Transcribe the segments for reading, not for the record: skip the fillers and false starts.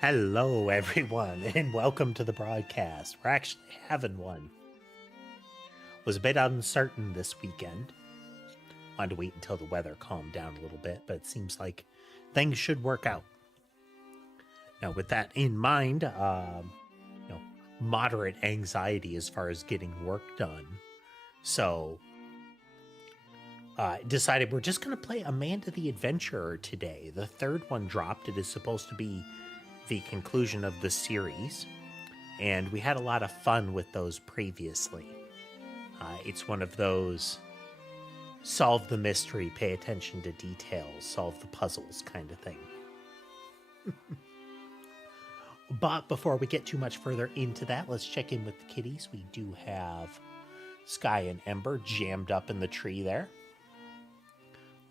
Hello, everyone, and welcome to the broadcast. We're actually having one. Was a bit uncertain this weekend. Wanted to wait until the weather calmed down a little bit, but it seems like things should work out. Now, with that in mind, moderate anxiety as far as getting work done. So, decided we're just going to play Amanda the Adventurer today. The third one dropped. It is supposed to be the conclusion of the series, and we had a lot of fun with those previously. It's one of those solve the mystery, pay attention to details, solve the puzzles kind of thing. But before we get too much further into that, let's check in with the kitties. We do have Sky and Ember jammed up in the tree there.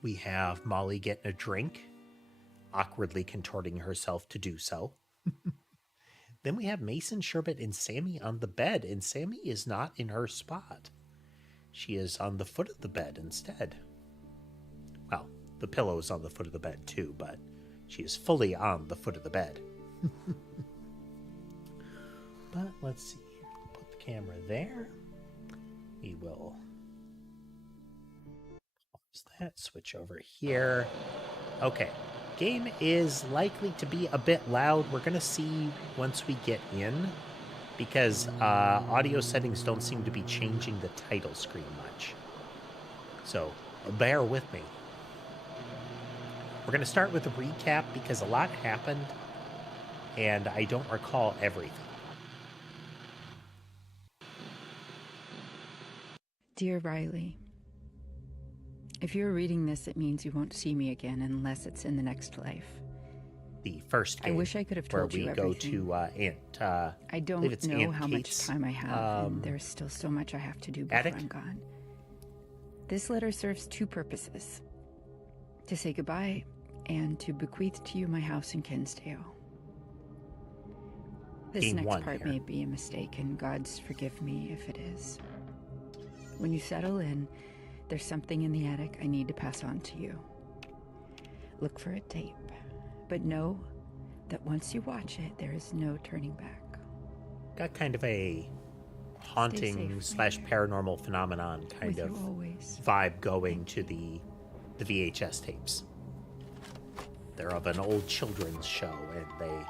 We have Molly getting a drink, awkwardly contorting herself to do so. Then we have Mason, Sherbet, and Sammy on the bed, and Sammy is not in her spot. She is on the foot of the bed instead. Well, the pillow is on the foot of the bed too, but she is fully on the foot of the bed. But let's see here. Put the camera there. We will pause that, switch over here. Okay. Game is likely to be a bit loud. We're going to see once we get in, because audio settings don't seem to be changing the title screen much. So bear with me. We're going to start with a recap because a lot happened and I don't recall everything. Dear Riley, if you're reading this, it means you won't see me again unless it's in the next life. The first game. I wish I could have told you everything. Where we go to Aunt. I don't know how much time I have, and there's still so much I have to do before I'm gone. This letter serves two purposes: to say goodbye and to bequeath to you my house in Kinsdale. This Game next part here. may be a mistake, and God's forgive me if it is. When you settle in, there's something in the attic I need to pass on to you. Look for a tape, but know that once you watch it, there is no turning back. Got kind of a haunting slash paranormal phenomenon kind of vibe going to the VHS tapes. They're of an old children's show, and they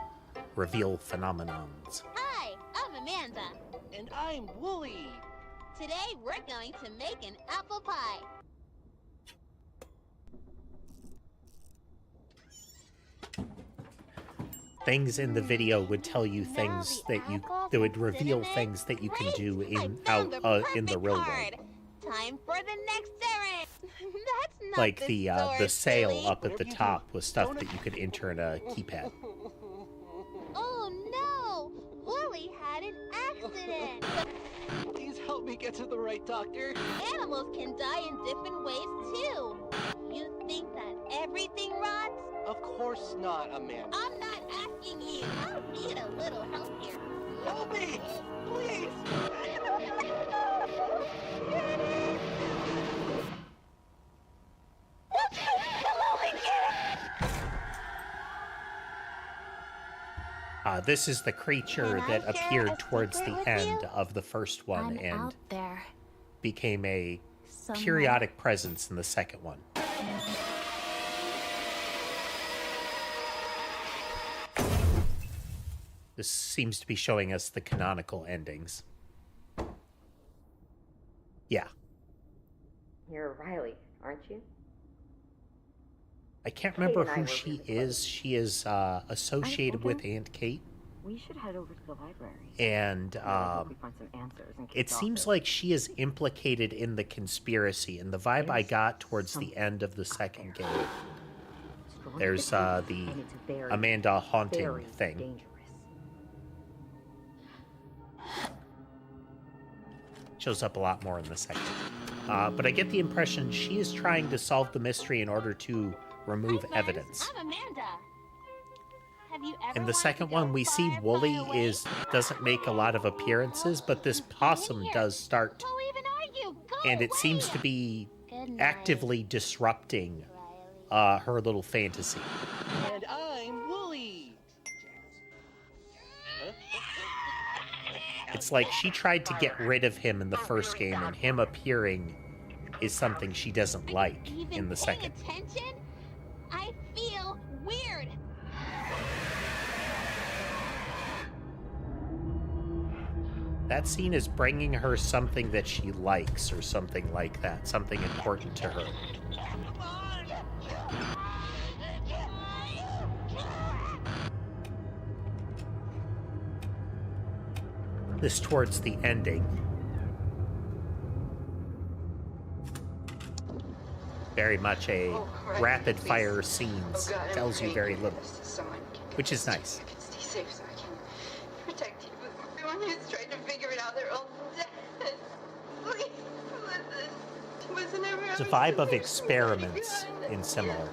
reveal phenomenons. Hi, I'm Amanda. And I'm Wooly. Today we're going to make an apple pie. Things in the video would tell you things that would reveal things that you can do in the real world. Time for the next errand. That's not Like the sail silly. up at the top was stuff that you could enter in a keypad. Oh no! Wooly had an accident. Please help me get to the right doctor. Animals can die in different ways too. You think that everything rots? Of course not, Amanda. I'm not asking you. I'll need a little help here. Help me! Please! This is the creature that appeared towards the end of the first one I'm and out there. became a Somewhere. periodic presence in the second one. This seems to be showing us the canonical endings. Yeah. You're Riley, aren't you? I can't remember who she is. She is associated with Aunt Kate. We should head over to the library. And I hope we find some answers in it Kate's seems office. like she is implicated in the conspiracy. And the vibe I got towards the end of the second game, there's the And it's very, Amanda haunting very thing. dangerous. Shows up a lot more in the second. But I get the impression she is trying to solve the mystery in order to remove Hi, friends. evidence. I'm Amanda. Have you ever In the wanted second to go one, we see far, Wooly far away? doesn't make a lot of appearances, but this possum does start, Who even are you? Go and it away. seems to be Good night, actively disrupting Riley. her little fantasy. And I'm Wooly. It's like she tried to get rid of him in the first game, and him appearing is something she doesn't like in the second. Attention? I feel weird. That scene is bringing her something that she likes or something like that, something important to her. This towards the ending. Very much a rapid fire scenes, tells you very little, which is nice. Stay safe so I can protect you. Everyone who's trying to figure it out, they're all dead. Please, listen. Wasn't ever It's a vibe of experiments in similar.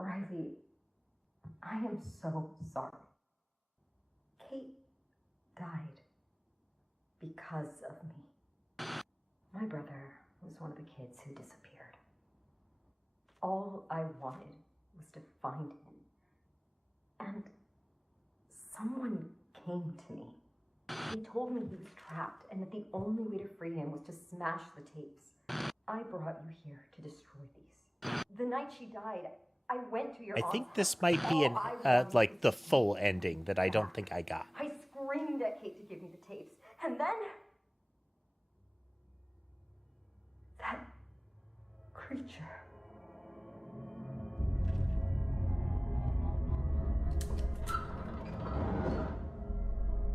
Riley, I am so sorry. Kate died because of me. My brother was one of the kids who disappeared. All I wanted was to find him. And someone came to me. He told me he was trapped and that the only way to free him was to smash the tapes. I brought you here to destroy these. The night she died, I went to your I think this might be an like the full ending that I don't think I got. I screamed at Kate to give me the tapes, and then that creature.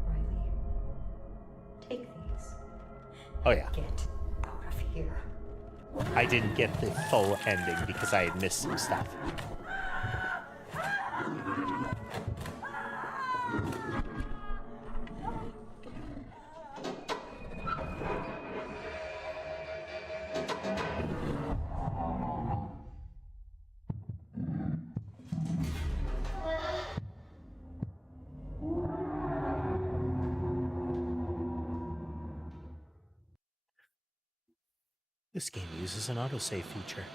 Riley, take these. Oh yeah. Get out of here. I didn't get the full ending because I had missed some stuff. This game uses an autosave feature.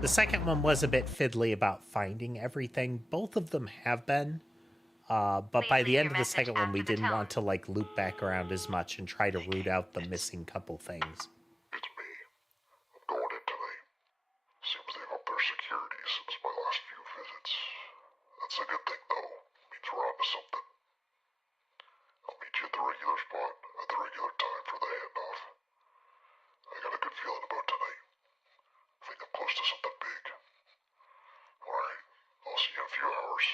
The second one was a bit fiddly about finding everything. Both of them have been. But by the end of the second one, we didn't want to like loop back around as much and try to root out the missing couple things. It's me. I'm going in tonight. Seems they've upped their security since my last few visits. That's a good thing, though. Means we're onto something. I'll meet you at the regular spot at the regular time for the handoff. I got a good feeling about tonight. I think I'm close to something big. Alright, I'll see you in a few hours.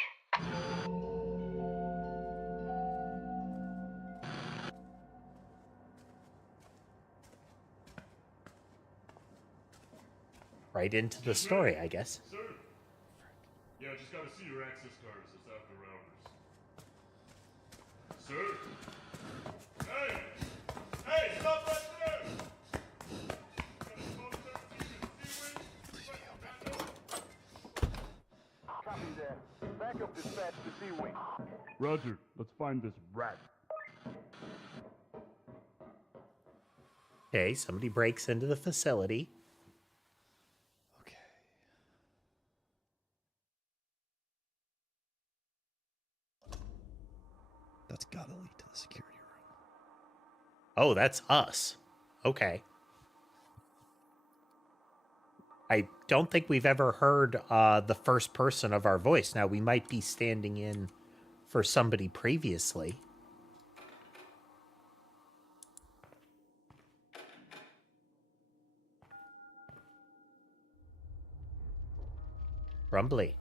Right into the story, I guess. Sir? Yeah, I just gotta see your access cards this after hours. Sir? Hey! Hey, stop right there! Copy that. Backup dispatch to C-Wing. Roger, let's find this rat. Okay, somebody breaks into the facility. Okay. That's gotta lead to the security room. Oh, that's us. Okay. I don't think we've ever heard the first person of our voice. Now, we might be standing in for somebody previously. Rumbly.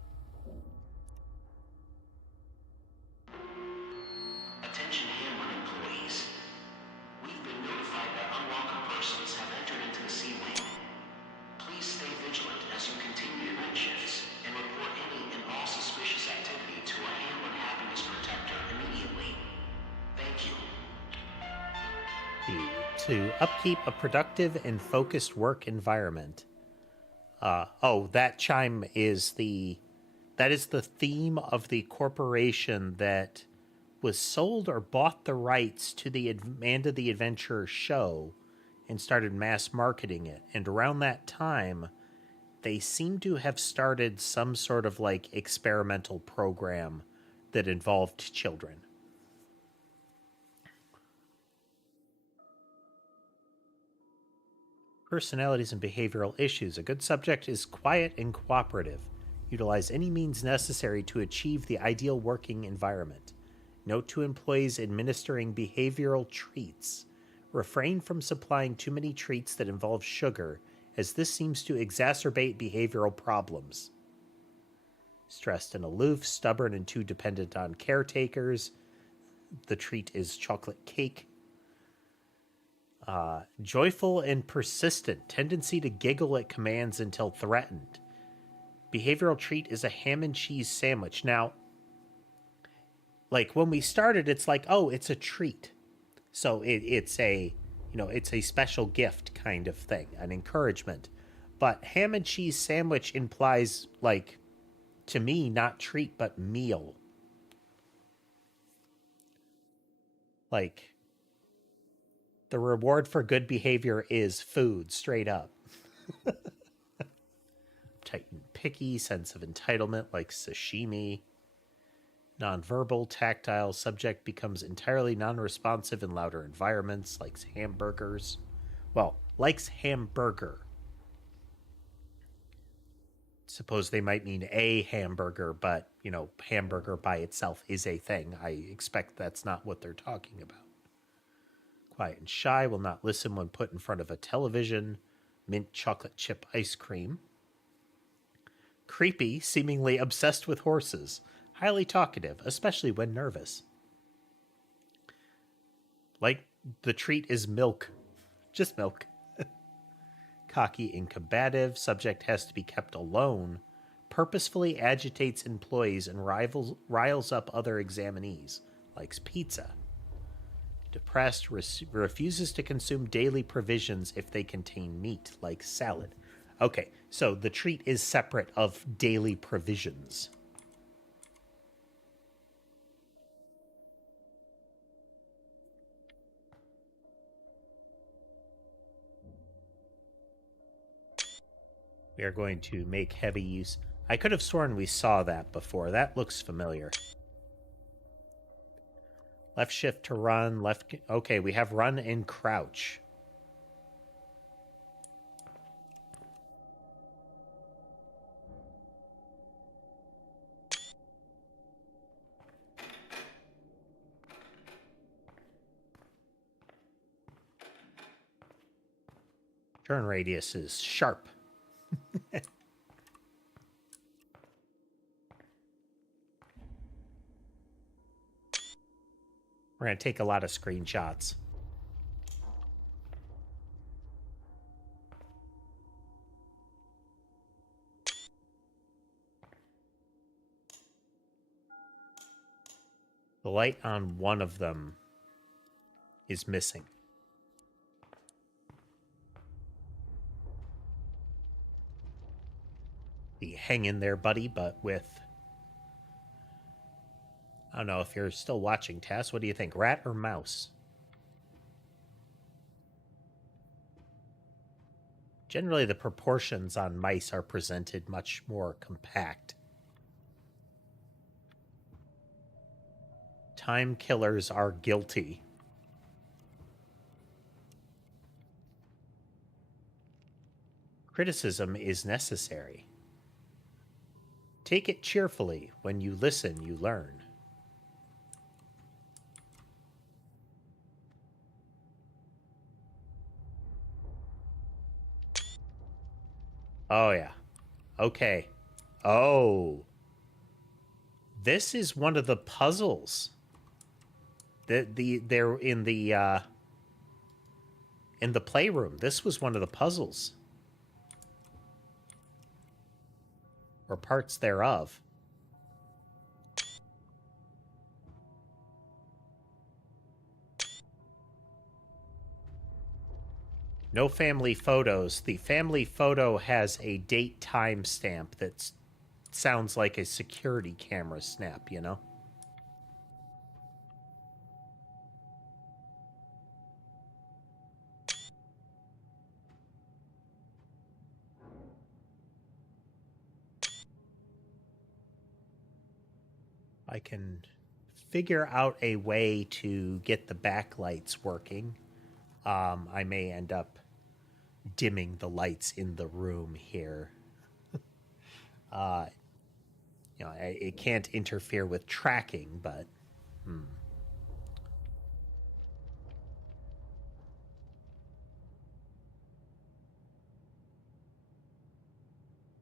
Attention Hamlin employees. We've been notified that unwelcome persons have entered into the C-Wing. Please stay vigilant as you continue your night shifts and report any and all suspicious activity to a Hamlin Happiness Protector immediately. Thank you. To upkeep a productive and focused work environment. That chime is that is the theme of the corporation that was sold or bought the rights to the Amanda the Adventurer show and started mass marketing it. And around that time, they seem to have started some sort of like experimental program that involved children. Personalities and behavioral issues. A good subject is quiet and cooperative. Utilize any means necessary to achieve the ideal working environment. Note to employees administering behavioral treats. Refrain from supplying too many treats that involve sugar, as this seems to exacerbate behavioral problems. Stressed and aloof, stubborn and too dependent on caretakers. The treat is chocolate cake. Joyful and persistent, tendency to giggle at commands until threatened. Behavioral treat is a ham and cheese sandwich. Now, like when we started, it's like, oh, it's a treat. So it's a, it's a special gift kind of thing, an encouragement. But ham and cheese sandwich implies, like, to me, not treat, but meal. Like, the reward for good behavior is food, straight up. Tight and picky, sense of entitlement, like sashimi. Nonverbal, tactile, subject becomes entirely non-responsive in louder environments, likes hamburgers. Well, likes hamburger. Suppose they might mean a hamburger, but, hamburger by itself is a thing. I expect that's not what they're talking about. Quiet and shy, will not listen when put in front of a television. Mint chocolate chip ice cream. Creepy, seemingly obsessed with horses. Highly talkative, especially when nervous. Like the treat is milk. Just milk. Cocky and combative, subject has to be kept alone. Purposefully agitates employees and riles up other examinees. Likes pizza. Depressed, refuses to consume daily provisions if they contain meat, like salad. Okay, so the treat is separate of daily provisions. We are going to make heavy use. I could have sworn we saw that before. That looks familiar. Left shift to run, left... Okay, we have run and crouch. Turn radius is sharp. We're going to take a lot of screenshots. The light on one of them is missing. The hang in there, buddy, but with... I don't know if you're still watching, Tass. What do you think, rat or mouse? Generally, the proportions on mice are presented much more compact. Time killers are guilty. Criticism is necessary. Take it cheerfully. When you listen, you learn. Oh, yeah. Okay. Oh. This is one of the puzzles. They're in the playroom. This was one of the puzzles. Or parts thereof. No family photos. The family photo has a date time stamp that sounds like a security camera snap, you know? I can figure out a way to get the backlights working, I may end up dimming the lights in the room here. It can't interfere with tracking, but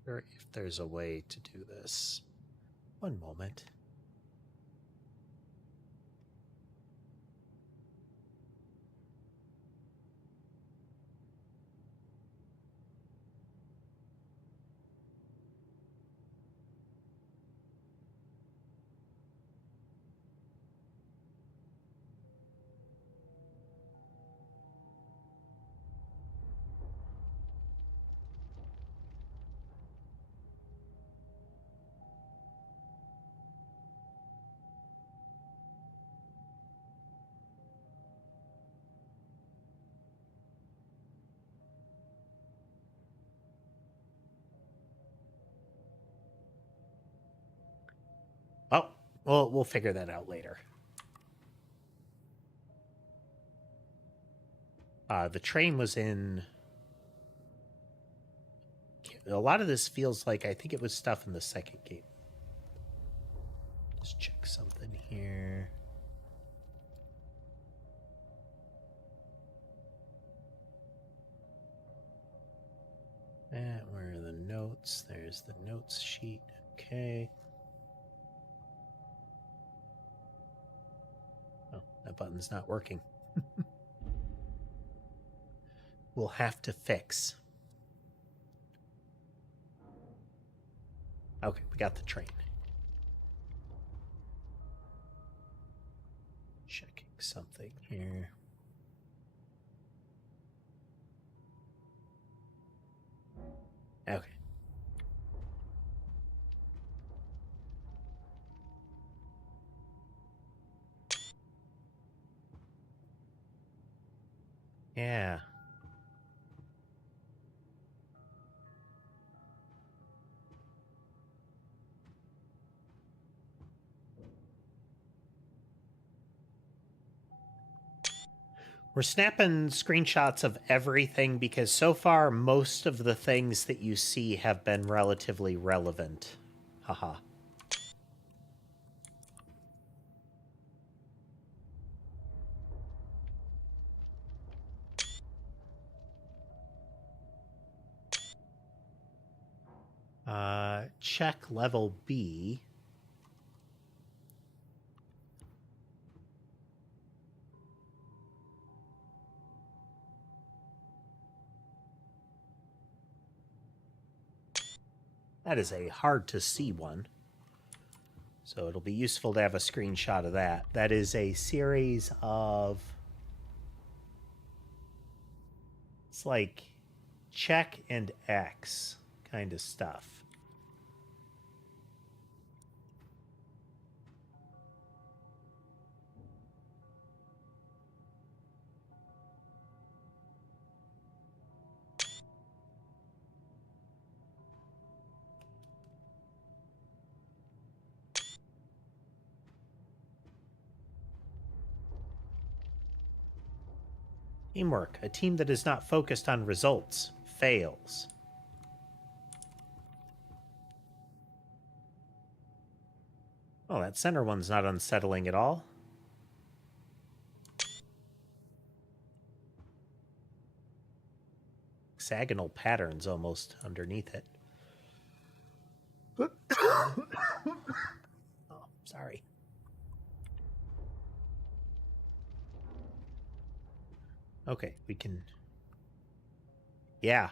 Or if there's a way to do this. One moment. Oh, well, we'll figure that out later. The train was in... A lot of this feels like I think it was stuff in the second game. Just check something here. Where are the notes? There's the notes sheet. Okay. Oh, that button's not working. We'll have to fix. Okay, we got the train. Checking something here. Okay. Yeah. We're snapping screenshots of everything because so far most of the things that you see have been relatively relevant. Haha. Check level B. That is a hard to see one. So it'll be useful to have a screenshot of that. That is a series of... It's like check and X kind of stuff. Teamwork. A team that is not focused on results fails. Oh, that center one's not unsettling at all. Hexagonal patterns almost underneath it. Oh, sorry. Okay, we can... Yeah,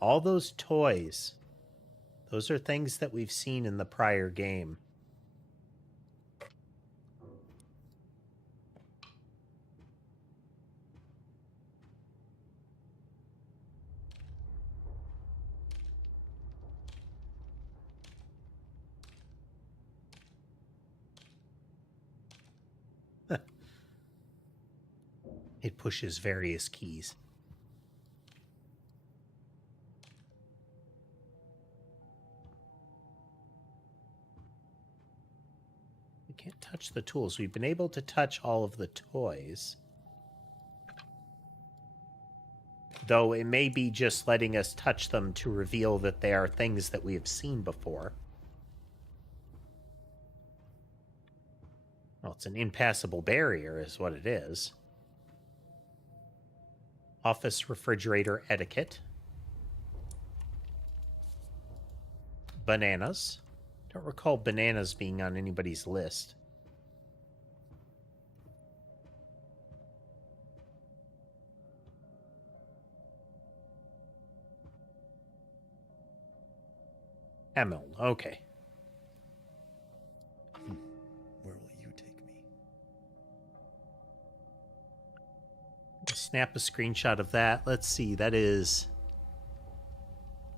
all those toys. Those are things that we've seen in the prior game. It pushes various keys. Can't touch the tools. We've been able to touch all of the toys. Though it may be just letting us touch them to reveal that they are things that we have seen before. Well, it's an impassable barrier is what it is. Office refrigerator etiquette. Bananas. Don't recall bananas being on anybody's list. Emerald, okay. Where will you take me? Snap a screenshot of that. Let's see, that is...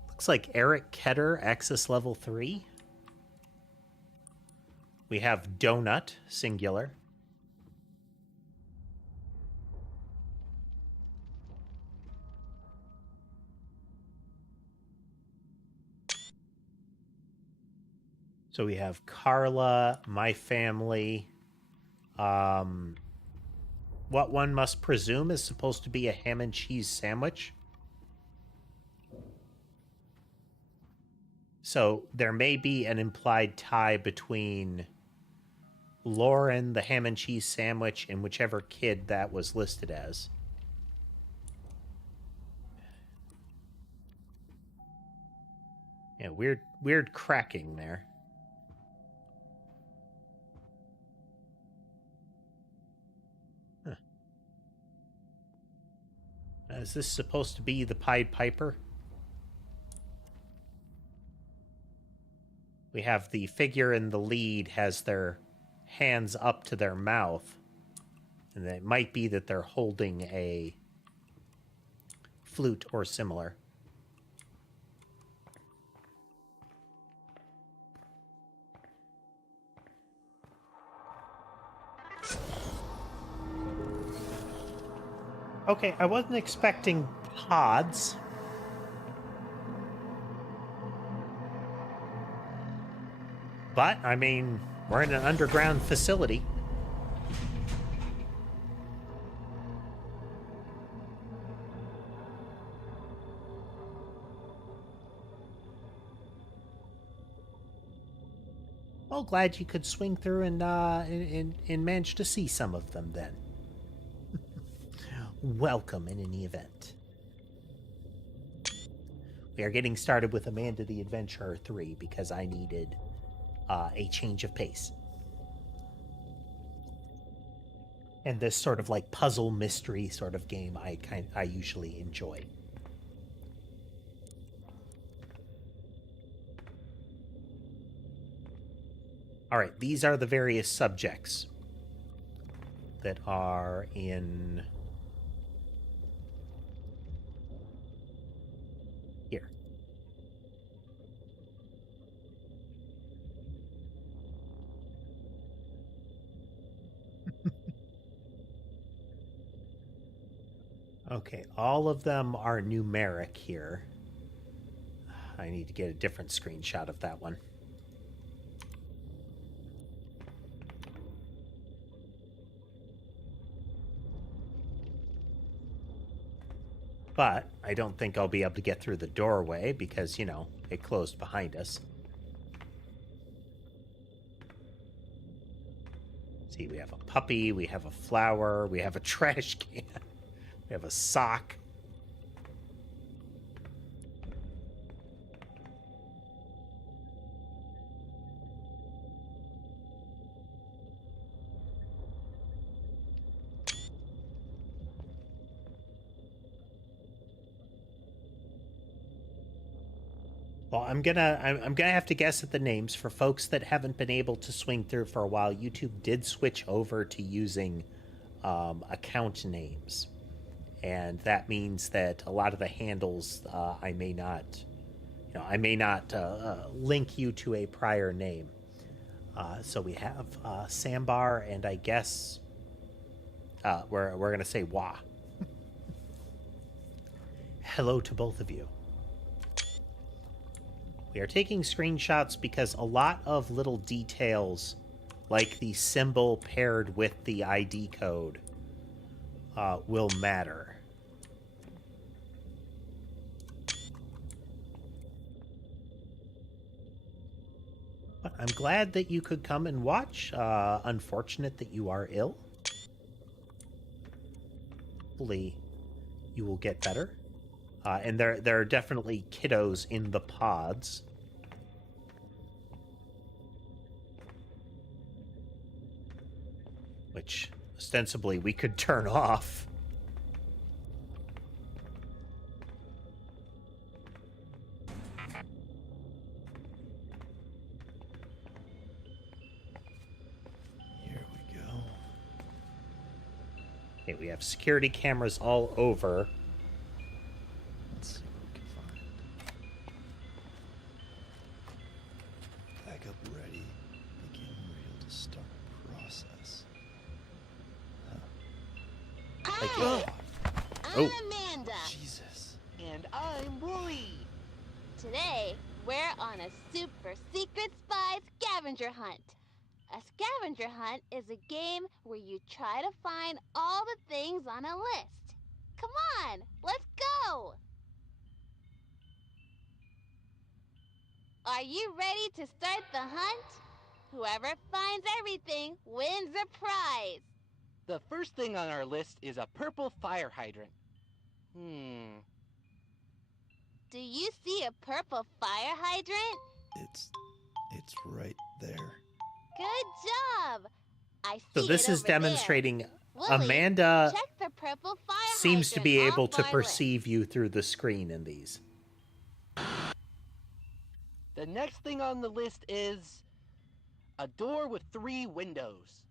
Looks like Eric Ketter, access level 3. We have Donut, singular. So we have Carla, my family. What one must presume is supposed to be a ham and cheese sandwich. So there may be an implied tie between Lauren, the ham and cheese sandwich, and whichever kid that was listed as. Yeah, weird cracking there. Huh. Is this supposed to be the Pied Piper? We have the figure in the lead has their hands up to their mouth. And it might be that they're holding a flute or similar. Okay, I wasn't expecting pods. But, I mean, we're in an underground facility. Well, glad you could swing through and manage to see some of them then. Welcome in any event. We are getting started with Amanda the Adventurer 3 because I needed a change of pace. And this sort of like puzzle mystery sort of game I usually enjoy. All right, these are the various subjects that are in here. Okay, all of them are numeric here. I need to get a different screenshot of that one. But I don't think I'll be able to get through the doorway because, you know, it closed behind us. See, we have a puppy, we have a flower, we have a trash can, we have a sock. Well, I'm gonna have to guess at the names for folks that haven't been able to swing through for a while. YouTube did switch over to using account names, and that means that a lot of the handles I may not link you to a prior name. So we have Sambar, and I guess we're gonna say Wah. Hello to both of you. We are taking screenshots because a lot of little details like the symbol paired with the ID code, will matter. But I'm glad that you could come and watch. Unfortunate that you are ill. Hopefully you will get better. And there are definitely kiddos in the pods. Which, ostensibly, we could turn off. Here we go. Okay, we have security cameras all over. Let's see what we can find. Backup ready. Begin radio to start process. Hi, I'm Amanda. Jesus. And I'm Wooly. Today, we're on a super secret spy scavenger hunt. A scavenger hunt is a game where you try to find all the things on a list. Come on, let's go! Are you ready to start the hunt? Whoever finds everything wins a prize. The first thing on our list is a purple fire hydrant. Do you see a purple fire hydrant? It's right there. Good job! I see So this it is over demonstrating there. Willie, Amanda check the purple fire seems to hydrant be able off to our perceive list. you through the screen in these. The next thing on the list is a door with 3 windows.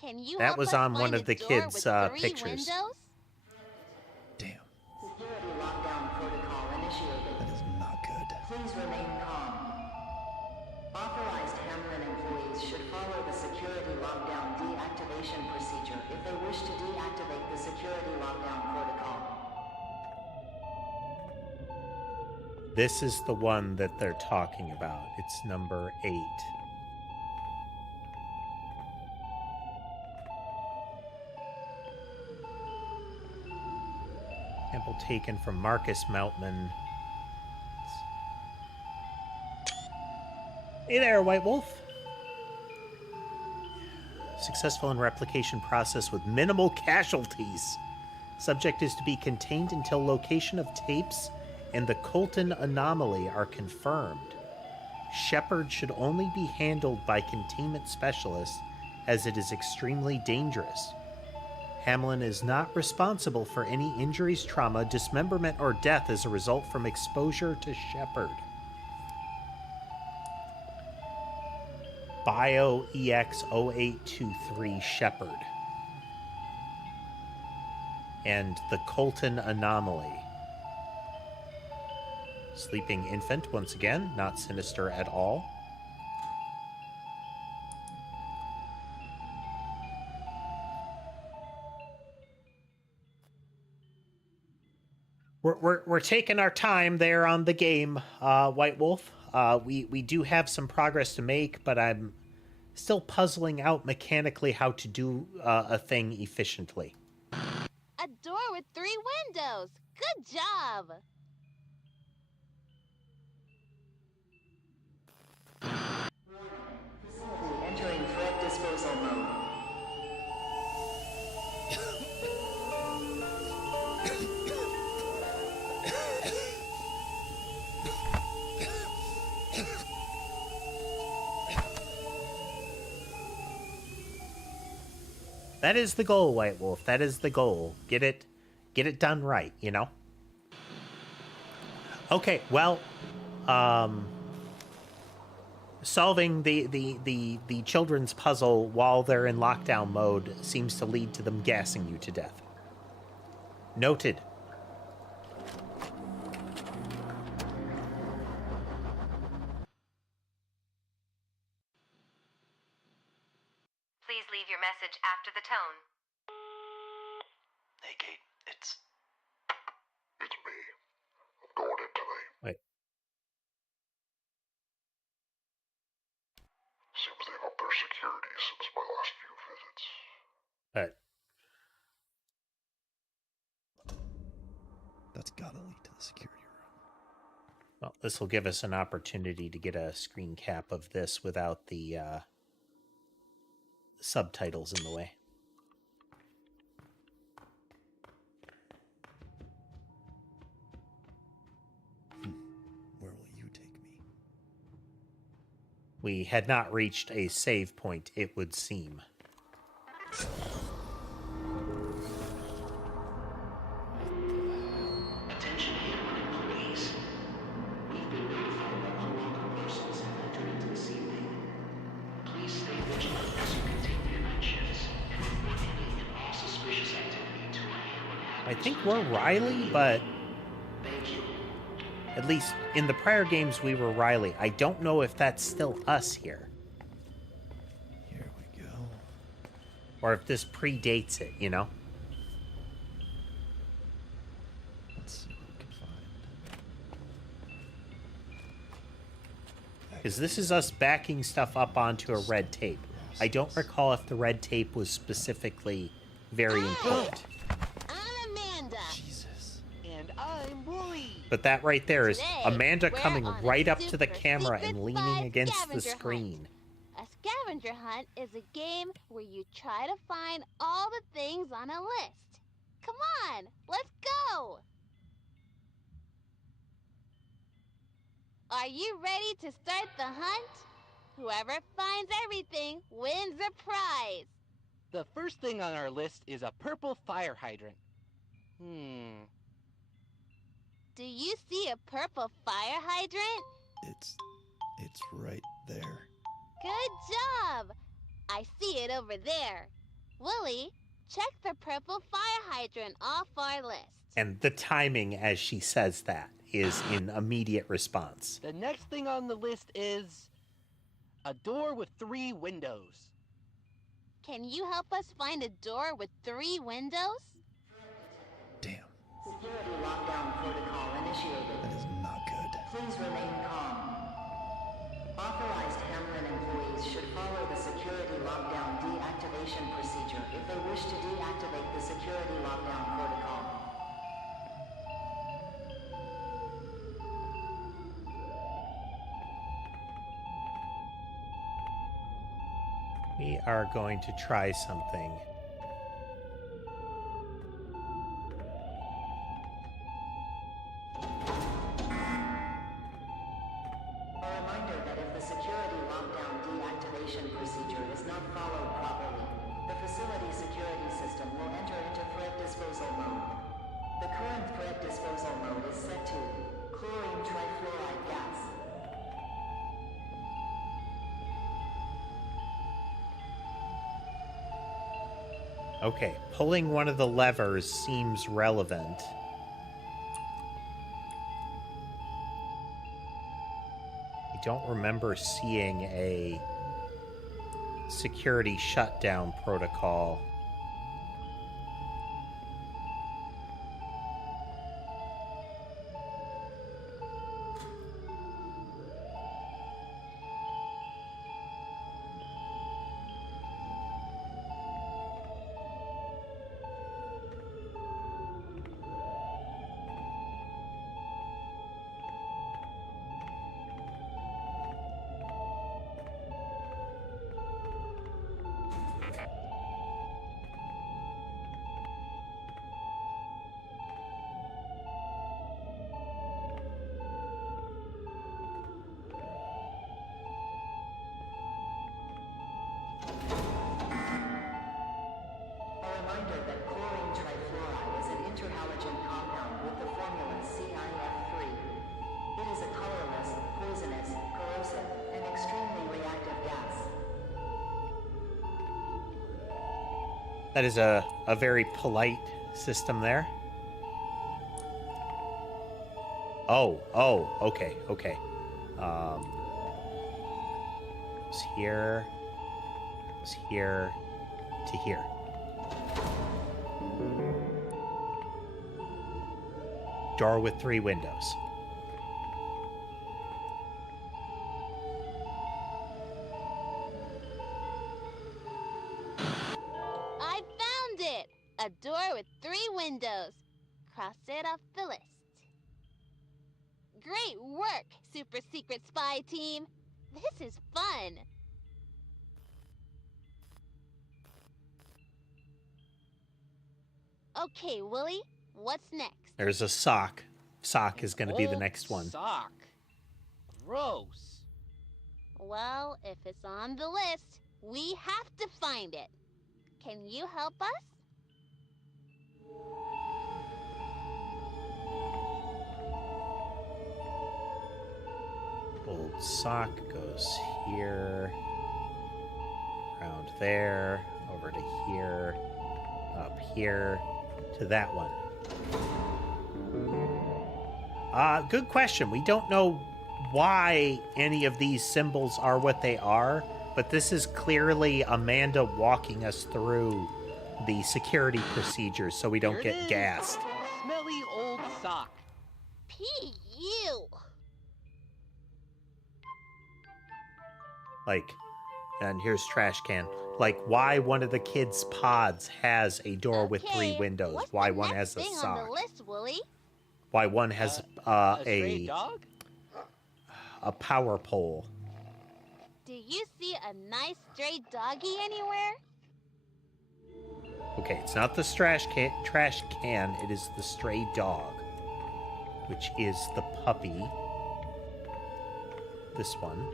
Can you That help was us on find one a of the door kids' with 3 pictures. windows? Damn. Security lockdown protocol initiated. That is not good. Please remain calm. Authorized Hamlin employees should follow the security lockdown deactivation procedure if they wish to deactivate the security lockdown protocol. This is the one that they're talking about. It's number 8. Sample taken from Marcus Meltman. Hey there, White Wolf. Successful in replication process with minimal casualties. Subject is to be contained until location of tapes and the Colton anomaly are confirmed. Shepard should only be handled by containment specialists as it is extremely dangerous. Hamlin is not responsible for any injuries, trauma, dismemberment, or death as a result from exposure to Shepard. Bio EX0823 Shepard. And the Colton anomaly. Sleeping infant, once again, not sinister at all. We're taking our time there on the game, White Wolf. We do have some progress to make, but I'm still puzzling out mechanically how to do a thing efficiently. A door with 3 windows. Good job. Facility entering threat disposal mode. That is the goal, White Wolf. That is the goal. Get it done right, you know? Okay, well, solving the children's puzzle while they're in lockdown mode seems to lead to them gassing you to death. Noted. Please leave your message after the tone. Hey, Kate, it's me. I'm going in today. Wait. Seems they've upped their security Gotta lead to the security room. Well, this will give us an opportunity to get a screen cap of this without the subtitles in the way. Where will you take me? We had not reached a save point, it would seem. Attention Hammer employees. We've been notified that unwelcome persons have entered into the sea wing. Please stay vigilant as you continue your night shifts and report any and all suspicious activity to our Hammer I think we're Riley, but Thank you. at least in the prior games we were Riley. I don't know if that's still us here. Here we go. Or if this predates it, you know? Let's see what we can find. Because this is us backing stuff up onto a red tape. I don't recall if the red tape was specifically very important. I'm Amanda. Jesus. And I'm Wooly. But that right there is Today, Amanda we're coming on a right up to the super camera secret and leaning spy against the scavenger screen. Hunt. A scavenger hunt is a game where you try to find all the things on a list. Come on, let's go! Are you ready to start the hunt? Whoever finds everything wins a prize. The first thing on our list is a purple fire hydrant. Do you see a purple fire hydrant? It's right there. Good job! I see it over there. Willie, check the purple fire hydrant off our list. And the timing as she says that is in immediate response. The next thing on the list is a door with 3 windows. Can you help us find a door with 3 windows? Damn. Security lockdown protocol initiated. That is not good. Please remain calm. Authorized Hamlin employees should follow the security lockdown deactivation procedure if they wish to deactivate the security lockdown protocol. We are going to try something. A reminder that if the security lockdown deactivation procedure is not followed properly, the facility security system will enter into threat disposal mode. The current threat disposal mode is set to chlorine trifluoride gas. Okay, pulling one of the levers seems relevant. I don't remember seeing a security shutdown protocol. A reminder that chlorine trifluoride is an interhalogen compound with the formula CIF3. It is a colorless, poisonous, corrosive, and extremely reactive gas. That is a very polite system there. Oh, okay. It's here to here. Door with 3 windows. I found it! A door with 3 windows. Cross it off the list. Great work, super secret spy team. This is fun. Okay, Willie, what's next? There's a sock. Sock is going to be the Old next one. Sock. Gross. Well, if it's on the list, we have to find it. Can you help us? Old sock goes here, around there, over to here, up here, to that one. Good question. We don't know why any of these symbols are what they are, but this is clearly Amanda walking us through the security procedures so we don't get gassed. Smelly old sock. P.U. Like, and here's trash can. Like, why one of the kids' pods has a door with 3 windows? What's Why the one next has a thing sock? on the list, Willie? Why one has A stray dog? a power pole? Do you see a nice stray doggy anywhere? Okay, it's not the trash can. It is the stray dog, which is the puppy. This one.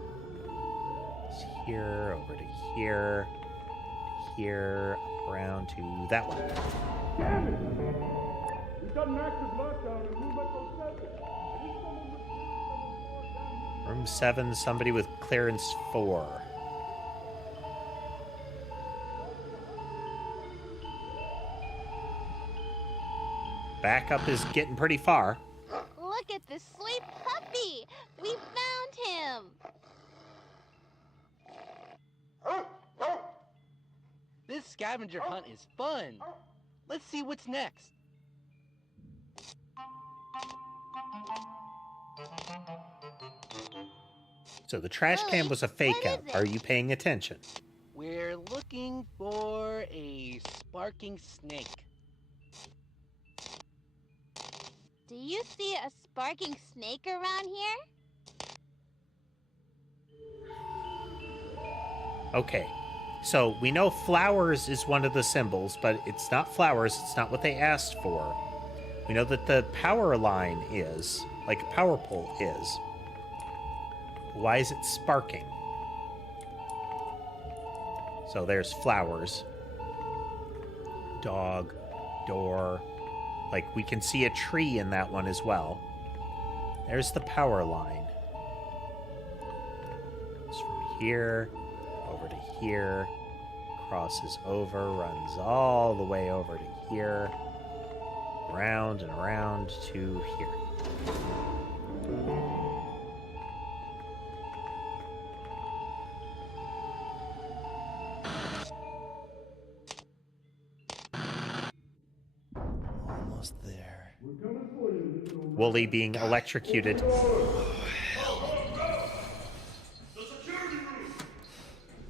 It's here, over to here, to here, up around to that one. Damn it! We've got an active lockdown in room Echo 7. Room 7, somebody with clearance 4. Backup is getting pretty far. Look at this sweet puppy! We found him! This scavenger hunt is fun. Let's see what's next. So the trash can was a fake out. Are you paying attention? We're looking for a sparking snake. Do you see a sparking snake around here? Okay, so we know flowers is one of the symbols, but it's not flowers. It's not what they asked for. We know that the power line is, like a power pole is. Why is it sparking? So there's flowers. Dog, door. Like, we can see a tree in that one as well. There's the power line. It's from here, over to here, crosses over, runs all the way over to here, round and around to here. Almost there. Wooly being electrocuted.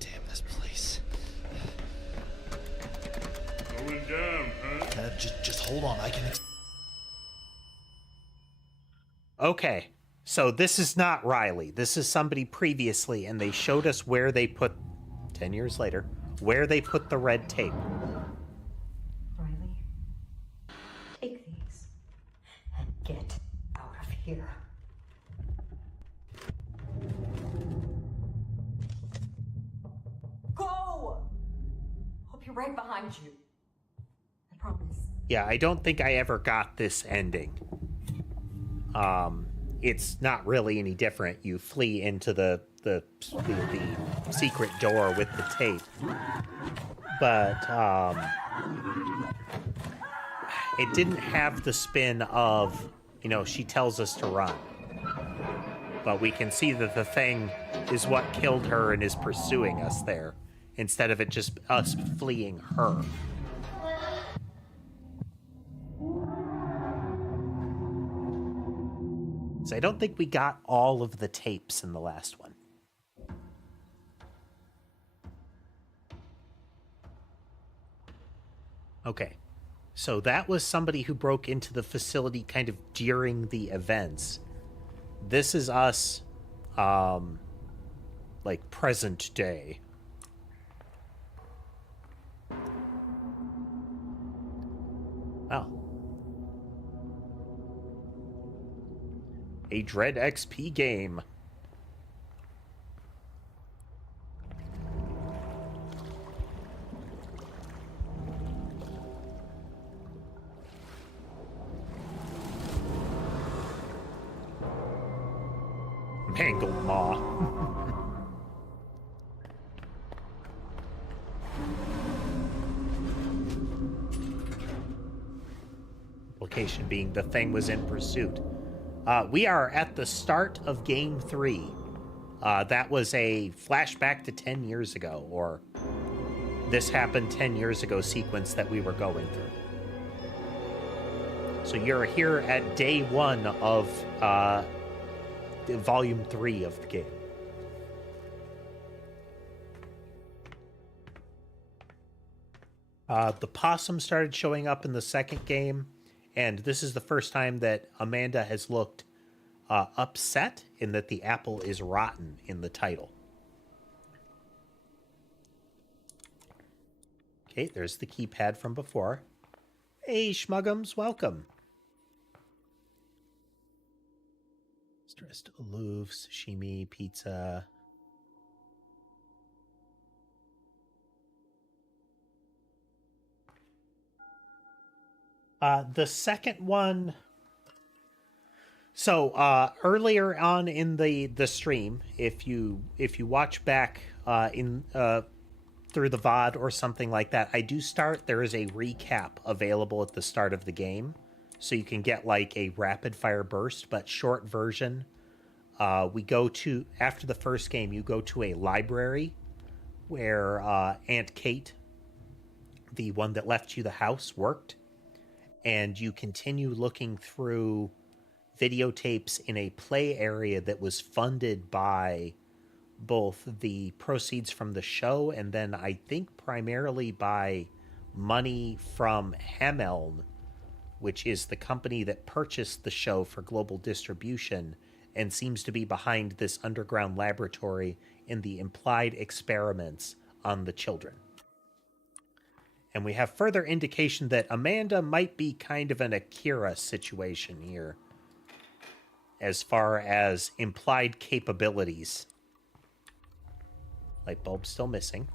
Damn this place. Going down, huh? Just hold on. I can. Okay, so this is not Riley. This is somebody previously, and they showed us where they put, 10 years later, where they put the red tape. Riley, take these and get out of here. Go! I'll be right behind you. I promise. Yeah, I don't think I ever got this ending. It's not really any different. You flee into the secret door with the tape. But it didn't have the spin of, you know, she tells us to run. But we can see that the thing is what killed her and is pursuing us there, instead of it just us fleeing her. So I don't think we got all of the tapes in the last one. Okay, so that was somebody who broke into the facility kind of during the events. This is us, like present day. Oh. A Dread XP game. Mangled Maw. Implication being the thing was in pursuit. We are at the start of Game 3. That was a flashback to 10 years ago, or this happened 10 years ago sequence that we were going through. So you're here at day 1 of Volume 3 of the game. The possum started showing up in the second game, and this is the first time that Amanda has looked upset in that the apple is rotten in the title. Okay, there's the keypad from before. Hey, Schmuggums, welcome. Stressed aloof, sashimi, pizza. The second one. So earlier on in the stream, if you watch back through the VOD or something like that, I do start. There is a recap available at the start of the game, so you can get like a rapid fire burst, but short version. We go to, after the first game, you go to a library where Aunt Kate, the one that left you the house, worked, and you continue looking through videotapes in a play area that was funded by both the proceeds from the show and then I think primarily by money from Hameln, which is the company that purchased the show for global distribution and seems to be behind this underground laboratory in the implied experiments on the children. And we have further indication that Amanda might be kind of an Akira situation here as far as implied capabilities. Light bulb still missing.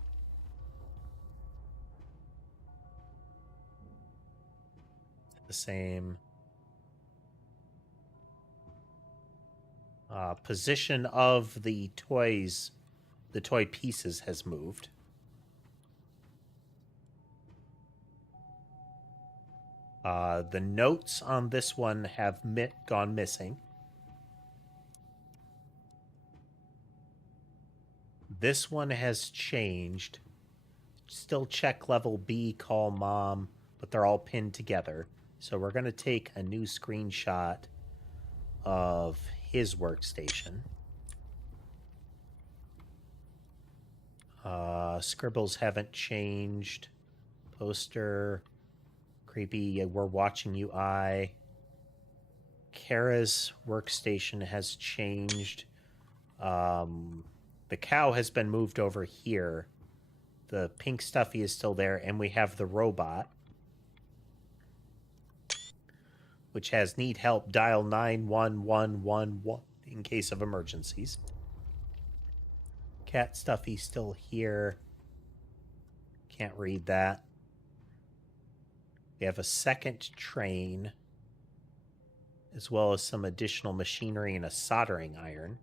The same position of the toys, the toy pieces has moved. The notes on this one have gone missing. This one has changed. Still check level B, call mom, but they're all pinned together. So we're going to take a new screenshot of his workstation. Scribbles haven't changed. Poster. Creepy, we're watching you, I. Kara's workstation has changed. The cow has been moved over here. The pink stuffy is still there, and we have the robot, which has need help, dial 91111 in case of emergencies. Cat stuffy still here. Can't read that. We have a second train, as well as some additional machinery and a soldering iron.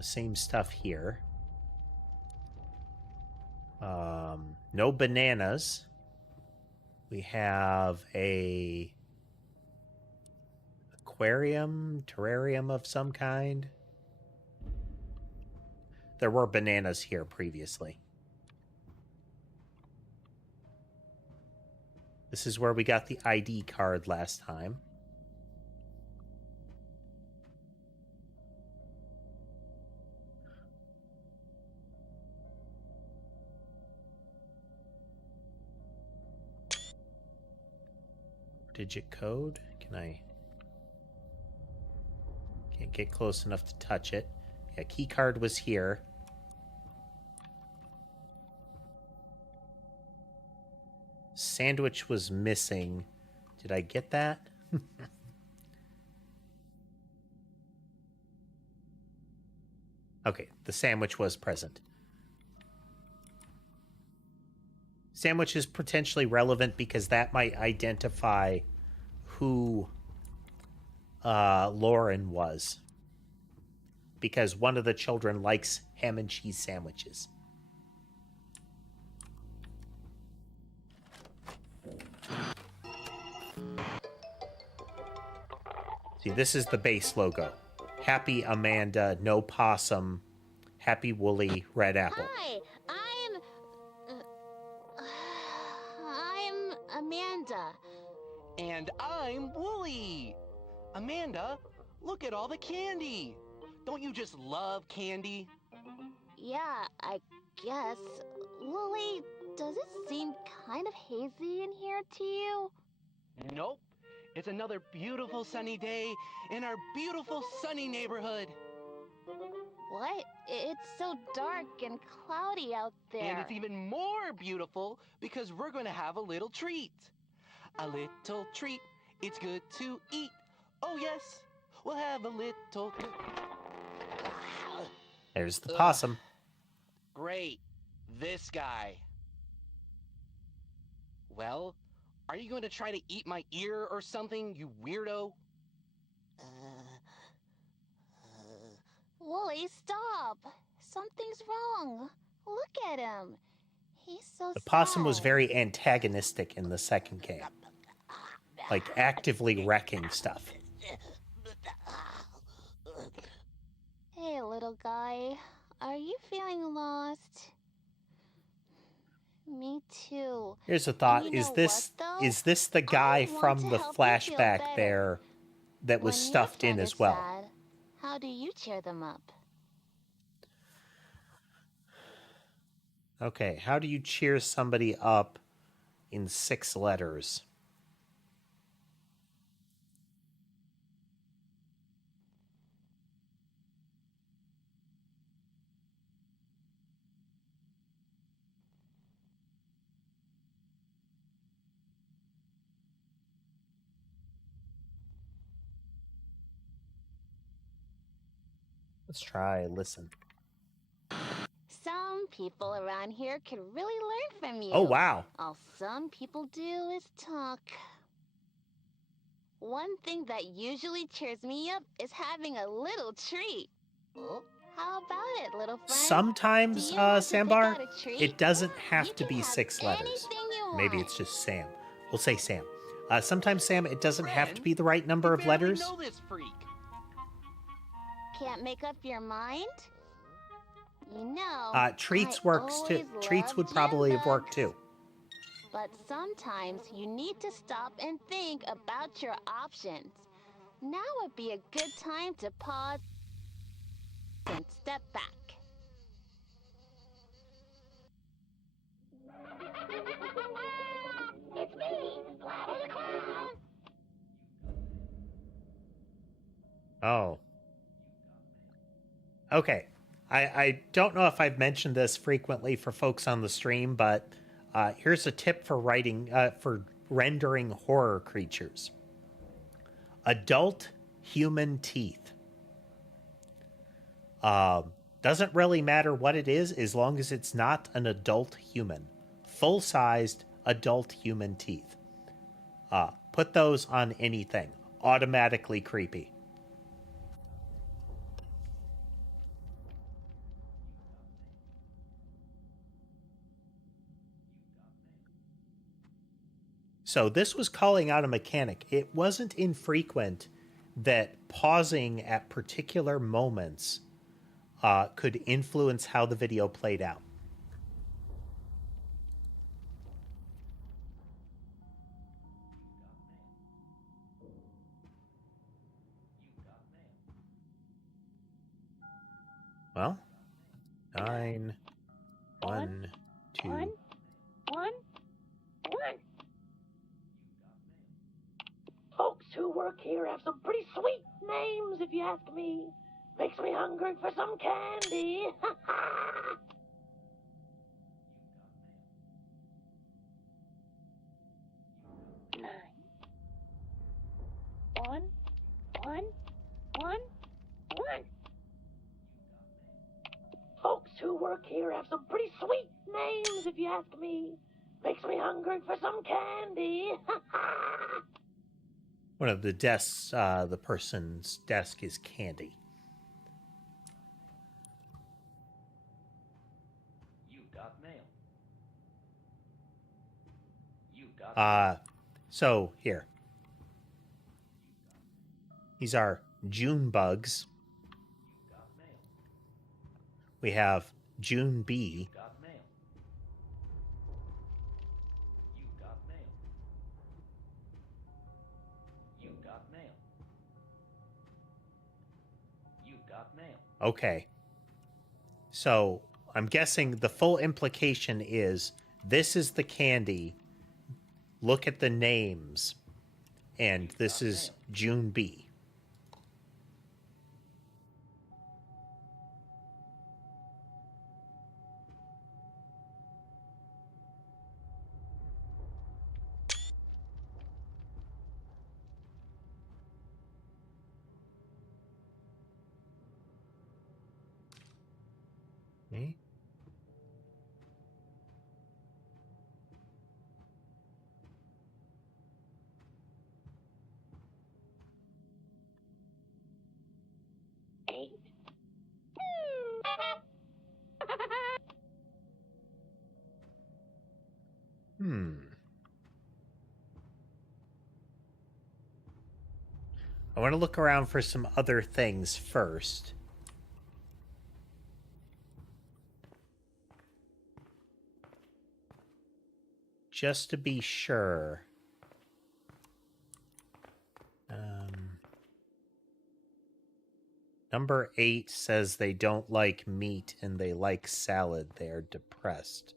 Same stuff here. No bananas. We have a aquarium, terrarium of some kind. There were bananas here previously. This is where we got the ID card last time. 4-digit code. Can I... Can't get close enough to touch it. Yeah, key card was here. Sandwich was missing. Did I get that? Okay, the sandwich was present. Sandwich is potentially relevant because that might identify who Lauren was. Because one of the children likes ham and cheese sandwiches. See, this is the base logo. Happy Amanda, no possum, happy woolly red apple. Hi, I'm Amanda. And I'm Wooly. Amanda, look at all the candy. Don't you just love candy? Yeah, I guess. Wooly, does it seem kind of hazy in here to you? Nope. It's another beautiful sunny day in our beautiful sunny neighborhood. What? It's so dark and cloudy out there. And it's even more beautiful because we're going to have a little treat. A little treat. It's good to eat. Oh, yes. We'll have a little... There's the possum. Great. This guy. Well, are you going to try to eat my ear or something, you weirdo? Wooly, stop. Something's wrong. Look at him. He's so The possum sad. was very antagonistic in the second game. Like, actively wrecking stuff. Hey, little guy. Are you feeling lost? Me too. Here's a thought. And you know Is this the guy from the flashback there that was When your stuffed in friend as is well? sad, how do you cheer them up? Okay, how do you cheer somebody up in 6 letters? Let's try listen. Some people around here can really learn from you. Oh, wow. All some people do is talk. One thing that usually cheers me up is having a little treat. How about it, little friend? Sometimes, Do you want to pick Sambar, out a treat? it doesn't have You to can be have 6 letters. anything you Maybe want. it's just Sam. We'll say Sam. Sometimes, Sam, it doesn't have to Friend, be the right number of you barely letters. know this freak. Can't make up your mind? You know, Treats I works too. always Treats loved would probably have worked too. But sometimes you need to stop and think about your options. Now would be a good time to pause and step back. It's me, Cloudy the Clown. Oh. Okay. I don't know if I've mentioned this frequently for folks on the stream, but here's a tip for for rendering horror creatures. Adult human teeth. Doesn't really matter what it is as long as it's not an adult human. Full-sized adult human teeth. Put those on anything. Automatically creepy. So this was calling out a mechanic. It wasn't infrequent that pausing at particular moments could influence how the video played out. Well, 9, 1, 2. 1, 1. work here have some pretty sweet names, if you ask me. Makes me hungry for some candy. 9. 1, 1, 1, 1. Folks who work here have some pretty sweet names, if you ask me. Makes me hungry for some candy. One of the desks, the person's desk is candy. You got mail. You got So here. These are June bugs. We have June bee. got mail. You got mail. You got mail. You got mail. Okay. So I'm guessing the full implication is this is the candy. Look at the names. And this is June bee. Okay. I want to look around for some other things first. Just to be sure. Number 8 says they don't like meat and they like salad. They are depressed.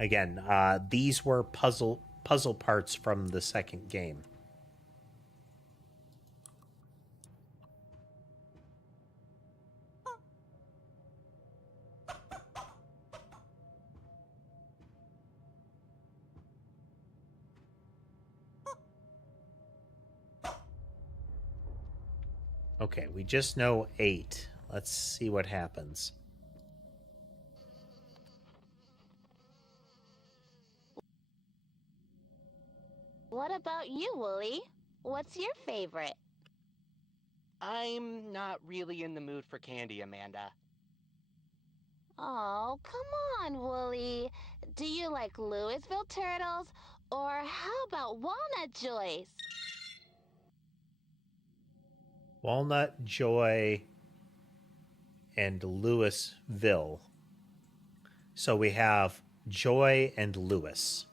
Again, these were puzzle parts from the second game. Okay, we just know 8. Let's see what happens. What about you, Wooly? What's your favorite? I'm not really in the mood for candy, Amanda. Oh, come on, Wooly. Do you like Louisville turtles? Or how about walnut joys? Walnut, Joy, and Louisville. So we have Joy and Louis.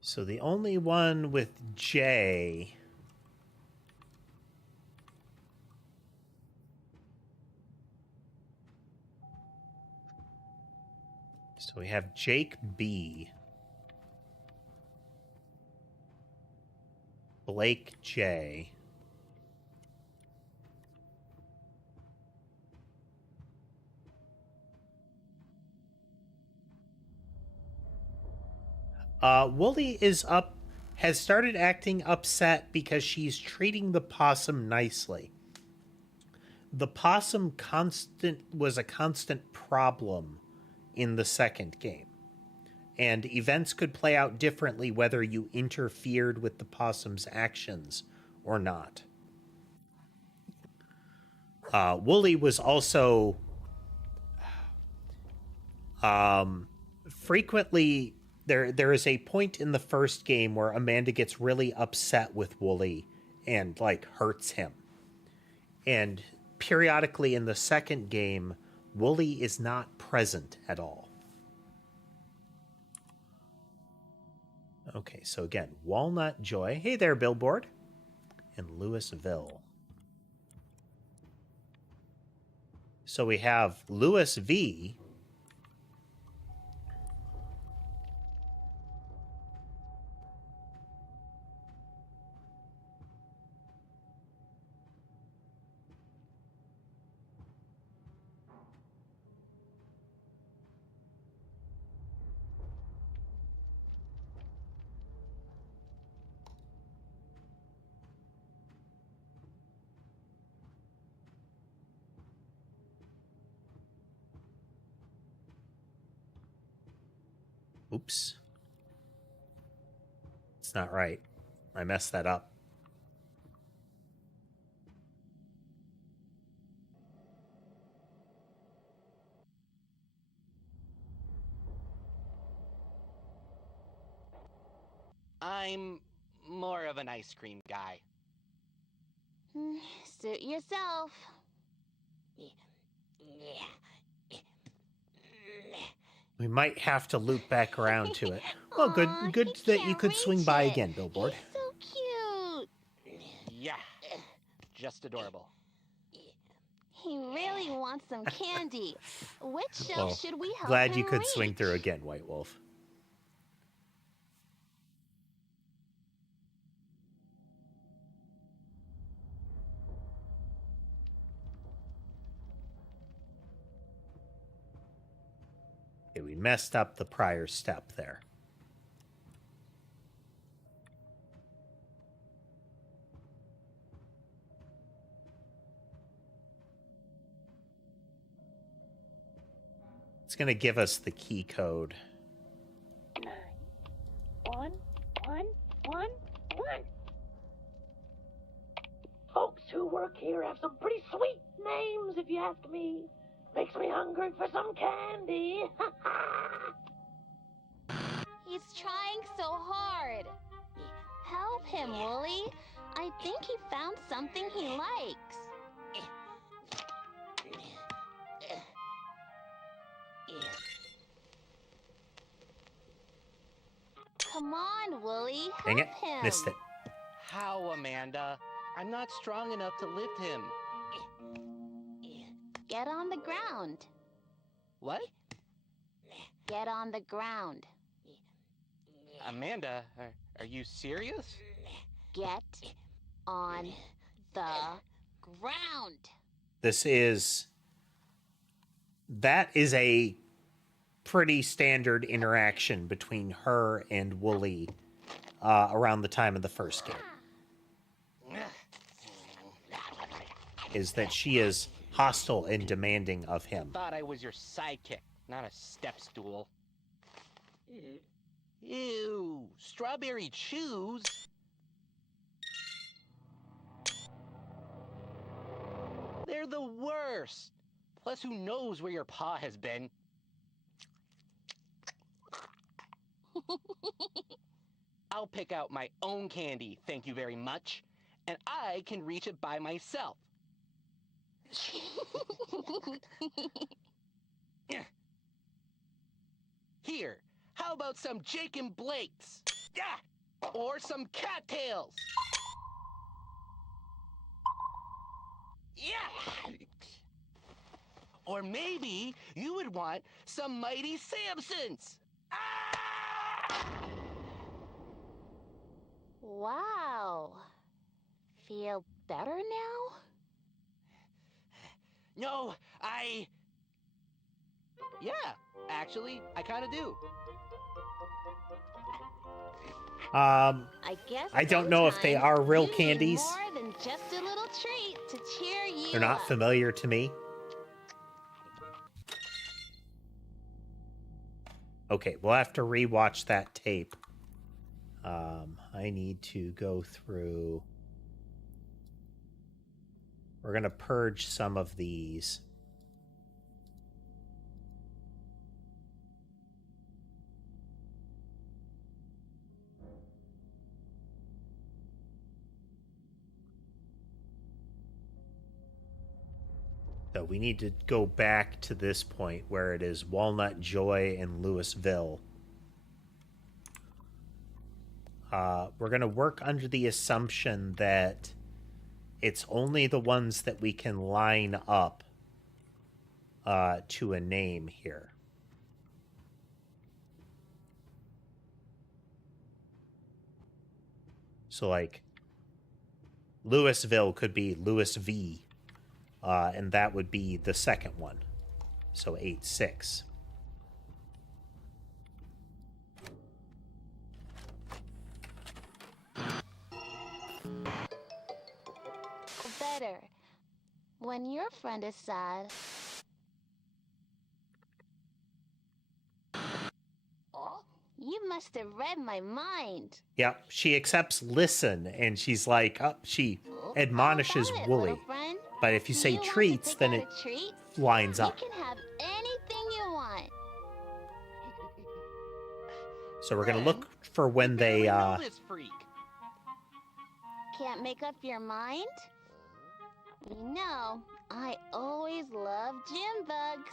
So the only one with J so we have Jake B, Blake J, Wooly has started acting upset because she's treating the possum nicely. The possum was a constant problem in the second game. And events could play out differently whether you interfered with the possum's actions or not. Wooly was also frequently there is a point in the first game where Amanda gets really upset with Wooly and like hurts him. And periodically in the second game, Wooly is not present at all. Okay, so again, Walnut Joy. Hey there, Billboard. And Louisville. So we have Louis V. Oops. It's not right. I messed that up. I'm more of an ice cream guy. Suit yourself. We might have to loop back around to it. Well, good that you could swing by again, Billboard. He's so cute. Yeah, just adorable. He really wants some candy. Which shelf Well, should we help glad him you could reach? swing through again, White Wolf. Okay, we messed up the prior step there. It's going to give us the key code. 1, 1, 1, 1. Folks who work here have some pretty sweet names, if you ask me. Makes me hungry for some candy. He's trying so hard. Help him, Wooly. I think he found something he likes. Come on, Wooly. Help Dang it, him. missed it. How, Amanda? I'm not strong enough to lift him. Get on the ground. What? Get on the ground. Amanda, are you serious? Get on the ground. That is a pretty standard interaction between her and Wooly around the time of the first game. Is that she is hostile and demanding of him. Thought I was your sidekick, not a step stool. Ew, strawberry chews? They're the worst. Plus, who knows where your paw has been? I'll pick out my own candy, thank you very much. And I can reach it by myself. Here, how about some Jake and Blake's? Yeah! Or some cattails? Yeah! Or maybe you would want some Mighty Samsons? Wow. Feel better now? No, yeah, actually, I kind of do. I don't know if they are real candies. More than just a little treat to cheer you They're not up. familiar to me. Okay, we'll have to rewatch that tape. I need to go through. We're going to purge some of these. So we need to go back to this point where it is Walnut Joy and Louisville. We're going to work under the assumption that it's only the ones that we can line up to a name here. So, like, Louisville could be Louis V, and that would be the second one. So 8-6. Better. When your friend is sad. You must have read my mind. Yep, she accepts listen, and she's like, she admonishes Wooly. But if you say treats, then it lines up. You can have anything you want. So we're going to look for when they... Can't make up your mind? You know, I always love gym bugs.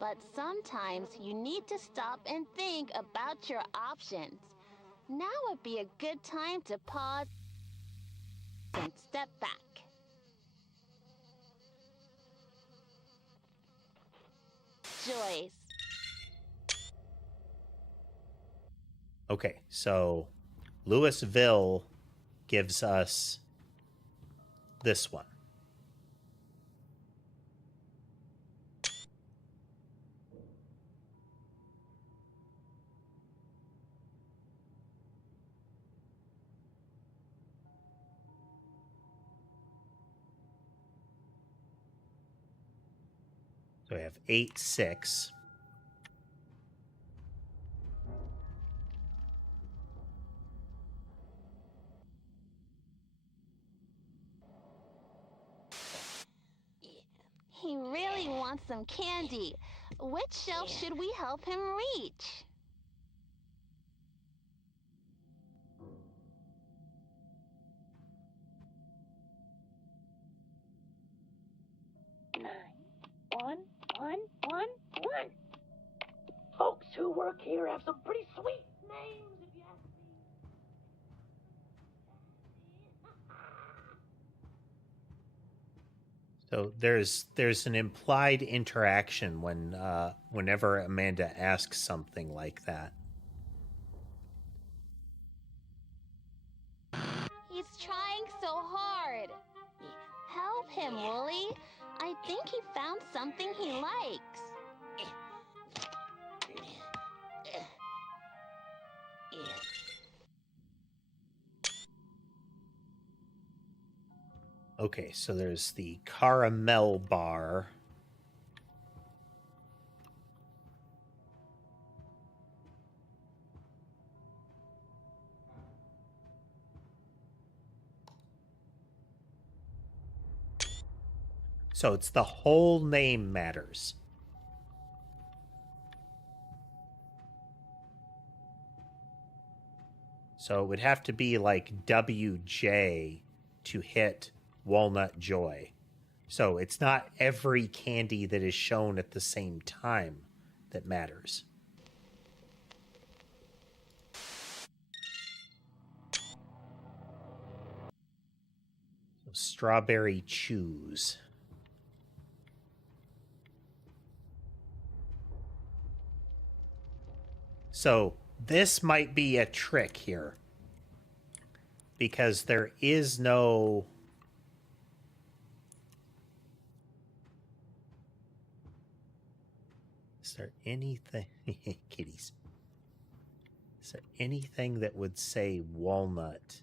But sometimes you need to stop and think about your options. Now would be a good time to pause and step back. Joyce. Okay, so Louisville gives us this one. So we have 8-6. He really wants some candy. Which shelf should we help him reach? One. Folks who work here have some pretty sweet names, if you ask me. So there's an implied interaction when whenever Amanda asks something like that. He's trying so hard. Help him, Wooly. I think he found something he likes. Okay, so there's the caramel bar. So it's the whole name matters. So it would have to be like WJ to hit Walnut Joy. So it's not every candy that is shown at the same time that matters. So Strawberry Chews. So this might be a trick here, because there is no... Is there anything... Kitties. Is there anything that would say walnut?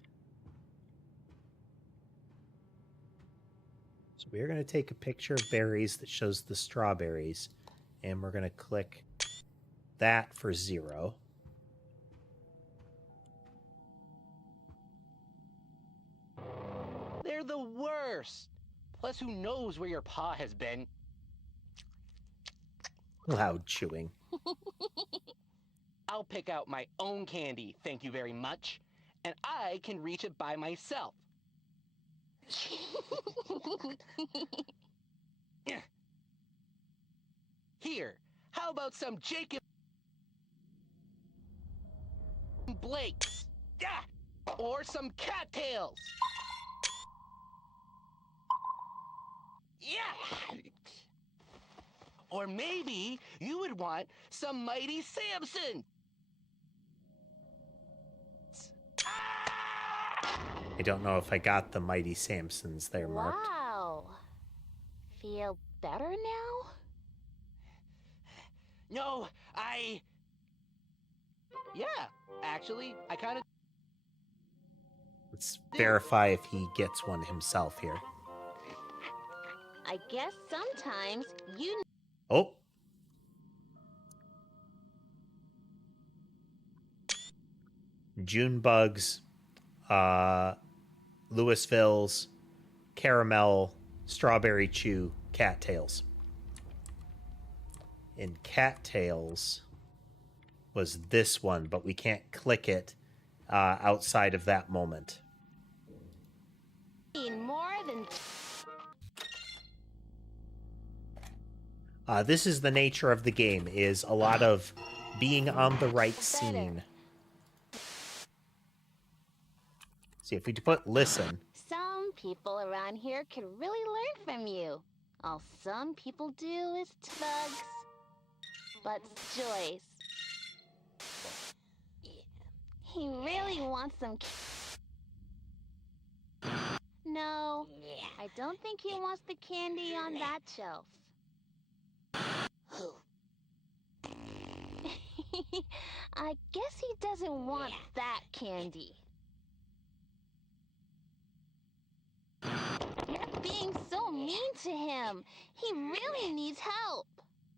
So we're going to take a picture of berries that shows the strawberries, and we're going to click that for 0. They're the worst. Plus, who knows where your paw has been? Loud chewing. I'll pick out my own candy, thank you very much. And I can reach it by myself. Here, how about some Jacob Blakes? Yeah! Or some cattails? Yeah! Or maybe you would want some Mighty Samson. I don't know if I got the Mighty Samsons there marked. Wow. Feel better now? No, yeah, actually, I kind of... Let's verify if he gets one himself here. I guess sometimes you... Oh. June Bugs, Louisville's, Caramel, Strawberry Chew, Cattails. And Cattails was this one, but we can't click it outside of that moment. More than... This is the nature of the game, is a lot of being on the right scene. See, if we put listen. Some people around here could really learn from you. All some people do is bugs. But Joyce... He really wants some... No, I don't think he wants the candy on that shelf. I guess he doesn't want that candy. You're being so mean to him. He really needs help.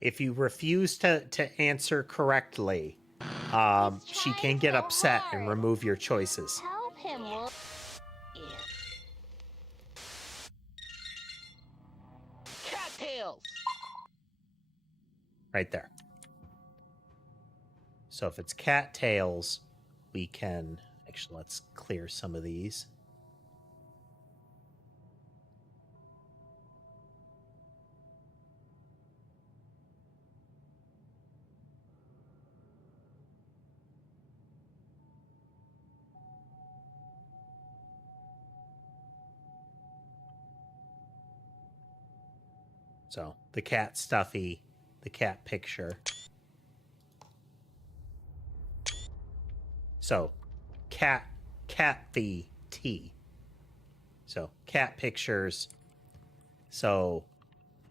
If you refuse to answer correctly, she can get upset and remove your choices. Help him, Cattails! Right there. So if it's cattails, we can... Actually, let's clear some of these. So the cat stuffy, the cat picture. So cathy tea. So cat pictures. So,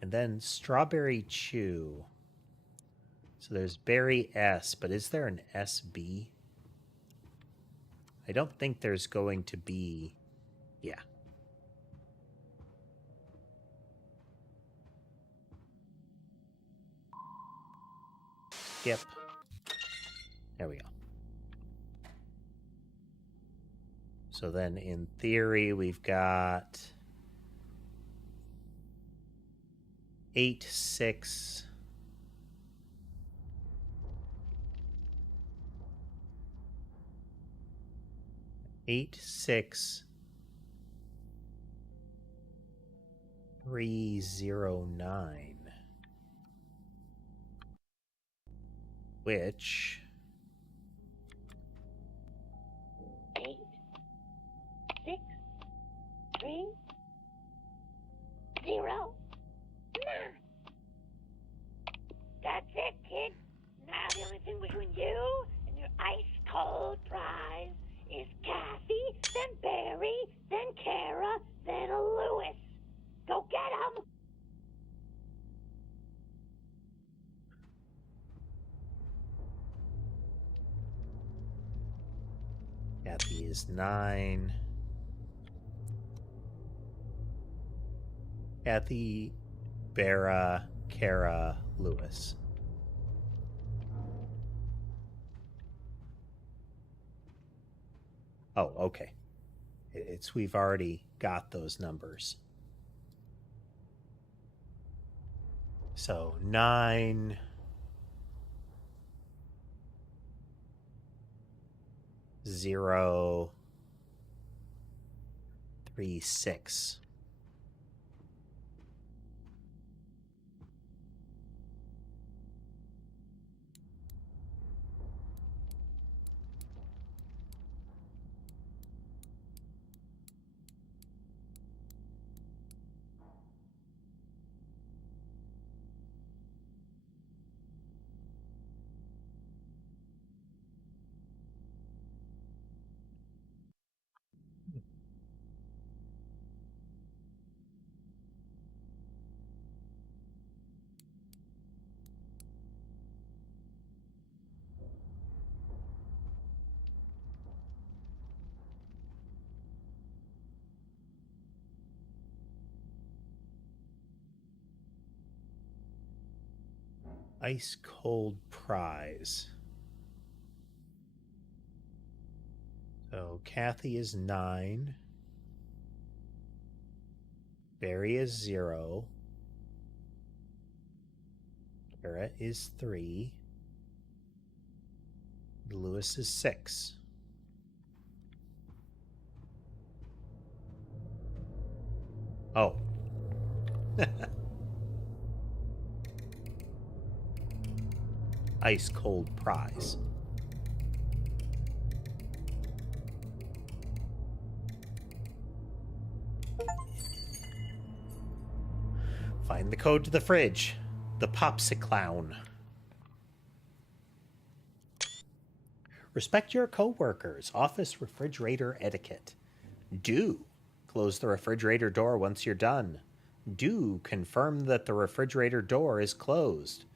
and then strawberry chew. So there's berry S, but is there an SB? I don't think there's going to be. Yeah. Skip. There we go. So then in theory, we've got 8, 6. Eight, 6, 3, 0, 9. Which 8, 6, 3, 0, 9. That's it, kid. Now the only thing between you and your ice-cold prize is Kathy, then Barry, then Kara, then Lewis. Go get 'em! Kathy is 9. Kathy, Bara, Kara, Lewis. Oh, okay. We've already got those numbers. So 9, 0, 3, 6. Ice cold prize. So Kathy is 9. Barry is 0. Kara is 3. Lewis is 6. Oh. Ice cold prize. Find the code to the fridge. The Popsiclown. Respect your coworkers. Office refrigerator etiquette. Do close the refrigerator door once you're done. Do confirm that the refrigerator door is closed.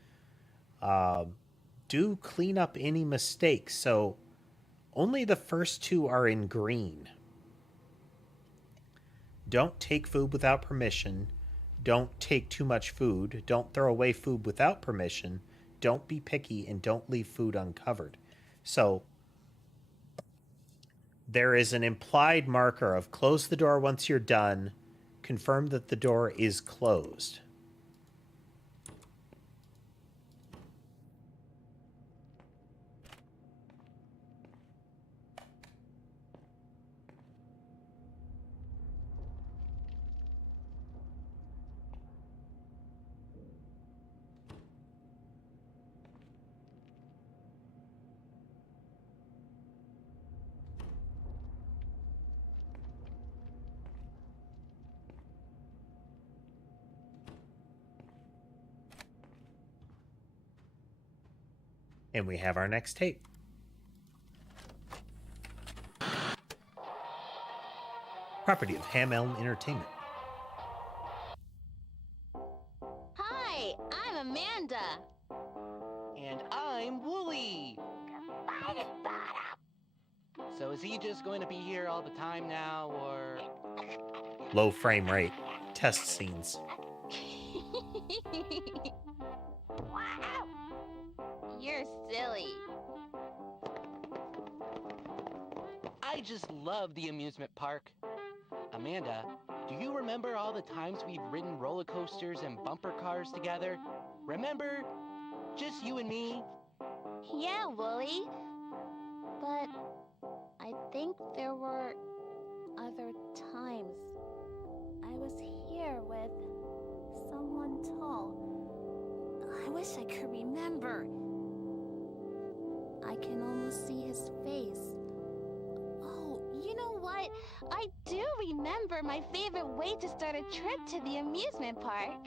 Do clean up any mistakes. So only the first 2 are in green. Don't take food without permission. Don't take too much food. Don't throw away food without permission. Don't be picky, and don't leave food uncovered. So there is an implied marker of close the door once you're done. Confirm that the door is closed. And we have our next tape. Property of Ham Elm Entertainment. Hi, I'm Amanda. And I'm Wooly. So is he just going to be here all the time now, or... Low frame rate. Test scenes. You're silly. I just love the amusement park. Amanda, do you remember all the times we've ridden roller coasters and bumper cars together? Remember? Just you and me? Yeah, Wooly. But I think there were other times I was here with someone tall. I wish I could remember. I can almost see his face. Oh, you know what? I do remember my favorite way to start a trip to the amusement park.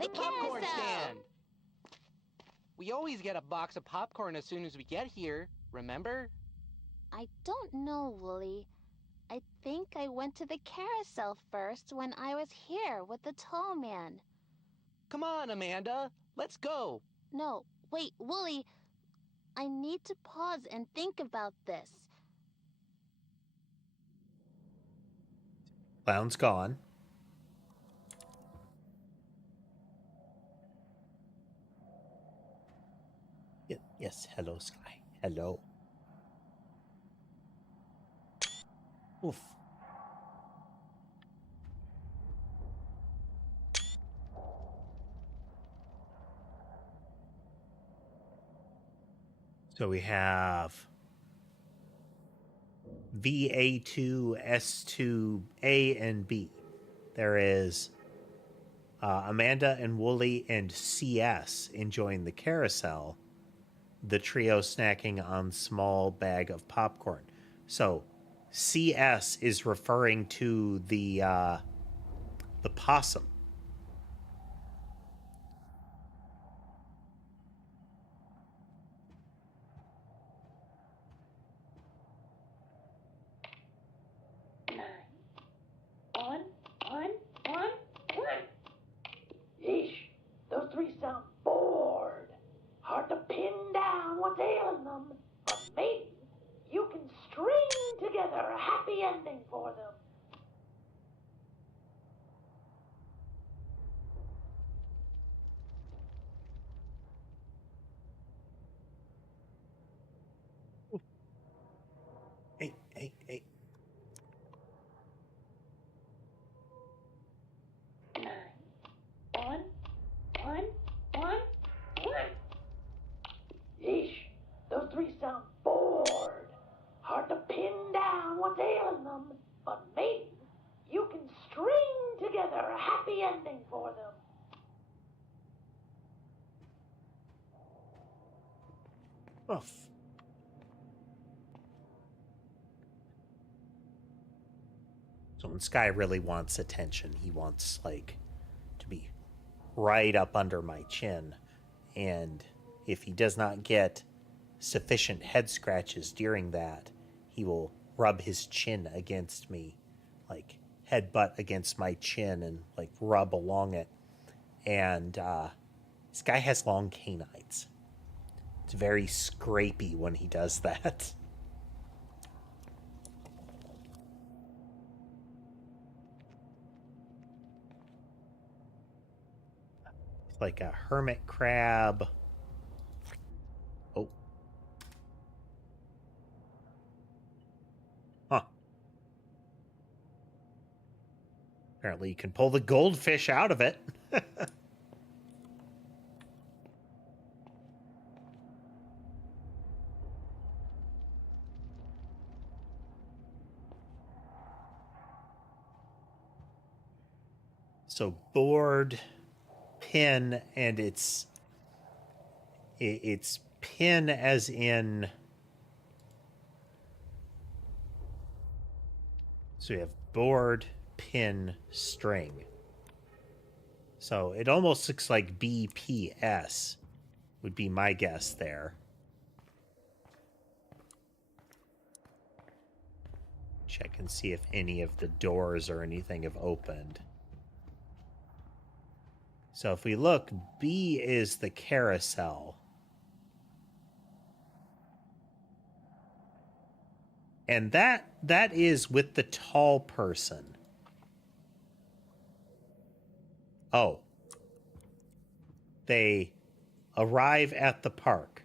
The popcorn carousel. stand! We always get a box of popcorn as soon as we get here, remember? I don't know, Wooly. I think I went to the carousel first when I was here with the tall man. Come on, Amanda. Let's go. No, wait, Wooly. I need to pause and think about this. Clown's gone. Yes, hello, Sky. Hello. Oof. So we have VA2, S2, A, and B. There is Amanda and Wooly and CS enjoying the carousel. The trio snacking on small bag of popcorn. So CS is referring to the possum. One. Yeesh, those three sound bored. Hard to pin down what's ailing them. But maybe you can string together a happy ending for them. come, but maybe you can string together a happy ending for them. Oof. So when Sky really wants attention, he wants, like, to be right up under my chin. And if he does not get sufficient head scratches during that, he will rub his chin against me, like headbutt against my chin and like rub along it. And this guy has long canines. It's very scrapey when he does that. It's like a hermit crab. Oh. Huh. Apparently you can pull the goldfish out of it. So board, pin, and it's pin as in. So we have board, pin, string. So it almost looks like BPS would be my guess there. Check and see if any of the doors or anything have opened. So if we look, B is the carousel. And that is with the tall person. Oh. They arrive at the park.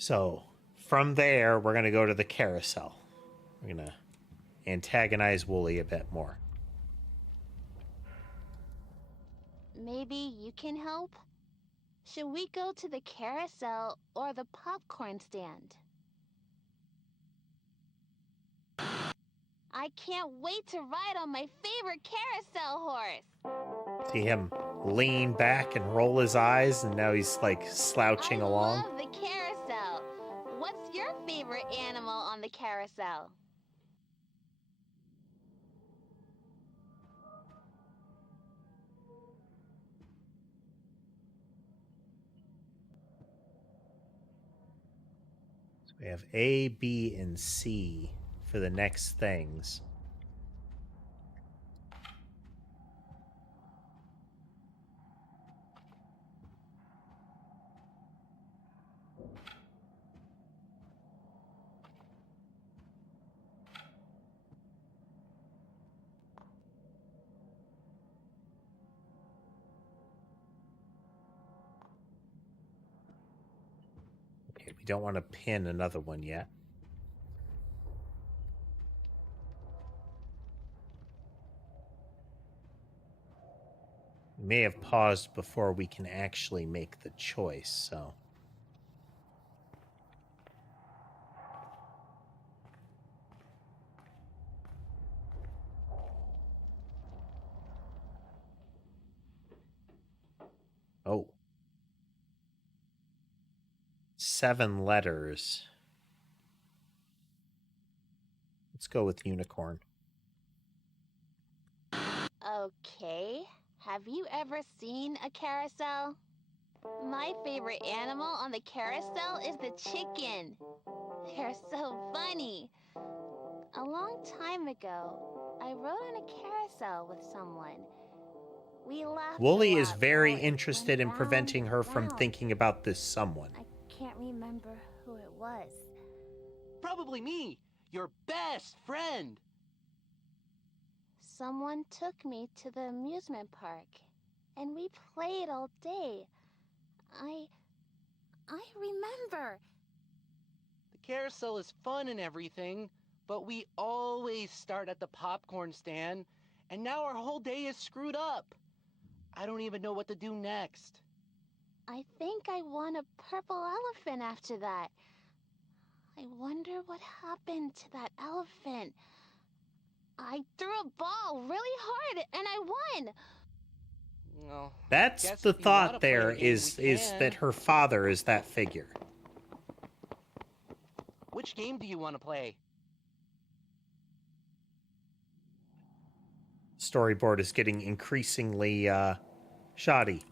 So from there, we're going to go to the carousel. We're going to antagonize Wooly a bit more. Maybe you can help? Should we go to the carousel or the popcorn stand? I can't wait to ride on my favorite carousel horse. See him lean back and roll his eyes, and now he's like slouching along. I love the carousel. What's your favorite animal on the carousel? So we have A, B, and C for the next things. Okay, we don't want to pin another one yet. We may have paused before we can actually make the choice, so. Oh. 7 letters. Let's go with unicorn. Okay. Have you ever seen a carousel? My favorite animal on the carousel is the chicken. They're so funny. A long time ago, I rode on a carousel with someone. We laughed. Wooly is very interested in preventing her from thinking about this someone. I can't remember who it was. Probably me, your best friend. Someone took me to the amusement park, and we played all day. I remember. Carousel is fun and everything, but we always start at the popcorn stand, and now our whole day is screwed up. I don't even know what to do next. I think I won a purple elephant after that. I wonder what happened to that elephant. I threw a ball really hard and I won. Well, That's guess the if you wanna thought play there a game, is we is can. that her father is that figure. Which game do you want to play? Storyboard is getting increasingly shoddy.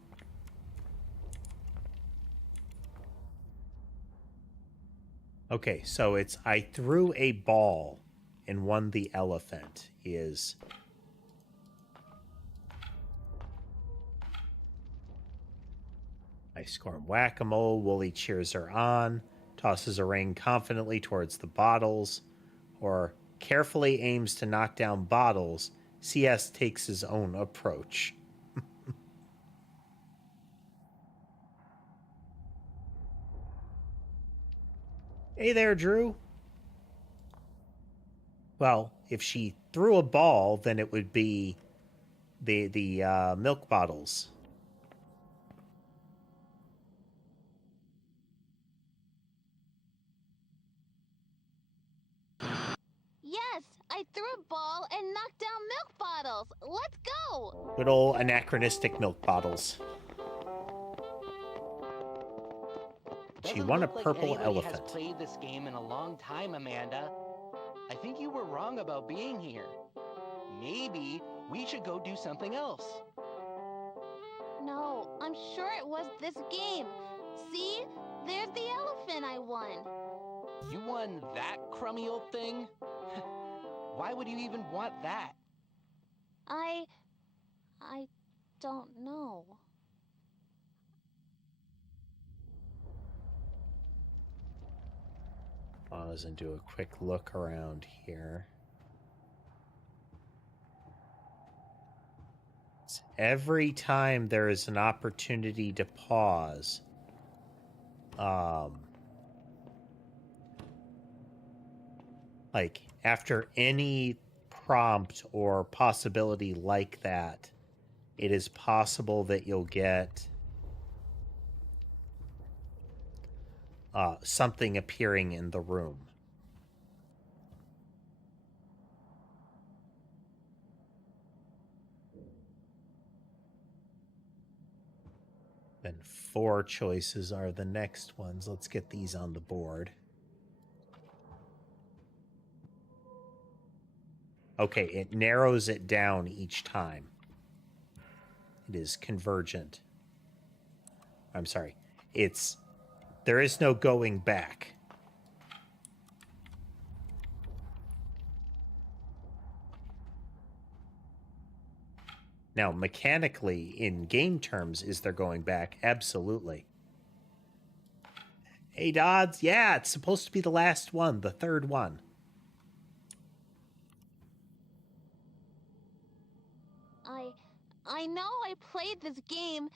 Okay, so it's I threw a ball and won the elephant is I score whack-a-mole, Wooly cheers her on, tosses a ring confidently towards the bottles, or carefully aims to knock down bottles. CS takes his own approach. Hey there, Drew. Well, if she threw a ball, then it would be the milk bottles. Yes, I threw a ball and knocked down milk bottles. Let's go. Good old anachronistic milk bottles. She Doesn't won a look like purple anybody elephant. has played this game in a long time, Amanda. I think you were wrong about being here. Maybe we should go do something else. No, I'm sure it was this game. See? There's the elephant I won. You won that crummy old thing? Why would you even want that? I don't know. Pause and do a quick look around here. Every time there is an opportunity to pause, like after any prompt or possibility like that, it is possible that you'll get something appearing in the room. Then 4 choices are the next ones. Let's get these on the board. Okay, it narrows it down each time. It is convergent. I'm sorry. There is no going back. Now, mechanically, in game terms, is there going back? Absolutely. Hey, Dodds. Yeah, it's supposed to be the last one, the third one. I know I played this game,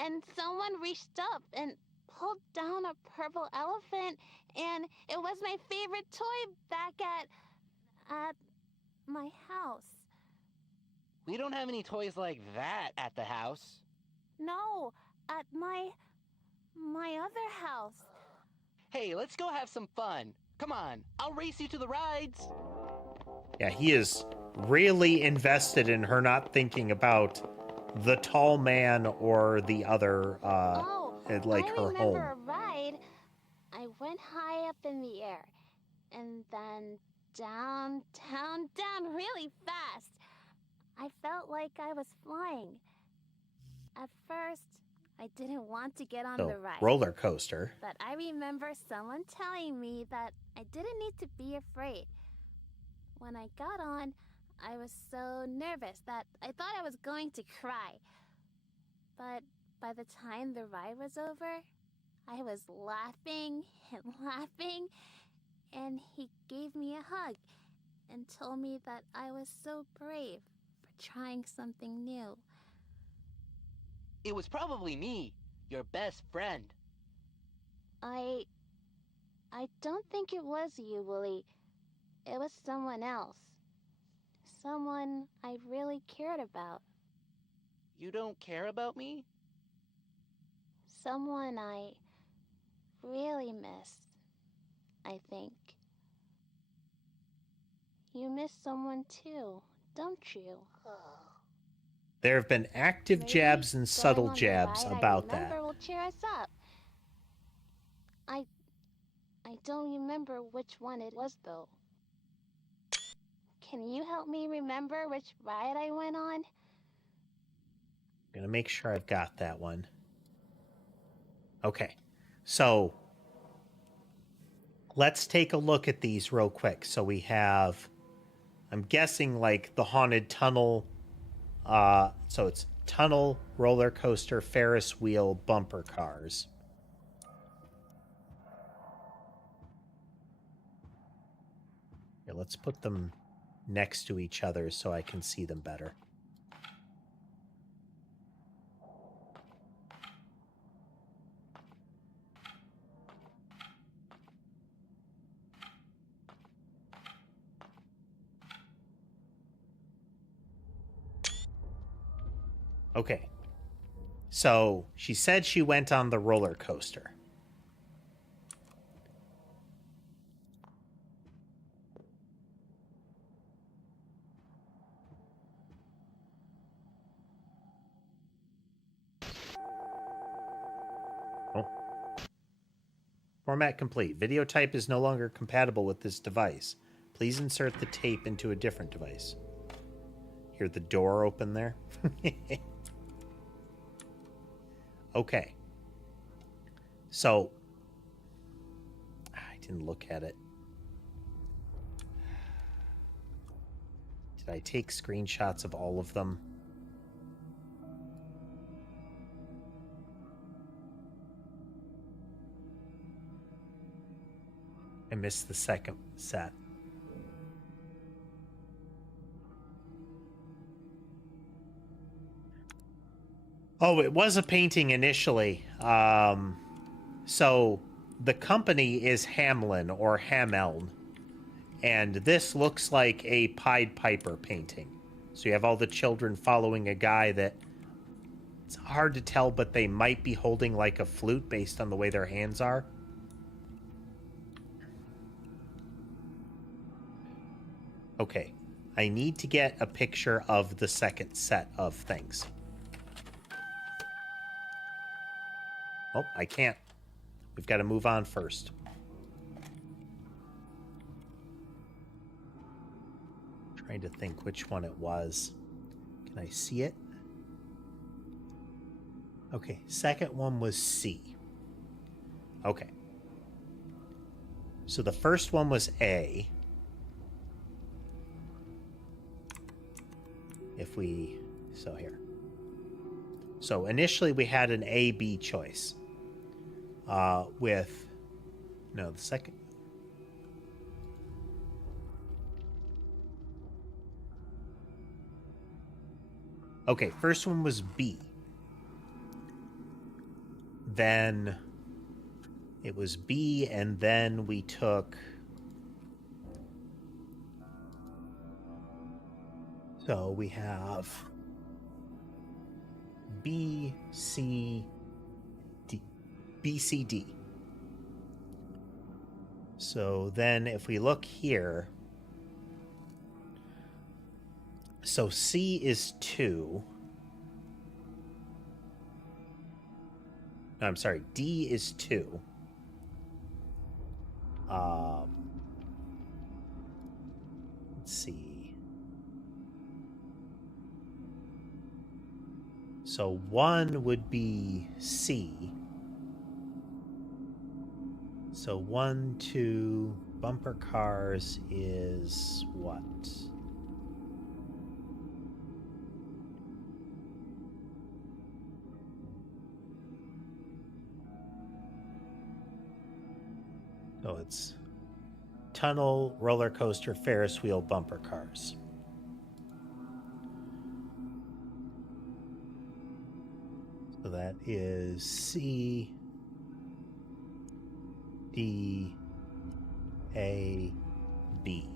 and someone reached up and pulled down a purple elephant, and it was my favorite toy back at my house. We don't have any toys like that at the house. No, at my other house. Hey, let's go have some fun. Come on, I'll race you to the rides. Yeah, he is really invested in her not thinking about the tall man or the other, like her home. I remember a ride. I went high up in the air, and then down, down, down really fast. I felt like I was flying. At first, I didn't want to get on the ride. Roller coaster. But I remember someone telling me that I didn't need to be afraid. When I got on, I was so nervous that I thought I was going to cry. But by the time the ride was over, I was laughing and laughing, and he gave me a hug and told me that I was so brave for trying something new. It was probably me, your best friend. I I don't think it was you, Willie. It was someone else. Someone I really cared about. You don't care about me? Someone I really miss, I think. You miss someone too, don't you? There have been active Maybe jabs and going subtle on the jabs ride about I that. remember will cheer us up. I don't remember which one it was, though. Can you help me remember which ride I went on? I'm gonna make sure I've got that one. Okay, so let's take a look at these real quick. So we have, I'm guessing, like the haunted tunnel. So it's tunnel, roller coaster, Ferris wheel, bumper cars. Here, let's put them next to each other so I can see them better. Okay. So she said she went on the roller coaster. Oh. Format complete. Video type is no longer compatible with this device. Please insert the tape into a different device. Hear the door open there? Okay. So, I didn't look at it. Did I take screenshots of all of them? I missed the second set. Oh, it was a painting initially. So the company is Hamlin or Hameln, and this looks like a Pied Piper painting. So you have all the children following a guy that it's hard to tell, but they might be holding like a flute based on the way their hands are. Okay, I need to get a picture of the second set of things. Oh, I can't. We've got to move on first. Trying to think which one it was. Can I see it? Okay, second one was C. Okay. So the first one was A. If we... So here. So initially we had an A-B choice. With... No, the second... Okay, first one was B. Then it was B, and then we took... So we have B, C, D. B, C, D. So then if we look here... So C is 2. No, I'm sorry. D is 2. Let's see. So 1 would be C. So 1, 2, bumper cars is what? So it's tunnel, roller coaster, Ferris wheel, bumper cars. So that is C, D, A, B.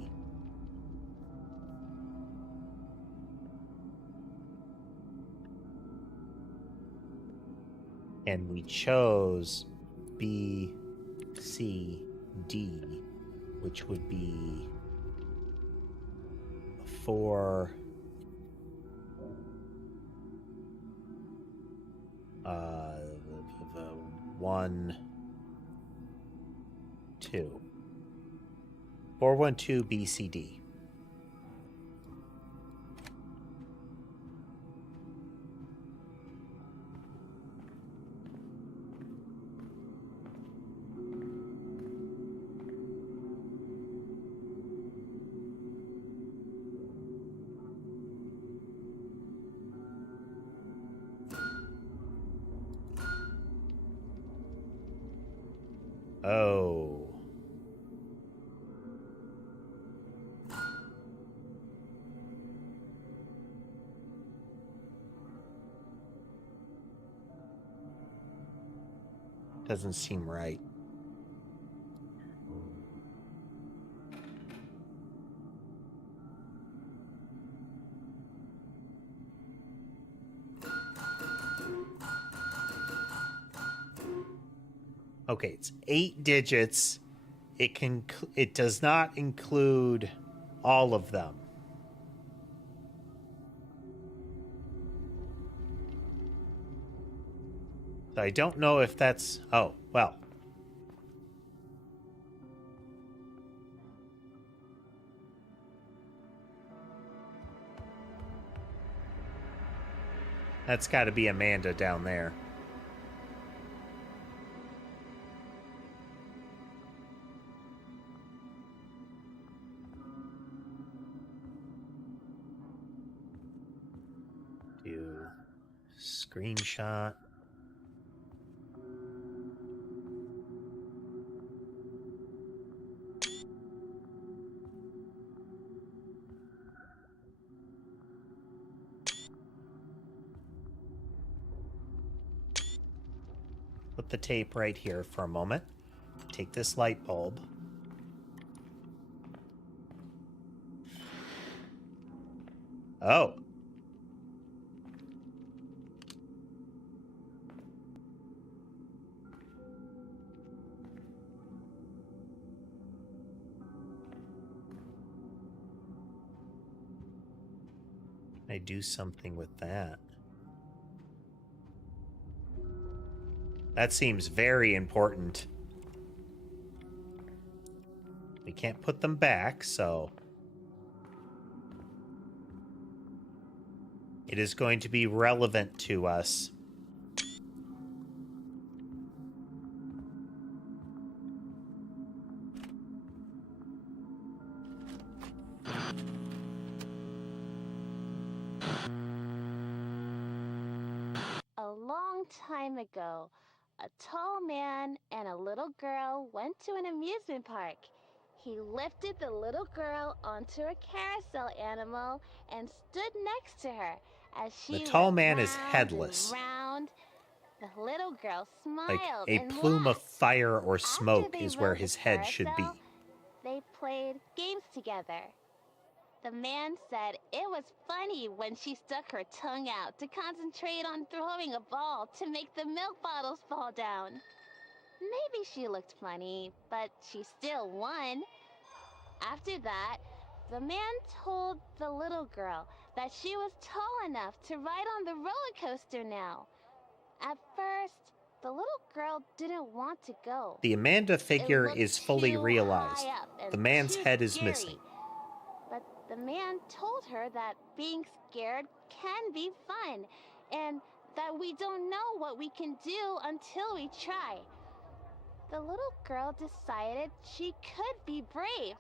And we chose B, C, D, which would be 4, 1, 2. 4, 1, 2, B, C, D. Oh. Doesn't seem right. Okay, it's 8 digits. It does not include all of them. So I don't know if that's... Oh, well. That's got to be Amanda down there. Do screenshot. Put the tape right here for a moment. Take this light bulb. Oh. I do something with that. That seems very important. We can't put them back, so it is going to be relevant to us. A long time ago, a tall man and a little girl went to an amusement park. He lifted the little girl onto a carousel animal and stood next to her as she The tall went man is round headless. and round. The little girl Like smiled a and plume of laughed. fire or After smoke they is where rode the his head should be. carousel, they played games together. The man said it was funny when she stuck her tongue out to concentrate on throwing a ball to make the milk bottles fall down. Maybe she looked funny, but she still won. After that, the man told the little girl that she was tall enough to ride on the roller coaster now. At first, the little girl didn't want to go. The Amanda figure It is looked fully too realized. high up and The man's too head is scary. missing. But the man told her that being scared can be fun, and that we don't know what we can do until we try. The little girl decided she could be brave.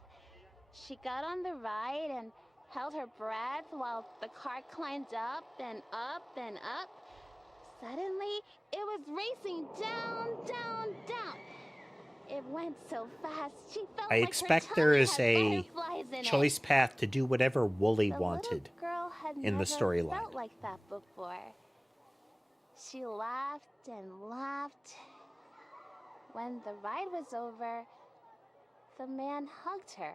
She got on the ride and held her breath while the car climbed up and up and up. Suddenly, it was racing down, down, down. It went so fast, she felt I like expect her there tummy is had a butterflies in choice it. path to do whatever Wooly The wanted little girl had in the never storyline. felt like that before. She laughed and laughed. When the ride was over, the man hugged her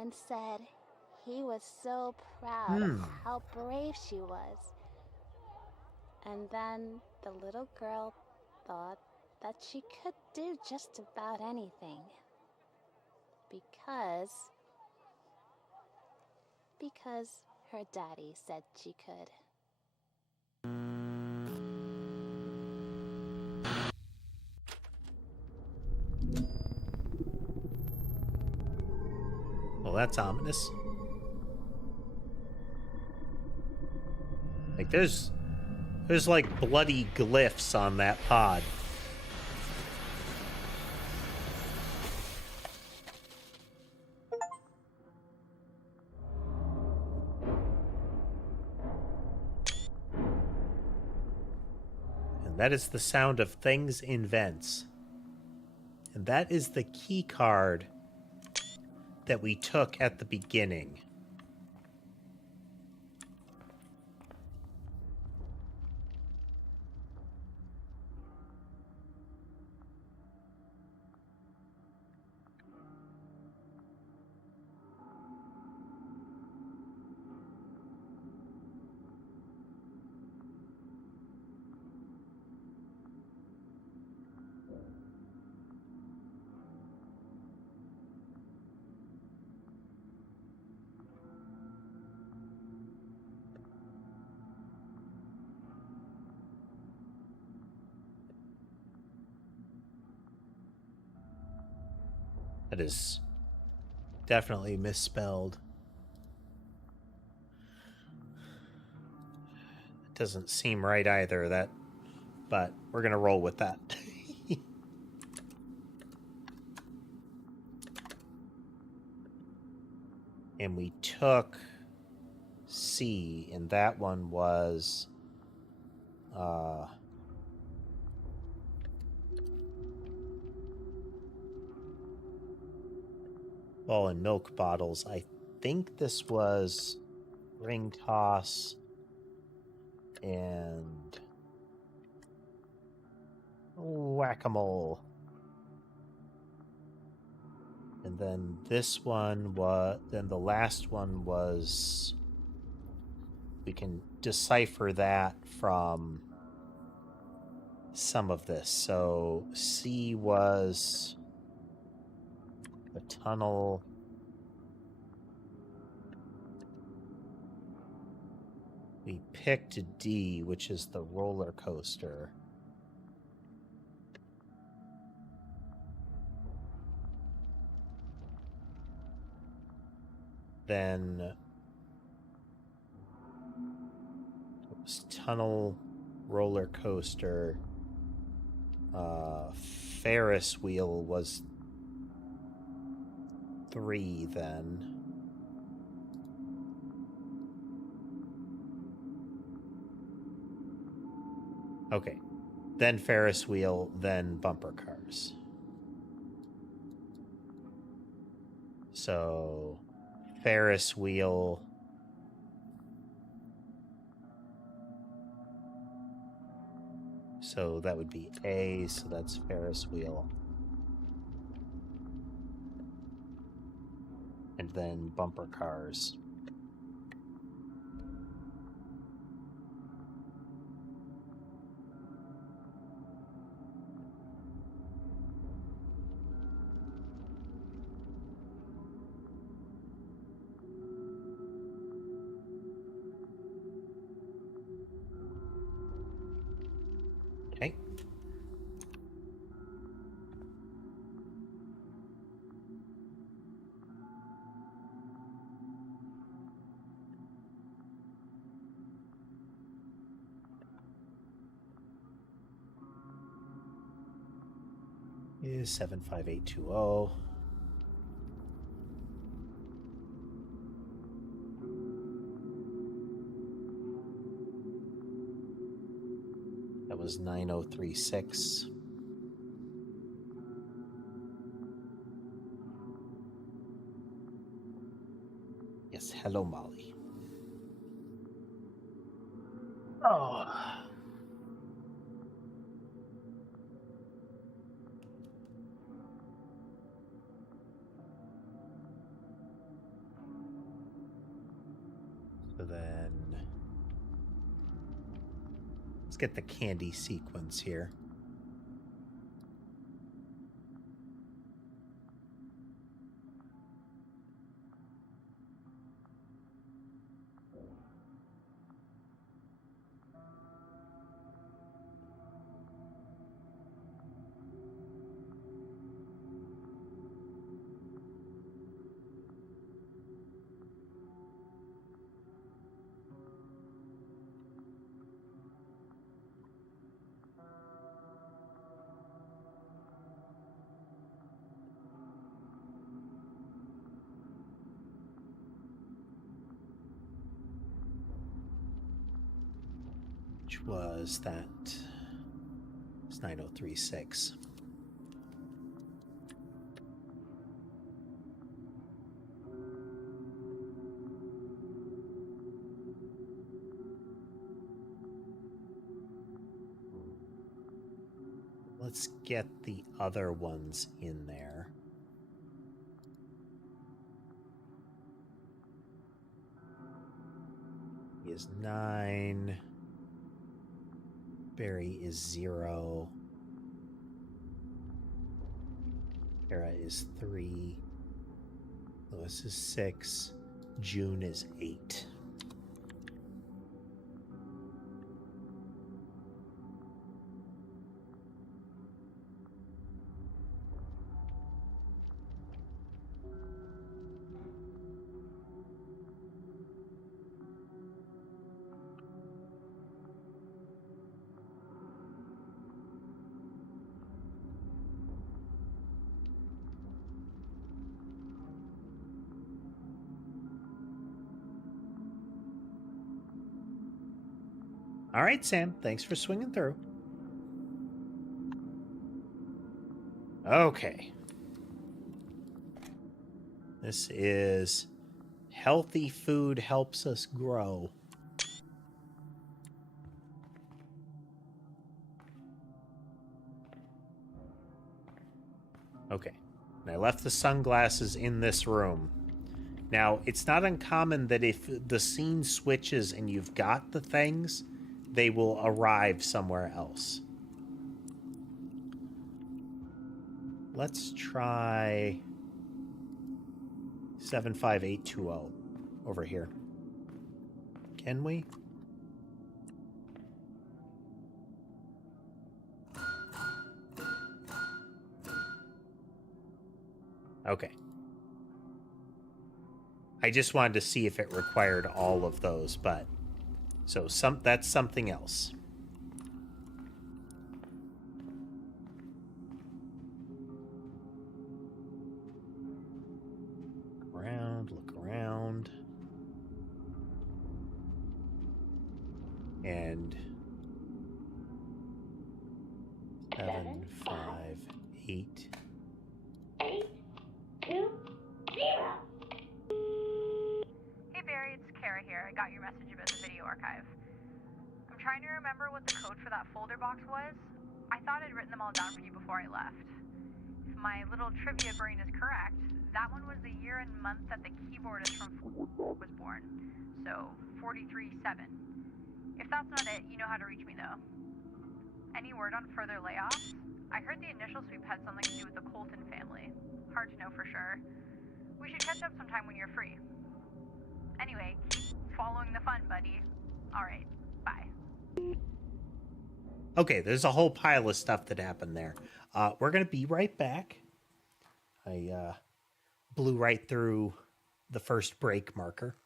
and said he was so proud of how brave she was. And then the little girl thought that she could do just about anything. Because her daddy said she could. Well, that's ominous. Like, there's like bloody glyphs on that pod. And that is the sound of things in vents. And that is the key card that we took at the beginning. That is definitely misspelled. It doesn't seem right either, but we're gonna roll with that. And we took C, and that one was ball and milk bottles. I think this was ring toss and whack-a-mole. And then this one was, then the last one was, we can decipher that from some of this. So C was the tunnel. We picked D, which is the roller coaster. Then it was tunnel, roller coaster. Ferris wheel was 3 then. Okay. Then Ferris wheel, then bumper cars. So Ferris wheel. So that would be A, so that's Ferris wheel. And then bumper cars. Okay. Is 75820. That was 9036. Yes, hello, Molly. Oh. get the candy sequence here. Which was that? It's 9036. Let's get the other ones in there. He is 9. Barry is 0. Kara is 3. Lewis is 6. June is 8. All right, Sam. Thanks for swinging through. Okay. This is healthy food helps us grow. Okay. And I left the sunglasses in this room. Now, it's not uncommon that if the scene switches and you've got the things, they will arrive somewhere else. Let's try 75820 over here. Can we? Okay. I just wanted to see if it required all of those, but so that's something else. Look around. And 7, 5, 8. 8, 2, 0. Hey Barry, it's Kara here. I got your message about the video archive. I'm trying to remember what the code for that folder box was. I thought I'd written them all down for you before I left. If my little trivia brain is correct, that one was the year and month that the keyboardist from was born. So, 43-7. If that's not it, you know how to reach me though. Any word on further layoffs? I heard the initial sweep had something to do with the Colton family. Hard to know for sure. We should catch up sometime when you're free. Anyway, keep following the fun, buddy. Alright, bye. Okay, there's a whole pile of stuff that happened there. We're going to be right back. I blew right through the first break marker.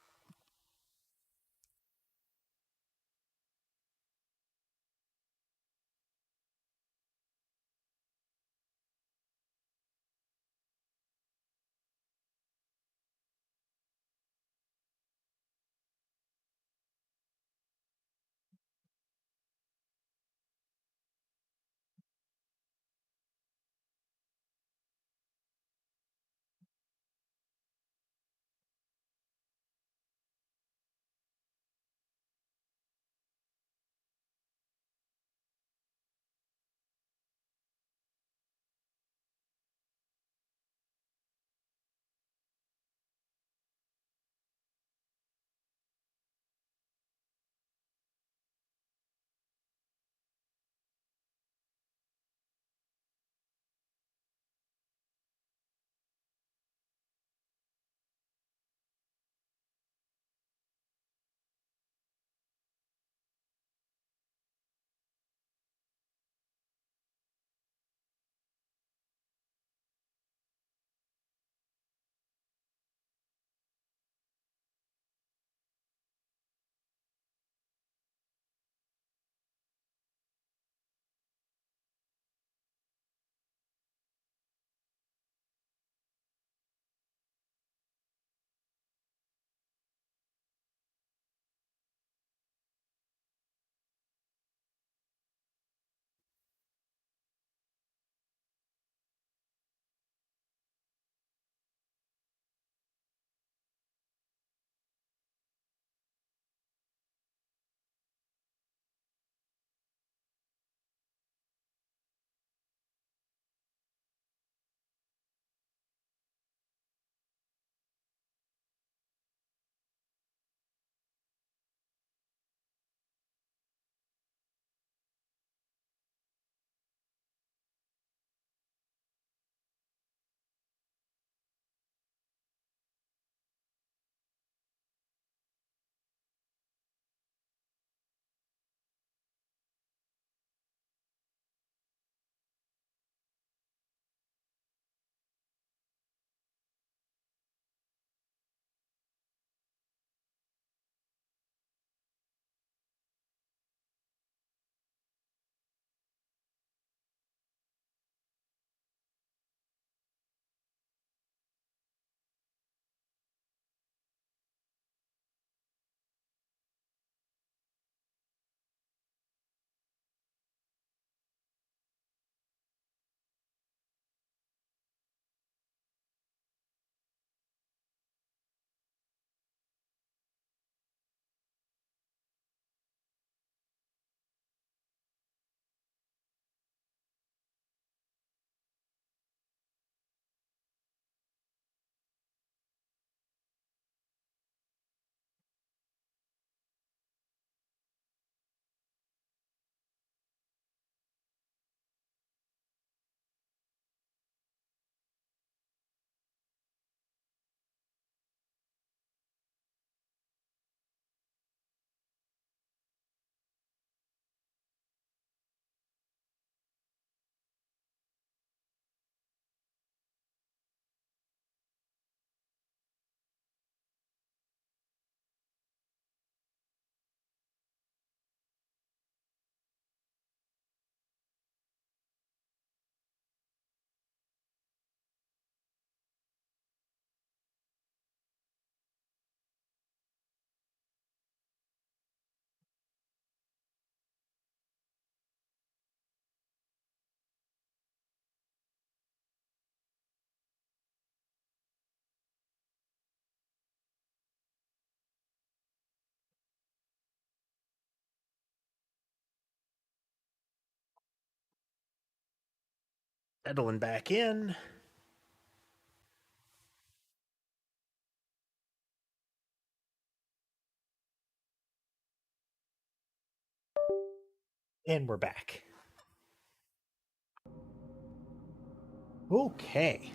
Settling back in. And we're back. Okay.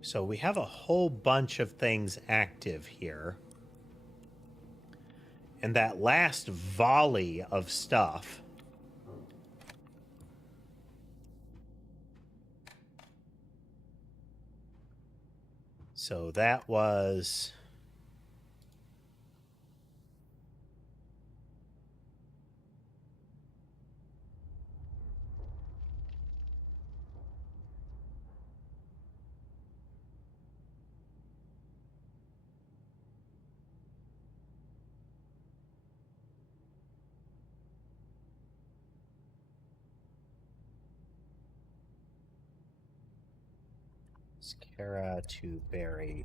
So we have a whole bunch of things active here. And that last volley of stuff so that was Kara to Barry.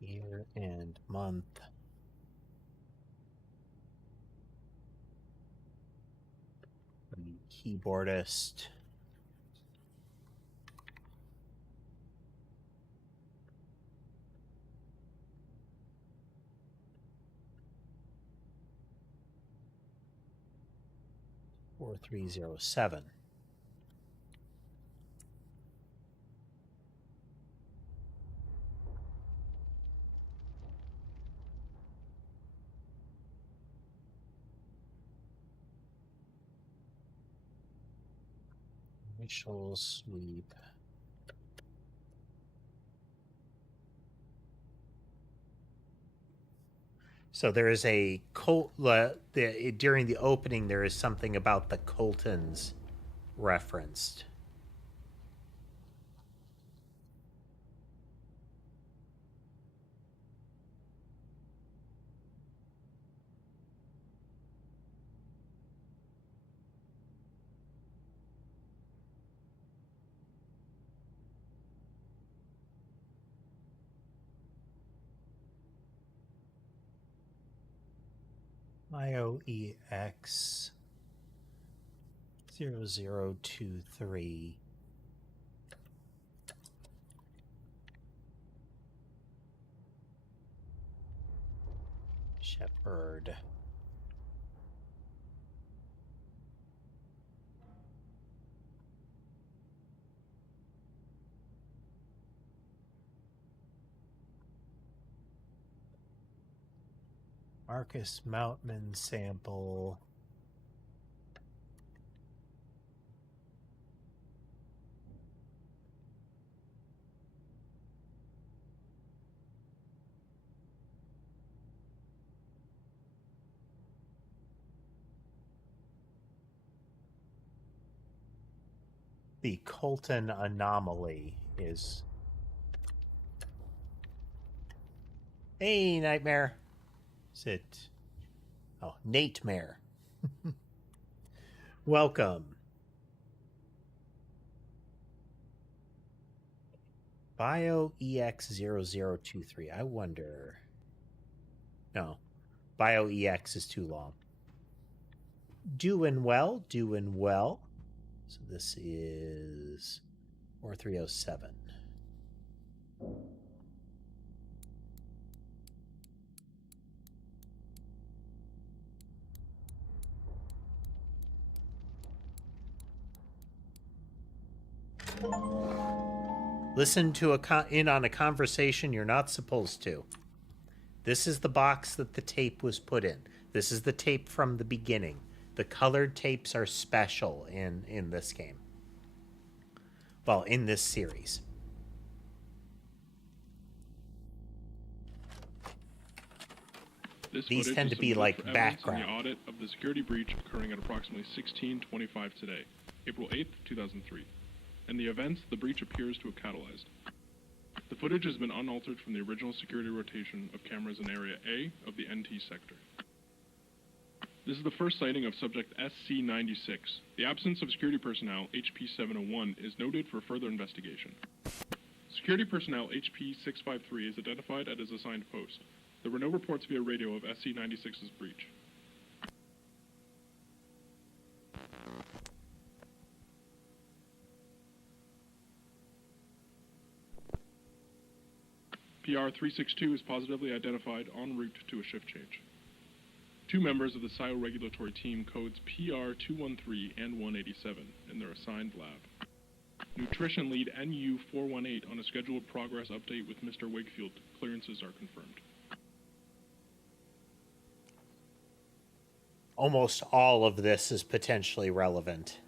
Year and month. Keyboardist. Four 307. Initial sweep. So there is a during the opening there is something about the Coltons referenced. IOEX 0023. Shepherd. Marcus Moutman sample. The Colton anomaly is... Hey, Nightmare. Is it... Oh, Natemare. Welcome. BioEX0023. I wonder... No. BioEX is too long. Doing well. Doing well. So this is 4307. Listen to in on a conversation you're not supposed to. This is the box that the tape was put in. This is the tape from the beginning. The colored tapes are special in this game. Well, in this series. These tend to be like background. The audit of the security breach occurring at approximately 16:25 today, April 8th, 2003. And the events the breach appears to have catalyzed. The footage has been unaltered from the original security rotation of cameras in Area A of the NT sector. This is the first sighting of subject SC-96. The absence of security personnel, HP-701, is noted for further investigation. Security personnel HP-653 is identified at his assigned post. There were no reports via radio of SC-96's breach. PR-362 is positively identified en route to a shift change. Two members of the SIO regulatory team codes PR-213 and 187 in their assigned lab. Nutrition lead NU-418 on a scheduled progress update with Mr. Wakefield. Clearances are confirmed. Almost all of this is potentially relevant.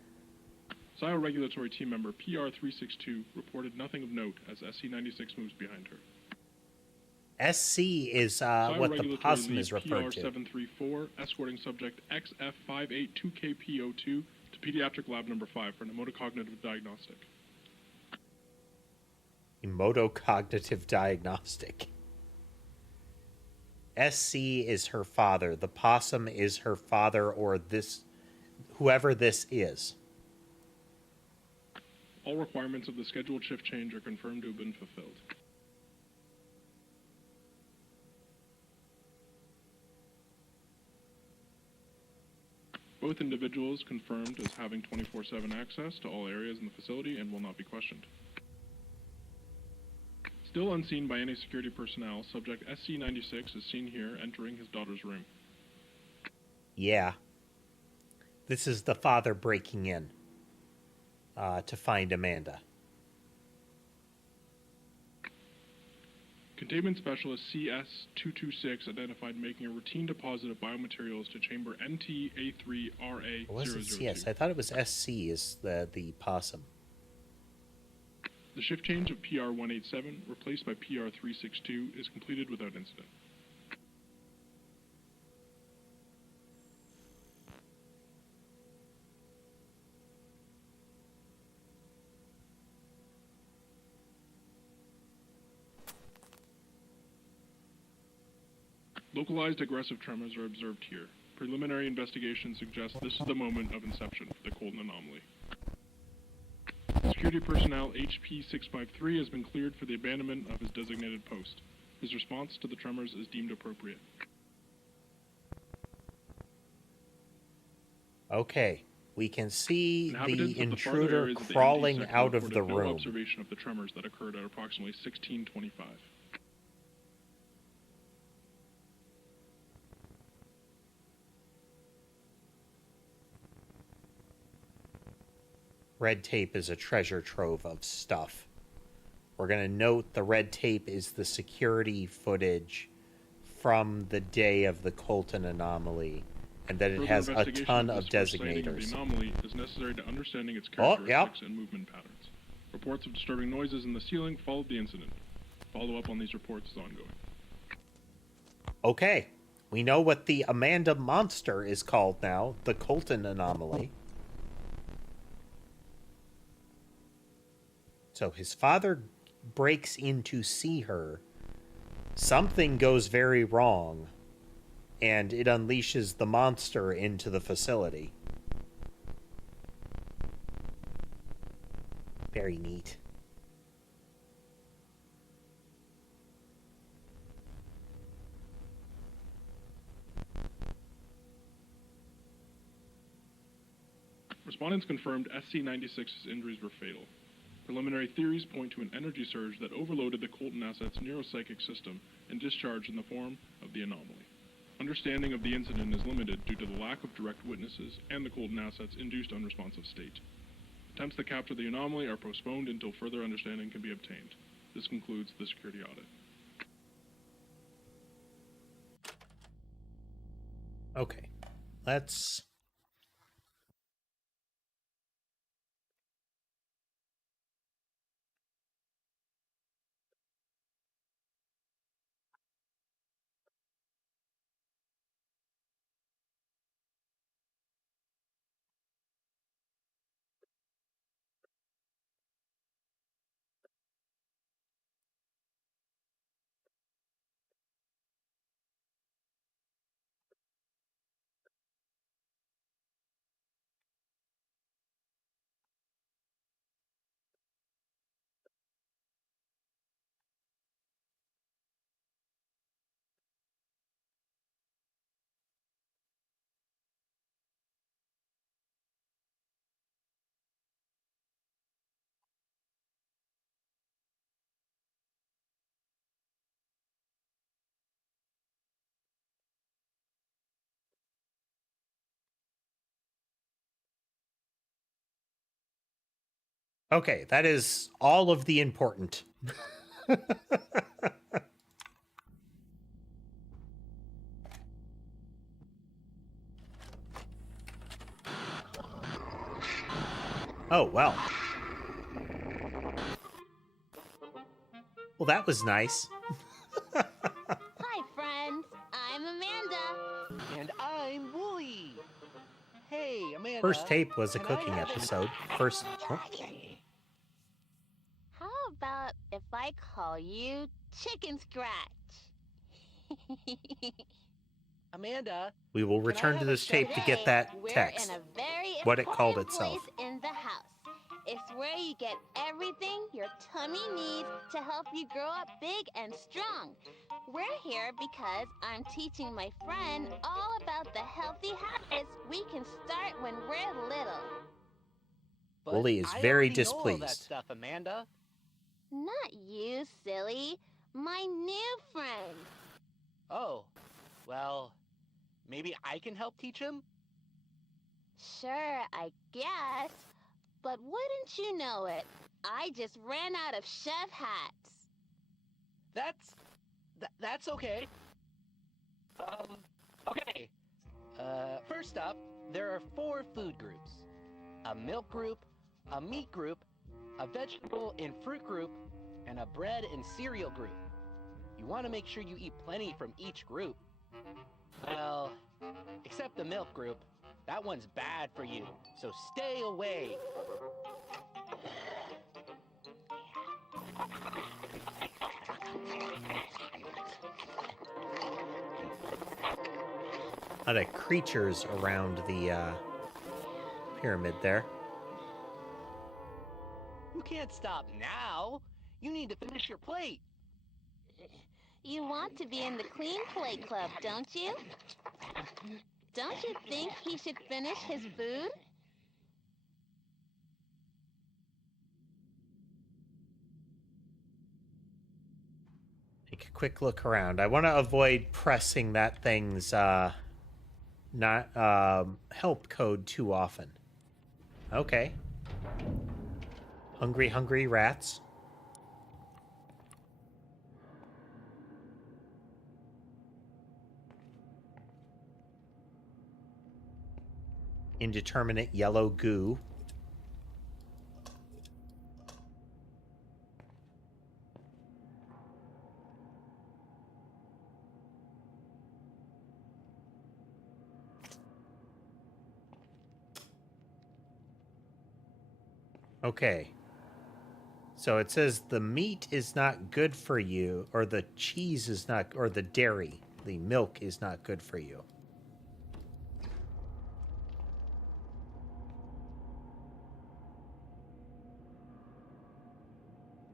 SIO regulatory team member PR-362 reported nothing of note as SC-96 moves behind her. SC is what the possum is referred to. PR-734 escorting subject XF582KPO2 to pediatric lab number 5 for an emotocognitive diagnostic. Emotocognitive diagnostic. SC is her father. The possum is her father, or this, whoever this is. All requirements of the scheduled shift change are confirmed to have been fulfilled. Both individuals confirmed as having 24/7 access to all areas in the facility and will not be questioned. Still unseen by any security personnel, subject SC-96 is seen here entering his daughter's room. Yeah. This is the father breaking in to find Amanda. Containment Specialist CS-226 identified making a routine deposit of biomaterials to chamber NT-A3RA-002. Was it CS? I thought it was SC is the possum. The shift change of PR-187, replaced by PR-362, is completed without incident. Localized aggressive tremors are observed here. Preliminary investigation suggests this is the moment of inception for the Colton anomaly. Security personnel HP-653 has been cleared for the abandonment of his designated post. His response to the tremors is deemed appropriate. Okay, we can see Inhabitants the of the farther intruder areas of the crawling NT sector out of the reported no room. observation of the tremors that occurred at approximately 1625. Red tape is a treasure trove of stuff. We're going to note the red tape is the security footage from the day of the Colton anomaly, and that it Further has a investigation ton of of this first sighting of designators. the anomaly is necessary to understanding its characteristics and movement patterns. Reports of disturbing noises in the ceiling followed the incident. Follow-up on these reports is ongoing. Okay, we know what the Amanda monster is called now, the Colton anomaly. So his father breaks in to see her. Something goes very wrong, and it unleashes the monster into the facility. Very neat. Respondents confirmed SC-96's injuries were fatal. Preliminary theories point to an energy surge that overloaded the Colton asset's neuropsychic system and discharged in the form of the anomaly. Understanding of the incident is limited due to the lack of direct witnesses and the Colton asset's induced unresponsive state. Attempts to capture the anomaly are postponed until further understanding can be obtained. This concludes the security audit. Okay, let's... Okay, that is all of the important. Oh, well. Well, that was nice. Hi, friends. I'm Amanda. And I'm Wooly. Hey, Amanda. First tape was a can I cooking have episode. First. Oh. How about if I call you Chicken Scratch? Amanda. We will can I return to have a this tape to get Today, that we're text. in a very What it called important itself. place in the house. It's where you get everything your tummy needs to help you grow up big and strong. We're here because I'm teaching my friend all about the healthy habits we can start when we're little. But Wooly is I very already know all that displeased. stuff, Amanda. Not you, silly. My new friend. Oh, well, maybe I can help teach him? Sure, I guess. But wouldn't you know it, I just ran out of chef hats. That's okay. Okay. First up, there are 4 food groups. A milk group, a meat group, a vegetable and fruit group, and a bread and cereal group. You want to make sure you eat plenty from each group. Well, except the milk group. That one's bad for you, so stay away. A lot of creatures around the pyramid there. You can't stop now. You need to finish your plate. You want to be in the Clean Plate Club, don't you? Don't you think he should finish his food? Take a quick look around. I want to avoid pressing that thing's help code too often. Okay. Hungry, hungry rats. Indeterminate yellow goo. Okay. So it says the meat is not good for you, or the cheese is not, or the dairy, the milk is not good for you.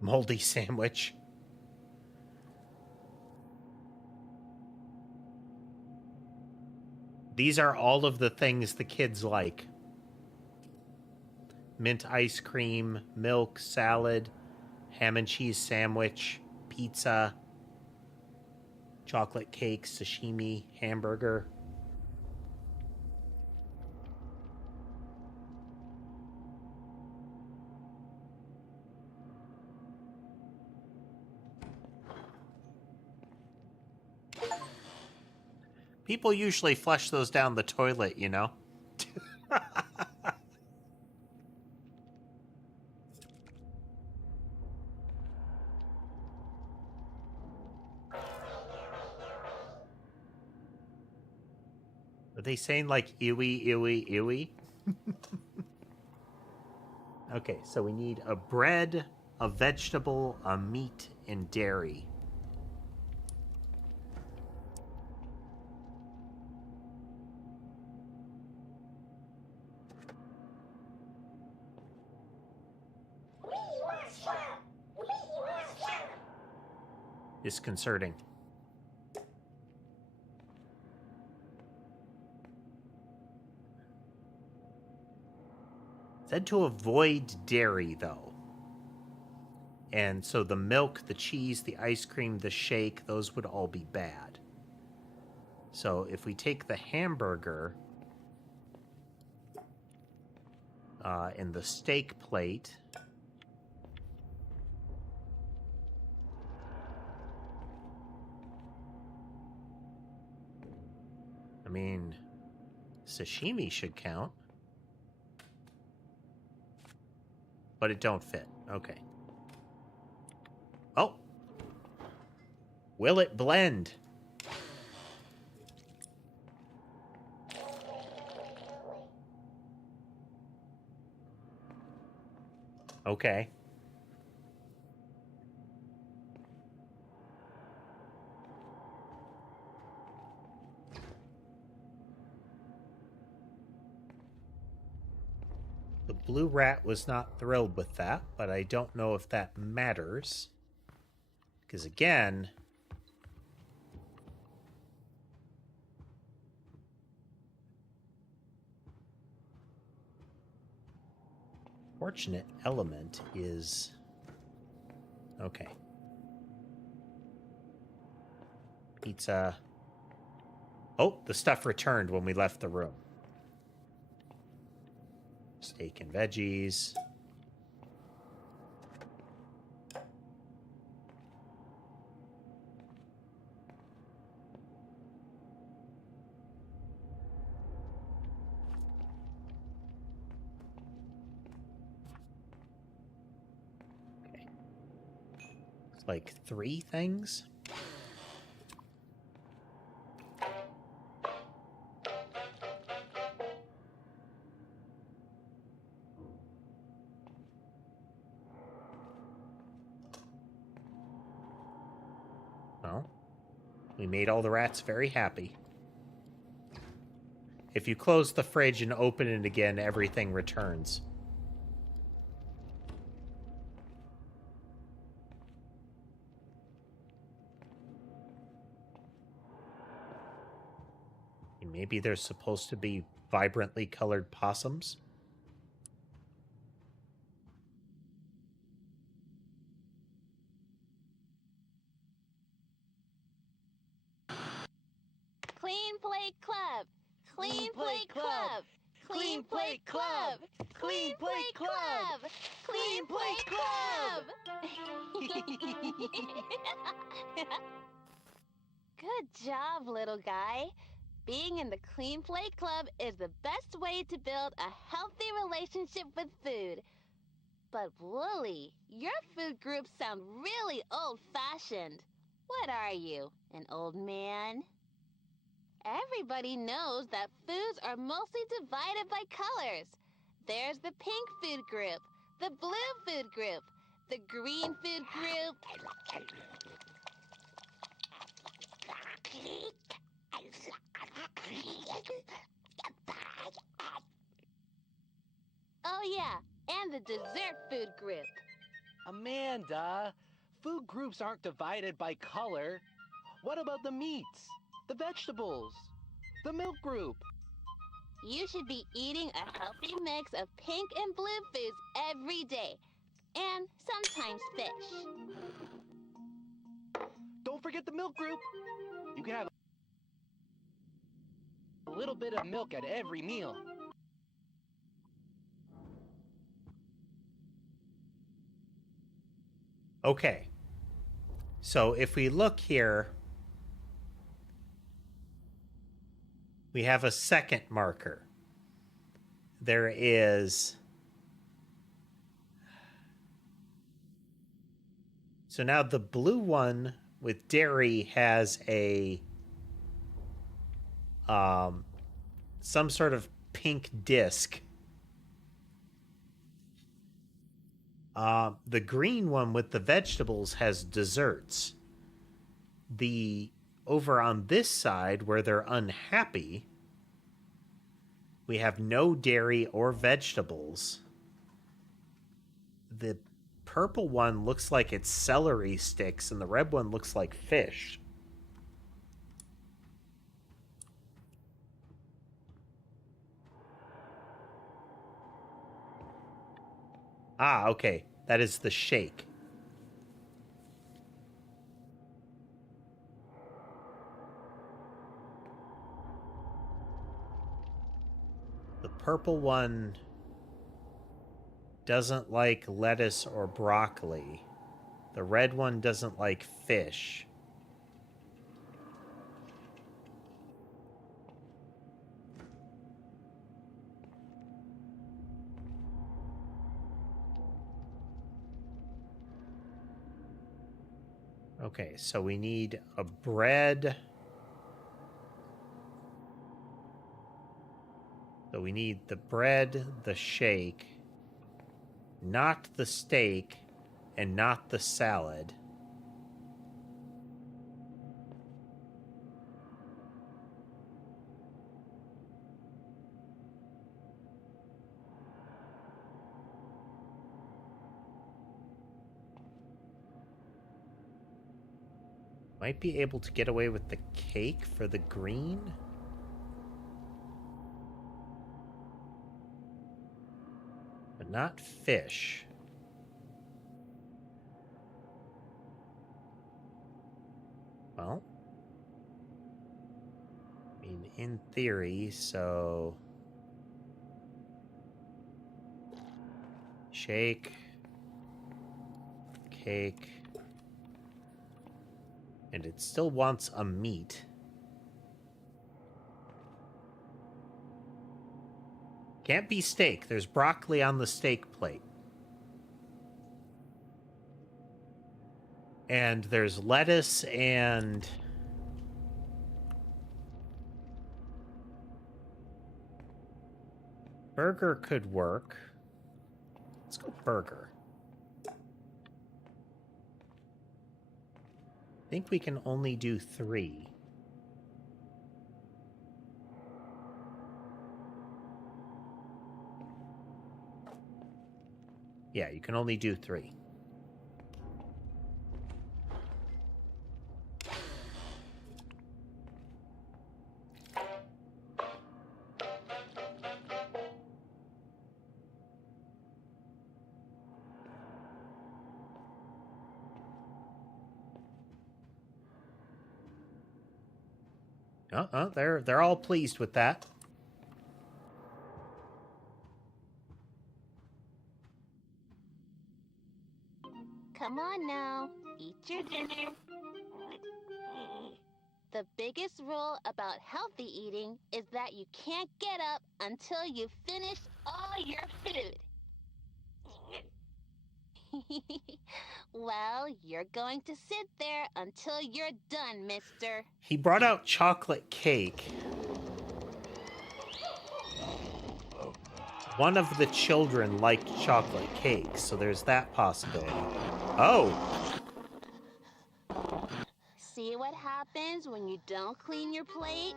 Moldy sandwich. These are all of the things the kids like. Mint ice cream, milk, salad, ham and cheese sandwich, pizza, chocolate cake, sashimi, hamburger. People usually flush those down the toilet, you know? Are they saying like ewy, ewy, ewy? Okay, so we need a bread, a vegetable, a meat, and dairy. Disconcerting. Said to avoid dairy, though. And so the milk, the cheese, the ice cream, the shake, those would all be bad. So if we take the hamburger and the steak plate mean, sashimi should count. But it don't fit. Okay. Oh. Will it blend? Okay. The blue rat was not thrilled with that, but I don't know if that matters. Because again, fortunate element is okay. Pizza. Oh, the stuff returned when we left the room. Steak and veggies. Okay. It's like 3 things. Well, we made all the rats very happy. If you close the fridge and open it again, everything returns. Maybe there's supposed to be vibrantly colored possums. Clean Plate Club! Clean Plate Club! Clean Plate Club! Clean Plate Club! Clean Plate Club! Good job, little guy. Being in the Clean Plate Club is the best way to build a healthy relationship with food. But Wooly, your food groups sound really old-fashioned. What are you, an old man? Everybody knows that foods are mostly divided by colors. There's the pink food group, the blue food group, the green food group. Oh yeah, and the dessert food group. Amanda, food groups aren't divided by color. What about the meats, the vegetables, the milk group? You should be eating a healthy mix of pink and blue foods every day. And sometimes fish. Don't forget the milk group. You can have a little bit of milk at every meal. Okay. So if we look here, we have a second marker. There is... So now the blue one with dairy has a... some sort of pink disc. The green one with the vegetables has desserts. Over on this side, where they're unhappy, we have no dairy or vegetables. The purple one looks like it's celery sticks, and the red one looks like fish. Ah, okay. That is the shake. The purple one doesn't like lettuce or broccoli. The red one doesn't like fish. Okay, so we need a bread. So we need the bread, the shake, not the steak, and not the salad. Might be able to get away with the cake for the green. But not fish. Well, I mean, in theory, so... Shake. Cake. And it still wants a meat. Can't be steak. There's broccoli on the steak plate. And there's lettuce and... Burger could work. Let's go burger. I think we can only do 3. Yeah, you can only do 3. They're all pleased with that. Come on now, eat your dinner. The biggest rule about healthy eating is that you can't get up until you've finished all your food. Well, you're going to sit there until you're done, mister. He brought out chocolate cake. One of the children liked chocolate cake, so there's that possibility. Oh! See what happens when you don't clean your plate?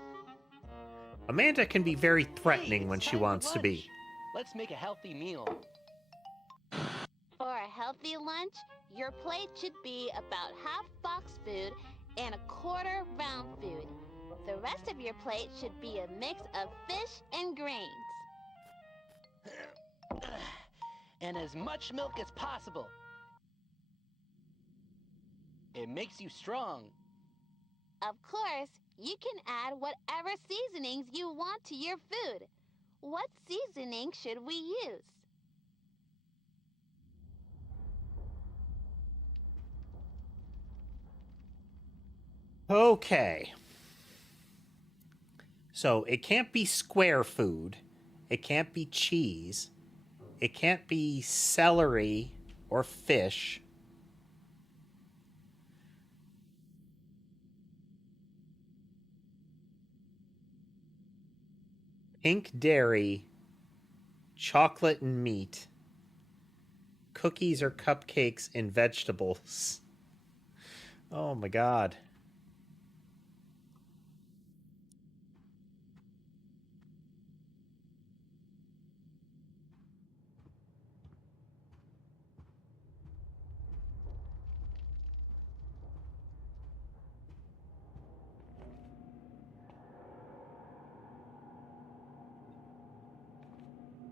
Amanda can be very threatening when she wants to be. Let's make a healthy meal. For a healthy lunch, your plate should be about half box food and a quarter round food. The rest of your plate should be a mix of fish and grains. And as much milk as possible. It makes you strong. Of course, you can add whatever seasonings you want to your food. What seasoning should we use? Okay. So it can't be square food. It can't be cheese. It can't be celery or fish. Pink dairy, chocolate and meat, cookies or cupcakes and vegetables. Oh my God.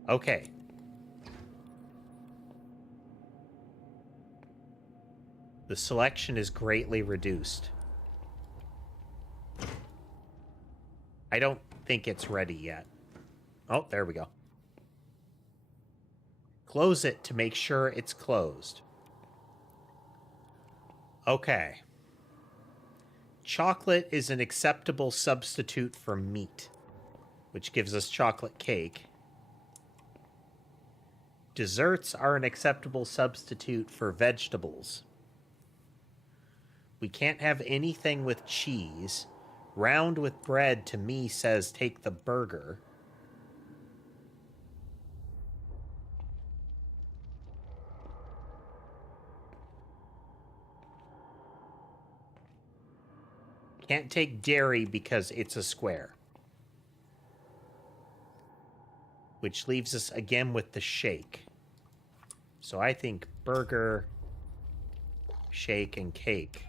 Okay. The selection is greatly reduced. I don't think it's ready yet. Oh, there we go. Close it to make sure it's closed. Okay. Chocolate is an acceptable substitute for meat, which gives us chocolate cake. Desserts are an acceptable substitute for vegetables, We can't have anything with cheese. Round with bread to me says take the burger. Can't take dairy because it's a square. Which leaves us again with the shake. So I think burger, shake, and cake.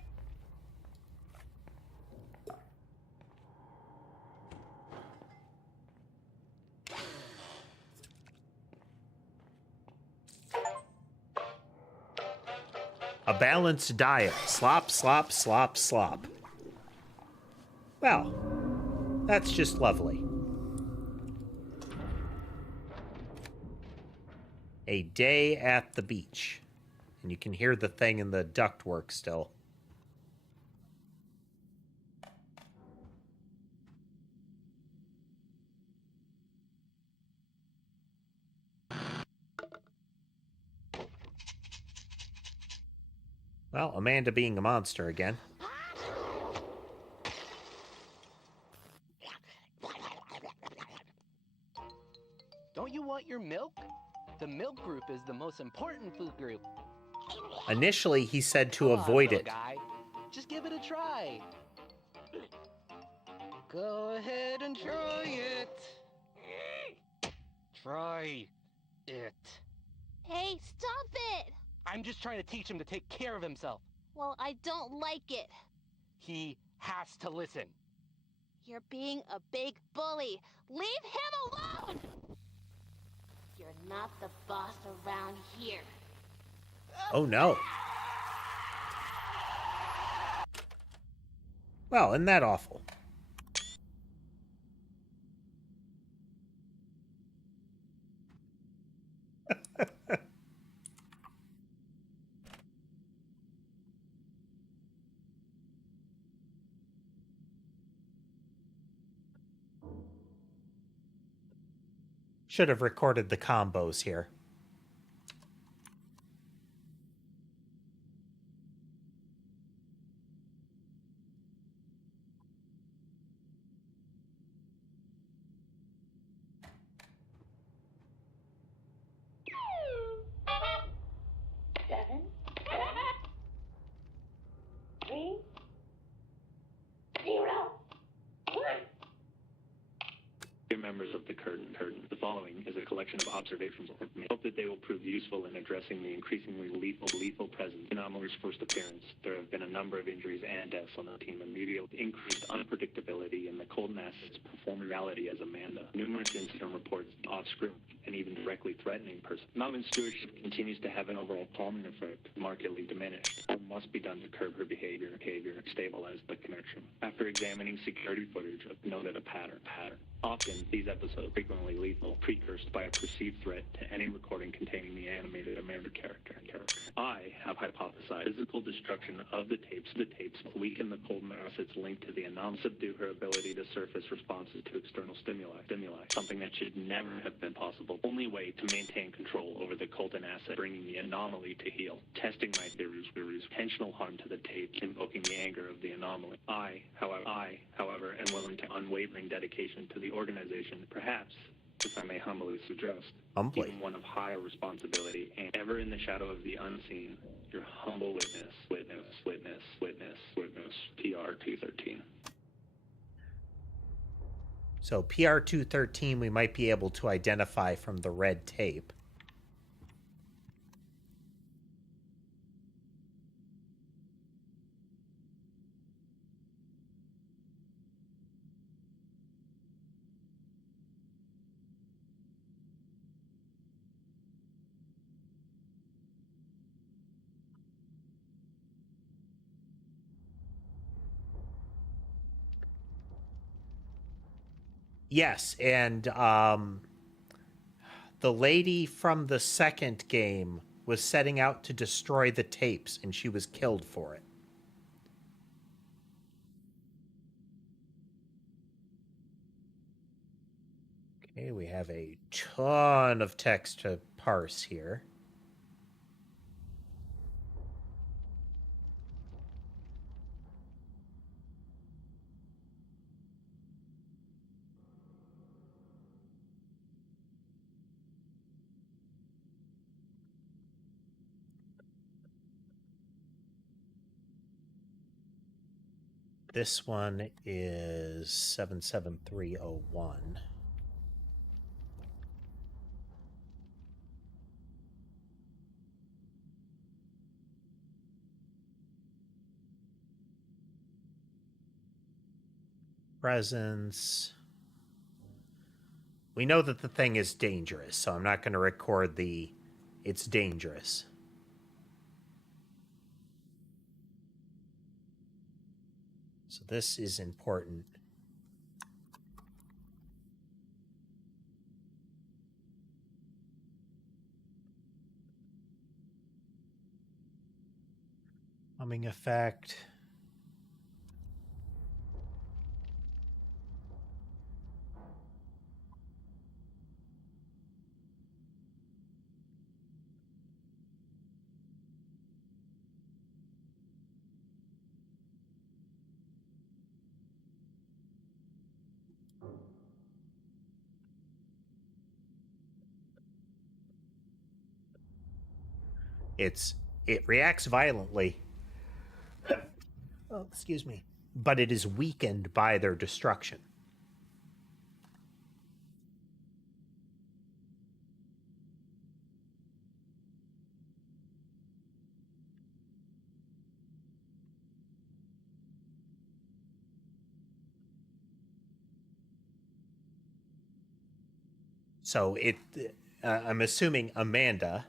A balanced diet. Slop, slop, slop, slop. Well, that's just lovely. A day at the beach. And you can hear the thing in the ductwork still. Well, Amanda being a monster again. Don't you want your milk? The milk group is the most important food group. Initially, he said to Come on, avoid little it. guy. Just give it a try. Go ahead and try it. Try it. Hey, stop it! I'm just trying to teach him to take care of himself. Well, I don't like it. He has to listen. You're being a big bully. Leave him alone! You're not the boss around here. Oh no. Well, isn't that awful? Should have recorded the combos here. Seven, 3, 0, 1. Dear members of the curtain, the following is a collection of observations of me. Hope that they will prove useful in addressing the increasingly lethal presence. In Amelie's first appearance, there have been a number of injuries and deaths on the team, immediately increased unpredictability in the Colton assets perform reality as Amanda. Numerous incident reports off-script and even directly threatening person. Mountain stewardship continues to have an overall calming effect, markedly diminished. What must be done to curb her behavior, stabilize the connection. After examining security footage, I've noted a pattern. Often, these episodes are frequently lethal, precursed by a perceived threat to any recording containing the animated Amanda character. I have hypothesized physical destruction of the tapes weaken the Colton assets linked to the anomaly, subdue her ability to surface responses to external stimuli, something that should never have been possible. Only way to maintain control over the Colton asset, bringing the anomaly to heel. Testing my theories, intentional harm to the tapes, invoking the anger of the anomaly. I, however, am willing to unwavering dedication to the organization, perhaps, if I may humbly suggest, even one of higher responsibility, and ever in the shadow of the unseen, your humble witness, PR-213. So PR-213 we might be able to identify from the red tape. Yes, and the lady from the second game was setting out to destroy the tapes, and she was killed for it. Okay, we have a ton of text to parse here. This one is 77301. Presence. We know that the thing is dangerous, so I'm not going to record the it's dangerous. So this is important. Humming effect. It reacts violently. Oh, excuse me. But it is weakened by their destruction. So I'm assuming Amanda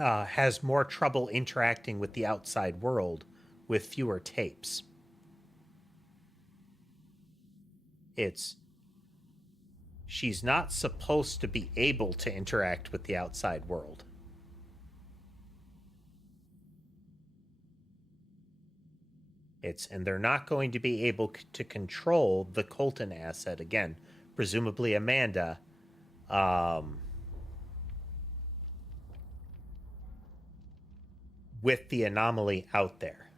has more trouble interacting with the outside world with fewer tapes. She's not supposed to be able to interact with the outside world. And they're not going to be able to control the Colton asset again. Presumably Amanda, with the anomaly out there.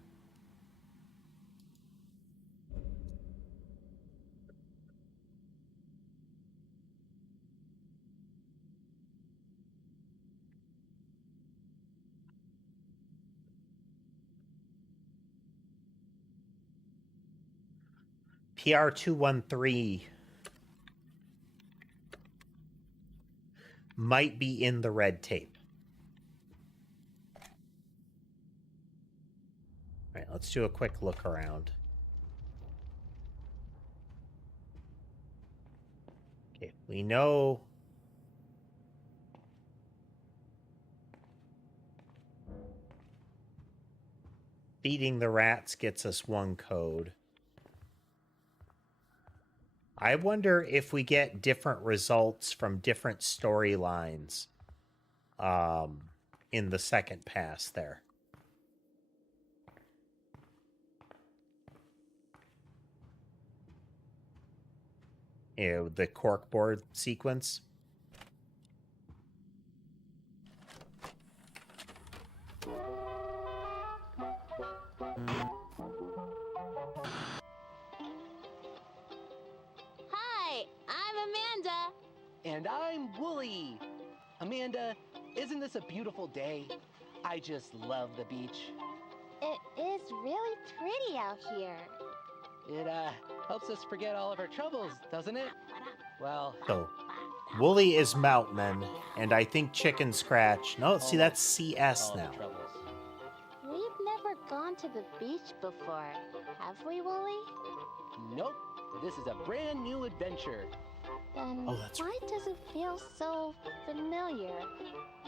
PR213 might be in the red tape. All right, let's do a quick look around. Okay, we know feeding the rats gets us one code. I wonder if we get different results from different storylines in the second pass there. You know, the corkboard sequence. Hi, I'm Amanda. And I'm Wooly. Amanda, isn't this a beautiful day? I just love the beach. It is really pretty out here. It helps us forget all of our troubles, doesn't it? Well, So, Wooly is Moutman, and I think Chicken Scratch. No, see, that's CS now. We've never gone to the beach before, have we, Wooly? Nope. This is a brand new adventure. Then why does it feel so familiar?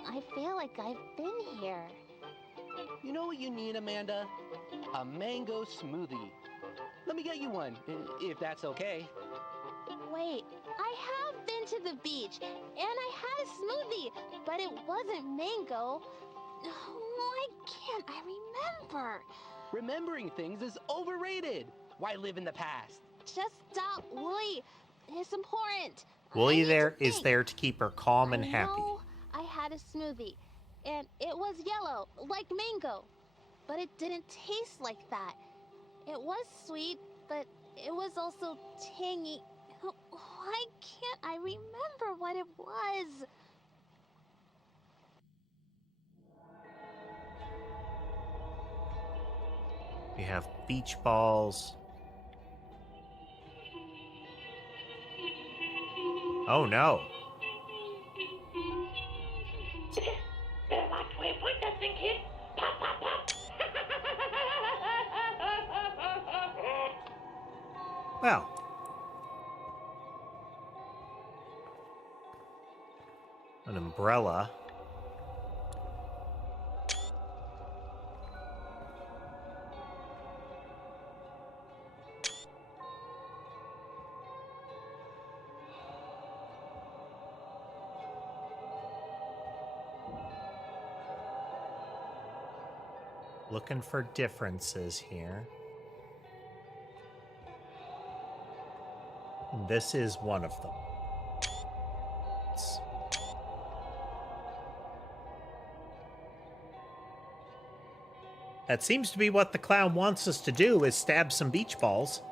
I feel like I've been here. You know what you need, Amanda? A mango smoothie. Let me get you one, if that's okay. Wait, I have been to the beach, and I had a smoothie, but it wasn't mango. Why can't I remember? Remembering things is overrated. Why live in the past? Just stop, Wooly. It's important. Wooly is there to keep her calm and happy. I had a smoothie, and it was yellow, like mango, but it didn't taste like that. It was sweet, but it was also tangy. Why can't I remember what it was? We have beach balls. Oh no. Better watch where you point that thing, kid. Pop, pop, pop. Well. An umbrella. Looking for differences here. This is one of them. That seems to be what the clown wants us to do, is stab some beach balls.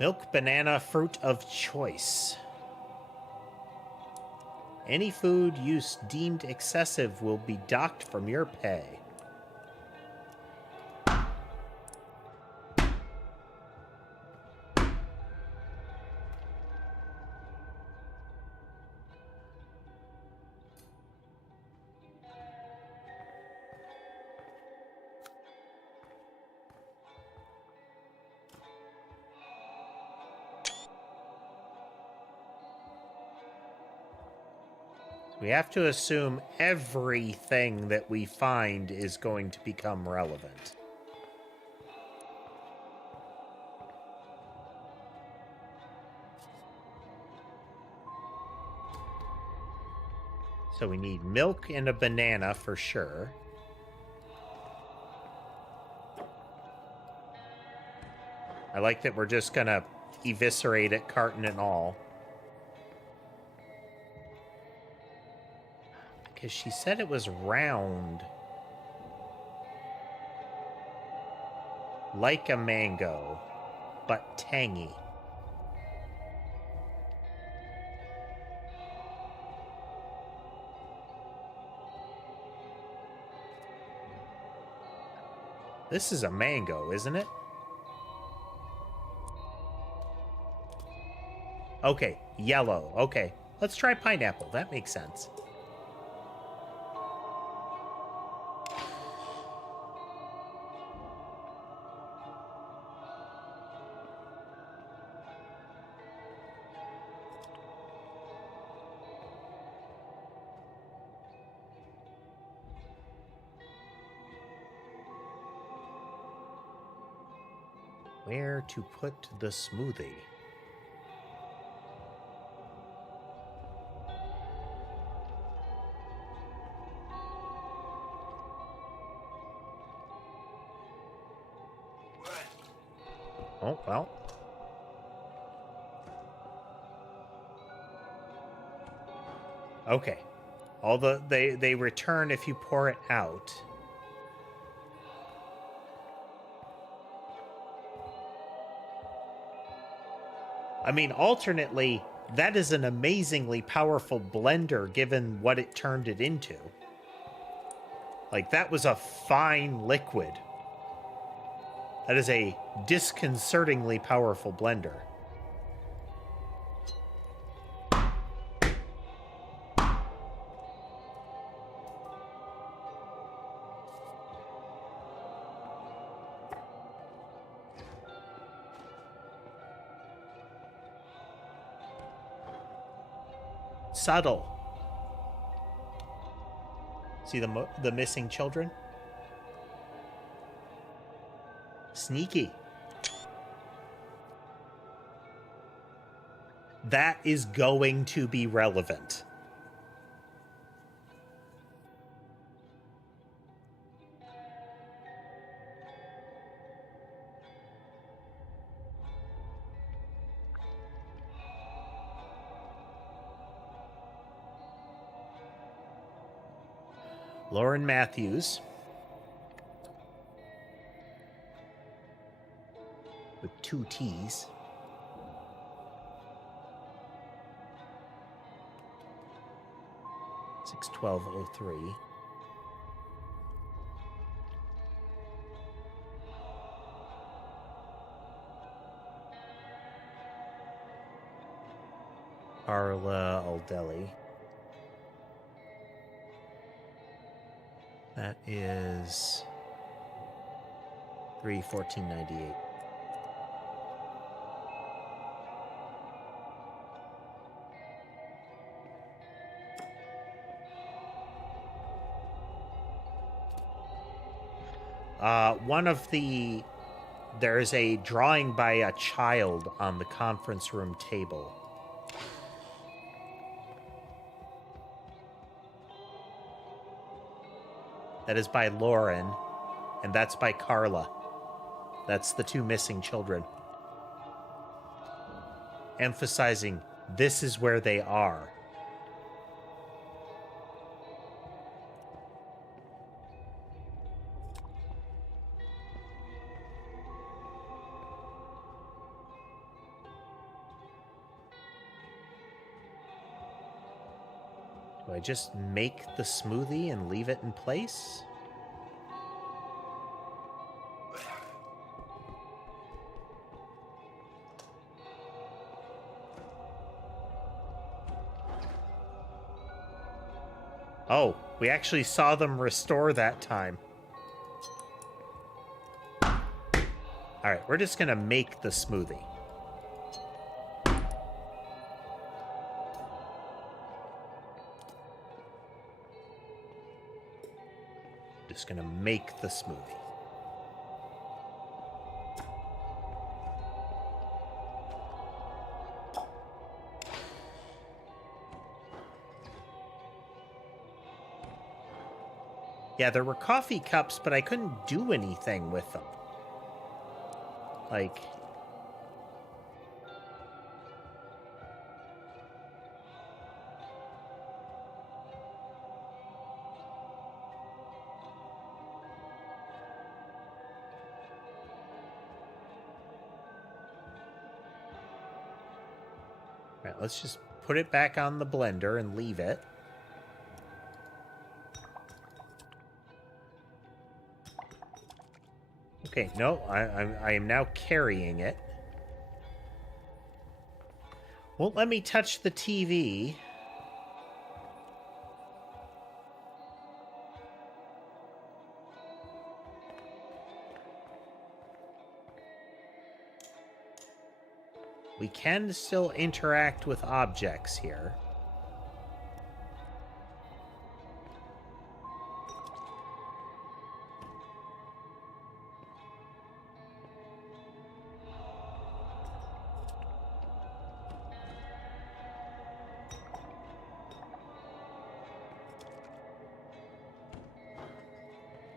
Milk, banana, fruit of choice. Any food use deemed excessive will be docked from your pay. We have to assume everything that we find is going to become relevant. So we need milk and a banana for sure. I like that we're just gonna eviscerate it, carton and all. Because she said it was round. Like a mango, but tangy. This is a mango, isn't it? Okay, yellow. Okay, let's try pineapple. That makes sense. Where to put the smoothie? Oh, well. Okay. They return if you pour it out. I mean, alternately, that is an amazingly powerful blender given what it turned it into. Like, that was a fine liquid. That is a disconcertingly powerful blender. Subtle. See the missing children? Sneaky. That is going to be relevant. Lauren Matthews. With 2 T's. $612.03. Carla Aldelli. That is 3/14/98. There's a drawing by a child on the conference room table. That is by Lauren, and that's by Carla. That's the two missing children. Emphasizing this is where they are. Do I just make the smoothie and leave it in place? Oh, we actually saw them restore that time. Alright, we're just gonna make the smoothie. Just gonna make the smoothie. Yeah, there were coffee cups, but I couldn't do anything with them. Like... Alright, let's just put it back on the blender and leave it. Okay, no, I am now carrying it. Won't let me touch the TV. We can still interact with objects here.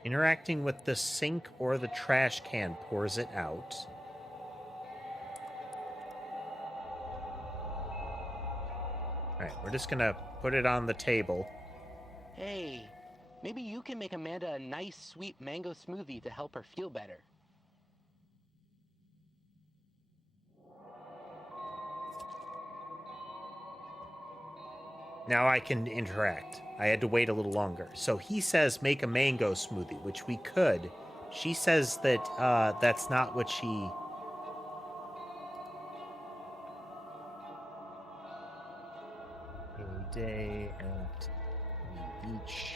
Interacting with the sink or the trash can pours it out. Alright, we're just gonna put it on the table. Hey, maybe you can make Amanda a nice, sweet mango smoothie to help her feel better. Now I can interact. I had to wait a little longer. So he says make a mango smoothie, which we could. She says that that's not what she... A day at the beach.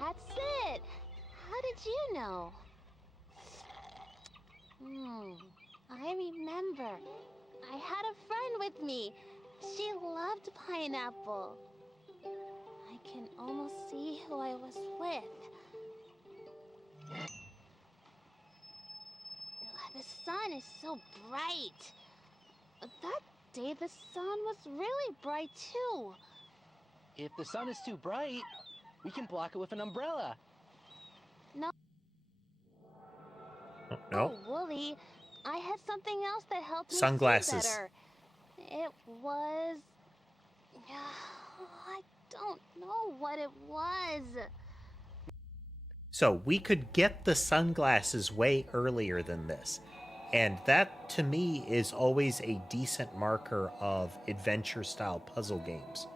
That's it. How did you know? I remember. I had a friend with me. She loved pineapple. I can almost see who I was with. The sun is so bright. That day the sun was really bright too. If the sun is too bright, we can block it with an umbrella. No. No. Oh, Wooly, I had something else that helped me Sunglasses. see better. It was... I don't know what it was. So we could get the sunglasses way earlier than this. And that, to me, is always a decent marker of adventure-style puzzle games.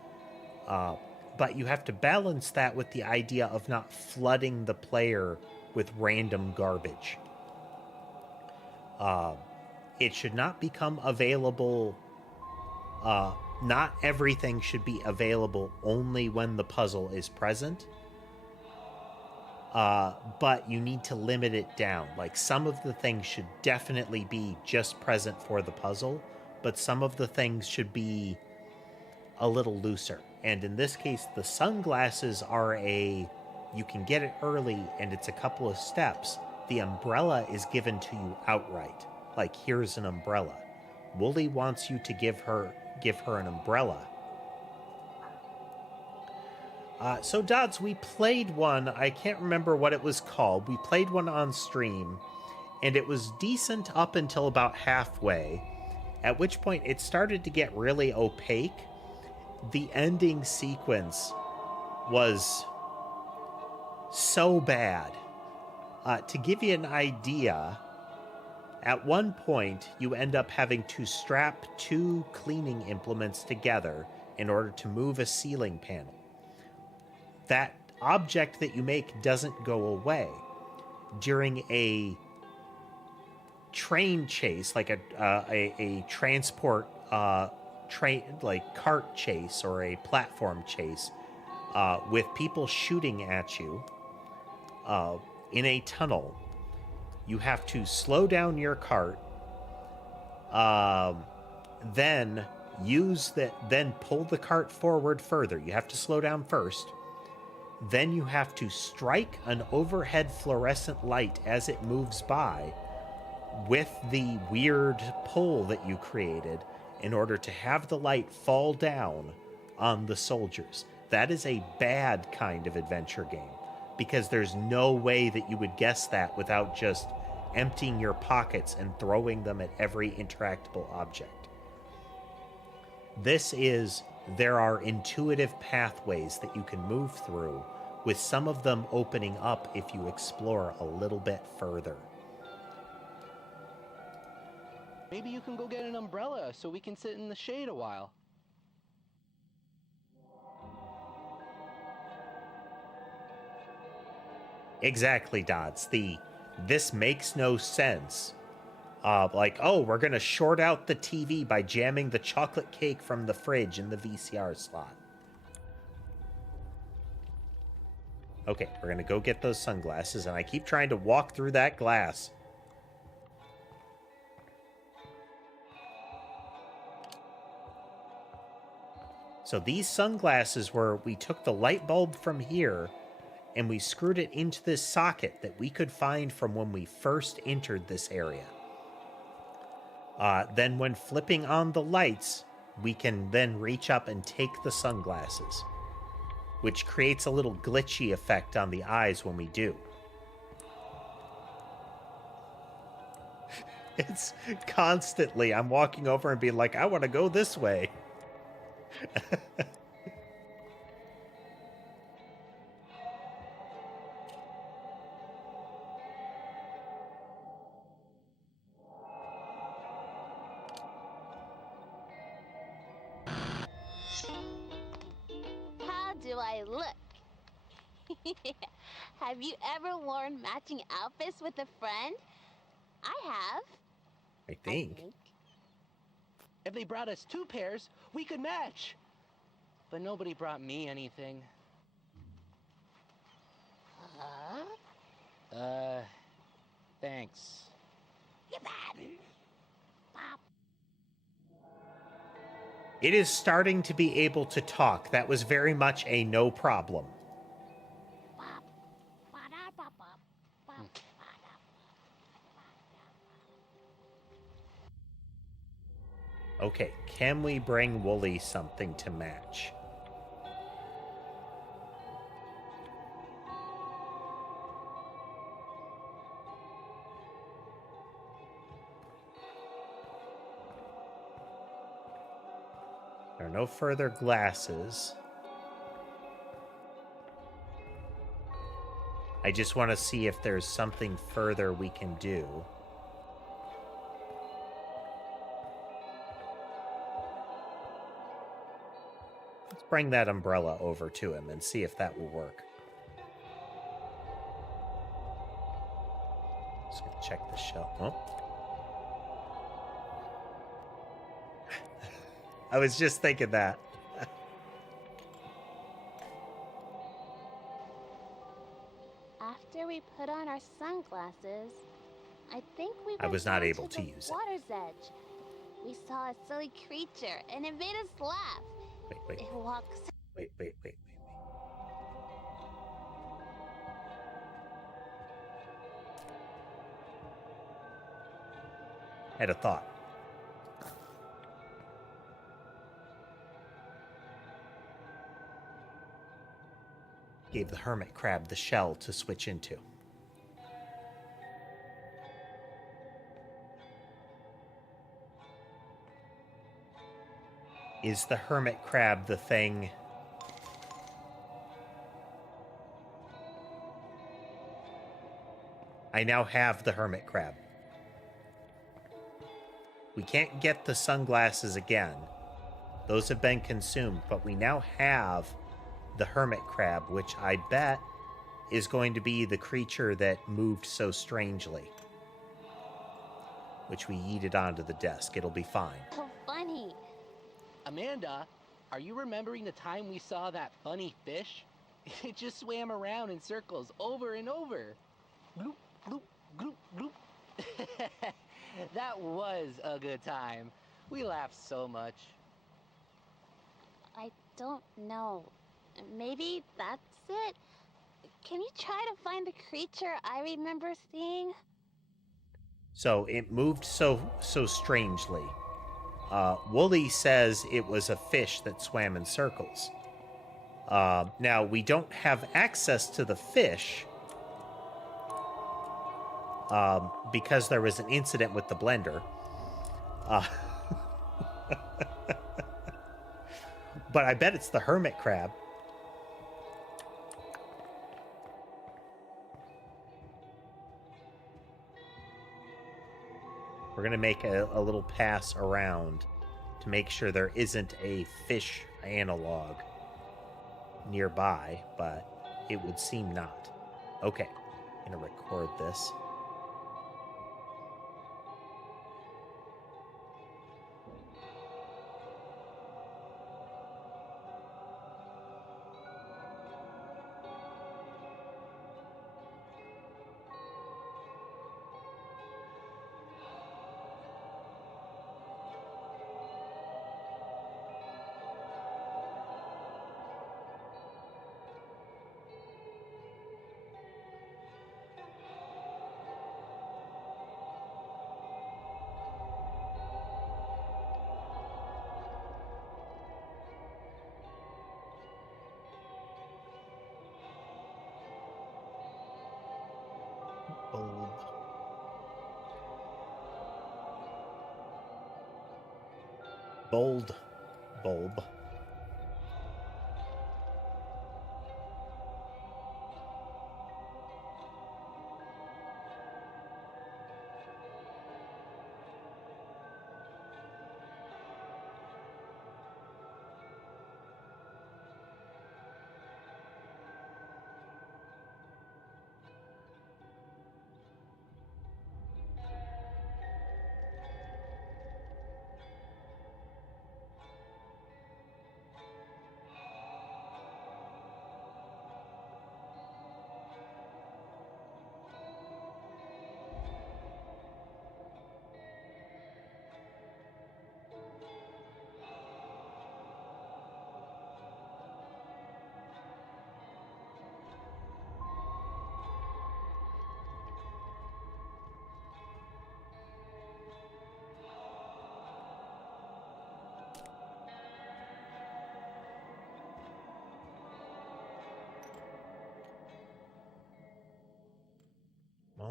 But you have to balance that with the idea of not flooding the player with random garbage. It should not become available... not everything should be available only when the puzzle is present. But you need to limit it down. Like, some of the things should definitely be just present for the puzzle, but some of the things should be a little looser. And in this case, the sunglasses are you can get it early, and it's a couple of steps. The umbrella is given to you outright. Like, here's an umbrella. Wooly wants you to give her an umbrella. So, Dodds, we played one. I can't remember what it was called. We played one on stream, and it was decent up until about halfway, at which point it started to get really opaque. The ending sequence was so bad. To give you an idea, at one point, you end up having to strap 2 cleaning implements together in order to move a ceiling panel. That object that you make doesn't go away. During a train chase, like a transport train, like cart chase or a platform chase, with people shooting at you in a tunnel, you have to slow down your cart, then pull the cart forward further. You have to slow down first. Then you have to strike an overhead fluorescent light as it moves by with the weird pole that you created in order to have the light fall down on the soldiers. That is a bad kind of adventure game, because there's no way that you would guess that without just emptying your pockets and throwing them at every interactable object. There are intuitive pathways that you can move through, with some of them opening up if you explore a little bit further. Maybe you can go get an umbrella so we can sit in the shade a while. Exactly, Dodds. This makes no sense. Like, oh, we're going to short out the TV by jamming the chocolate cake from the fridge in the VCR slot. Okay, we're going to go get those sunglasses, and I keep trying to walk through that glass. So these sunglasses we took the light bulb from here, and we screwed it into this socket that we could find from when we first entered this area. Then when flipping on the lights, we can then reach up and take the sunglasses, which creates a little glitchy effect on the eyes when we do. It's constantly, I'm walking over and being like, I want to go this way. How do I look? Have you ever worn matching outfits with a friend? I have. I think. If they brought us 2 pairs, we could match. But nobody brought me anything. Thanks. It is starting to be able to talk. That was very much a no problem. Okay, can we bring Wooly something to match? There are no further glasses. I just want to see if there's something further we can do. Let's bring that umbrella over to him and see if that will work. Just gonna check the shelf. Oh. I was just thinking that. After we put on our sunglasses, I think we I went was not down able to to the use it. water's edge. We saw a silly creature, and it made us laugh. Wait. It walks. Wait. Had a thought. Gave the hermit crab the shell to switch into. Is the hermit crab the thing? I now have the hermit crab. We can't get the sunglasses again. Those have been consumed, but we now have the hermit crab, which I bet is going to be the creature that moved so strangely. Which we yeeted onto the desk. It'll be fine. So funny. Amanda, are you remembering the time we saw that funny fish? It just swam around in circles over and over. Bloop, bloop, bloop, bloop. That was a good time. We laughed so much. I don't know. Maybe that's it? Can you try to find the creature I remember seeing? So it moved so strangely. Wooly says it was a fish that swam in circles. Now, we don't have access to the fish because there was an incident with the blender. But I bet it's the hermit crab. We're going to make a little pass around to make sure there isn't a fish analog nearby, but it would seem not. Okay, I'm going to record this. Bulb.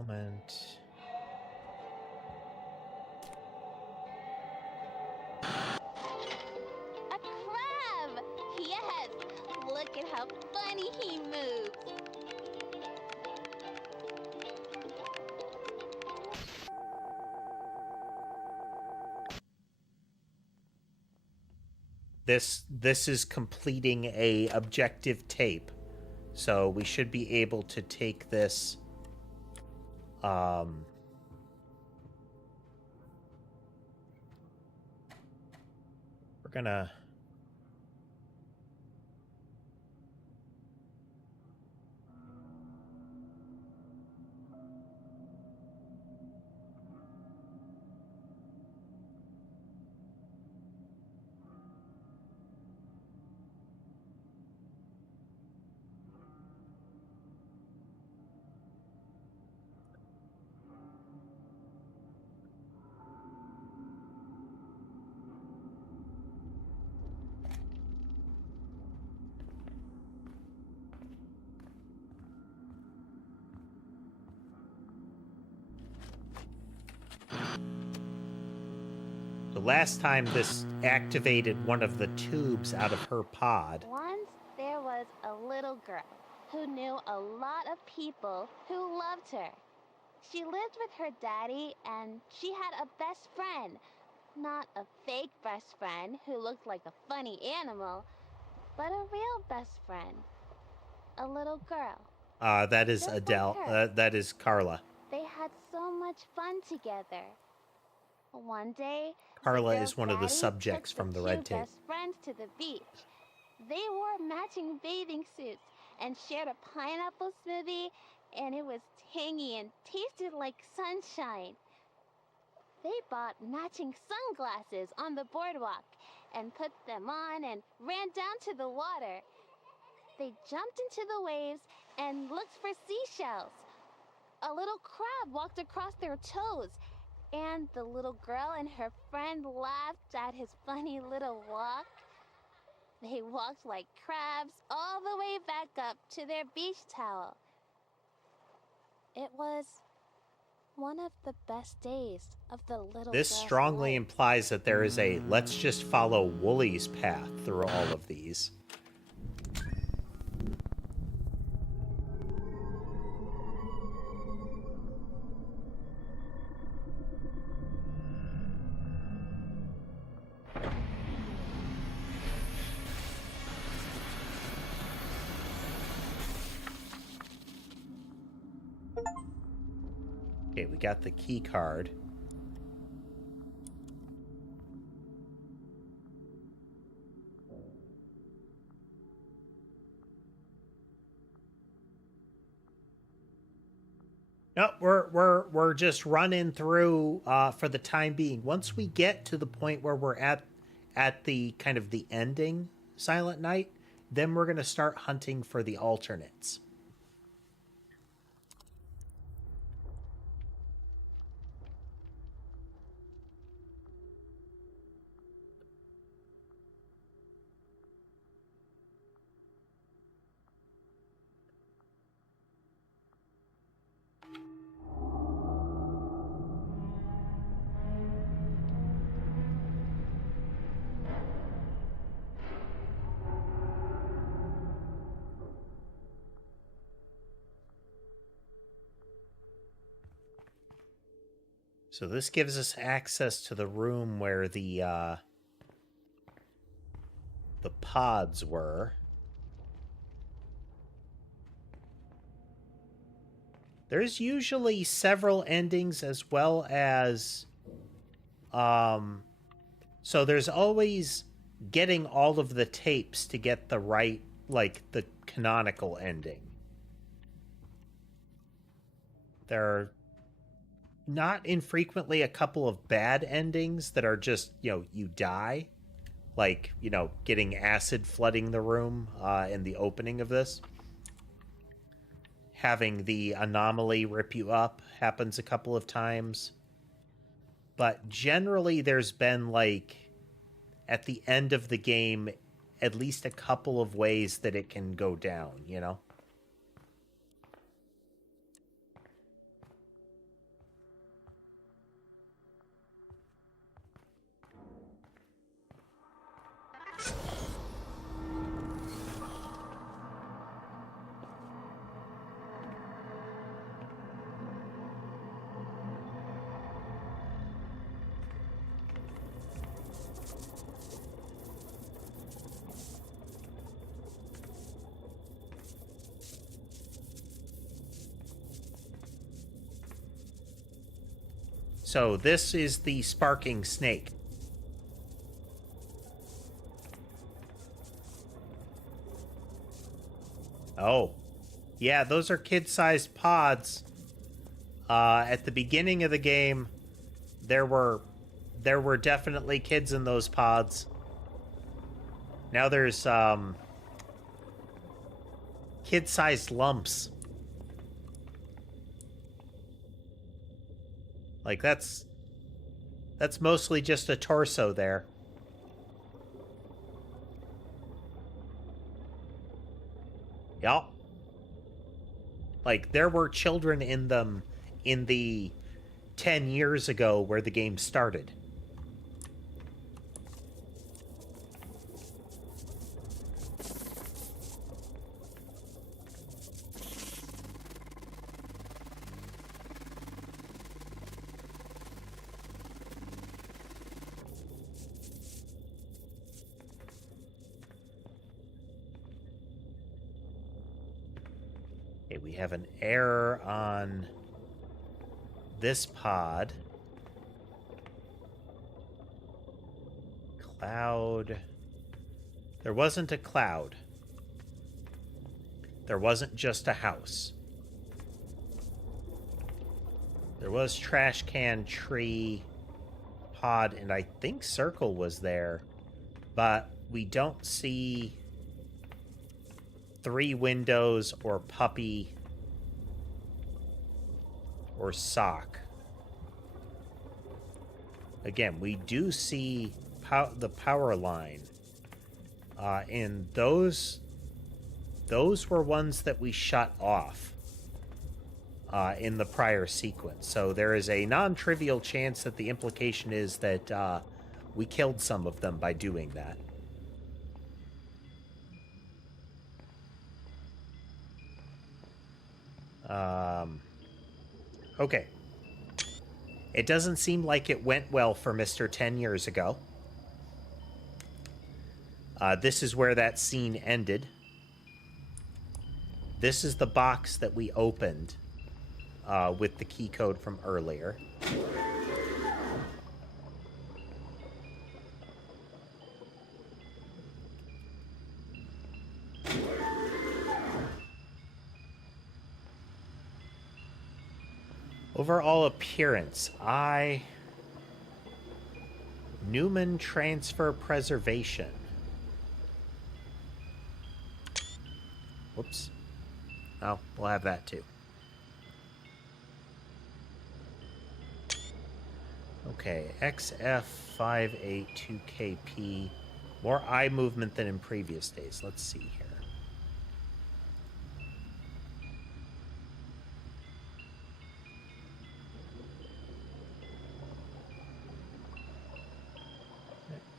moment. A crab! Yes! Look at how funny he moves! This is completing a objective tape. So we should be able to take this we're gonna the last time this activated one of the tubes out of her pod. Once there was a little girl who knew a lot of people who loved her. She lived with her daddy and she had a best friend. Not a fake best friend who looked like a funny animal, but a real best friend. A little girl. That is Just Adele. like her. That is Carla. They had so much fun together. One day, Carla the is one of the girl's daddy subjects took from the two red tape. best friends to the beach. They wore matching bathing suits and shared a pineapple smoothie, and it was tangy and tasted like sunshine. They bought matching sunglasses on the boardwalk and put them on and ran down to the water. They jumped into the waves and looked for seashells. A little crab walked across their toes, and the little girl and her friend laughed at his funny little walk. They walked like crabs all the way back up to their beach towel. It was one of the best days of the little This girl's strongly life. implies that there is a let's just follow Wooly's path through all of these. Okay, we got the key card. No, we're just running through for the time being. Once we get to the point where we're at the kind of the ending Silent Night, then we're gonna start hunting for the alternates. So this gives us access to the room where the pods were. There's usually several endings as well as so there's always getting all of the tapes to get the right, like, the canonical ending. There are not infrequently a couple of bad endings that are just, you die. Like, getting acid flooding the room in the opening of this. Having the anomaly rip you up happens a couple of times. But generally there's been, like, at the end of the game, at least a couple of ways that it can go down, So this is the sparking snake. Oh. Yeah, those are kid-sized pods. At the beginning of the game, there were definitely kids in those pods. Now there's kid-sized lumps. Like that's mostly just a torso there. Yup. Like there were children in them in the 10 years ago where the game started. Okay, we have an error on this pod. Cloud. There wasn't a cloud. There wasn't just a house. There was trash can, tree, pod, and I think circle was there. But we don't see 3 windows or puppy or sock. Again, we do see the power line, and those were ones that we shut off in the prior sequence. So there is a non-trivial chance that the implication is that we killed some of them by doing that. Okay. It doesn't seem like it went well for Mr. 10 years ago. This is where that scene ended. This is the box that we opened with the key code from earlier. Overall appearance, Newman transfer preservation. Whoops. Oh, we'll have that too. Okay, XF582KP. More eye movement than in previous days. Let's see here.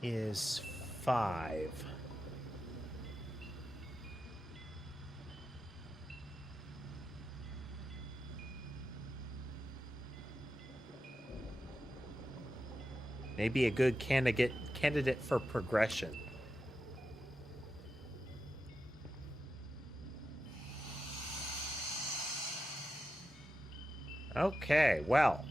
Is 5. Maybe a good candidate for progression. Okay, well.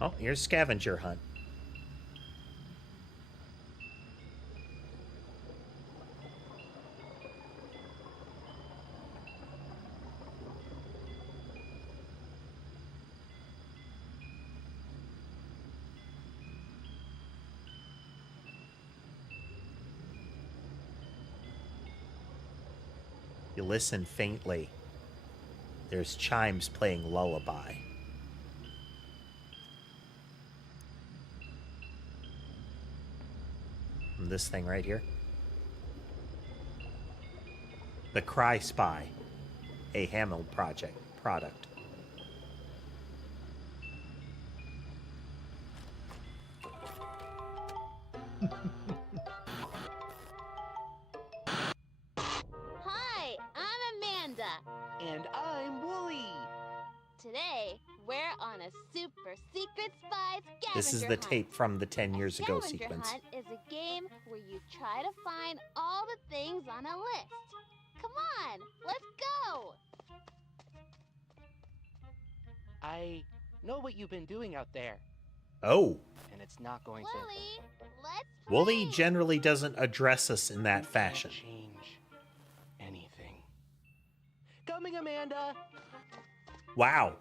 Oh, here's scavenger hunt. You listen faintly. There's chimes playing lullaby. From this thing right here. The Cry Spy, a Hamill product. Hi, I'm Amanda. And I'm Wooly. Today, we're on a super secret spy scavenger This is the hunt. tape from the 10 years ago Scavenger sequence. hunt is a game where you try to find all the things on a list. Come on, let's go! I know what you've been doing out there, Oh, and it's not going to Wooly, let's Wooly play. generally doesn't address us in that fashion. change anything. Coming, Amanda! Wow.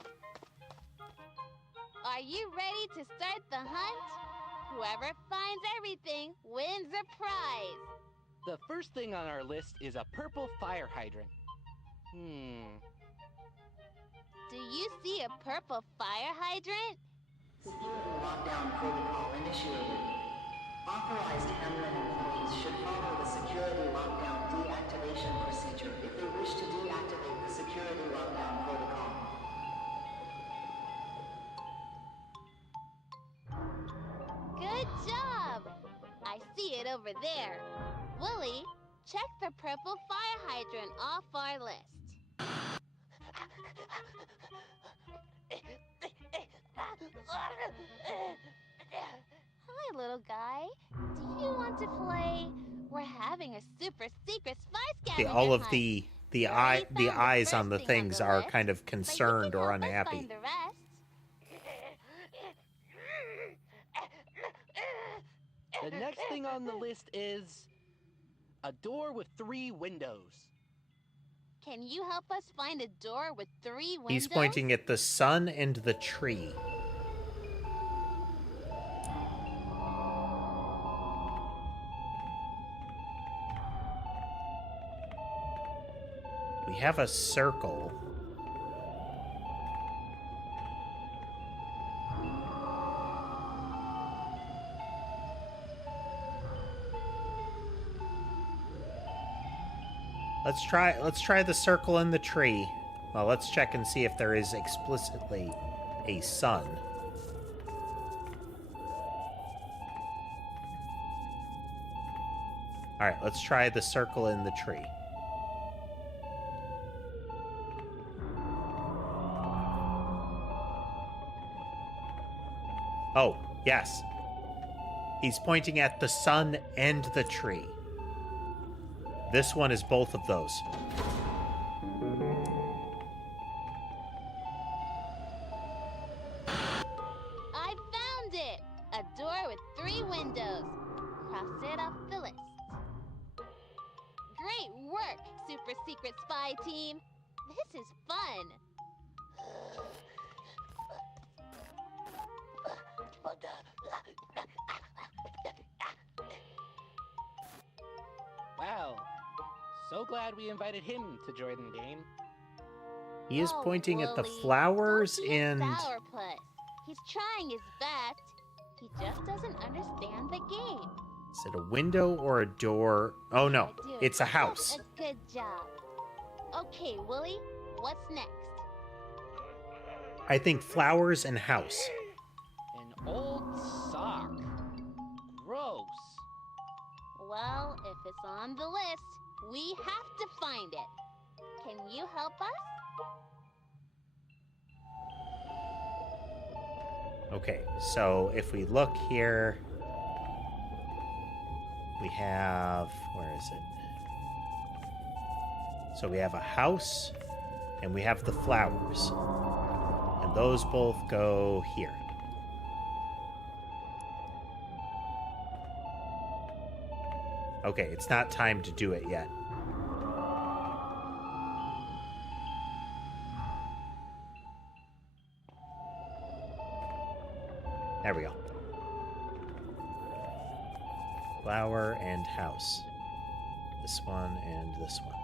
Are you ready to start the hunt? Whoever finds everything wins a prize. The first thing on our list is a purple fire hydrant. Do you see a purple fire hydrant? Security lockdown protocol initiated. Authorized Hamlin employees should follow the security lockdown deactivation procedure if they wish to deactivate the security lockdown protocol. Good job! I see it over there. Wooly, check the purple fire hydrant off our list. Hi, little guy. Do you want to play? We're having a super secret spy scavenger All of hunt. the We already the found eyes first on the thing things the are list, kind of but you can concerned or help us unhappy. find the rest. The next thing on the list is a door with 3 windows. Can you help us find a door with 3 windows? He's pointing at the sun and the tree. We have a circle. Let's try the circle in the tree. Well, let's check and see if there is explicitly a sun. All right, let's try the circle in the tree. Oh, yes. He's pointing at the sun and the tree. This one is both of those. I found it! A door with 3 windows. Cross it off the list. Great work, super secret spy team. This is fun. Wow. So glad we invited him to join the game. He is Oh, pointing at the Wooly, flowers don't be a and... sourpuss. He's trying his best. He just doesn't understand the game. Is it a window or a door? Oh no, You're doing it's a house. such a good job. Okay, Wooly, what's next? I think flowers and house. An old sock. Gross. Well, if it's on the list, we have to find it. Can you help us? Okay, so if we look here, we have, where is it? So we have a house and we have the flowers. And those both go here. Okay, it's not time to do it yet. There we go. Flower and house. This one and this one.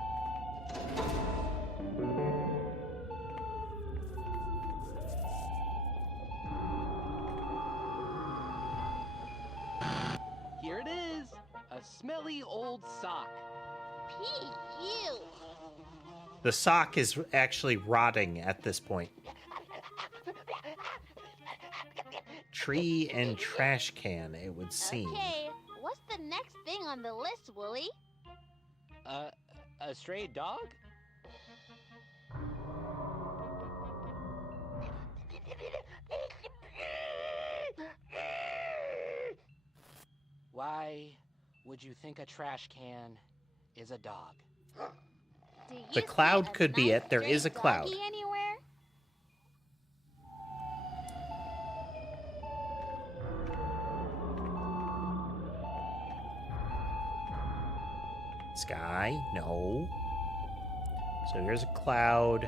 Here it is. A smelly old sock. P.U. The sock is actually rotting at this point. Tree and trash can, it would seem. Okay, what's the next thing on the list, Wooly? A stray dog? Why would you think a trash can is a dog? Do you The see cloud a could be nice it. There is a stray cloud. doggy anywhere? Sky? No. So here's a cloud.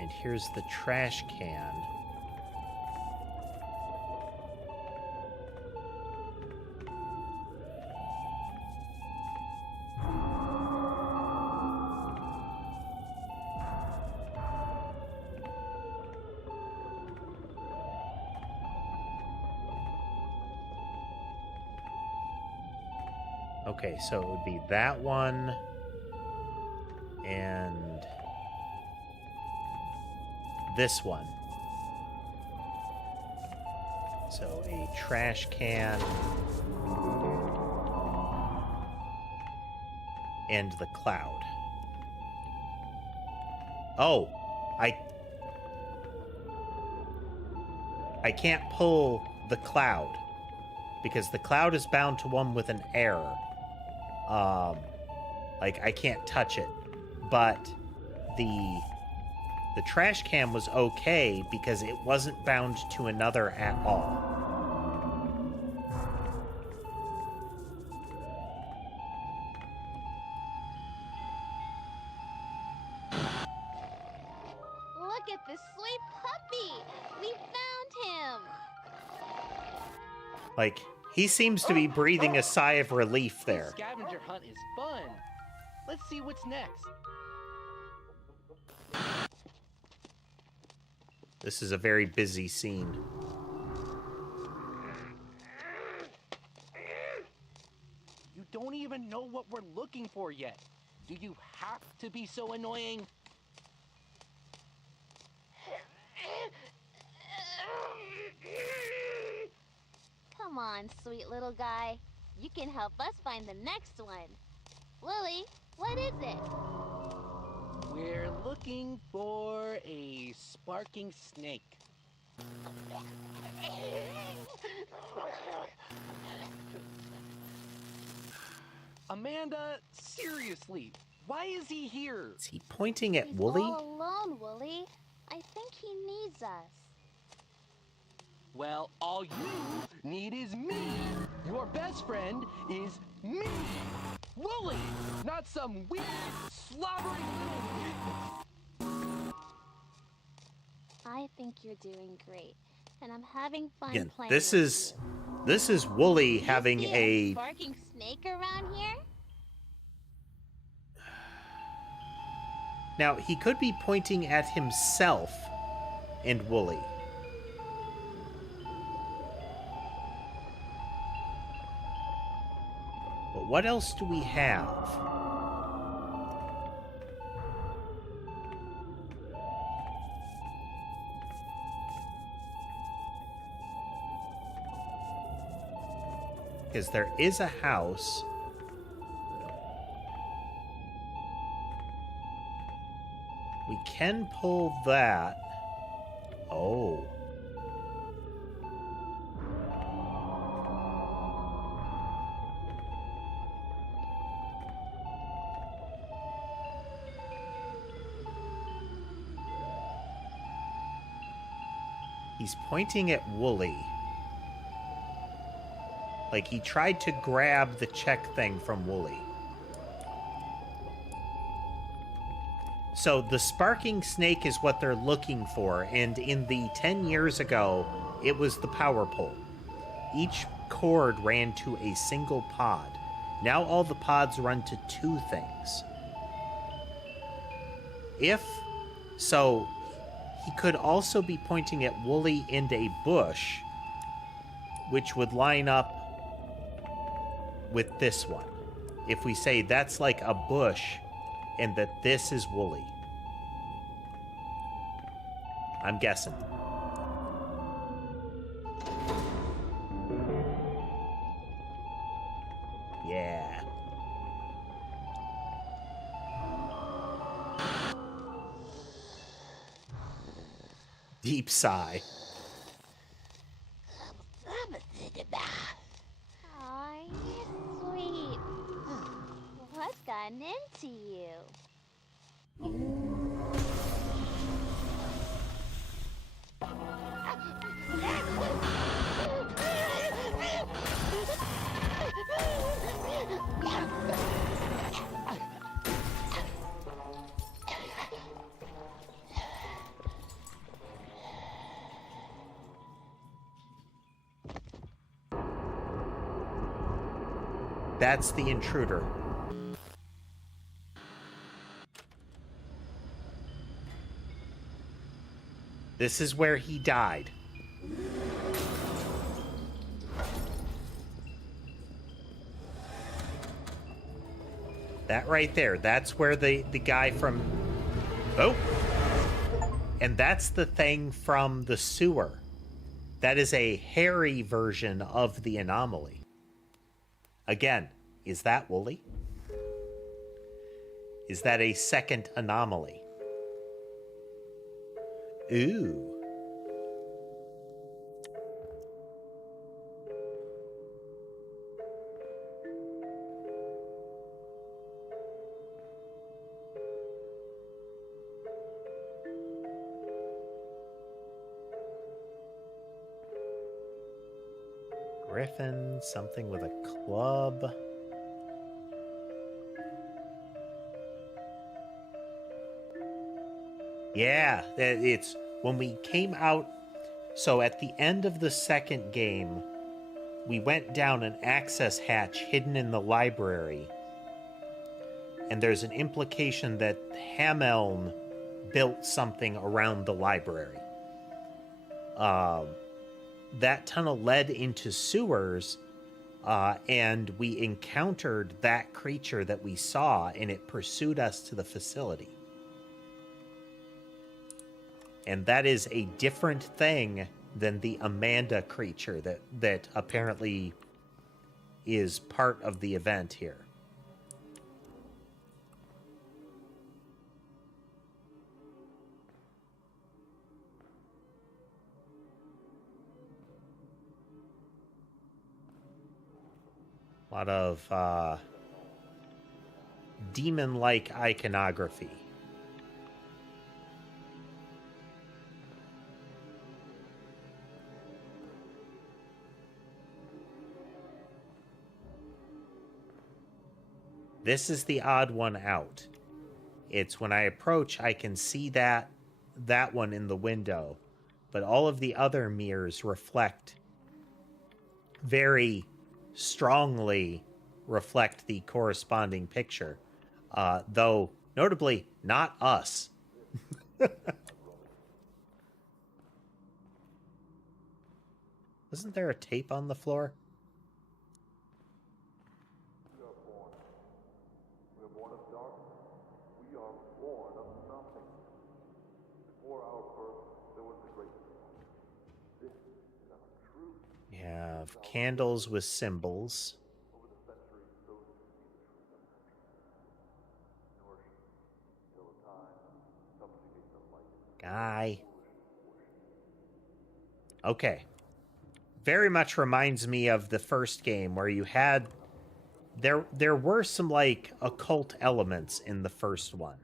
And here's the trash can. Okay, so it would be that one and this one. So a trash can and the cloud. Oh, I can't pull the cloud because the cloud is bound to one with an error. Like I can't touch it, but the trash can was okay because it wasn't bound to another at all. Look at this sweet puppy! We found him! Like, he seems to be breathing a sigh of relief there. This scavenger hunt is fun. Let's see what's next. This is a very busy scene. You don't even know what we're looking for yet. Do you have to be so annoying? Come on, sweet little guy. You can help us find the next one. Lily, what is it? We're looking for a sparking snake. Amanda, seriously, why is he here? Is he pointing at He's Wooly? all alone, Wooly. I think he needs us. Well, all you need is me. Your best friend is me. Wooly, not some weird, slobbering... I think you're doing great, and I'm having fun Again, playing this with is you. Wooly having See a sparking snake around here? Now, he could be pointing at himself and Wooly. But what else do we have? Because there is a house. We can pull that. Oh. He's pointing at Wooly. Like he tried to grab the check thing from Wooly. So the sparking snake is what they're looking for, and in the 10 years ago, it was the power pole. Each cord ran to a single pod. Now all the pods run to two things. So, he could also be pointing at Wooly and a bush, which would line up with this one. If we say that's like a bush, and that this is Wooly. I'm guessing. Yeah. deep sigh. Aw, you're sweet. What's gotten into you? That's the intruder. This is where he died. That right there, that's where the guy from... Oh! And that's the thing from the sewer. That is a hairy version of the anomaly. Again, is that Wooly? Is that a second anomaly? Ooh. Griffin, something with a club. Yeah, it's when we came out. So at the end of the second game, we went down an access hatch hidden in the library. And there's an implication that Hameln built something around the library. That tunnel led into sewers, and we encountered that creature that we saw, and it pursued us to the facility. And that is a different thing than the Amanda creature that apparently is part of the event here. A lot of demon-like iconography. This is the odd one out. It's when I approach, I can see that one in the window, but all of the other mirrors reflect very strongly reflect the corresponding picture, though notably not us. Wasn't there a tape on the floor? We have candles with symbols. Guy. Okay. Very much reminds me of the first game where you had... There were some, like, occult elements in the first one.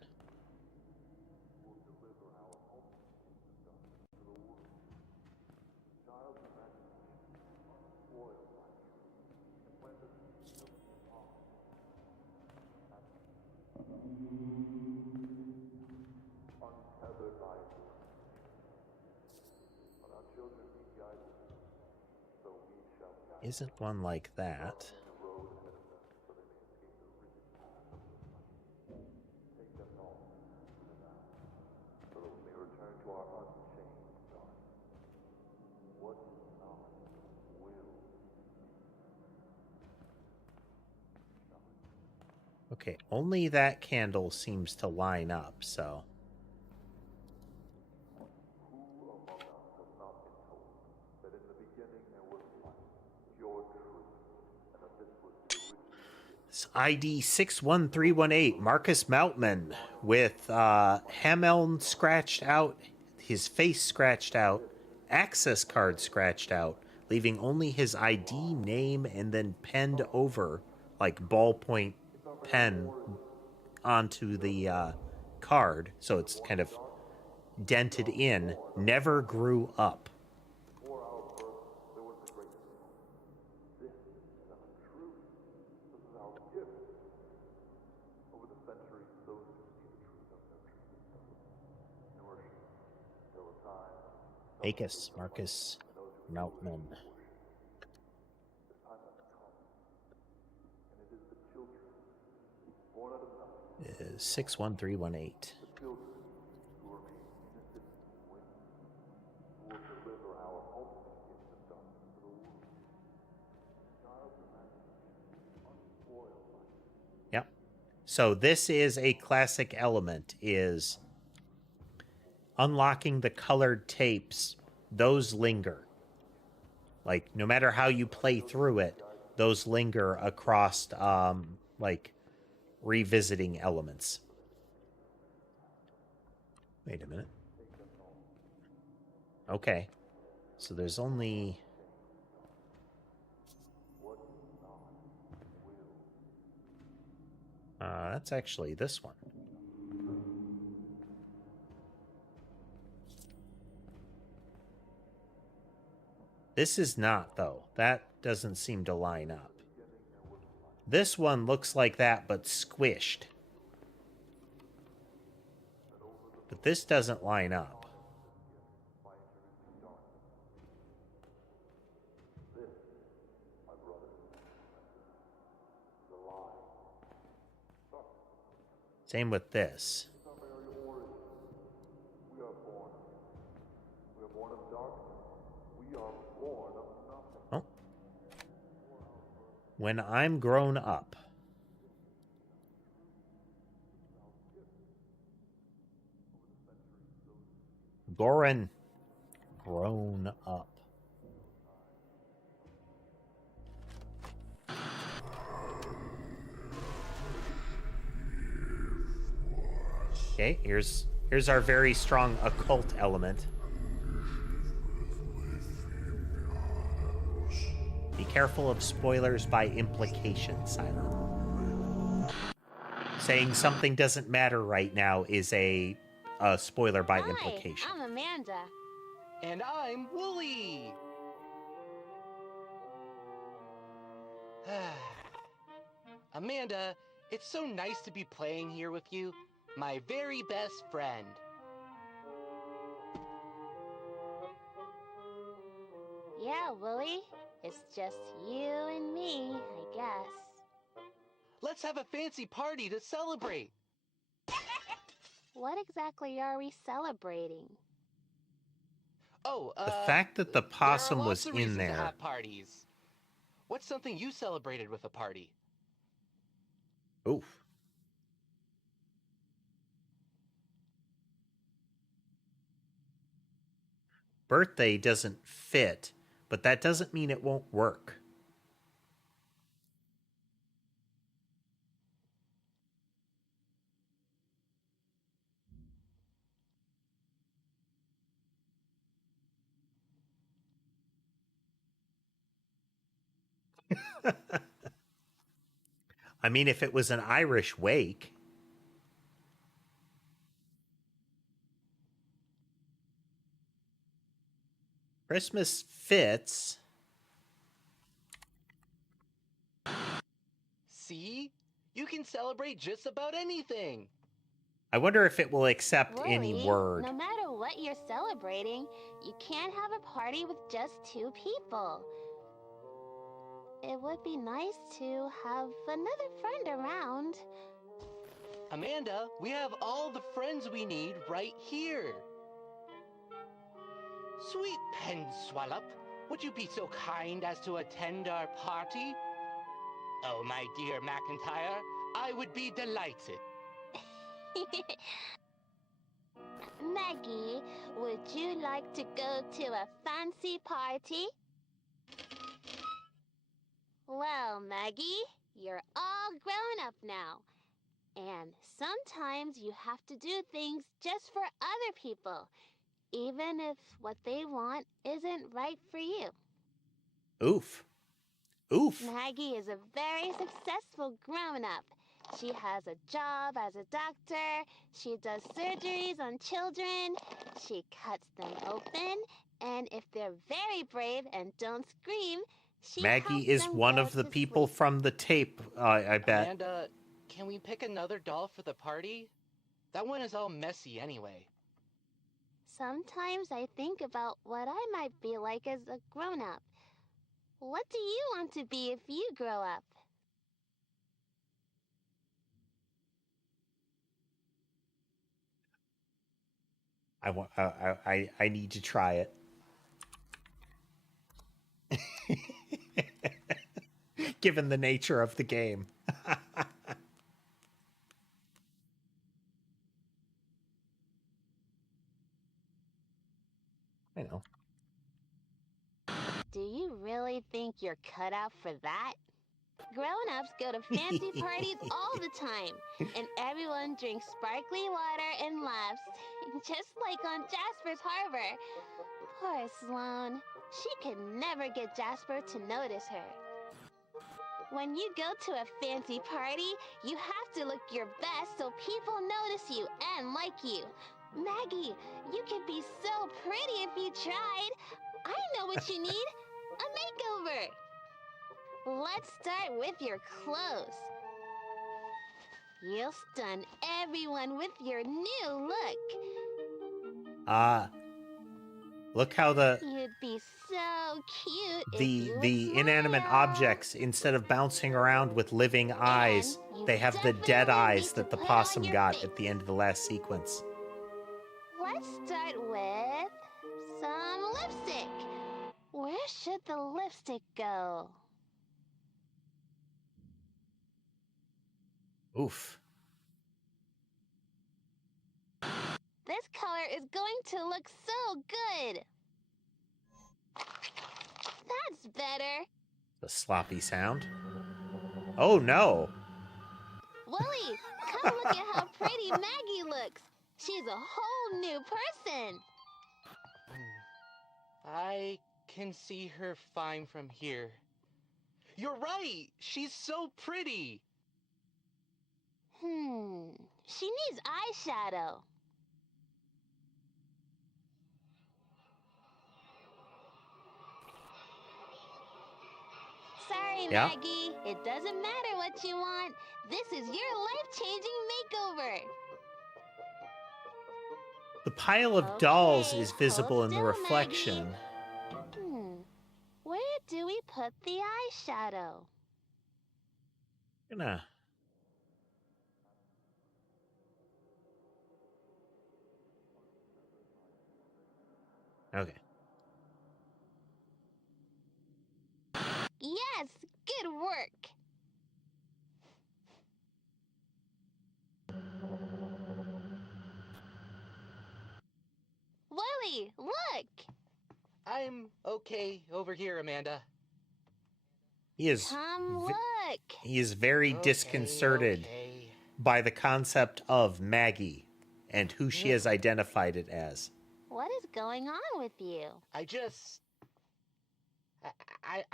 Isn't one like that? Okay, only that candle seems to line up, so... It's ID 61318, Marcus Moutman, with Hameln scratched out his face scratched out, access card scratched out, leaving only his ID, name, and then penned over, like ballpoint pen, onto the card, so it's kind of dented in, never grew up. Acus Marcus Meltman. 61318. Yep. So this is a classic element, is unlocking the colored tapes. Those linger. Like, no matter how you play through it, those linger across, like, revisiting elements. Wait a minute. Okay. So there's only... that's actually this one. This is not, though. That doesn't seem to line up. This one looks like that, but squished. But this doesn't line up. Same with this. Oh. When I'm grown up. Goran, grown up. Okay, here's our very strong occult element. Be careful of spoilers by implication, Silent. Saying something doesn't matter right now is a spoiler by implication. I'm Amanda. And I'm Wooly. Amanda, it's so nice to be playing here with you, my very best friend. Yeah, Willie. It's just you and me, I guess. Let's have a fancy party to celebrate. What exactly are we celebrating? Oh, the fact that the possum was in there. To have parties. What's something you celebrated with a party? Oof. Birthday doesn't fit, but that doesn't mean it won't work. I mean, if it was an Irish wake. Christmas fits. See? You can celebrate just about anything. I wonder if it will accept any word. No matter what you're celebrating, you can't have a party with just two people. It would be nice to have another friend around. Amanda, we have all the friends we need right here. Sweet Pen Swallow, would you be so kind as to attend our party? Oh, my dear McIntyre, I would be delighted. Maggie, would you like to go to a fancy party? Well, Maggie, you're all grown up now. And sometimes you have to do things just for other people, even if what they want isn't right for you. Oof. Oof. Maggie is a very successful grown-up. She has a job as a doctor, she does surgeries on children, she cuts them open, and if they're very brave and don't scream, she Maggie helps is them one go of the to people sleep. from the tape, I bet. Amanda, can we pick another doll for the party? That one is all messy anyway. Sometimes I think about what I might be like as a grown-up. What do you want to be if you grow up? I need to try it. Given the nature of the game. I know. Do you really think you're cut out for that? Grown-ups go to fancy parties all the time, and everyone drinks sparkly water and laughs, just like on Jasper's Harbor. Poor Sloane. She could never get Jasper to notice her. When you go to a fancy party, you have to look your best so people notice you and like you. Maggie, you could be so pretty if you tried. I know what you need. A makeover. Let's start with your clothes. You'll stun everyone with your new look. Look how You'd be so cute if you the would inanimate smile. objects, instead of bouncing around with living eyes, you they have the dead definitely eyes need to that the put on possum your got face. at the end of the last sequence. Let's start with some lipstick. Where should the lipstick go? Oof. This color is going to look so good. That's better. The sloppy sound. Oh no. Willie, come look at how pretty Maggie looks. She's a whole new person. I can see her fine from here. You're right! She's so pretty! She needs eyeshadow. Sorry, Yeah? Maggie. It doesn't matter what you want. This is your life-changing makeover. The pile of dolls is visible in the still, reflection. Maggie. Where do we put the eyeshadow? Gonna. Okay. Yes, good work. Willie, look! I'm okay over here, Amanda. He is Come look. He is very disconcerted by the concept of Maggie and who she has identified it as. What is going on with you? I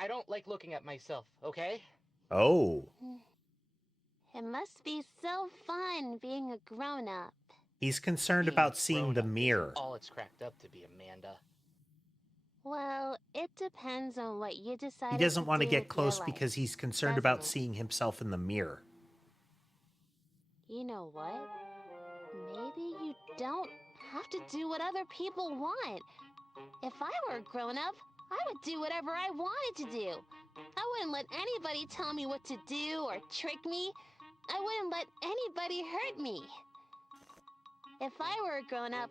don't like looking at myself, okay? Oh. It must be so fun being a grown-up. He's concerned about seeing the mirror. All it's cracked up to be, Amanda. Well, it depends on what you decide. He doesn't want to do get with your close life, because he's concerned doesn't about it? seeing himself in the mirror. You know what? Maybe you don't have to do what other people want. If I were a grown-up, I would do whatever I wanted to do. I wouldn't let anybody tell me what to do or trick me. I wouldn't let anybody hurt me. If I were a grown-up,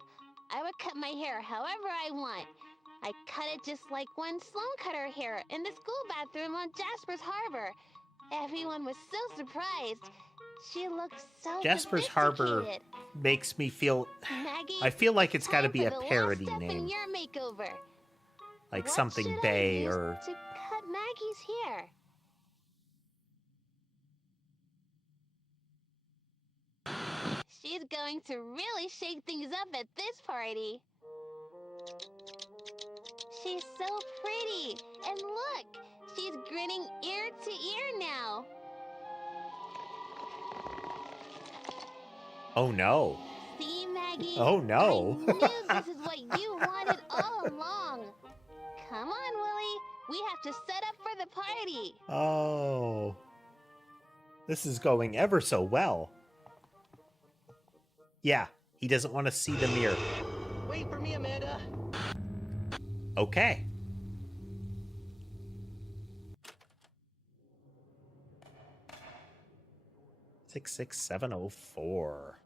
I would cut my hair however I want. I cut it just like when Sloane cut her hair in the school bathroom on Jasper's Harbor. Everyone was so surprised. She looked so Jasper's Harbor sophisticated. makes me feel... Maggie, I feel like it's got to be a for the parody last step name. in your makeover. Like What something should I Bay use or... to cut Maggie's hair? She's going to really shake things up at this party. She's so pretty. And look, she's grinning ear to ear now. Oh no. See, Maggie? Oh no. I knew this is what you wanted all along. Come on, Willie. We have to set up for the party. Oh. This is going ever so well. Yeah, he doesn't want to see the mirror. Wait for me, Amanda. Okay. Six 704.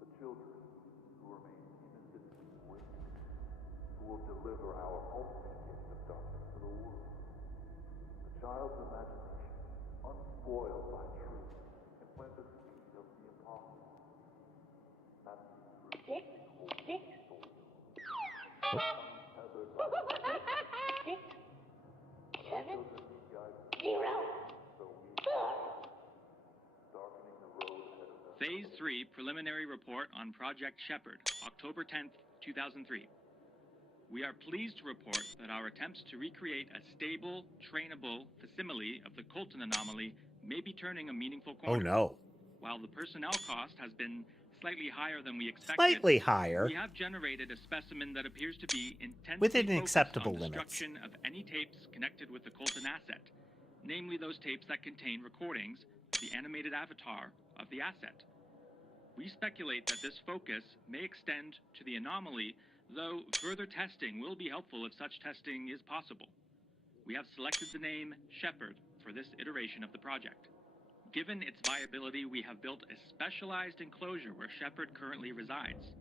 The children who remain innocent and wicked, who will deliver our ultimate gift of darkness to the world. The child's imagination, unspoiled by truth, can plant the seed of the impossible. Six. 7, 0, 4. Phase 3 Preliminary Report on Project Shepherd, October 10th, 2003. We are pleased to report that our attempts to recreate a stable, trainable facsimile of the Colton anomaly may be turning a meaningful corner. Oh no. While the personnel cost has been slightly higher than we expected, Slightly higher. we have generated a specimen that appears to be intensely Within focused acceptable on limits. destruction of any tapes connected with the Colton asset, namely those tapes that contain recordings of the animated avatar of the asset. We speculate that this focus may extend to the anomaly, though further testing will be helpful if such testing is possible. We have selected the name Shepherd for this iteration of the project. Given its viability, we have built a specialized enclosure where Shepherd currently resides.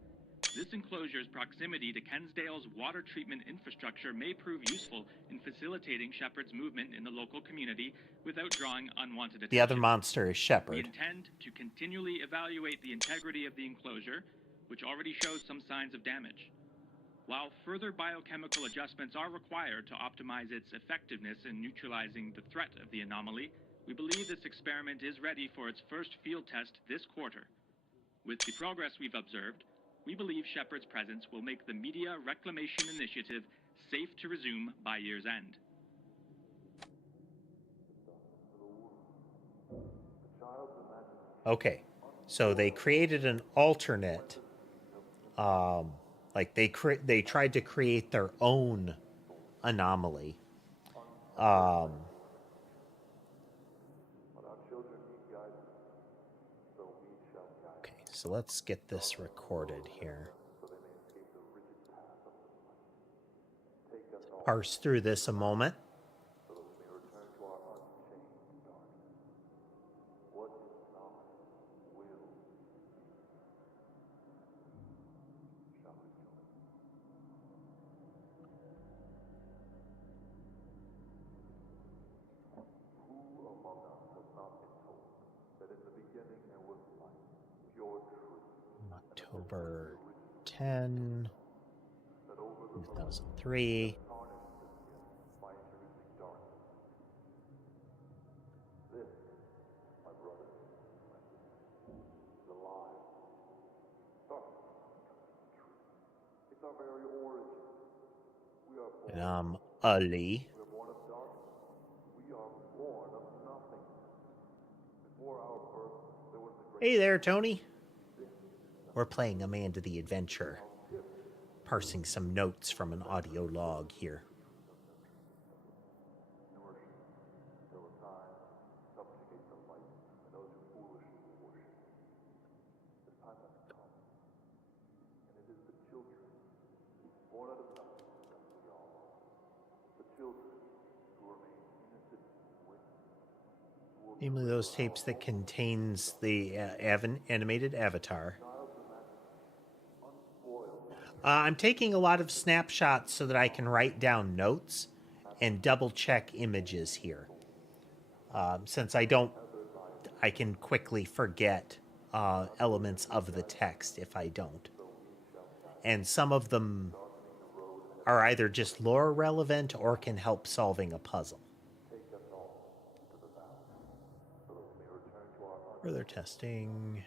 This enclosure's proximity to Kensdale's water treatment infrastructure may prove useful in facilitating Shepherd's movement in the local community without drawing unwanted attention. The other monster is We Shepherd. intend to continually evaluate the integrity of the enclosure, which already shows some signs of damage. While further biochemical adjustments are required to optimize its effectiveness in neutralizing the threat of the anomaly, we believe this experiment is ready for its first field test this quarter. With the progress we've observed, we believe Shepherd's presence will make the Media Reclamation Initiative safe to resume by year's end. Okay. So they created an alternate like they tried to create their own anomaly. Okay, so let's get this recorded here. Parse through this a moment. October 10, 2003. And I'm Ali. Hey there, Tony. We're playing Amanda the Adventure, parsing some notes from an audio log here. Namely those tapes that contains the animated avatar. I'm taking a lot of snapshots so that I can write down notes and double check images here. Since I can quickly forget elements of the text if I don't. And some of them are either just lore relevant or can help solving a puzzle. Further testing.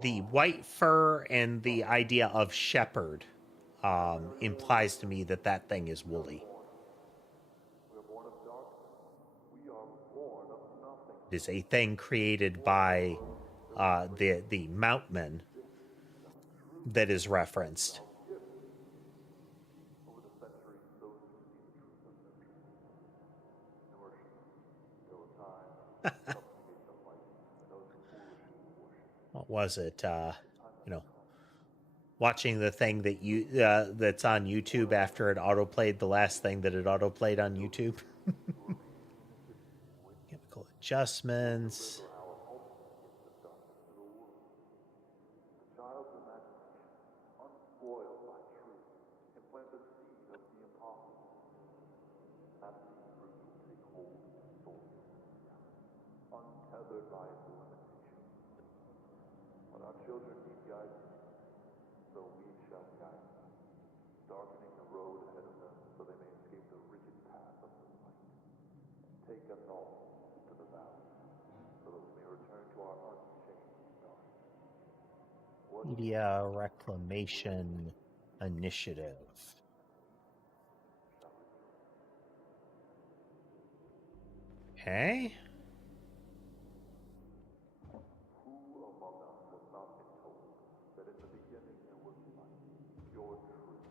The white fur and the idea of shepherd implies to me that that thing is woolly. It is a thing created by the Mountain that is referenced. What was it? Watching the thing that that's on YouTube after it autoplayed the last thing that it autoplayed on YouTube. Chemical adjustments. Media Reclamation Initiative. Okay.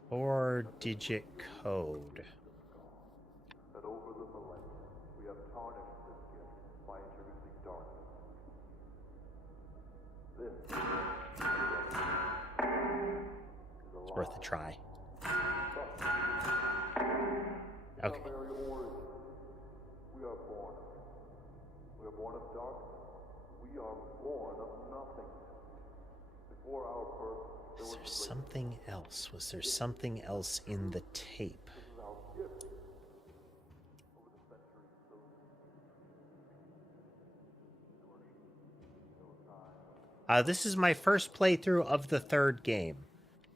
Four-digit code. It's worth a try. Okay. We are born. We are born of darkness. We are born of nothing. Before our birth, is there something else? Was there something else in the tape? This is my first playthrough of the third game.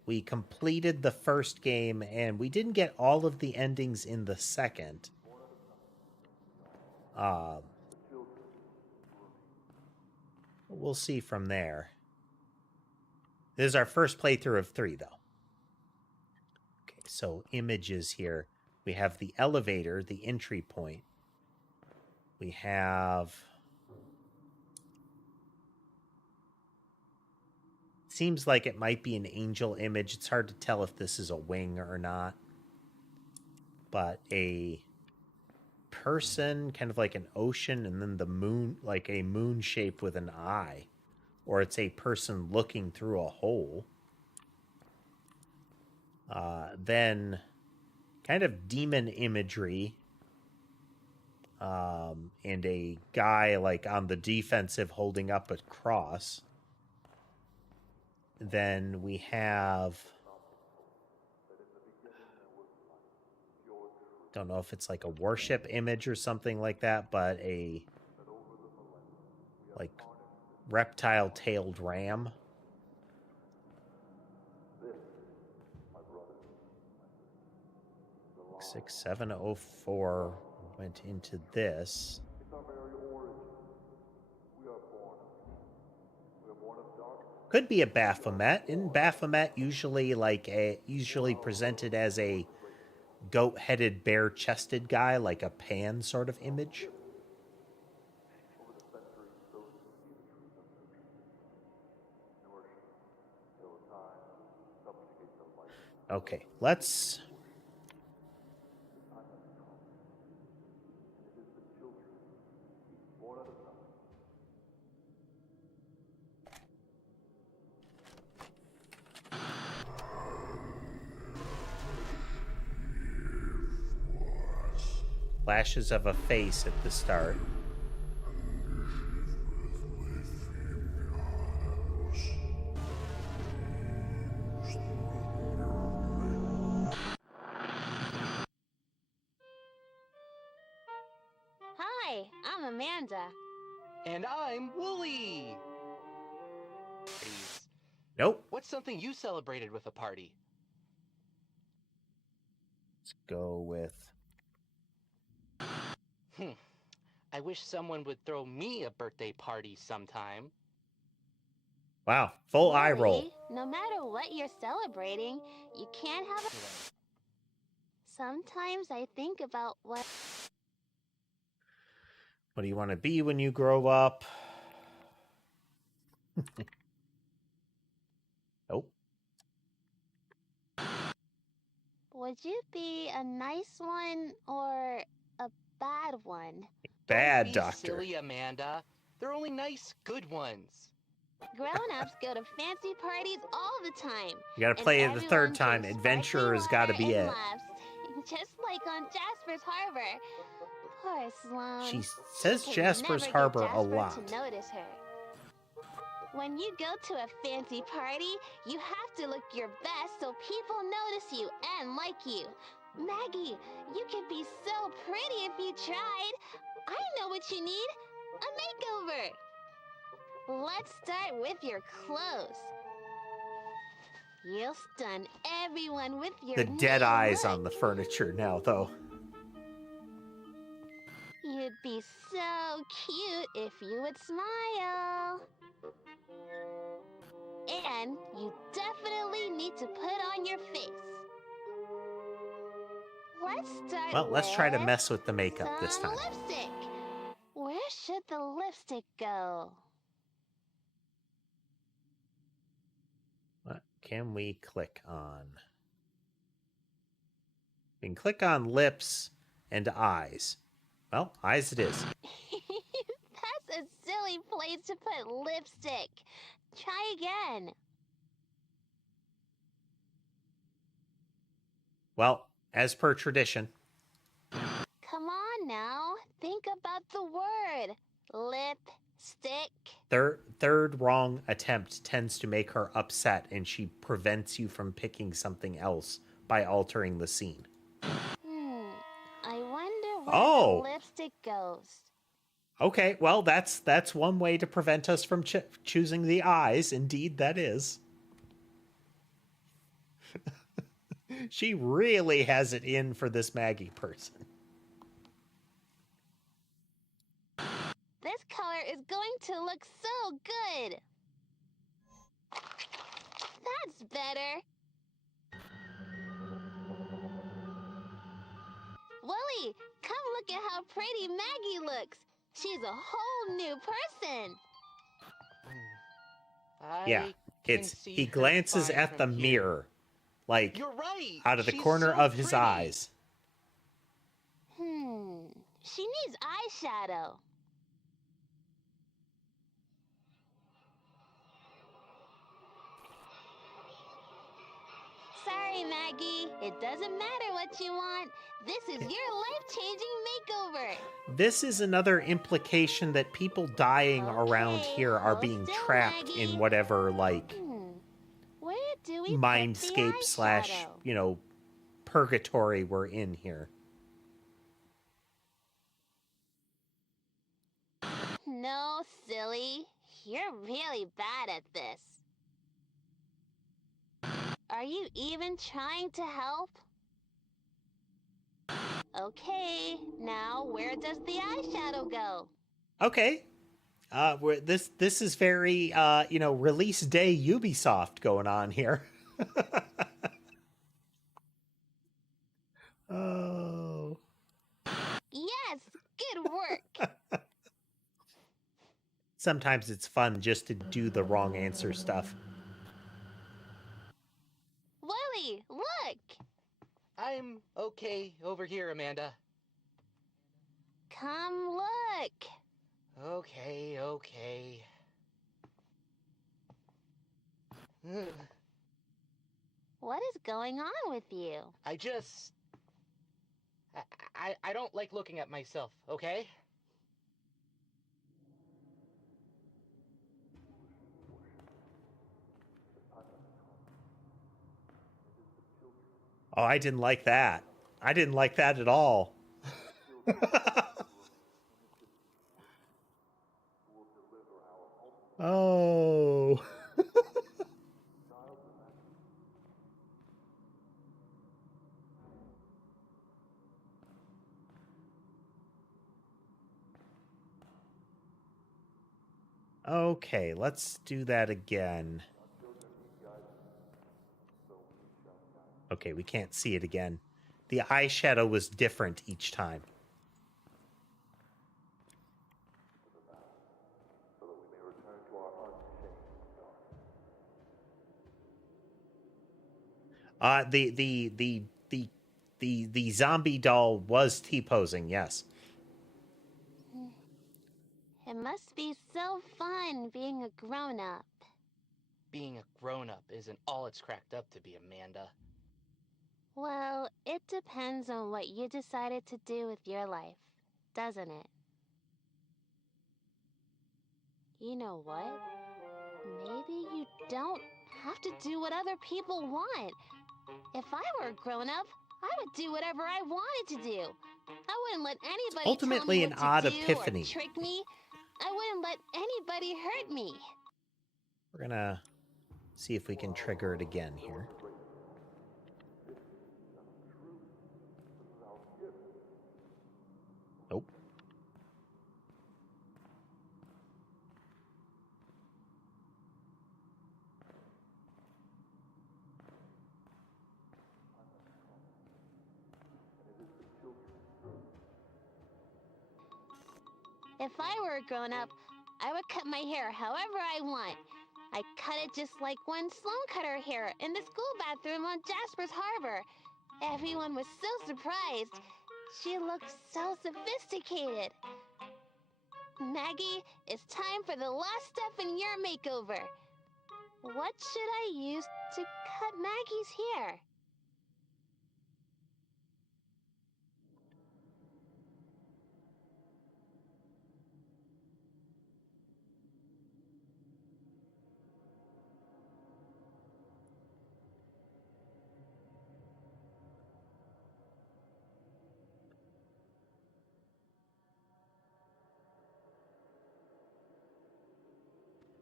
We completed the first game, and we didn't get all of the endings in the second. We'll see from there. This is our first playthrough of 3, though. Okay, so images here. We have the elevator, the entry point. We have... Seems like it might be an angel image. It's hard to tell if this is a wing or not. But a person, kind of like an ocean, and then the moon, like a moon shape with an eye. Or it's a person looking through a hole. Then kind of demon imagery. And a guy like on the defensive holding up a cross. Then we have, don't know if it's like a worship image or something like that, but a like reptile-tailed ram. 6704 went into this. Could be a Baphomet. Isn't Baphomet usually presented as a goat-headed, bare-chested guy, like a Pan sort of image. Okay, let's... Flashes of a face at the start. Hi, I'm Amanda. And I'm Wooly! Please. Nope. What's something you celebrated with a party? Let's go with... I wish someone would throw me a birthday party sometime. Wow, full eye roll. Wooly, no matter what you're celebrating, you can't have a... Sometimes I think about what do you want to be when you grow up? Nope. Would you be a nice one or a bad one? Bad Don't be doctor. silly, Amanda. They're only nice, good ones. Grown-ups go to fancy parties all the time. You gotta play it the third time. Drinks Adventurer's gotta be and it. laughs, just like on Jasper's Harbor. Poor Sloane. She says Could Jasper's never get Harbor a Jasper lot. to notice her. When you go to a fancy party, you have to look your best so people notice you and like you. Maggie, you could be so pretty if you tried. I know what you need. A makeover. Let's start with your clothes. You'll stun everyone with your The dead new eyes look. on the furniture now, though. You'd be so cute if you would smile. And you definitely need to put on your face. Let's start Well, let's try to with mess with the makeup this some time. lipstick. Where should the lipstick go? What can we click on? We can click on lips and eyes. Well, eyes it is. That's a silly place to put lipstick. Try again. Well, as per tradition. Come on now. Think about the word. Lipstick. Third wrong attempt tends to make her upset, and she prevents you from picking something else by altering the scene. I wonder where Oh. the lipstick goes. Okay, well, that's one way to prevent us from choosing the eyes. Indeed, that is. She really has it in for this Maggie person. This color is going to look so good. That's better. Willie, come look at how pretty Maggie looks. She's a whole new person. Yeah, he glances at the mirror, like You're right. out of the She's corner so of his pretty. eyes. She needs eyeshadow. Sorry, Maggie. It doesn't matter what you want. This is your life-changing makeover. This is another implication that people dying around here are being trapped in whatever, like, Where do we mindscape put the slash, eyeshadow? purgatory we're in here. No, silly. You're really bad at this. Are you even trying to help? Okay, now where does the eyeshadow go? Okay. This is very, release day Ubisoft going on here. Oh. Yes, good work. Sometimes it's fun just to do the wrong answer stuff. Willie, look. I'm okay over here, Amanda. Come look. Okay. What is going on with you? I don't like looking at myself, okay? Oh, I didn't like that. I didn't like that at all. Oh. Okay, let's do that again. Okay, we can't see it again. The eyeshadow was different each time. The zombie doll was T-posing, yes. It must be so fun being a grown-up. Being a grown-up isn't all it's cracked up to be, Amanda. Well, it depends on what you decided to do with your life, doesn't it? You know what? Maybe you don't have to do what other people want. If I were a grown-up, I would do whatever I wanted to do. I wouldn't let anybody Ultimately tell me an what odd to do epiphany. or trick me. I wouldn't let anybody hurt me. We're gonna see if we can trigger it again here. Nope. If I were a grown-up, I would cut my hair however I want. I cut it just like one Sloan cut her hair in the school bathroom on Jasper's Harbor. Everyone was so surprised. She looked so sophisticated. Maggie, it's time for the last step in your makeover. What should I use to cut Maggie's hair?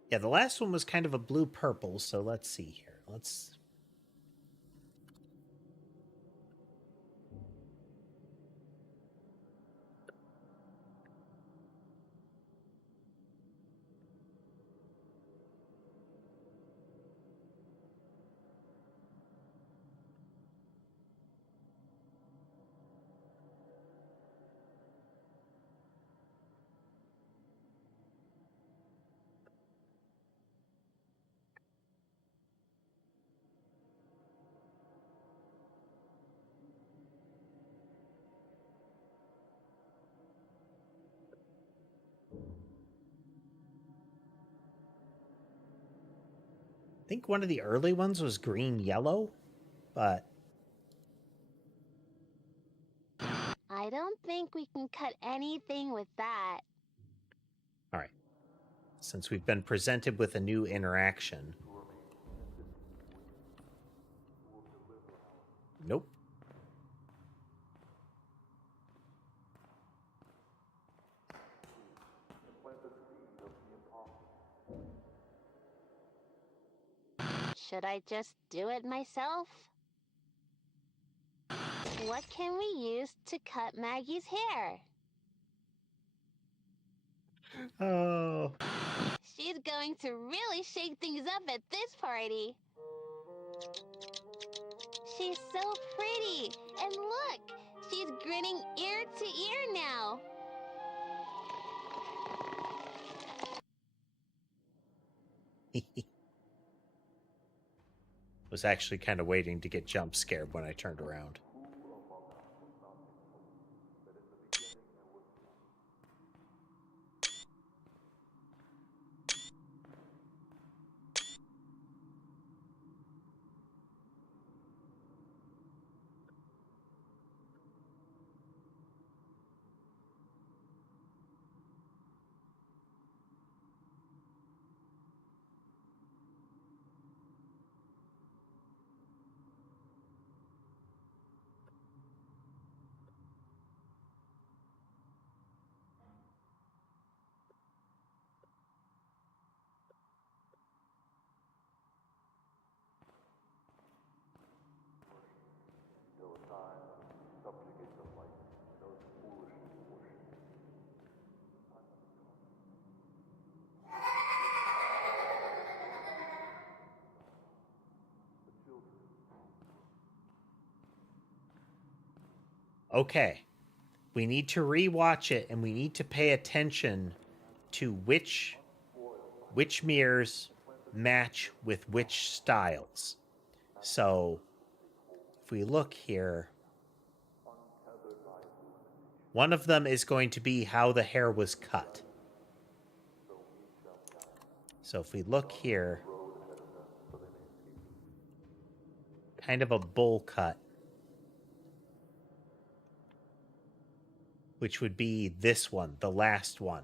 Yeah, the last one was kind of a blue-purple, so let's see here. Let's... I think one of the early ones was green-yellow, but... I don't think we can cut anything with that. All right. Since we've been presented with a new interaction. Nope. Should I just do it myself? What can we use to cut Maggie's hair? Oh. She's going to really shake things up at this party. She's so pretty. And look, She's grinning ear to ear now. Was actually kind of waiting to get jump scared when I turned around. Okay, we need to rewatch it, and we need to pay attention to which mirrors match with which styles. So, if we look here, one of them is going to be how the hair was cut. So if we look here, kind of a bowl cut, which would be this one, the last one.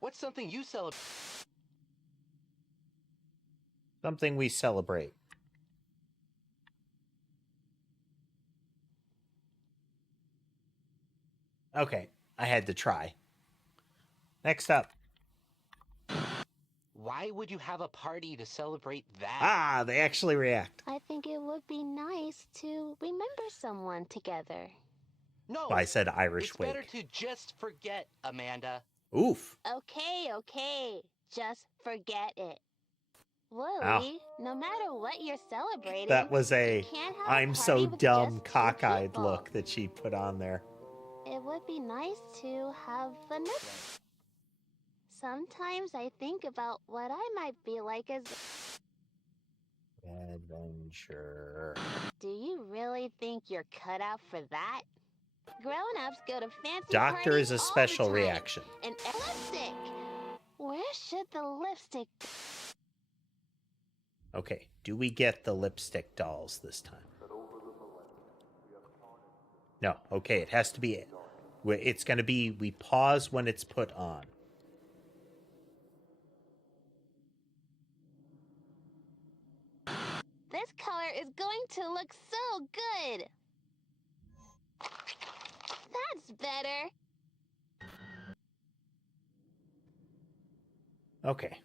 What's something you celebrate? Something we celebrate. Okay, I had to try. Next up. Why would you have a party to celebrate that? Ah, they actually react. I think it would be nice to remember someone together. No, I said Irish it's wig. better to just forget, Amanda. Oof. Okay. Just forget it. Willie, Ow. no matter what you're celebrating, That was a you can't have I'm a so party with dumb just two cockeyed people. look that she put on there. It would be nice to have another. Sometimes I think about what I might be like as Adventure. Do you really think you're cut out for that? Grown-ups go to fancy Doctor parties is a all special the time. reaction. And lipstick. Where should the lipstick go? Okay, do we get the lipstick dolls this time? No, okay, it has to be it. It's going to be, we pause when it's put on. This color is going to look so good. That's better. Okay.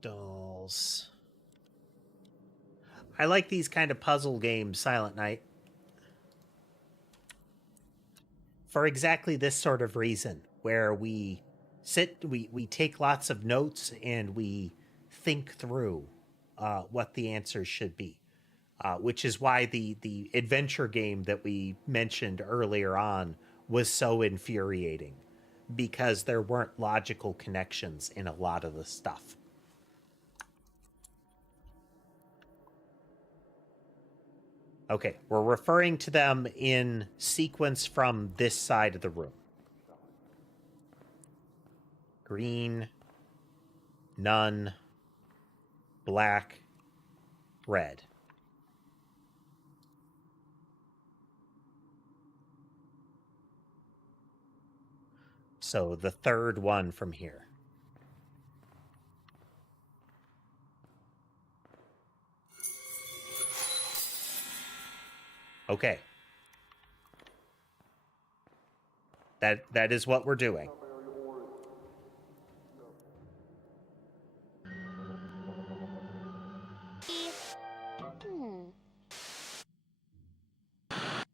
Dolls. I like these kind of puzzle games, Silent Night. for exactly this sort of reason, where we we take lots of notes and we think through what the answers should be, which is why the adventure game that we mentioned earlier on was so infuriating, because there weren't logical connections in a lot of the stuff. Okay, we're referring to them in sequence from this side of the room. Green, none, black, red. So the third one from here. Okay. That is what we're doing.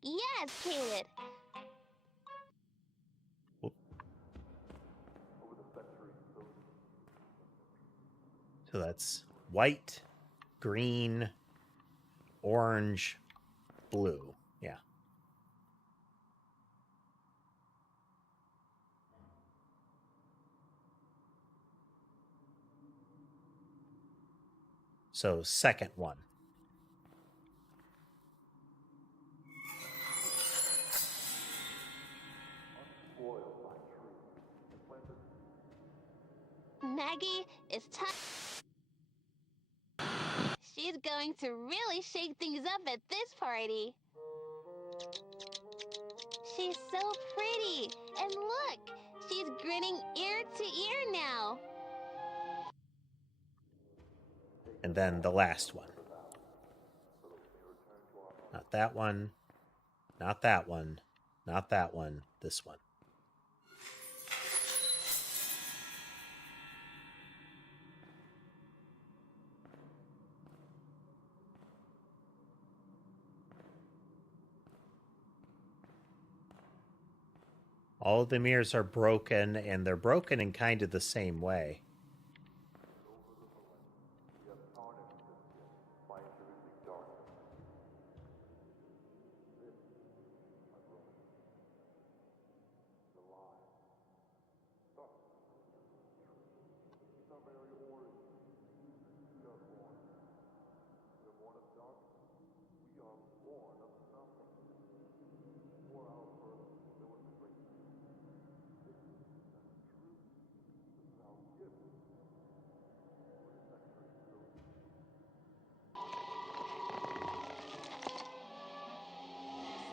Yes, Caleb. So that's white, green, orange, blue. Yeah. So second one. Maggie is She's going to really shake things up at this party. She's so pretty. And look, she's grinning ear to ear now. And then the last one. Not that one. Not that one. Not that one. This one. All of the mirrors are broken, and they're broken in kind of the same way.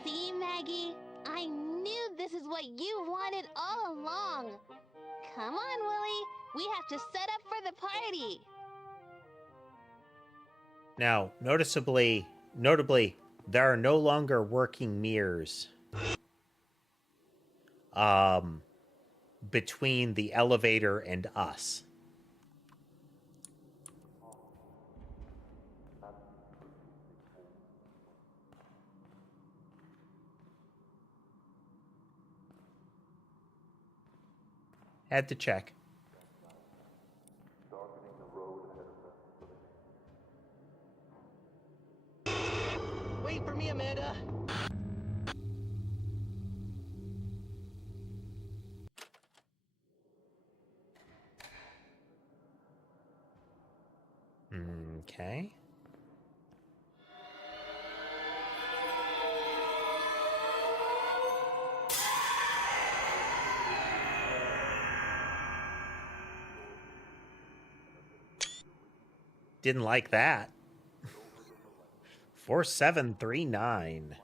See, Maggie? I knew this is what you wanted all along. Come on, Willie. We have to set up for the party. Now, notably, there are no longer working mirrors between the elevator and us. Had to check. Wait for me, Amanda. Okay. Didn't like that. 4739.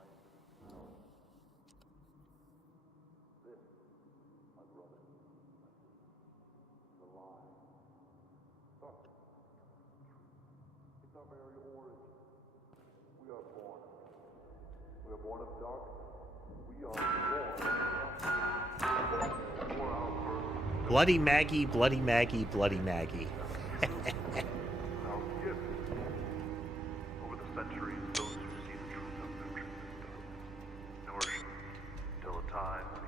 Bloody Maggie, Bloody Maggie, Bloody Maggie. Over the centuries, those who see the truth of their truth is done, nourishing until a time when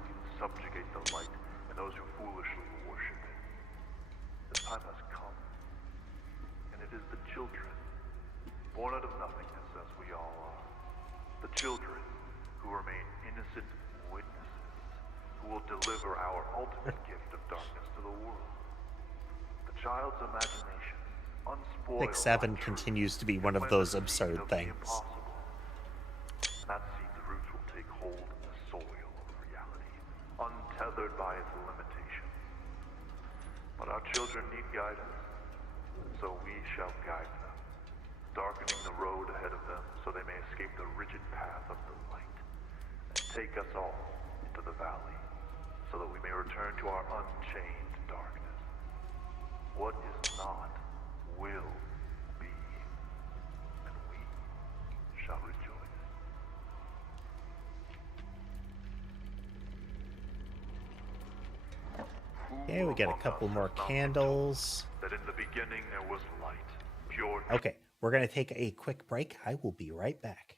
will deliver our ultimate gift of darkness to the world. The child's imagination, unspoiled 6-7 continues to be one of those absurd things. That seed's roots will take hold in the soil of reality, untethered by its limitations. But our children need guidance, and so we shall guide them, darkening the road ahead of them so they may escape the rigid path of the light, and take us all into the valley, so that we may return to our unchained darkness. What is not will be, and we shall rejoice. Okay, we got a couple more candles. That in the beginning there was light, pure. Okay, we're going to take a quick break. I will be right back.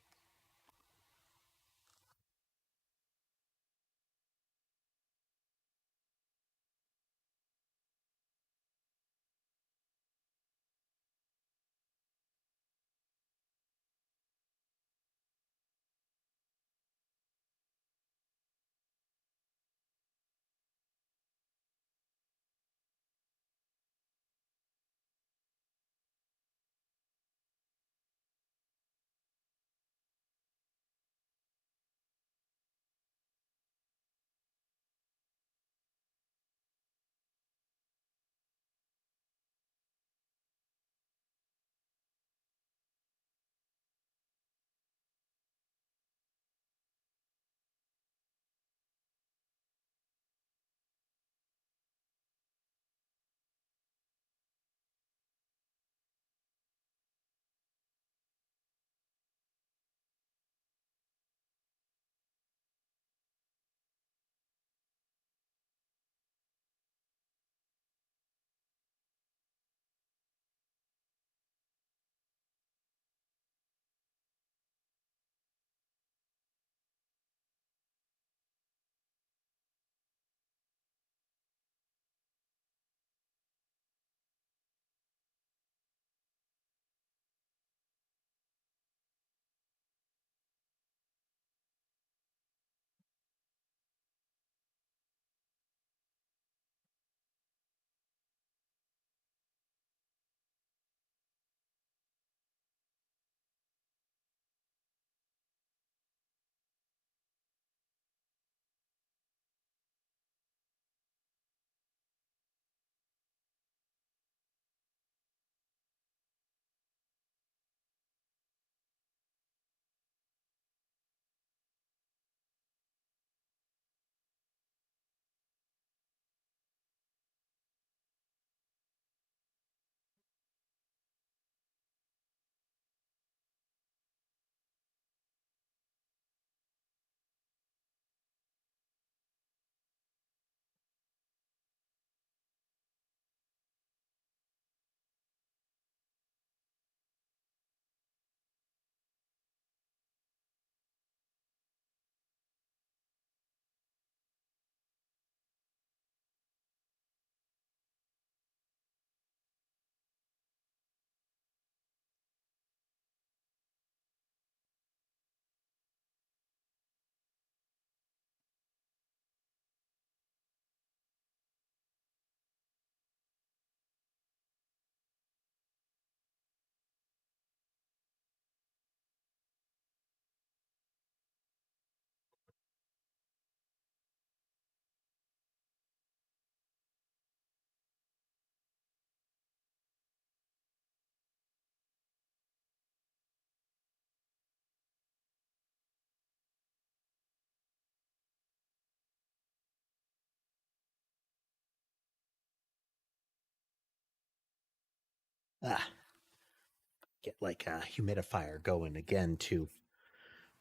Get like a humidifier going again to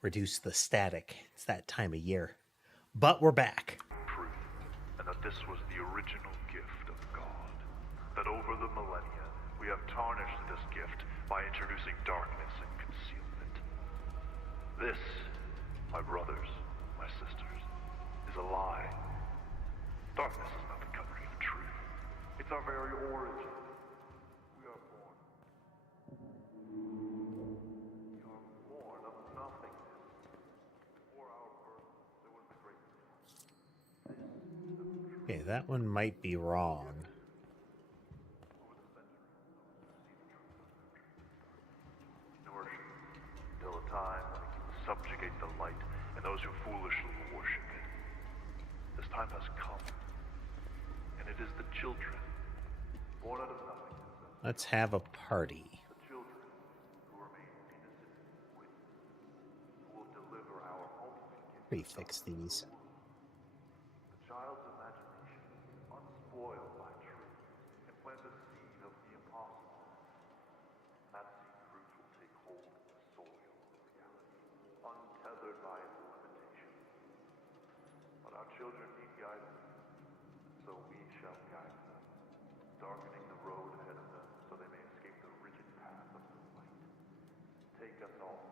reduce the static. It's that time of year. But we're back. Truth, and that this was the original gift of God. That over the millennia, we have tarnished this gift by introducing darkness and concealment. This, my brothers, my sisters, is a lie. Darkness is not the covering of truth. It's our very origin. We are born. We are born of nothingness. Before our birth, there was the great. This Okay, that one might be wrong. Till a time when it can subjugate the light and those who foolishly worship it. This time has come, and it is the children, born out of nothing. Let's have a party. The children who remain innocent and witness, who will deliver our ultimate gift. Prefix these. The child's imagination, unspoiled by truth, can plant the seed of the impossible. And that seed fruit will take hold of the soil of reality, untethered by its limitations. But our children need guidance, so we shall guide them, darkening the road ahead of them so they may escape the rigid path of the light. Take us all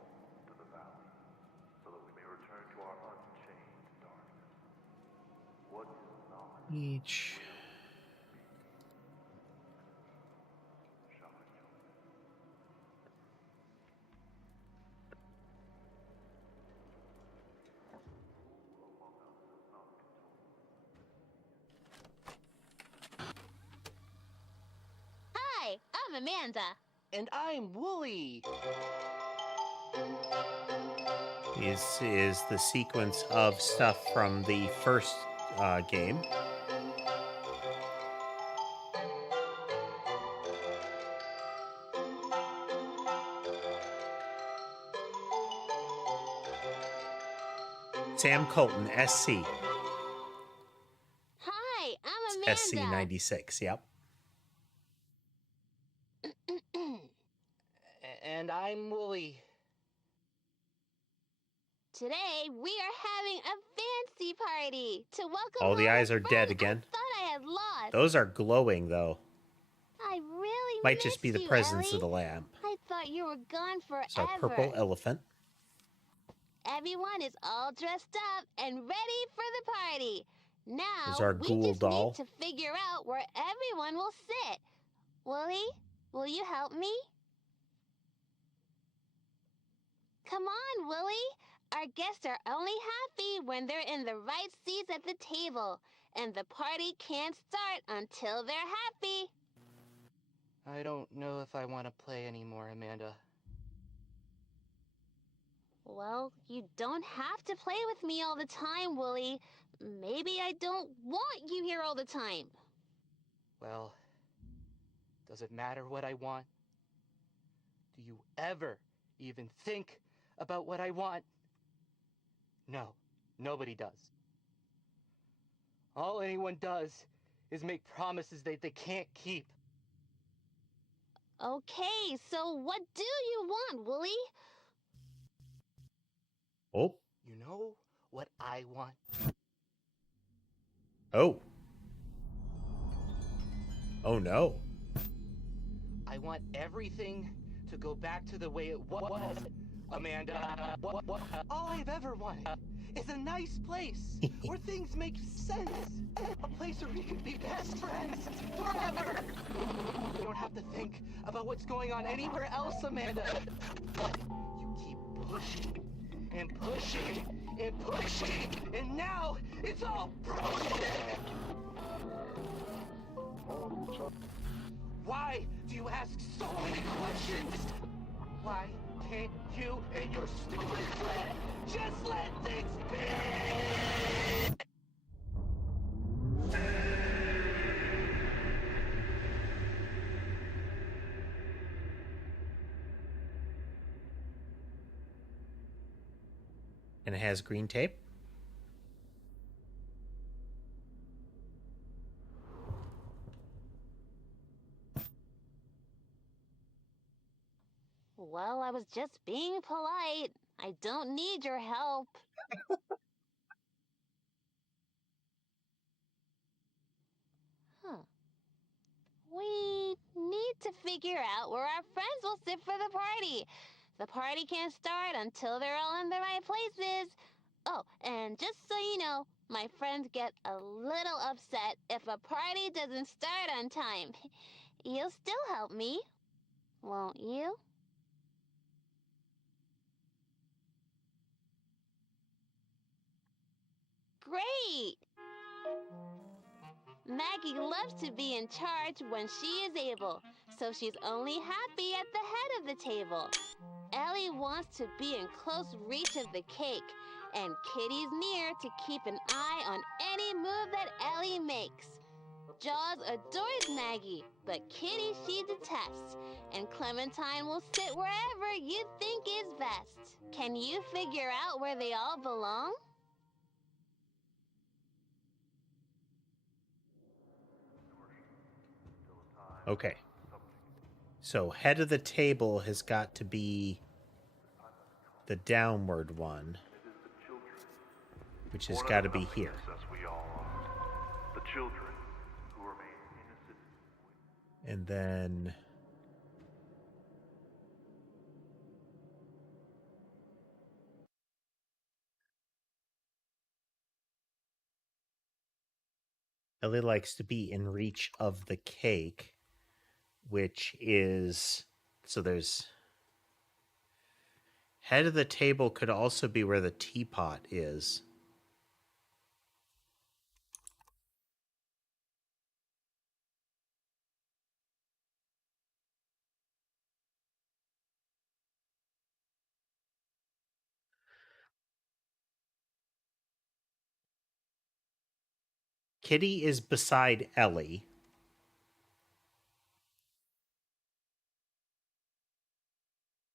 to the valley, so that we may return to our unchained darkness. What is not Each. Hi, I'm Amanda. And I'm Wooly. This is the sequence of stuff from the first game. Sam Colton, SC. Hi, I'm Amanda. SC96, yep. And I'm Wooly. Today, we are having a fancy party to welcome Oh, the all eyes the are dead friends again. I thought I had lost. Those are glowing, though. I really Might just be missed the you, presence Ellie. of the lamp. I thought you were gone forever. It's our purple elephant. Everyone is all dressed up and ready for the party. Now, There's our we ghoul just doll. need to figure out where everyone will sit. Wooly, will you help me? Come on, Wooly. Our guests are only happy when they're in the right seats at the table, and the party can't start until they're happy. I don't know if I want to play anymore, Amanda. Well, you don't have to play with me all the time, Wooly. Maybe I don't want you here all the time. Well, does it matter what I want? Do you ever even think about what I want? No, nobody does. All anyone does is make promises that they can't keep. Okay, so what do you want, Wooly? Oh. You know what I want? Oh. Oh, no. I want everything to go back to the way it was, Amanda. All I've ever wanted is a nice place where things make sense. A place where we can be best friends forever. We don't have to think about what's going on anywhere else, Amanda. You keep pushing and pushing and pushing, and now it's all broken. Why do you ask so many questions? Why can't you and your stupid friend just let things be? And it has green tape. Well, I was just being polite. I don't need your help. Huh. We need to figure out where our friends will sit for the party. The party can't start until they're all in the right places. Oh, and just so you know, my friends get a little upset if a party doesn't start on time. You'll still help me, won't you? Great! Maggie loves to be in charge when she is able, so she's only happy at the head of the table. Ellie wants to be in close reach of the cake, and Kitty's near to keep an eye on any move that Ellie makes. Jaws adores Maggie, but Kitty she detests, and Clementine will sit wherever you think is best. Can you figure out where they all belong? Okay. So head of the table has got to be the downward one, which has got to be here. The children who remain innocent. And then Ellie likes to be in reach of the cake, which is, so there's head of the table could also be where the teapot is. Kitty is beside Ellie.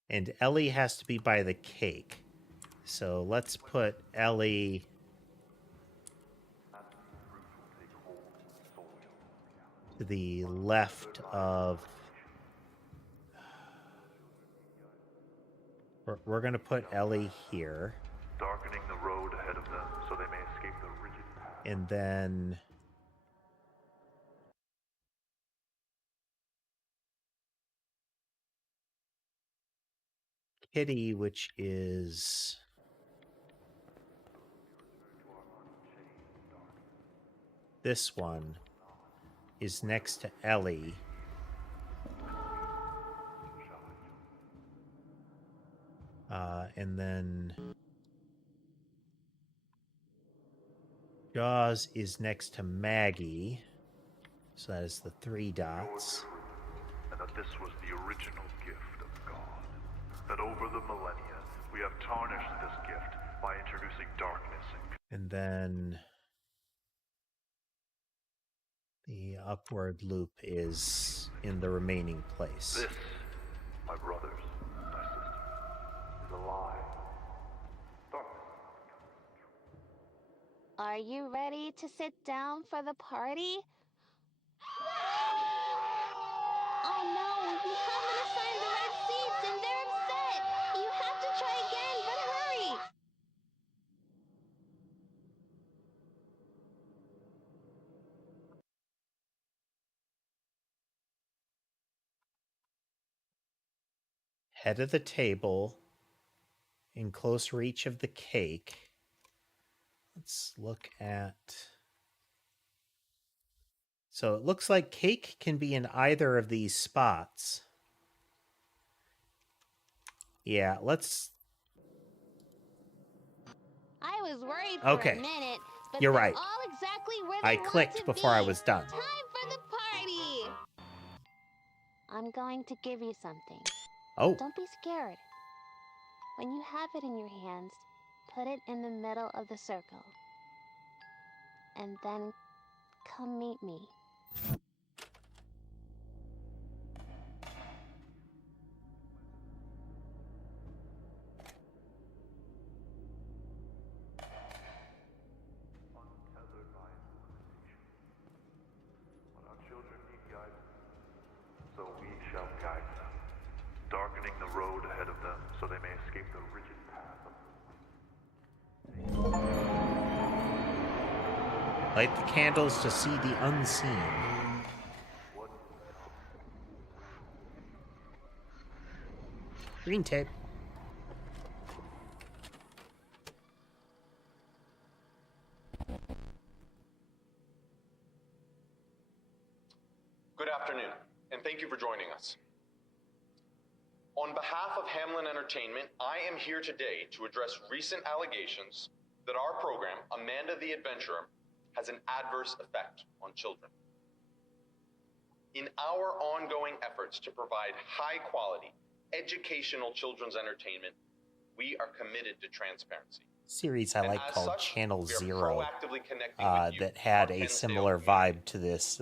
And Ellie has to be by the cake. So let's put Ellie to the left of... We're going to put Ellie here. Darkening the road ahead of them so they may escape the rigid path. And then... Kitty, which is... this one, is next to Ellie. And then Jaws is next to Maggie. So that is the 3 dots. And that this was the original gift of God. That over the millennia, we have tarnished this gift by introducing darkness and then the upward loop is in the remaining place. This, my brothers, my sisters, is a lie. Are you ready to sit down for the party? Oh no, you haven't assigned the right seats and they're upset! You have to try again, but hurry! Head of the table, in close reach of the cake. Let's look at... So it looks like cake can be in either of these spots. Yeah, let's... I was worried for a minute, but you're they're right. all exactly where they I want clicked to before be. I was done. Time for the party! I'm going to give you something. Oh. Don't be scared. When you have it in your hands, put it in the middle of the circle. And then come meet me. Untethered by limitation. When our children need guidance, so we shall guide them, darkening the road ahead of them so they may escape the rigid path of Light the candles to see the unseen. Green tape. Good afternoon, and thank you for joining us. On behalf of Hamlin Entertainment, I am here today to address recent allegations that our program, Amanda the Adventurer, has an adverse effect on children. In our ongoing efforts to provide high-quality, educational children's entertainment, we are committed to transparency. Series I And like as called such, Channel we are Zero proactively connecting with you, that had our a Penn similar State community. vibe to this.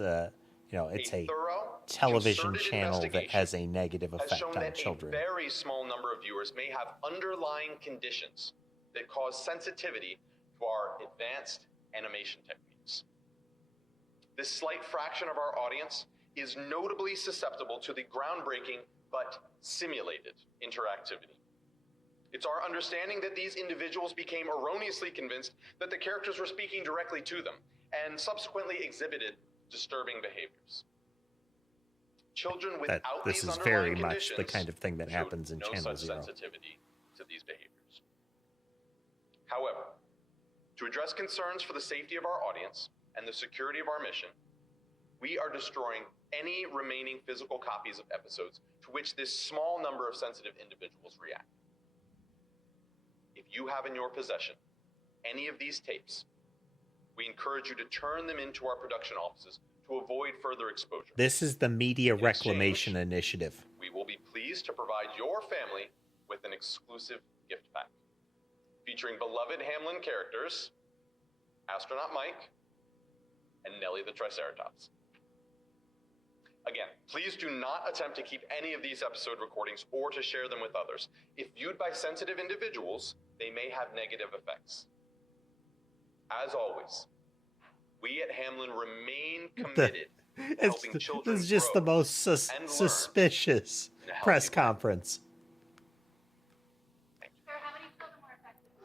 It's a Thorough, television concerted channel that investigation has a negative has effect shown on that children. a very small number of viewers may have underlying conditions that cause sensitivity to our advanced animation techniques. This slight fraction of our audience is notably susceptible to the groundbreaking but simulated interactivity. It's our understanding that these individuals became erroneously convinced that the characters were speaking directly to them and subsequently exhibited disturbing behaviors. Children without This these is very underlying much the conditions kind of thing that showed happens in no Channel such Zero. sensitivity to these behaviors. However, to address concerns for the safety of our audience and the security of our mission, we are destroying any remaining physical copies of episodes to which this small number of sensitive individuals react. If you have in your possession any of these tapes, we encourage you to turn them into our production offices to avoid further exposure. This is the Media Reclamation Initiative. We will be pleased to provide your family with an exclusive gift pack featuring beloved Hamlin characters, Astronaut Mike, and Nellie the Triceratops. Again, please do not attempt to keep any of these episode recordings or to share them with others. If viewed by sensitive individuals, they may have negative effects. As always, we at Hamlin remain committed to helping children This is just the grow most and learn suspicious in a healthy press way. conference.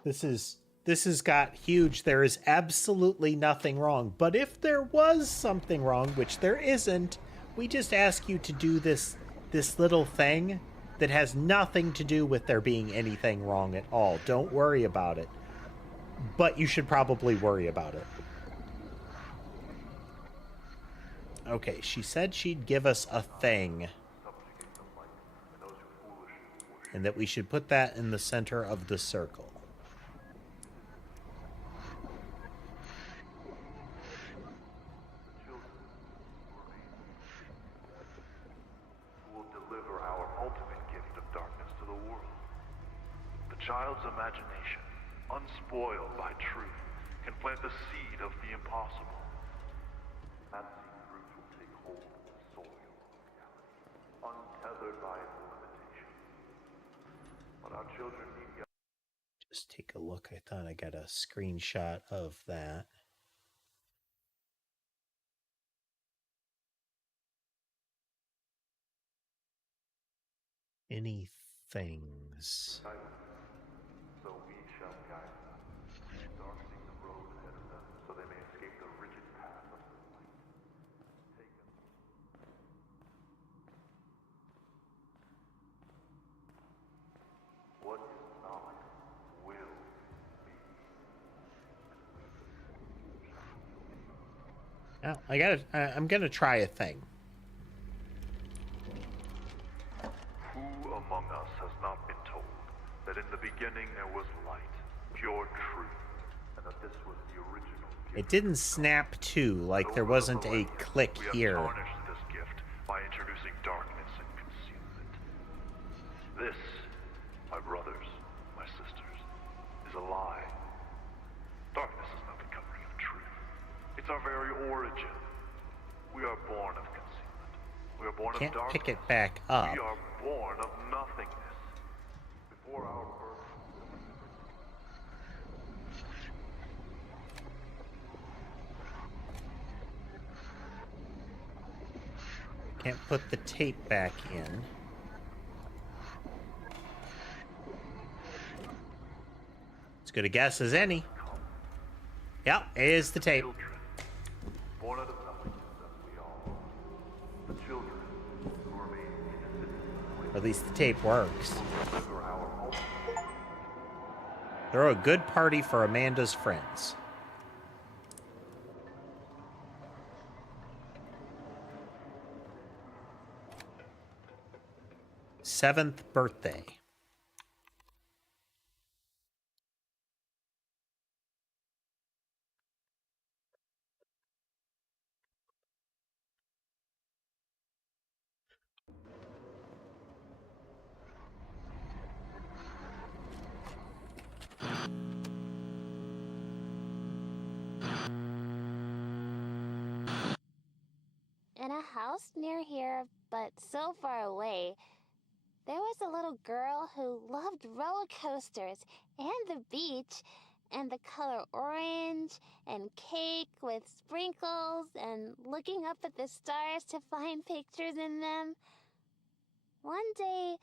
This has got huge. There is absolutely nothing wrong. But if there was something wrong, which there isn't, we just ask you to do this little thing that has nothing to do with there being anything wrong at all. Don't worry about it. But you should probably worry about it. Okay, she said she'd give us a thing. And that we should put that in the center of the circle. Who will deliver our ultimate gift of darkness to the world. The child's imagination, unspoiled by truth, can plant the seed of the impossible. That seed roots will take hold of the soil of reality, untethered by its limitations. But our children need guidance. Just take a look. I thought I got a screenshot of that. Any things? So we shall guide them, darkening the road ahead of them, so they may escape the rigid path of the light. Take them. What is not will Now, I'm gonna try a thing. Who among us has not been told that in the beginning there was light, pure truth, and that this was the original gift? It didn't snap to, like there wasn't a click We have here. tarnished this gift by introducing darkness and concealment. This, my brothers, my sisters, is a lie. Darkness is not the covering of truth. It's our very origin. We are born of concealment. We are born Can't of darkness. pick it back up. We are born of nothingness. Before our birth. Can't put the tape back in. As good a guess as any. Yep, it is the tape. Born out of nothingness as we all are. The children who remain innocent. Or at least the tape works. Deliver our ultimate. Throw a good party for Amanda's friends. Seventh birthday. house near here, but so far away, there was a little girl who loved roller coasters and the beach and the color orange and cake with sprinkles and looking up at the stars to find pictures in them. One day,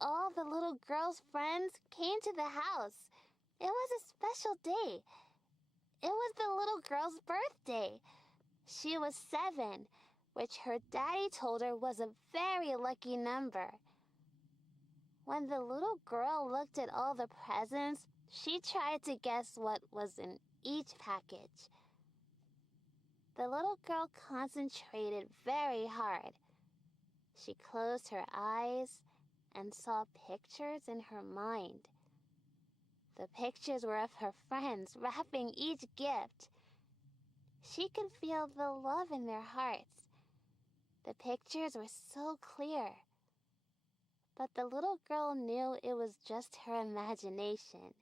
all the little girl's friends came to the house. It was a special day. It was the little girl's birthday. She was 7, which her daddy told her was a very lucky number. When the little girl looked at all the presents, she tried to guess what was in each package. The little girl concentrated very hard. She closed her eyes and saw pictures in her mind. The pictures were of her friends wrapping each gift. She could feel the love in their hearts. The pictures were so clear. But the little girl knew it was just her imagination.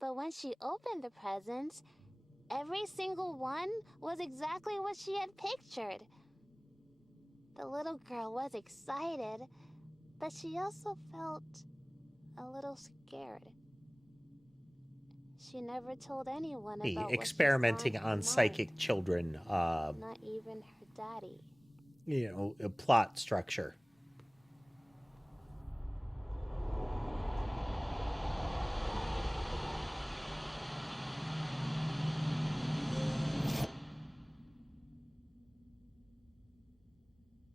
But when she opened the presents, every single one was exactly what she had pictured. The little girl was excited, but she also felt a little scared. She never told anyone about experimenting what she saw in her on mind. psychic children. Not even her daddy. A plot structure.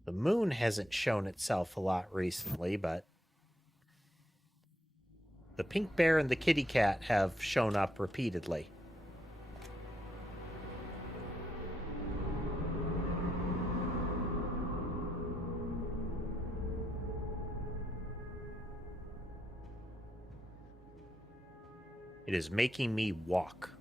The moon hasn't shown itself a lot recently, but the pink bear and the kitty cat have shown up repeatedly. It is making me walk.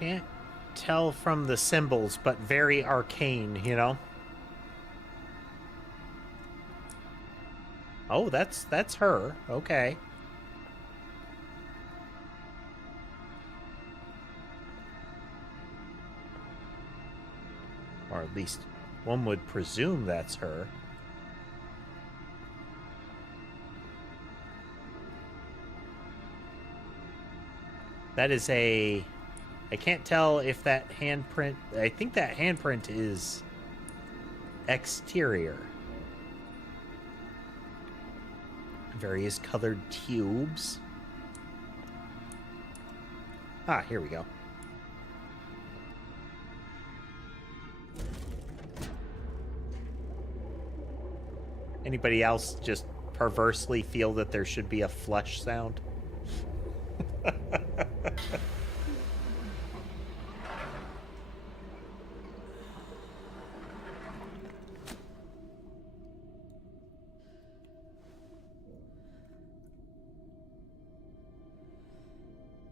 Can't tell from the symbols, but very arcane, you know? Oh, that's her. Okay. Or at least one would presume that's her. That is a... I can't tell if that handprint... I think that handprint is exterior. Various colored tubes. Ah, here we go. Anybody else just perversely feel that there should be a flush sound?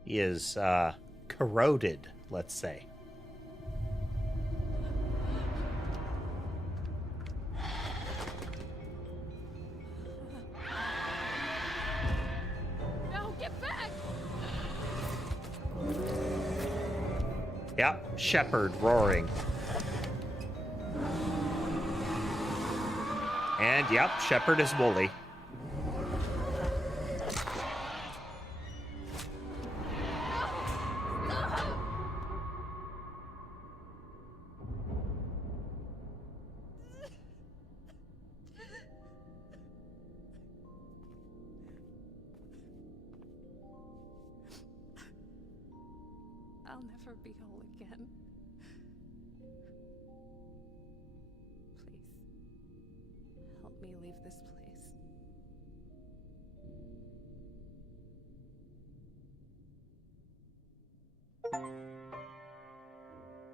He is corroded, let's say. No, get back! Yep, shepherd roaring. And yep, shepherd is woolly. I'll never be whole again. Please, help me leave this place.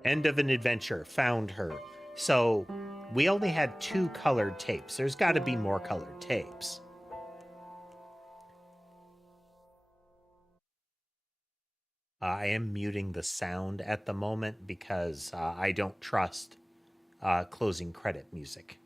End of an adventure. Found her. So we only had 2 colored tapes. There's got to be more colored tapes. I am muting the sound at the moment because I don't trust closing credit music.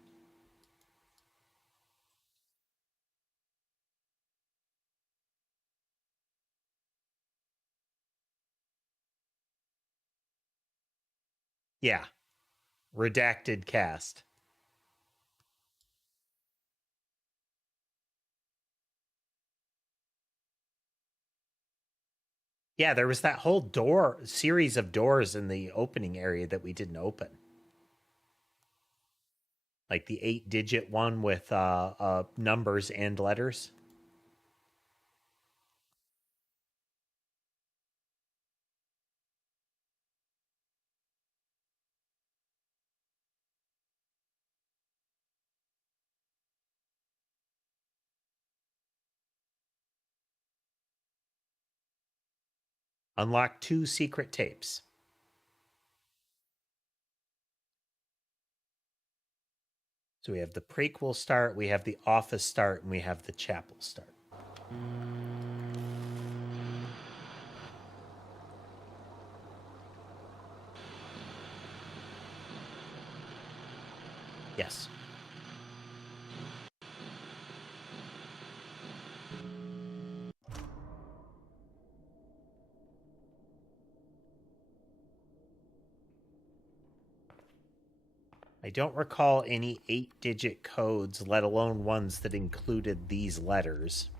Yeah. Redacted cast. Yeah, there was that whole series of doors in the opening area that we didn't open. Like the 8-digit one with numbers and letters. Unlock 2 secret tapes. So we have the prequel start, we have the office start, and we have the chapel start. Yes. I don't recall any 8-digit codes, let alone ones that included these letters.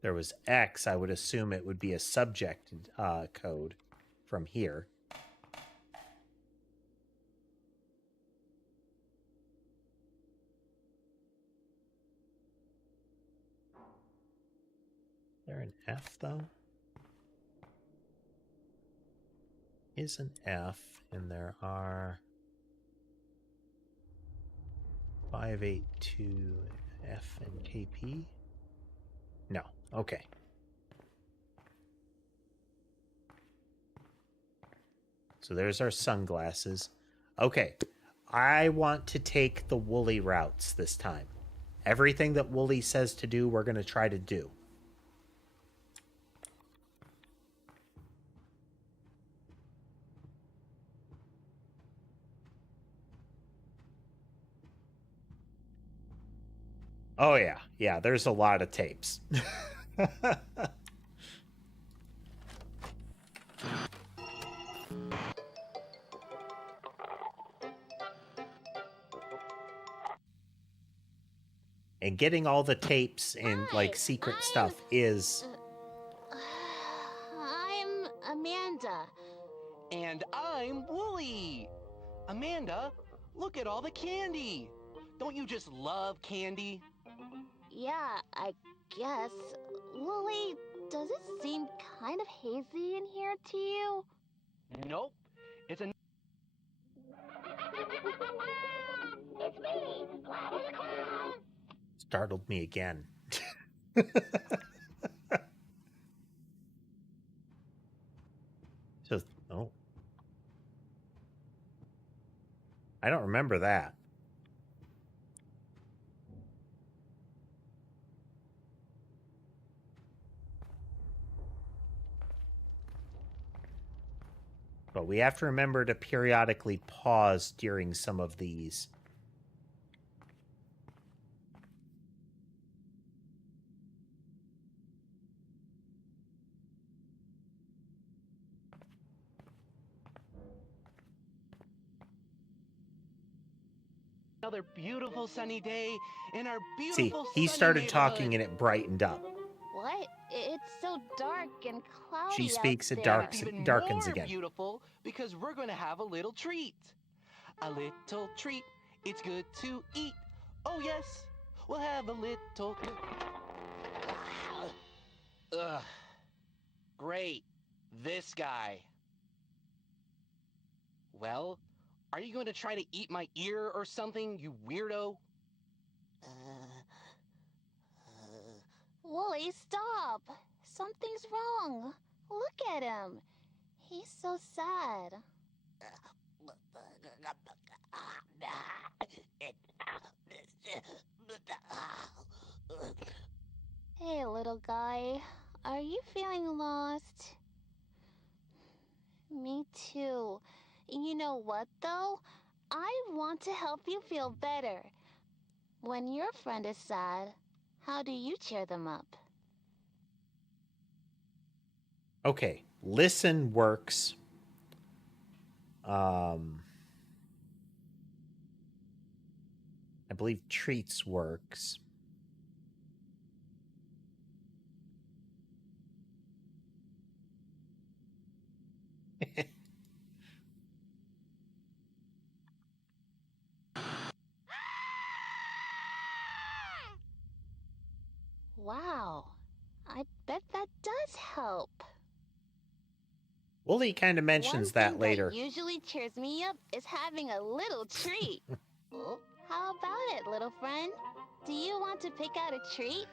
There was X, I would assume it would be a subject code from here. Is there an F, though? Is an F, and there are 582 F and KP? No. Okay. So there's our sunglasses. Okay. I want to take the Wooly routes this time. Everything that Wooly says to do, we're going to try to do. Oh, yeah. Yeah, there's a lot of tapes. And getting all the tapes and, like, secret stuff is... I'm Amanda. And I'm Wooly. Amanda, look at all the candy. Don't you just love candy? Yeah, I guess. Lily, does it seem kind of hazy in here to you? Nope. It's a... It's me, Gladys Clown. Startled me again. So, oh. I don't remember that. But we have to remember to periodically pause during some of these. Another beautiful sunny day in our See, beautiful he sunny started talking neighborhood. and it brightened up. What? It's so dark and cloudy She speaks, out it there. darkens More again. Beautiful because we're going to have a little treat. A little treat. It's good to eat. Oh yes, we'll have a little. Ugh. Great. This guy. Well, are you going to try to eat my ear or something, you weirdo? Wooly, stop! Something's wrong. Look at him. He's so sad. Hey, little guy. Are you feeling lost? Me too. You know what, though? I want to help you feel better. When your friend is sad, how do you cheer them up? Okay, listen works. I believe treats works. Wow, I bet that does help. Wooly kind of mentions One that thing later. that usually cheers me up is having a little treat. How about it, little friend? Do you want to pick out a treat?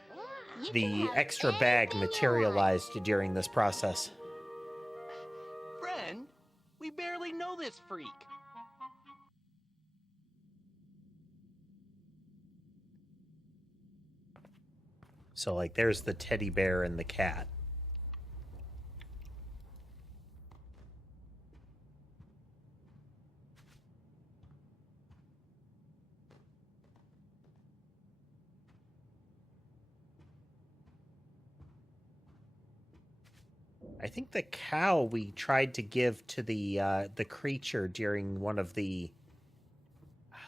You can The have extra bag anything you want. materialized during this process. Friend, we barely know this freak. So, like, there's the teddy bear and the cat. I think the cow we tried to give to the creature during one of the...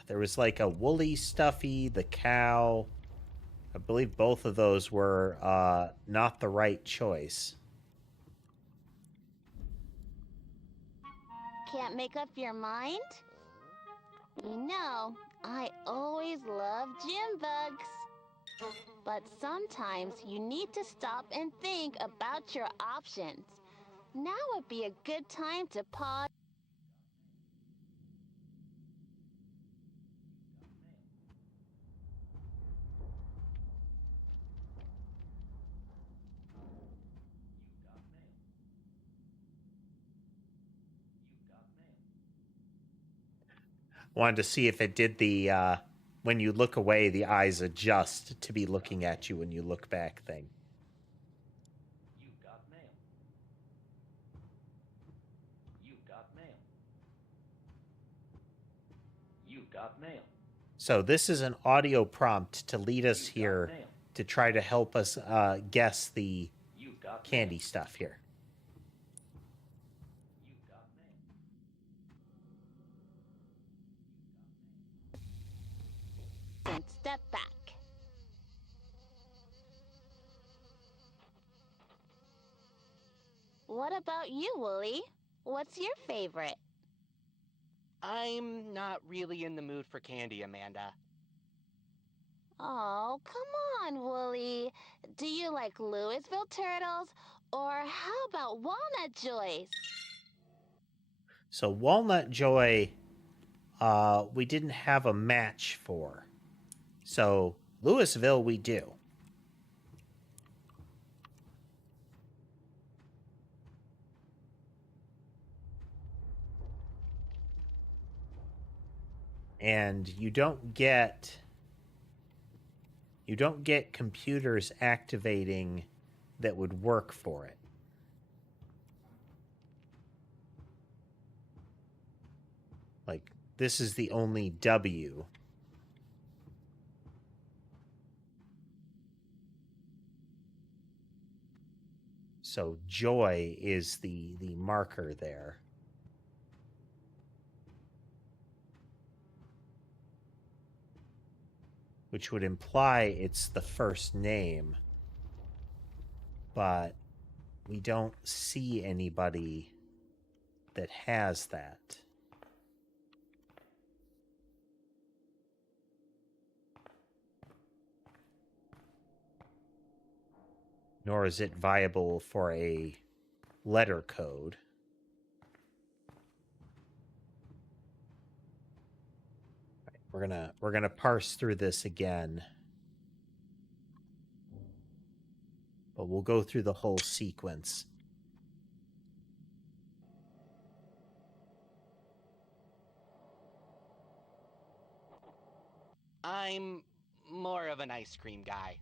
There was like a woolly stuffy, the cow. I believe both of those were not the right choice. Can't make up your mind? You know, I always love gym bugs. But sometimes you need to stop and think about your options. Now would be a good time to pause. Wanted to see if it did the when you look away, the eyes adjust to be looking at you when you look back thing. You got mail. You got mail. You got mail. So this is an audio prompt to lead us here to try to help us guess the candy stuff here. And step back. What about you, Wooly? What's your favorite? I'm not really in the mood for candy, Amanda. Oh, come on, Wooly. Do you like Louisville turtles? Or how about walnut joys? So Walnut Joy, we didn't have a match for. So Louisville, we do. And you don't get computers activating that would work for it. Like, this is the only W. So joy is the marker there. Which would imply it's the first name. But we don't see anybody that has that. Nor is it viable for a letter code. We're gonna parse through this again. But we'll go through the whole sequence. I'm more of an ice cream guy.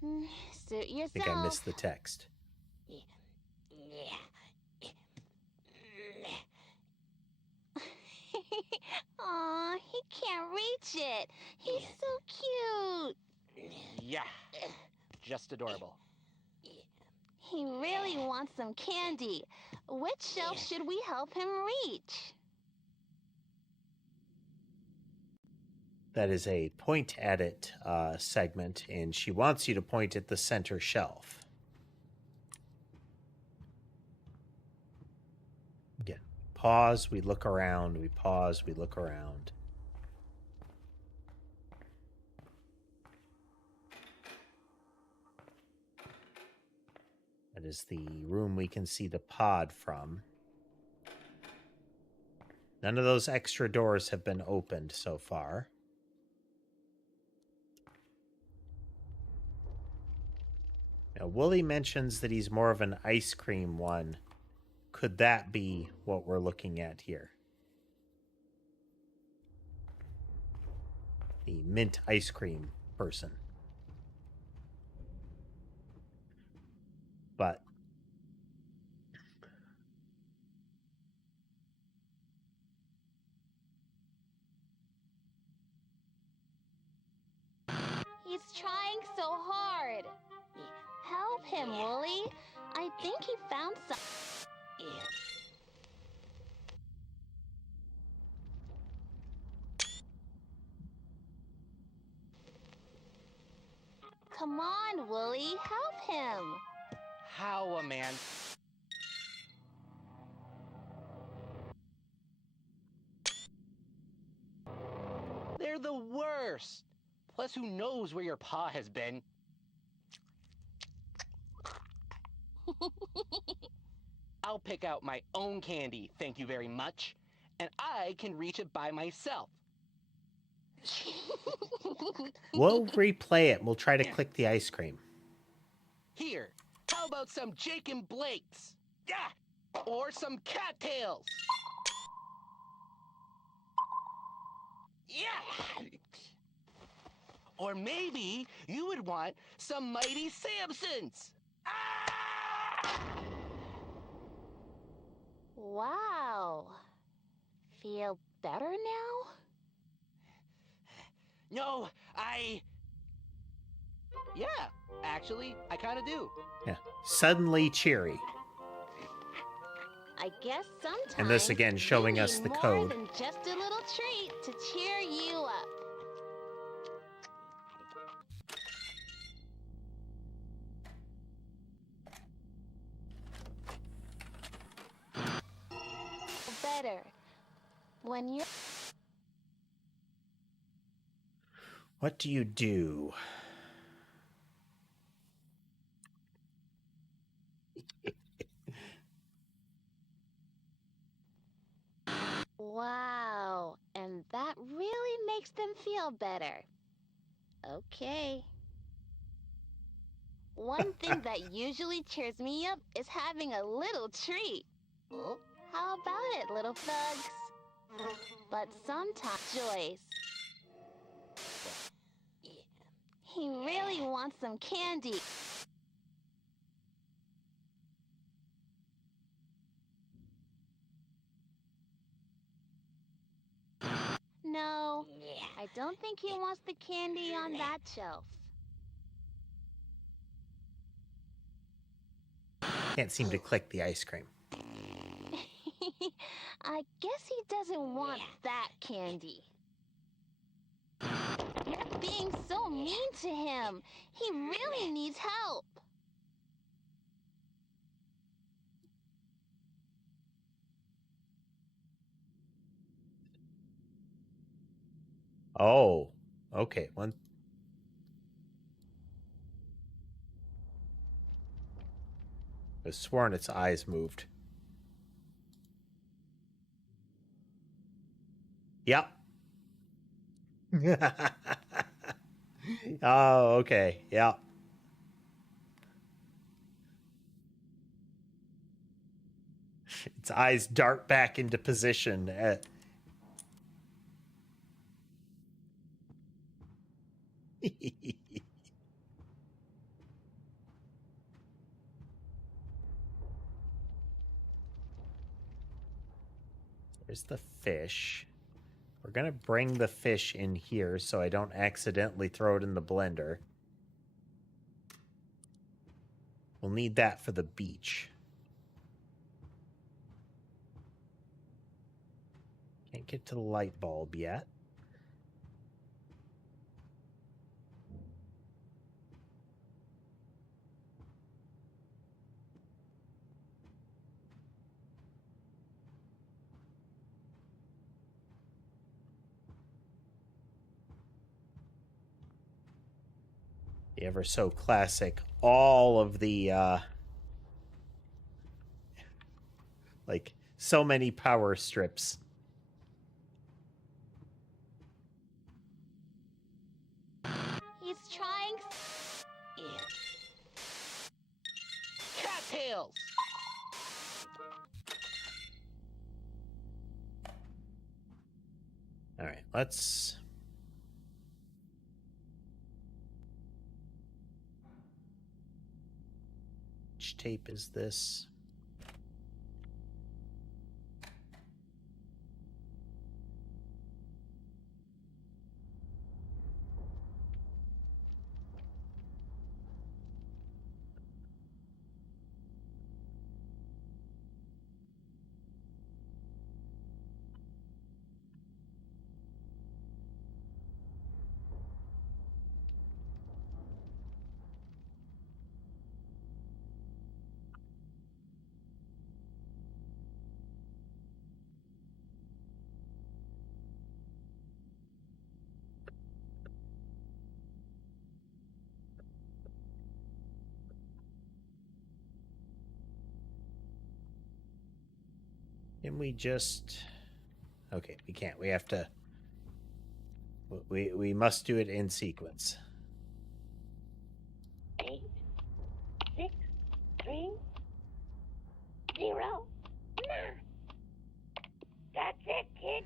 Suit I yourself. think I missed the text. Aw, he can't reach it. He's so cute. Yeah, just adorable. He really wants some candy. Which shelf should we help him reach? That is a point at it segment, and she wants you to point at the center shelf. Again, pause, we look around, we pause, we look around. That is the room we can see the pod from. None of those extra doors have been opened so far. Now, Wooly mentions that he's more of an ice cream one. Could that be what we're looking at here? The mint ice cream person. But He's trying so hard. Help him, Wooly. I think he found some. Come on, Wooly, help him. How, man? They're the worst. Plus, who knows where your paw has been? I'll pick out my own candy, thank you very much. And I can reach it by myself. we'll replay it. We'll try to click the ice cream. Here, how about some Jake and Blake's? Yeah! Or some cattails? Yeah! Or maybe you would want some Mighty Samsons? Wow. Feel better now? No, yeah, actually, I kind of do. Yeah. Suddenly cheery. I guess sometimes And this again showing you us need the more code. than just a little treat to cheer you up. Better when you're. What do you do? Wow, and that really makes them feel better. Okay. One thing that usually cheers me up is having a little treat. How about it, little thugs? But sometimes, Joyce. He really wants some candy. No, I don't think he wants the candy on that shelf. Can't seem to click the ice cream. I guess he doesn't want that candy. You're being so mean to him. He really needs help. Oh, okay. One. I was sworn its eyes moved. Yep. Oh, okay. Yep. Its eyes dart back into position. There's the fish. We're going to bring the fish in here so I don't accidentally throw it in the blender. We'll need that for the beach. Can't get to the light bulb yet. The ever so classic, all of the, like, so many power strips. He's trying. Cattails! All right, let's... Which tape is this? Can we just... Okay, we can't. We have to... We must do it in sequence. 8, 6, 3, 0. That's it, kid.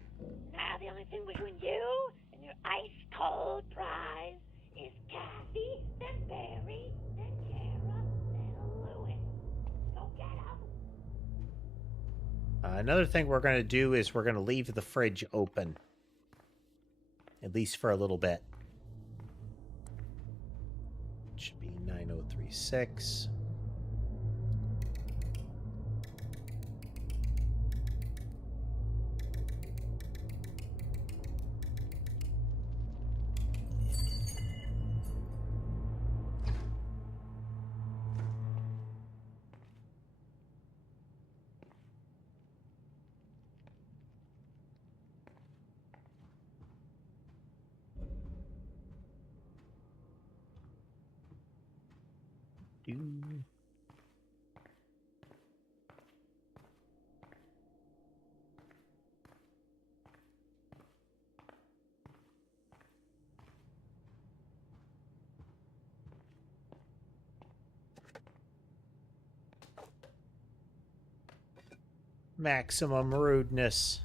Now the only thing between you and your ice-cold prize is Kathy, then Barry, then Kara, then Lewis. Go get 'em. Another thing we're going to do is we're going to leave the fridge open. At least for a little bit. It should be 9036. Maximum rudeness.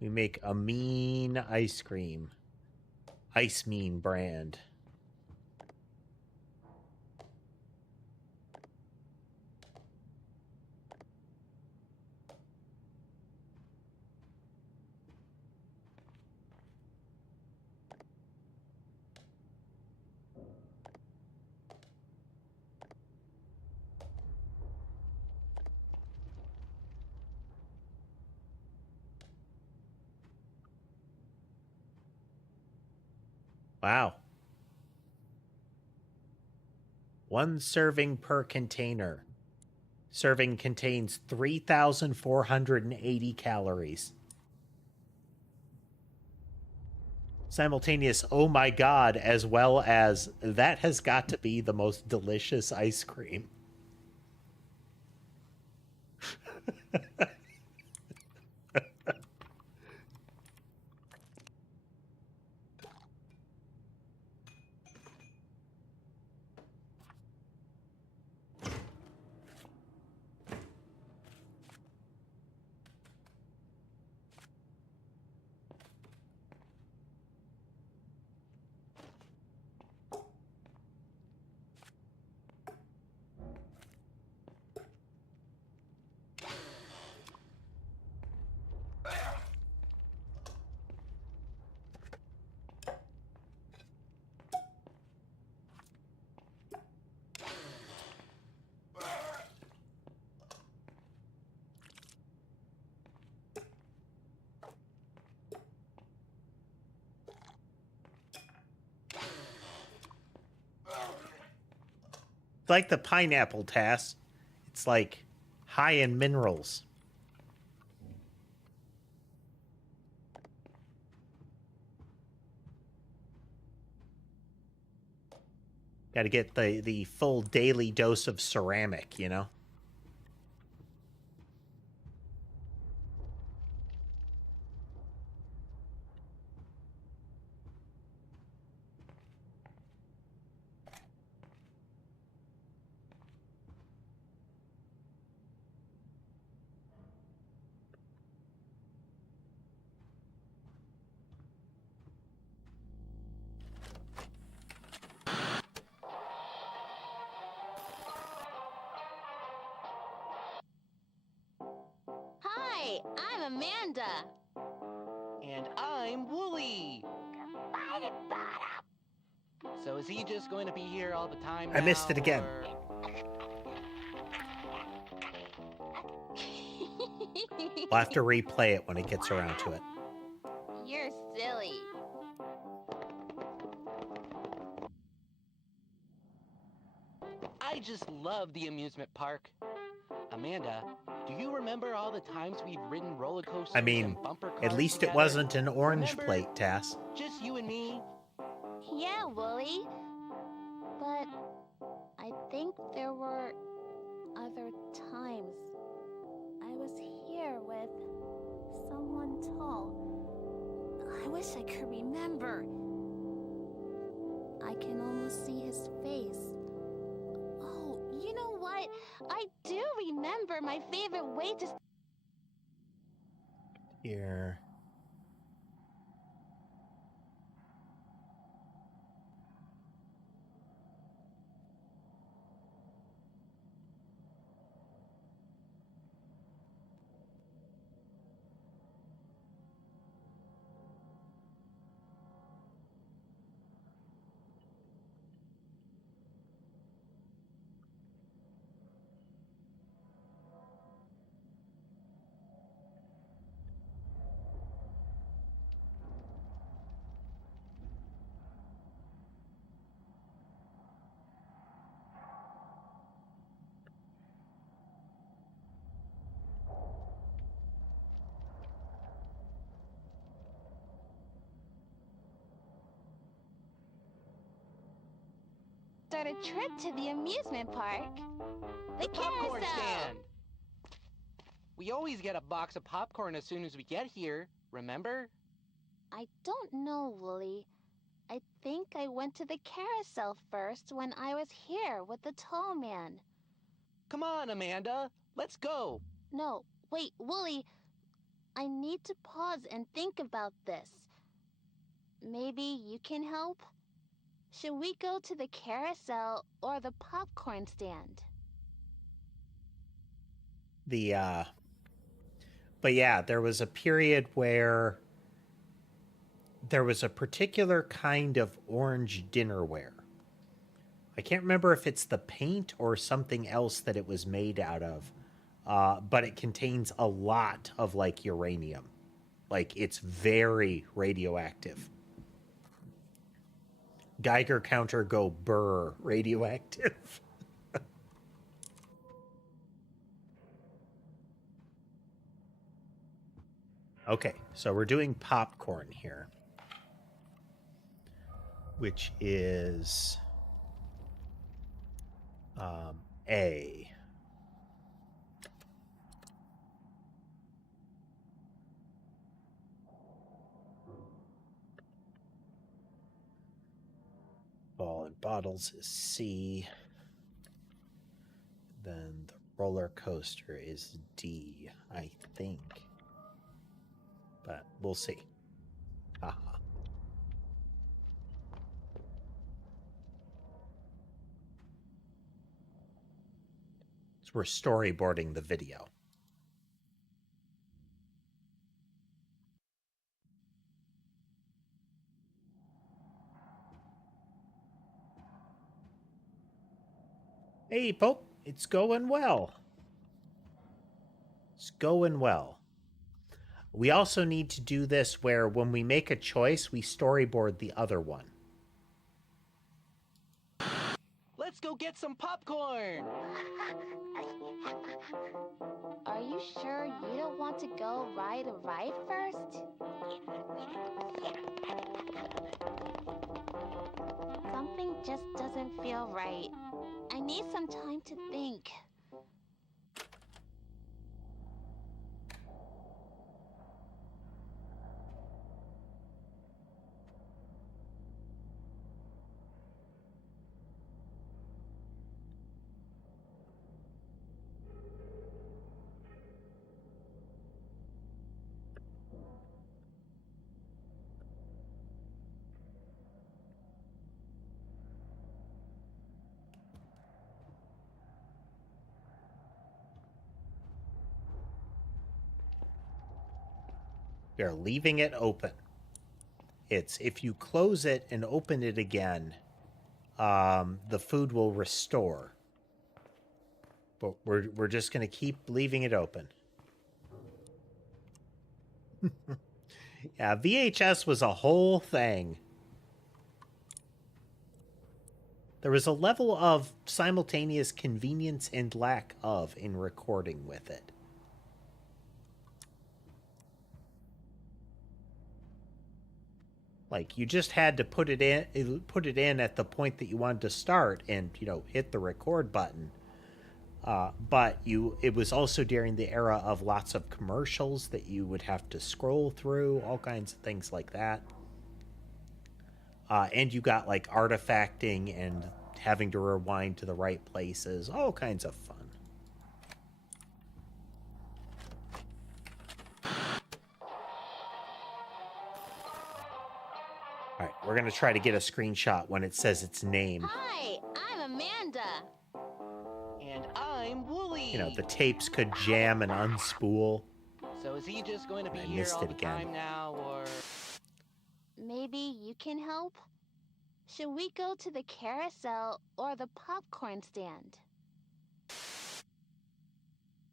We make a mean ice cream. Ice Mean brand. Wow. 1 serving per container. Serving contains 3,480 calories. Simultaneous, oh my god, as well as that has got to be the most delicious ice cream. like the pineapple task. It's like high in minerals. Got to get the full daily dose of ceramic, you know? Hi, I'm Amanda. And I'm Wooly. So is he just going to be here all the time now? I missed it again. We'll have to replay it when it gets around to it. You're silly. I just love the amusement park. Amanda, do you remember all the times we've ridden roller coasters I mean, and bumper cars at least together? it wasn't an orange Remember? plate, Tass. Just you and me? Yeah, Wooly. But I think there were other times I was here with someone tall. I wish I could remember. I can almost see his face. Oh, you know what? I do remember my favorite way to... Here. Start a trip to the amusement park. The Popcorn carousel. stand! We always get a box of popcorn as soon as we get here, remember? I don't know, Wooly. I think I went to the carousel first when I was here with the tall man. Come on, Amanda, let's go. No, wait, Wooly. I need to pause and think about this. Maybe you can help? Should we go to the carousel or the popcorn stand? But yeah, there was a period where there was a particular kind of orange dinnerware. I can't remember if it's the paint or something else that it was made out of, but it contains a lot of like uranium. Like it's very radioactive. Geiger counter go burr, radioactive. Okay, so we're doing popcorn here, which is A. Ball and bottles is C. Then the roller coaster is D, I think. But we'll see. Haha. So we're storyboarding the video. Hey, Pope, it's going well. It's going well. We also need to do this where when we make a choice, we storyboard the other one. Let's Let's go get some popcorn! Are you sure you don't want to go ride a ride first? Something just doesn't feel right. I need some time to think. They're leaving it open. It's if you close it and open it again, the food will restore. But we're just going to keep leaving it open. Yeah, VHS was a whole thing. There was a level of simultaneous convenience and lack of in recording with it. Like, you just had to put it in at the point that you wanted to start and, you know, hit the record button. But it was also during the era of lots of commercials that you would have to scroll through, all kinds of things like that. And you got, like, artifacting and having to rewind to the right places, all kinds of fun. All right, we're going to try to get a screenshot when it says its name. Hi, I'm Amanda. And I'm Wooly. You know, the tapes could jam and unspool. So is he just going to be I here missed all it the again. time now, or...? Maybe you can help? Should we go to the carousel or the popcorn stand?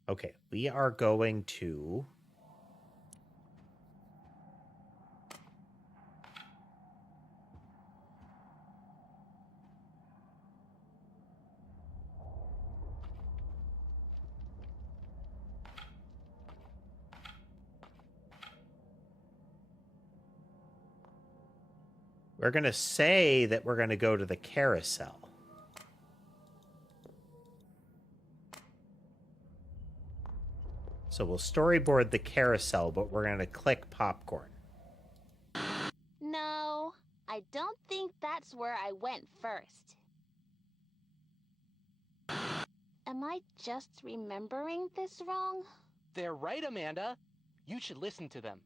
Okay, we are going to... We're going to say that we're going to go to the carousel. So we'll storyboard the carousel, but we're going to click popcorn. No, I don't think that's where I went first. Am I just remembering this wrong? They're right, Amanda. You should listen to them.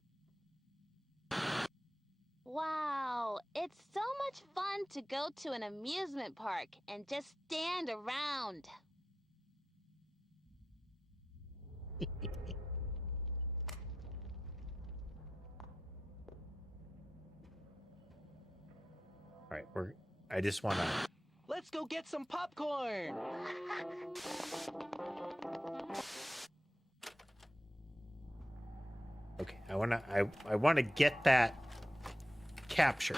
Wow, it's so much fun to go to an amusement park and just stand around. All right, I just want to... Let's go get some popcorn! Okay, I want to get that captured.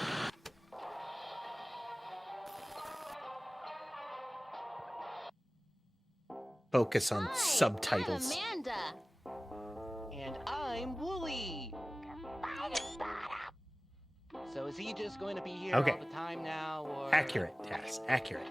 Focus on subtitles. I'm Amanda. And I'm Wooly. So is he just going to be here all the time now, or...? Accurate, Tess. Accurate.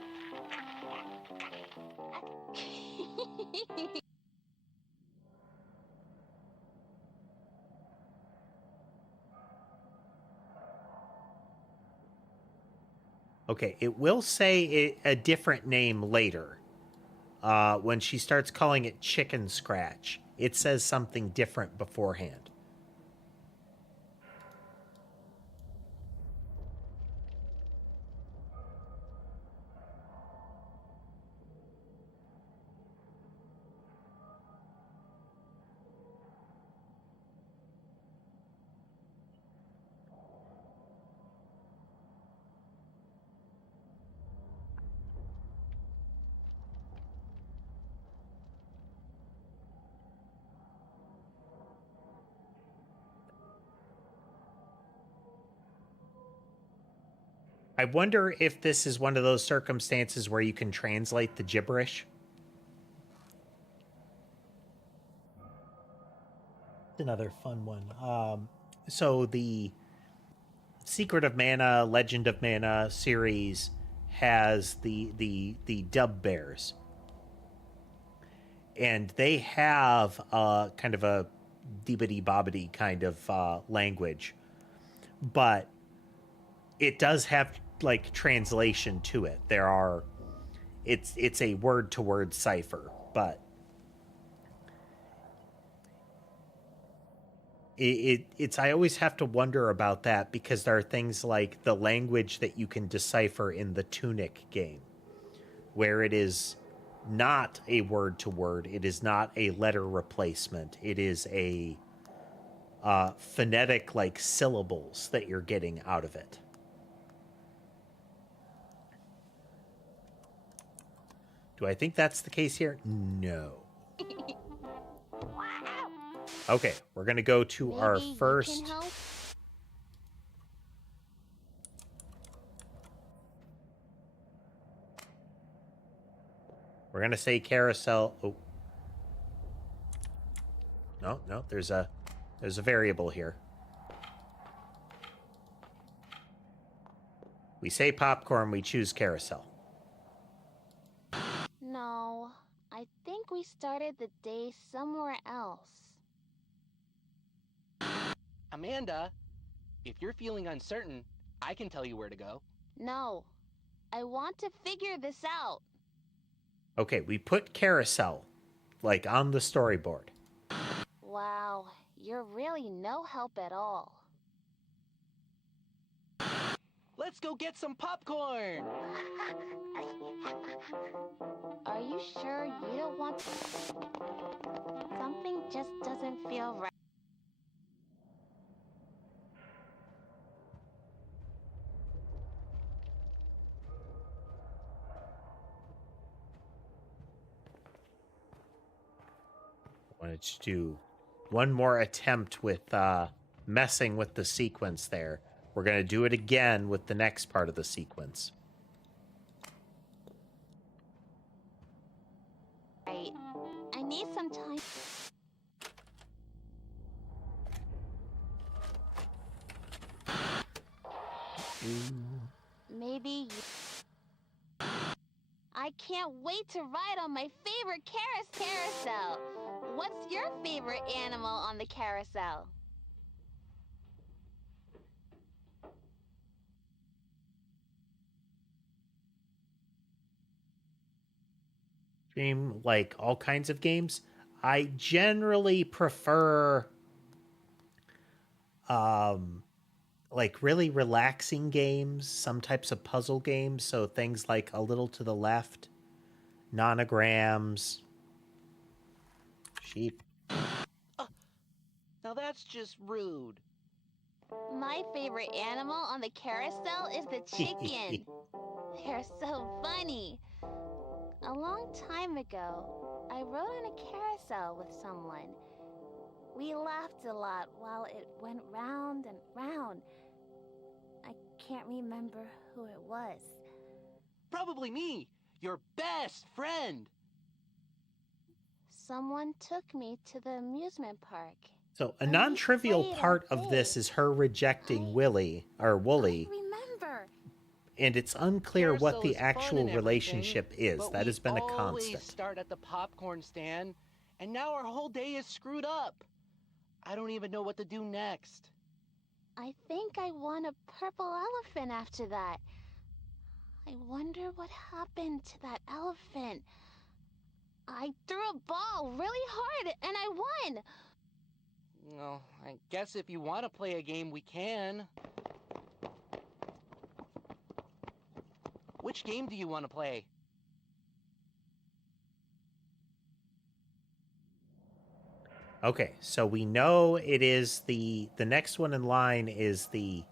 Okay, it will say a different name later. When she starts calling it Chicken Scratch, it says something different beforehand. I wonder if this is one of those circumstances where you can translate the gibberish. Another fun one. So the Secret of Mana, Legend of Mana series has the dub bears, and they have kind of a deebity bobbity kind of language, but it does have like translation to it. It's a word to word cipher, but it's I always have to wonder about that, because there are things like the language that you can decipher in the Tunic game, where it is not a word to word, it is not a letter replacement, it is a phonetic like syllables that you're getting out of it. Do I think that's the case here? No. Okay, we're gonna go to our first. We're gonna say carousel. Oh, no. There's a variable here. We say popcorn. We choose carousel. No, I think we started the day somewhere else. Amanda, if you're feeling uncertain, I can tell you where to go. No, I want to figure this out. Okay, we put carousel, like, on the storyboard. Wow, you're really no help at all. Let's go get some popcorn! Are you sure you don't want... Something just doesn't feel right. I wanted to do one more attempt with messing with the sequence there. We're going to do it again with the next part of the sequence. Right. I need some time. Maybe you... I can't wait to ride on my favorite carousel. What's your favorite animal on the carousel? Stream like all kinds of games. I generally prefer like really relaxing games, some types of puzzle games, so things like A Little to the Left, Nonograms, Sheep. Now that's just rude. My favorite animal on the carousel is the chicken. They're so funny. A long time ago, I rode on a carousel with someone. We laughed a lot while it went round and round. I can't remember who it was. Probably me, your best friend. Someone took me to the amusement park. So a non-trivial part of this is her rejecting Wooly. Remember. And it's unclear what the actual relationship is. That has been a constant. We always start at the popcorn stand, and now our whole day is screwed up. I don't even know what to do next. I think I won a purple elephant after that. I wonder what happened to that elephant. I threw a ball really hard, and I won. Well, I guess if you want to play a game, we can. Which game do you want to play? Okay, so we know it is the next one in line is the...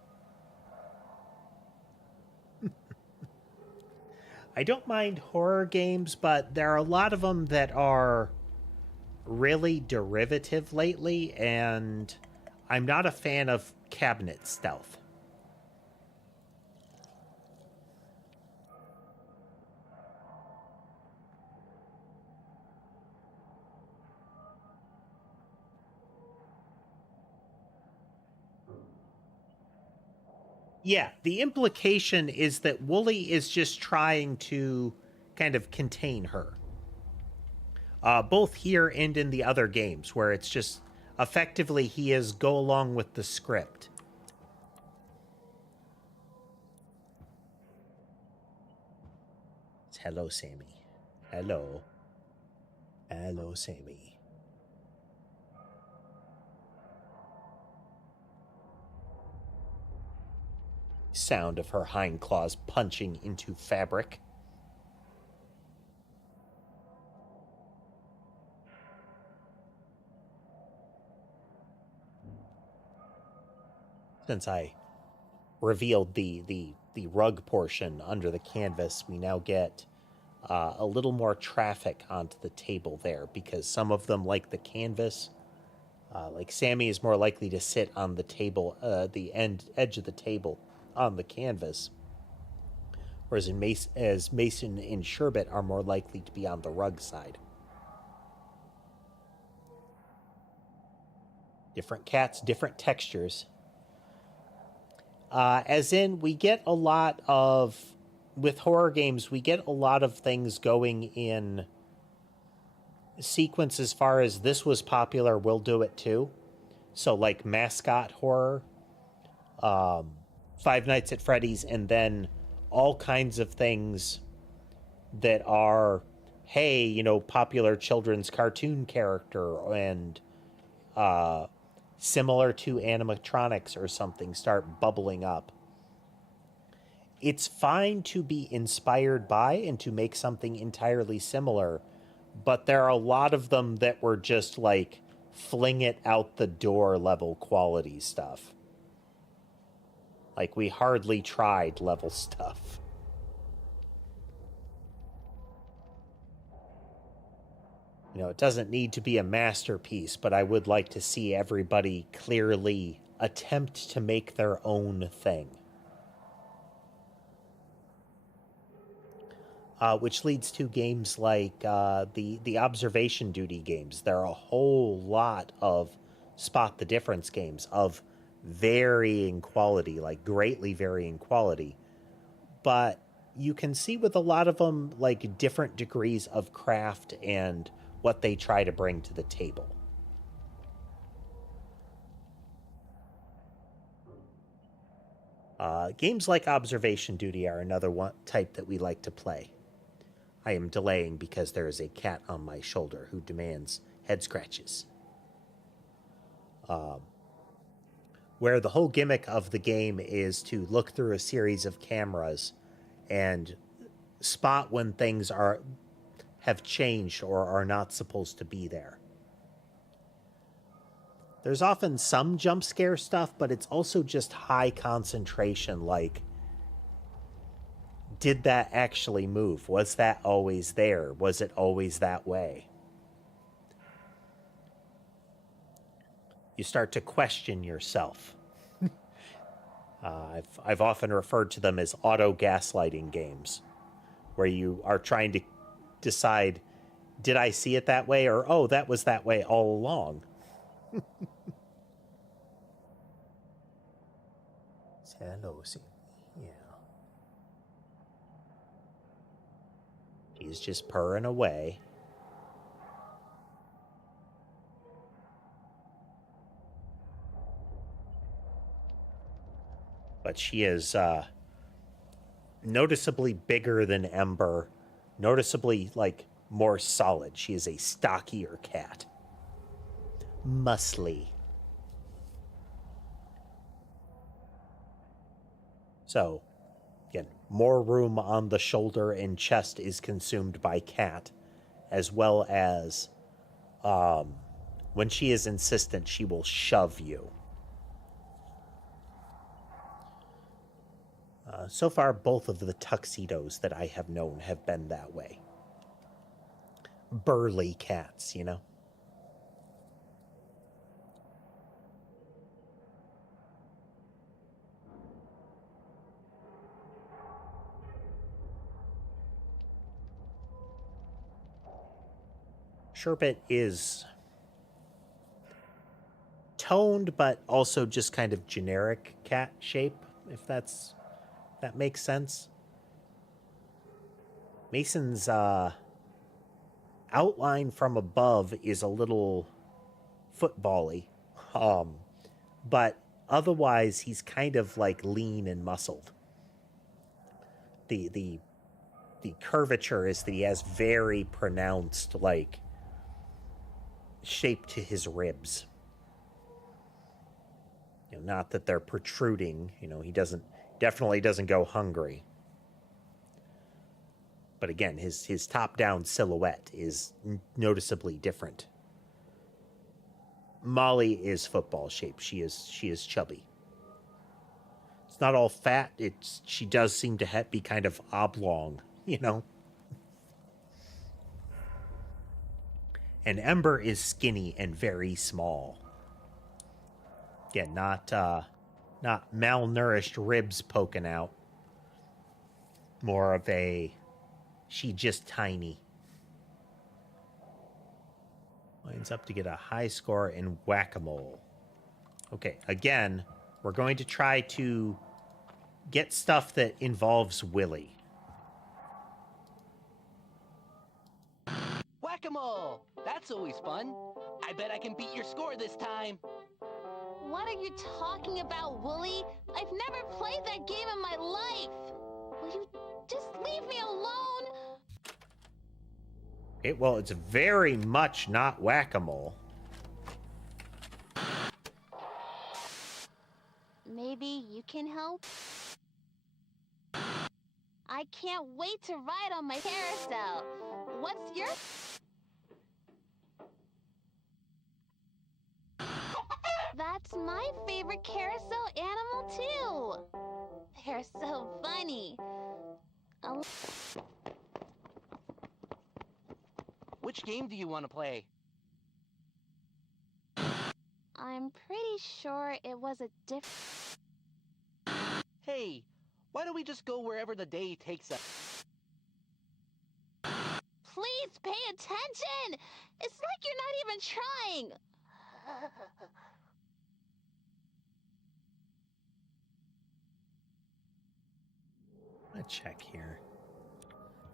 I don't mind horror games, but there are a lot of them that are really derivative lately, and I'm not a fan of cabinet stealth. Yeah, the implication is that Wooly is just trying to kind of contain her. Both here and in the other games, where it's just effectively he is go along with the script. Hello, Sammy. Hello. Hello, Sammy. Sound of her hind claws punching into fabric. Since I revealed the rug portion under the canvas, we now get a little more traffic onto the table there, because some of them like the canvas. Like Sammy is more likely to sit on the table, the edge of the table on the canvas, whereas Mason and Sherbet are more likely to be on the rug side. Different cats, different textures. As in, we get a lot of, with horror games, we get a lot of things going in sequence as far as this was popular, we'll do it too. So like mascot horror, Five Nights at Freddy's, and then all kinds of things that are, hey, you know, popular children's cartoon character and similar to animatronics or something start bubbling up. It's fine to be inspired by and to make something entirely similar, but there are a lot of them that were just like fling it out the door level quality stuff. Like we hardly tried level stuff. You know, it doesn't need to be a masterpiece, but I would like to see everybody clearly attempt to make their own thing. Which leads to games like the observation duty games. There are a whole lot of spot the difference games of varying quality, like greatly varying quality. But you can see with a lot of them, like different degrees of craft and what they try to bring to the table. Games like Observation Duty are another one type that we like to play. I am delaying because there is a cat on my shoulder who demands head scratches. Where the whole gimmick of the game is to look through a series of cameras and spot when things have changed or are not supposed to be there. There's often some jump scare stuff, but it's also just high concentration, like, did that actually move? Was that always there? Was it always that way? You start to question yourself. I've often referred to them as auto-gaslighting games, where you are trying to decide, did I see it that way? Or, oh, that was that way all along. Hello, yeah. He's just purring away. But she is noticeably bigger than Ember, noticeably, like, more solid. She is a stockier cat. Muscly. So, again, more room on the shoulder and chest is consumed by cat, as well as when she is insistent, she will shove you. So far, both of the tuxedos that I have known have been that way. Burly cats, you know? Sherbet is toned, but also just kind of generic cat shape. if that makes sense. Mason's outline from above is a little football-y, but otherwise he's kind of like lean and muscled. The curvature is that he has very pronounced like shape to his ribs. Not that they're protruding. He definitely doesn't go hungry. But again, his top-down silhouette is noticeably different. Molly is football shaped. She is chubby. It's not all fat. She does seem to be kind of oblong, And Ember is skinny and very small. Again, not malnourished ribs poking out. More of she just tiny. Lines up to get a high score in whack-a-mole. Okay, again, we're going to try to get stuff that involves Willy. Whack-a-mole! That's always fun. I bet I can beat your score this time. What are you talking about, Wooly? I've never played that game in my life. Will you just leave me alone? Well, it's very much not whack-a-mole. Maybe you can help? I can't wait to ride on my carousel. What's your... That's my favorite carousel animal, too. They're so funny. Which game do you want to play? I'm pretty sure it was a different... Hey, why don't we just go wherever the day takes us? Please pay attention! It's like you're not even trying! Let's check here.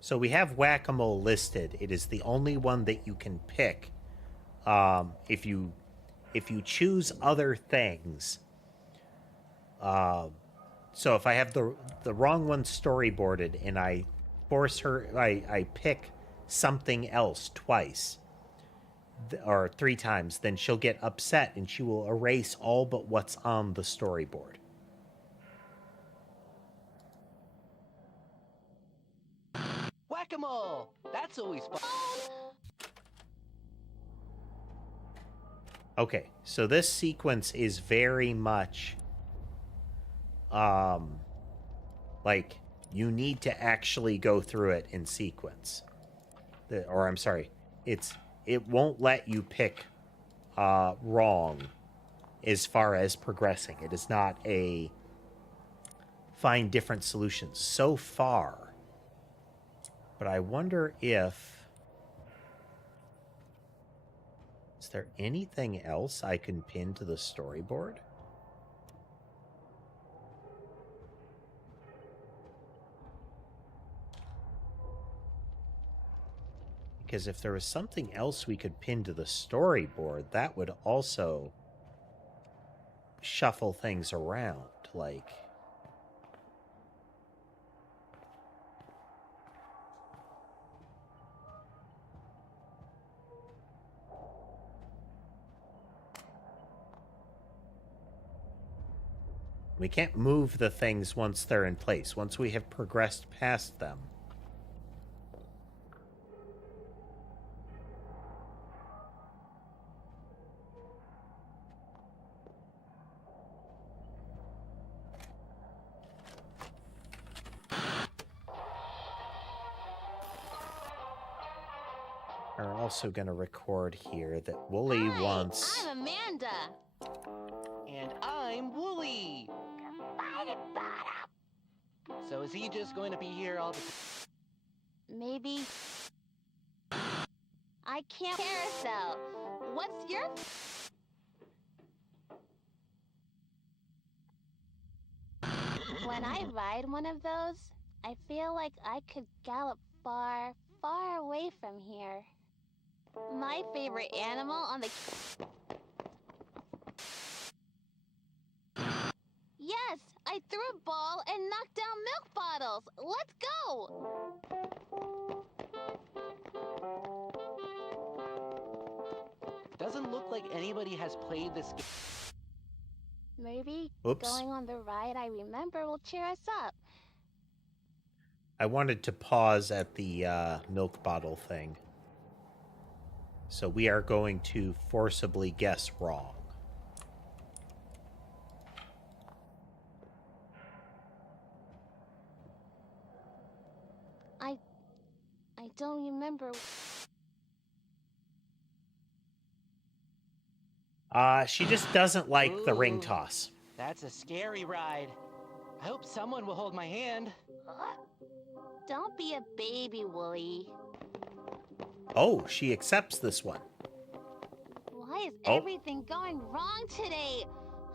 So we have whack-a-mole listed. It is the only one that you can pick. If you choose other things. So if I have the wrong one storyboarded and I force her, I pick something else twice or 3 times, then she'll get upset and she will erase all but what's on the storyboard. Whack-a-mole! That's always fun. Okay, so this sequence is very much like you need to actually go through it in sequence. I'm sorry, it won't let you pick wrong as far as progressing. It is not a find different solutions so far. But I wonder if... Is there anything else I can pin to the storyboard? Because if there was something else we could pin to the storyboard, that would also shuffle things around, like... We can't move the things once they're in place, once we have progressed past them. We're also going to record here that Wooly wants... I'm Amanda. And I'm Wooly. So is he just going to be here all the time? Maybe. I can't carousel. What's your... When I ride one of those, I feel like I could gallop far, far away from here. My favorite animal on the... Yes, I threw a ball and knocked down milk bottles. Let's go! Doesn't look like anybody has played this game. Maybe Oops. going on the ride I remember will cheer us up. I wanted to pause at the milk bottle thing. So we are going to forcibly guess wrong. I don't remember. She just doesn't like the ring Ooh, toss. That's a scary ride. I hope someone will hold my hand. Don't be a baby, Wooly. Oh, she accepts this one. Why is Oh. everything going wrong today?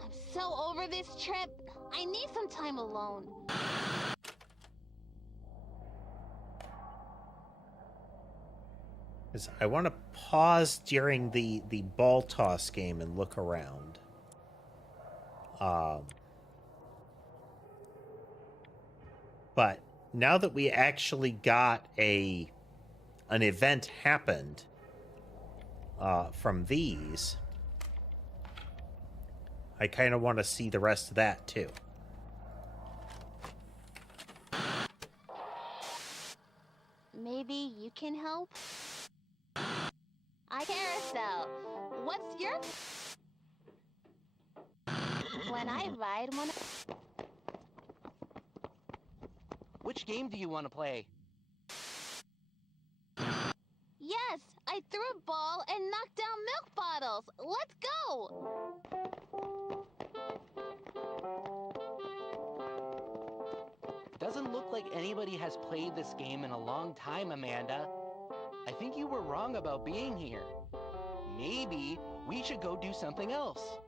I'm so over this trip. I need some time alone. I want to pause during the ball toss game and look around. But now that we actually got an event happened from these, I kind of want to see the rest of that too. Maybe you can help? Carousel, what's your... When I ride one... Which game do you want to play? Yes, I threw a ball and knocked down milk bottles. Let's go! Doesn't look like anybody has played this game in a long time, Amanda. I think you were wrong about being here. Maybe we should go do something else.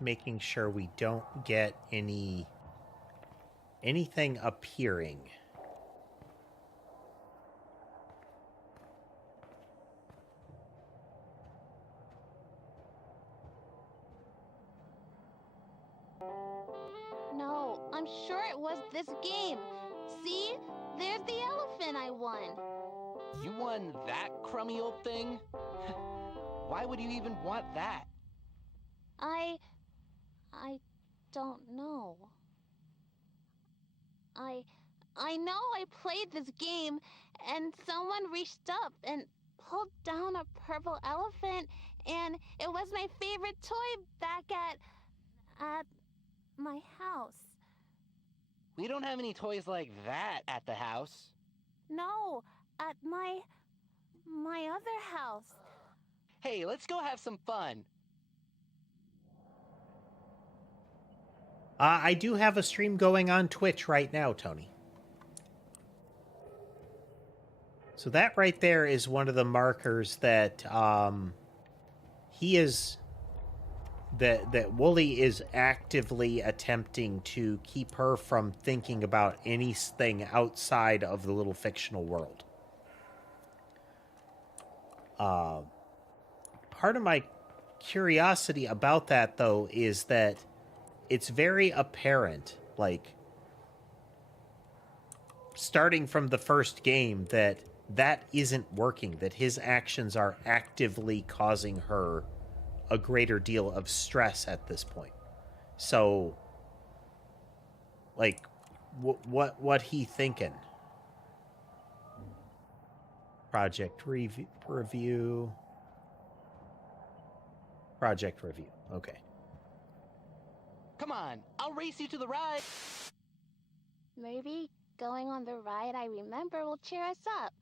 Making sure we don't get anything appearing. No, I'm sure it was this game. See? There's the elephant I won. You won that crummy old thing? Why would you even want that? I don't know. I know I played this game, and someone reached up and pulled down a purple elephant, and it was my favorite toy back at my house. We don't have any toys like that at the house. No, at my other house. Hey, let's go have some fun. I do have a stream going on Twitch right now, Tony. So that right there is one of the markers that that Wooly is actively attempting to keep her from thinking about anything outside of the little fictional world. Part of my curiosity about that, though, is that it's very apparent, like, starting from the first game, that isn't working, that his actions are actively causing her a greater deal of stress at this point. So, like, what he thinking? Project review. Project review. Okay. Come on, I'll race you to the ride. Maybe going on the ride I remember will cheer us up.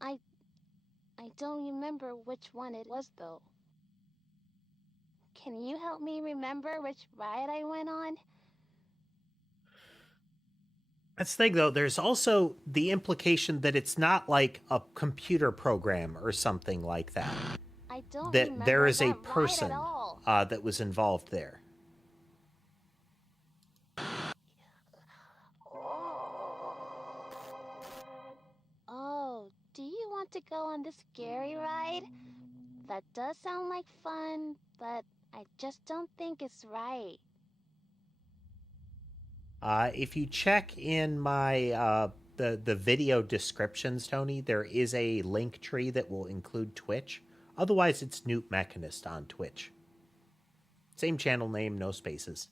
I don't remember which one it was, though. can you help me remember which ride I went on? That's the thing, though. There's also the implication that it's not like a computer program or something like that. I don't That remember there is a that ride person at all. that was involved there. Oh, do you want to go on the scary ride? That does sound like fun, but I just don't think it's right. If you check in my the video descriptions, Tony, there is a link tree that will include Twitch. Otherwise, it's newtmechanist on Twitch. Same channel name, no spaces.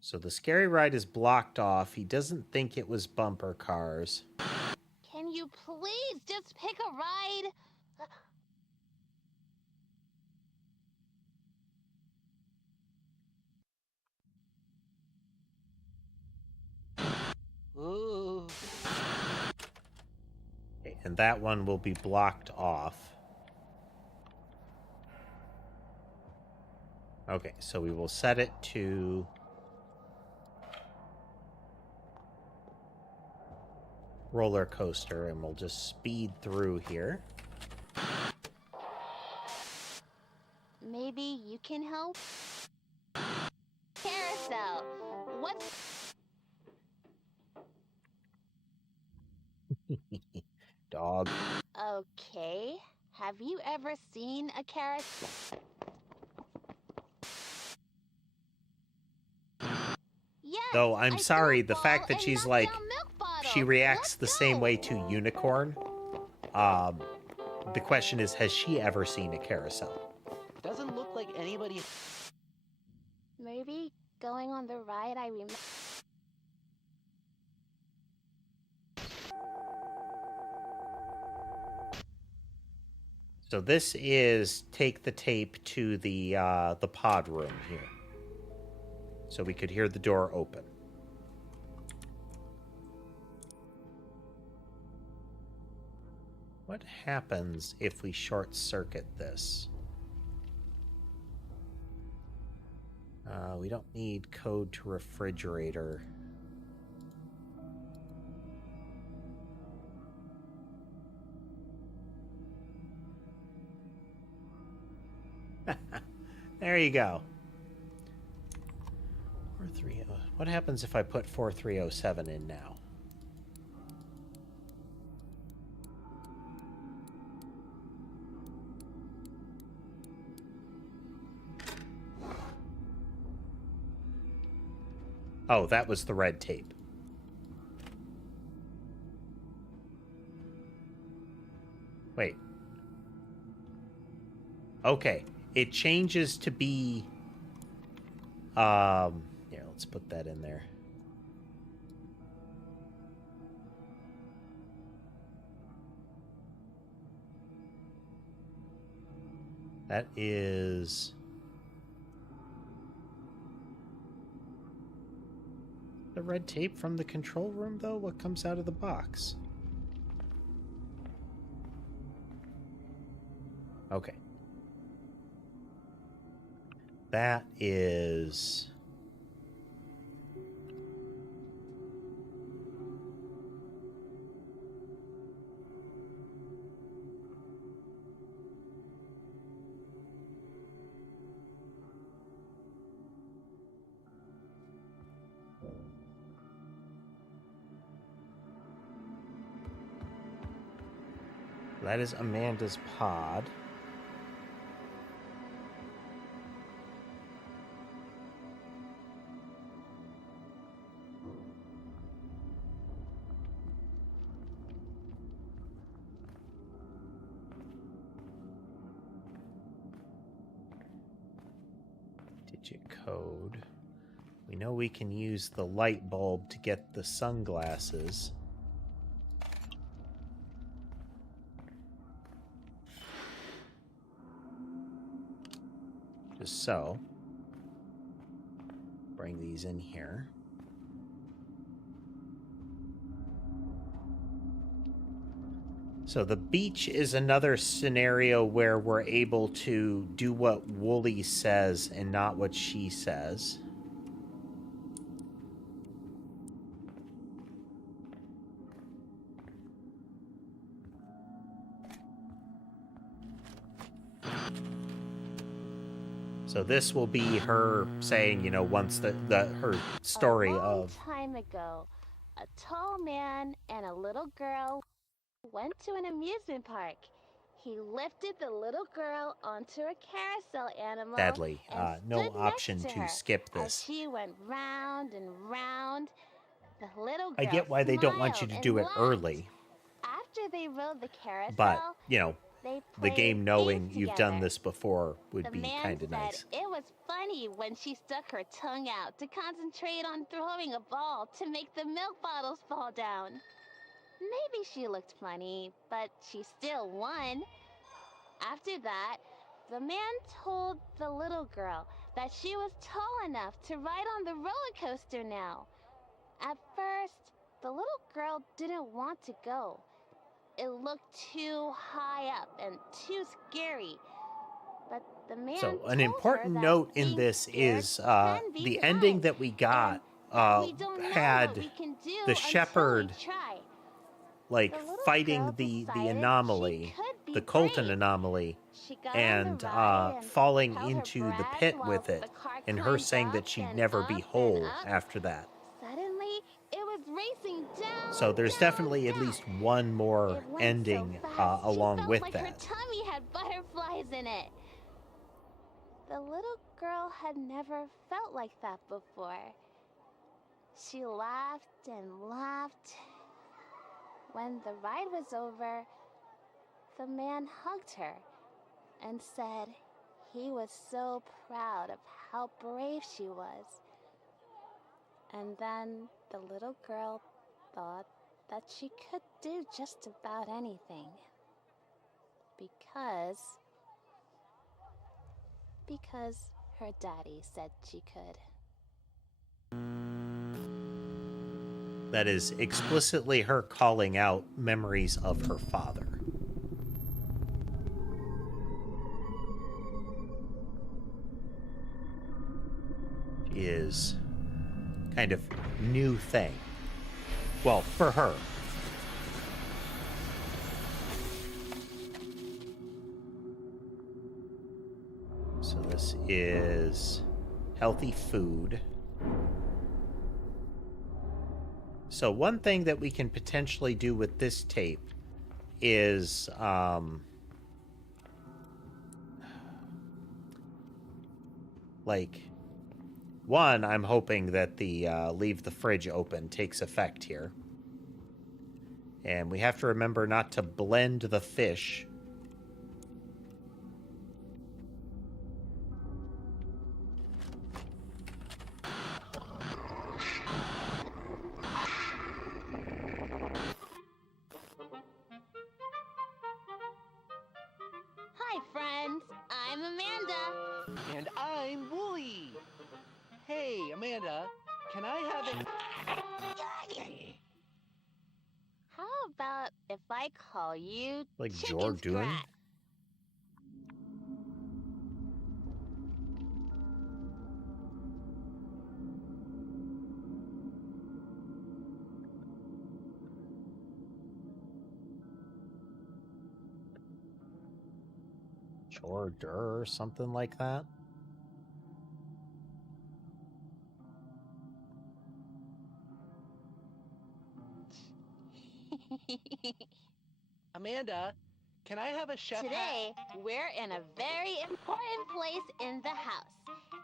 So the scary ride is blocked off. He doesn't think it was bumper cars. Can you please just pick a ride? Ooh. Okay, and that one will be blocked off. Okay, so we will set it to roller coaster, and we'll just speed through here. Maybe you can help? Carousel. What's... Dog. Okay. Have you ever seen a carousel? Yes, Though I'm sorry, the fact that she's like, she reacts the same way to unicorn. The question is, has she ever seen a carousel? Doesn't look like anybody... Maybe going on the ride I remember... So this is take the tape to the pod room here. So we could hear the door open. What happens if we short circuit this? We don't need code to refrigerator. There you go. 430. What happens if I put 4307 in now? Oh, that was the red tape. Wait. Okay. It changes to be... Yeah, let's put that in there. That is... the red tape from the control room, though? What comes out of the box? Okay. That is... that is Amanda's pod. Digit code. We know we can use the light bulb to get the sunglasses. Just so. Bring these in here. So the beach is another scenario where we're able to do what Wooly says and not what she says. So this will be her saying, you know, once her story a long of time ago, a tall man and a little girl went to an amusement park. He lifted the little girl onto a carousel animal sadly, and no stood option next to to her skip as this. she went round and round. The little girl I get why they don't want you smiled to and do it laughed. early, After they rode the carousel, but, you know, they the played game knowing games you've together. done this before would The be man kind of said nice. it was funny when she stuck her tongue out to concentrate on throwing a ball to make the milk bottles fall down. Maybe she looked funny, but she still won. After that, the man told the little girl that she was tall enough to ride on the roller coaster now. At first, the little girl didn't want to go. It looked too high up and too scary. But the man So an told important her note that in being this scared is can be the fun, ending that we got that we don't know had what we can do the until shepherd we try. like The little fighting girl the decided anomaly, she could be the Colton brave. anomaly, She got and on the ride and falling held her into the breath pit while with it, the car and her climbed saying that up she'd and never up be and whole up. after that. Suddenly, it was racing down. So there's definitely at least one more It went ending so fast, along she felt with like her that. tummy had butterflies in it. The little girl had never felt like that before. She laughed and laughed. When the ride was over, the man hugged her and said he was so proud of how brave she was. And then the little girl thought that she could do just about anything. Because her daddy said she could. That is explicitly her calling out memories of her father. She is kind of new thing. Well, for her. So this is healthy food. So one thing that we can potentially do with this tape is like one, I'm hoping that the leave the fridge open takes effect here. And we have to remember not to blend the fish. Hi, friends. I'm Amanda. And I'm Wooly. Hey, Amanda, can I have a... How about if I call you Like Chicken Jordoon? Scratch? Jordur or something like that. Amanda, can I have a chef Today, we're in a very important place in the house.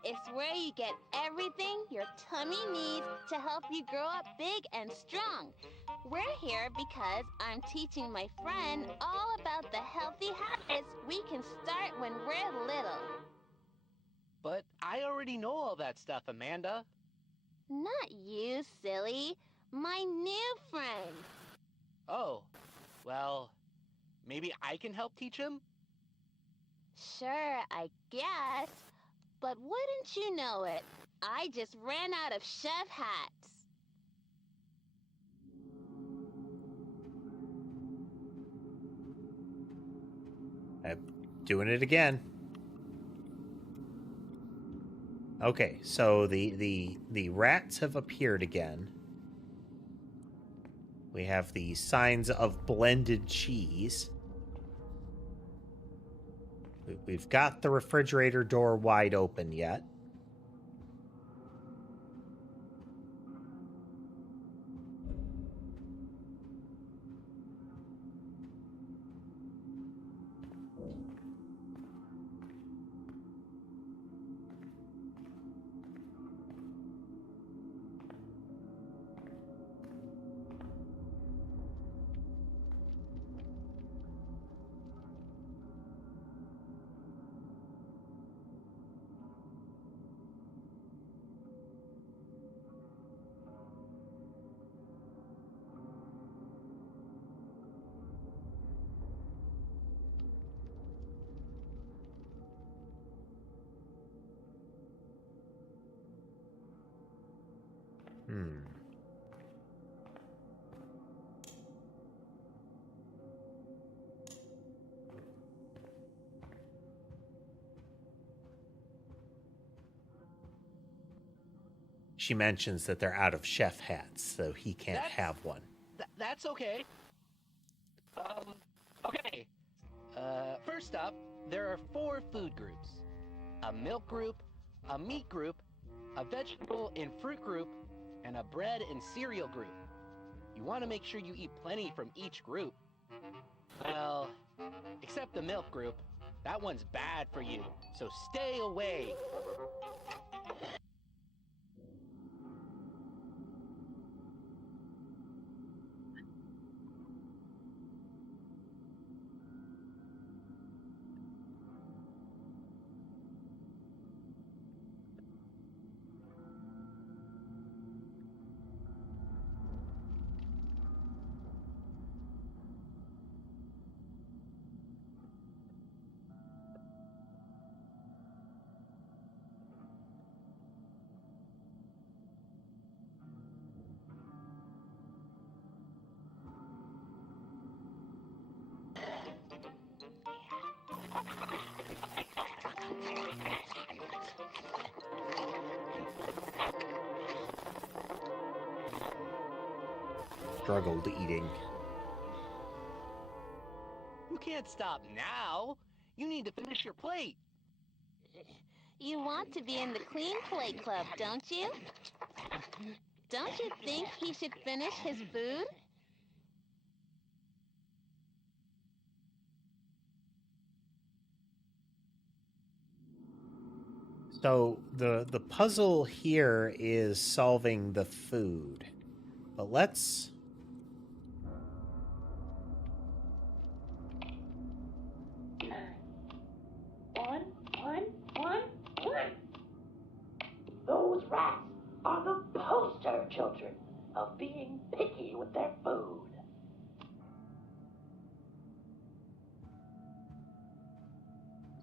It's where you get everything your tummy needs to help you grow up big and strong. We're here because I'm teaching my friend all about the healthy habits we can start when we're little. But I already know all that stuff, Amanda. Not you, silly. My new friend. Oh, well, maybe I can help teach him? Sure, I guess. But wouldn't you know it, I just ran out of chef hats. I'm doing it again. Okay, so the rats have appeared again. We have the signs of blended cheese. We've got the refrigerator door wide open yet. She mentions that they're out of chef hats, so he can't have one. That's okay. Okay. First up, there are 4 food groups. A milk group, a meat group, a vegetable and fruit group, and a bread and cereal group. You want to make sure you eat plenty from each group. Well, except the milk group. That one's bad for you, so stay away. Struggled eating. You can't stop now. You need to finish your plate. You want to be in the Clean Plate Club, don't you? Don't you think he should finish his food? So the puzzle here is solving the food. But let's... One. Those rats are the poster children of being picky with their food.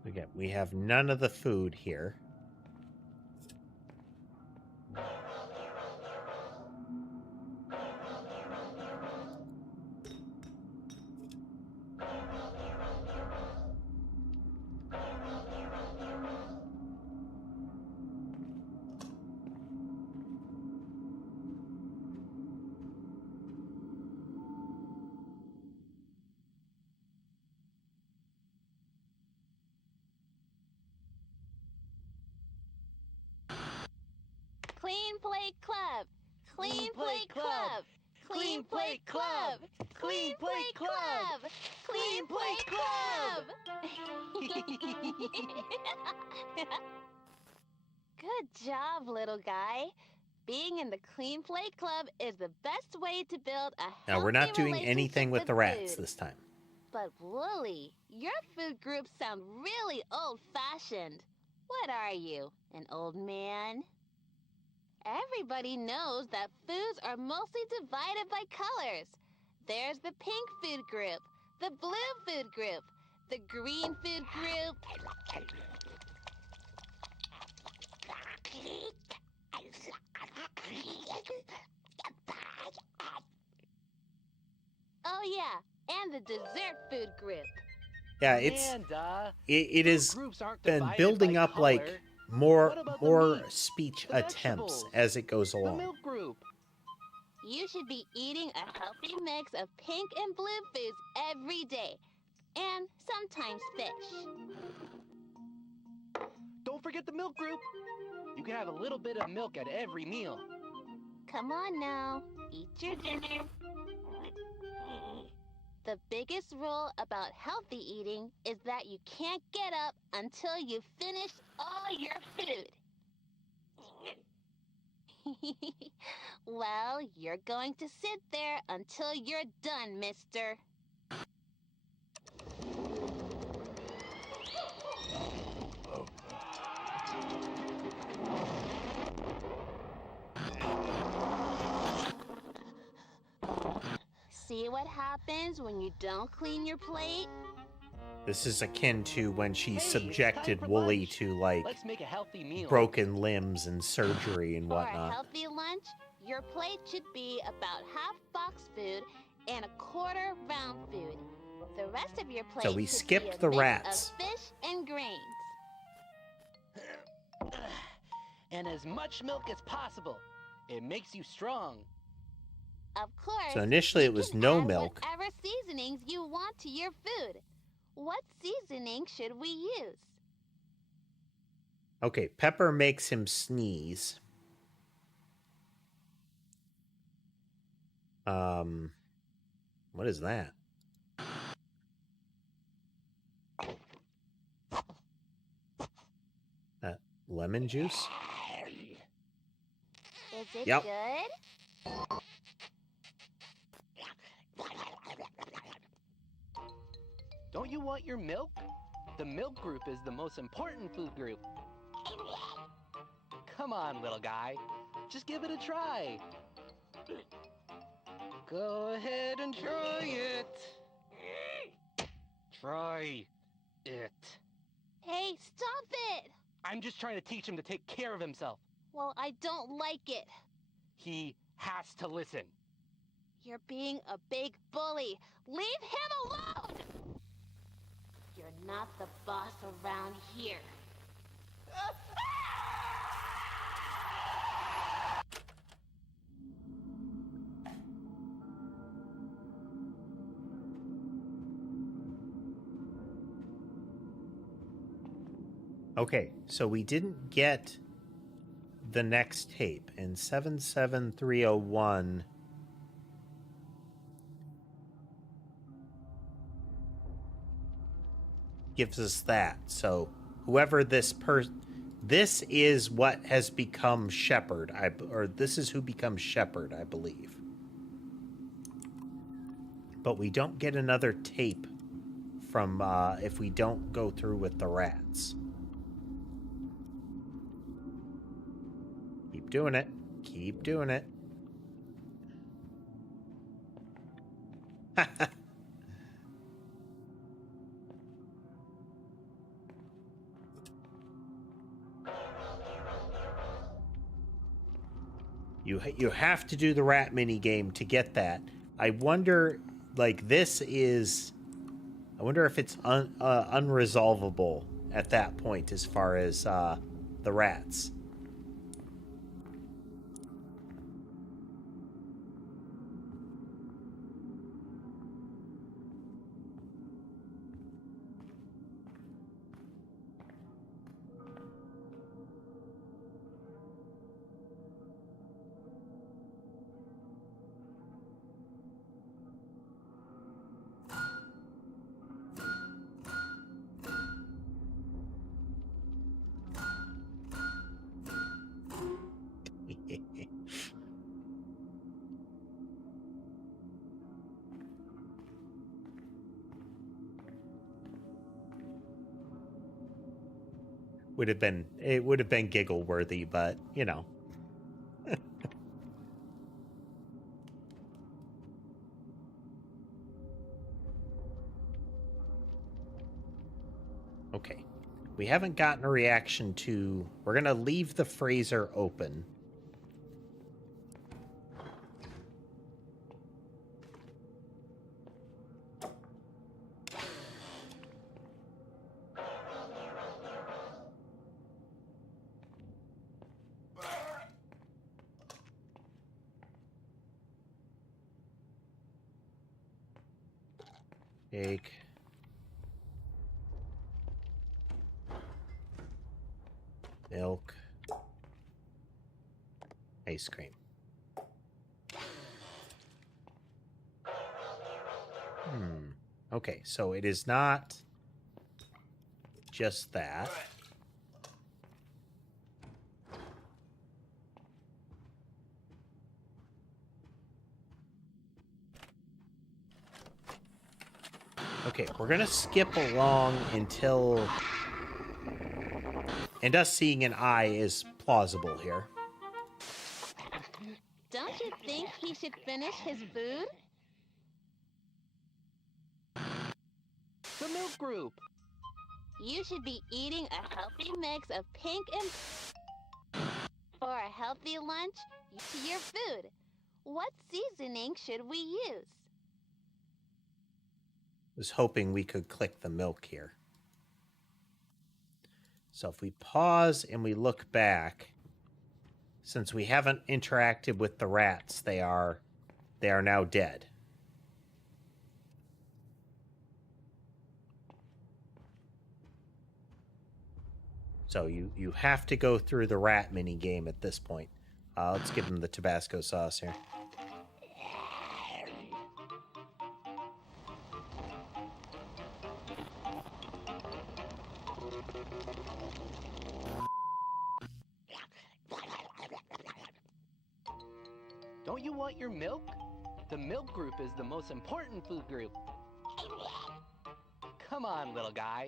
Again, we have none of the food here. Clean Plate Club! Clean Plate Club! Clean Plate Club! Clean Plate Club! Clean Plate Club! Good job, little guy. Being in the Clean Plate Club is the best way to build a healthy Now, we're not doing relationship anything with the rats food. this time. But Wooly, your food groups sound really old-fashioned. What are you, an old man? Everybody knows that foods are mostly divided by colors. There's the pink food group, the blue food group, the green food group. Oh yeah, and the dessert food group. Yeah, it has been building up like more speech attempts as it goes along. The milk group. You should be eating a healthy mix of pink and blue foods every day, and sometimes fish. Don't forget the milk group. You can have a little bit of milk at every meal. Come on now, eat your dinner. The biggest rule about healthy eating is that you can't get up until you've finished all your food. Well, you're going to sit there until you're done, mister. See what happens when you don't clean your plate? This is akin to when she subjected Wooly to, like, Let's make a healthy meal. broken limbs and surgery and For a whatnot. healthy lunch, your plate should be about half box food and a quarter round food. The rest of your plate So we should skipped be a the mix rats. of fish and grains. And as much milk as possible. It makes you strong. Of course. So initially it was no add milk. Whatever seasonings you want to your food. What seasoning should we use? Okay, Pepper makes him sneeze. What is that? Lemon juice? Is it Yep. good? Don't you want your milk? The milk group is the most important food group. Come on, little guy. Just give it a try. Go ahead and try it. Try it. Hey, stop it! I'm just trying to teach him to take care of himself. Well, I don't like it. He has to listen. You're being a big bully. Leave him alone! You're not the boss around here. Okay, so we didn't get the next tape, and 77301 gives us that. So whoever this is what has become Shepherd, or this is who becomes Shepherd, I believe. But we don't get another tape from if we don't go through with the rats. Keep doing it. Keep doing it. You have to do the rat mini game to get that. I wonder, like, this is... I wonder if it's unresolvable at that point as far as the rats. It would have been giggle worthy, but you know. Okay. We haven't gotten a reaction to... We're going to leave the Fraser open. Cake. Milk. Ice cream. Okay, so it is not just that. Okay, we're gonna skip along until... And us seeing an eye is plausible here. Don't you think he should finish his food? The milk group. You should be eating a healthy mix of pink and... For a healthy lunch, to your food. What seasoning should we use? Was hoping we could click the milk here. So if we pause and we look back, since we haven't interacted with the rats, they are now dead. So you have to go through the rat mini game at this point. Let's give them the Tabasco sauce here. Don't you want your milk? The milk group is the most important food group. Come on, little guy.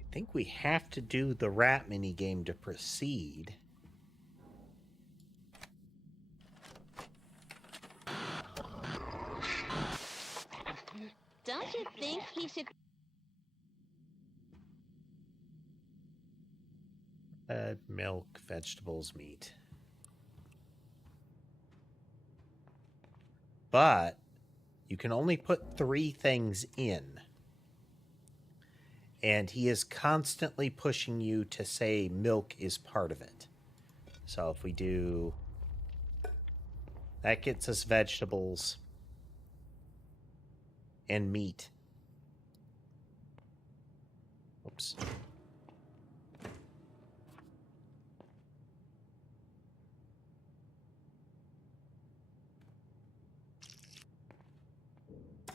I think we have to do the rat mini game to proceed. Don't you think he should... Milk, vegetables, meat. But you can only put 3 things in. And he is constantly pushing you to say milk is part of it. So if we do... That gets us vegetables and meat. Oops.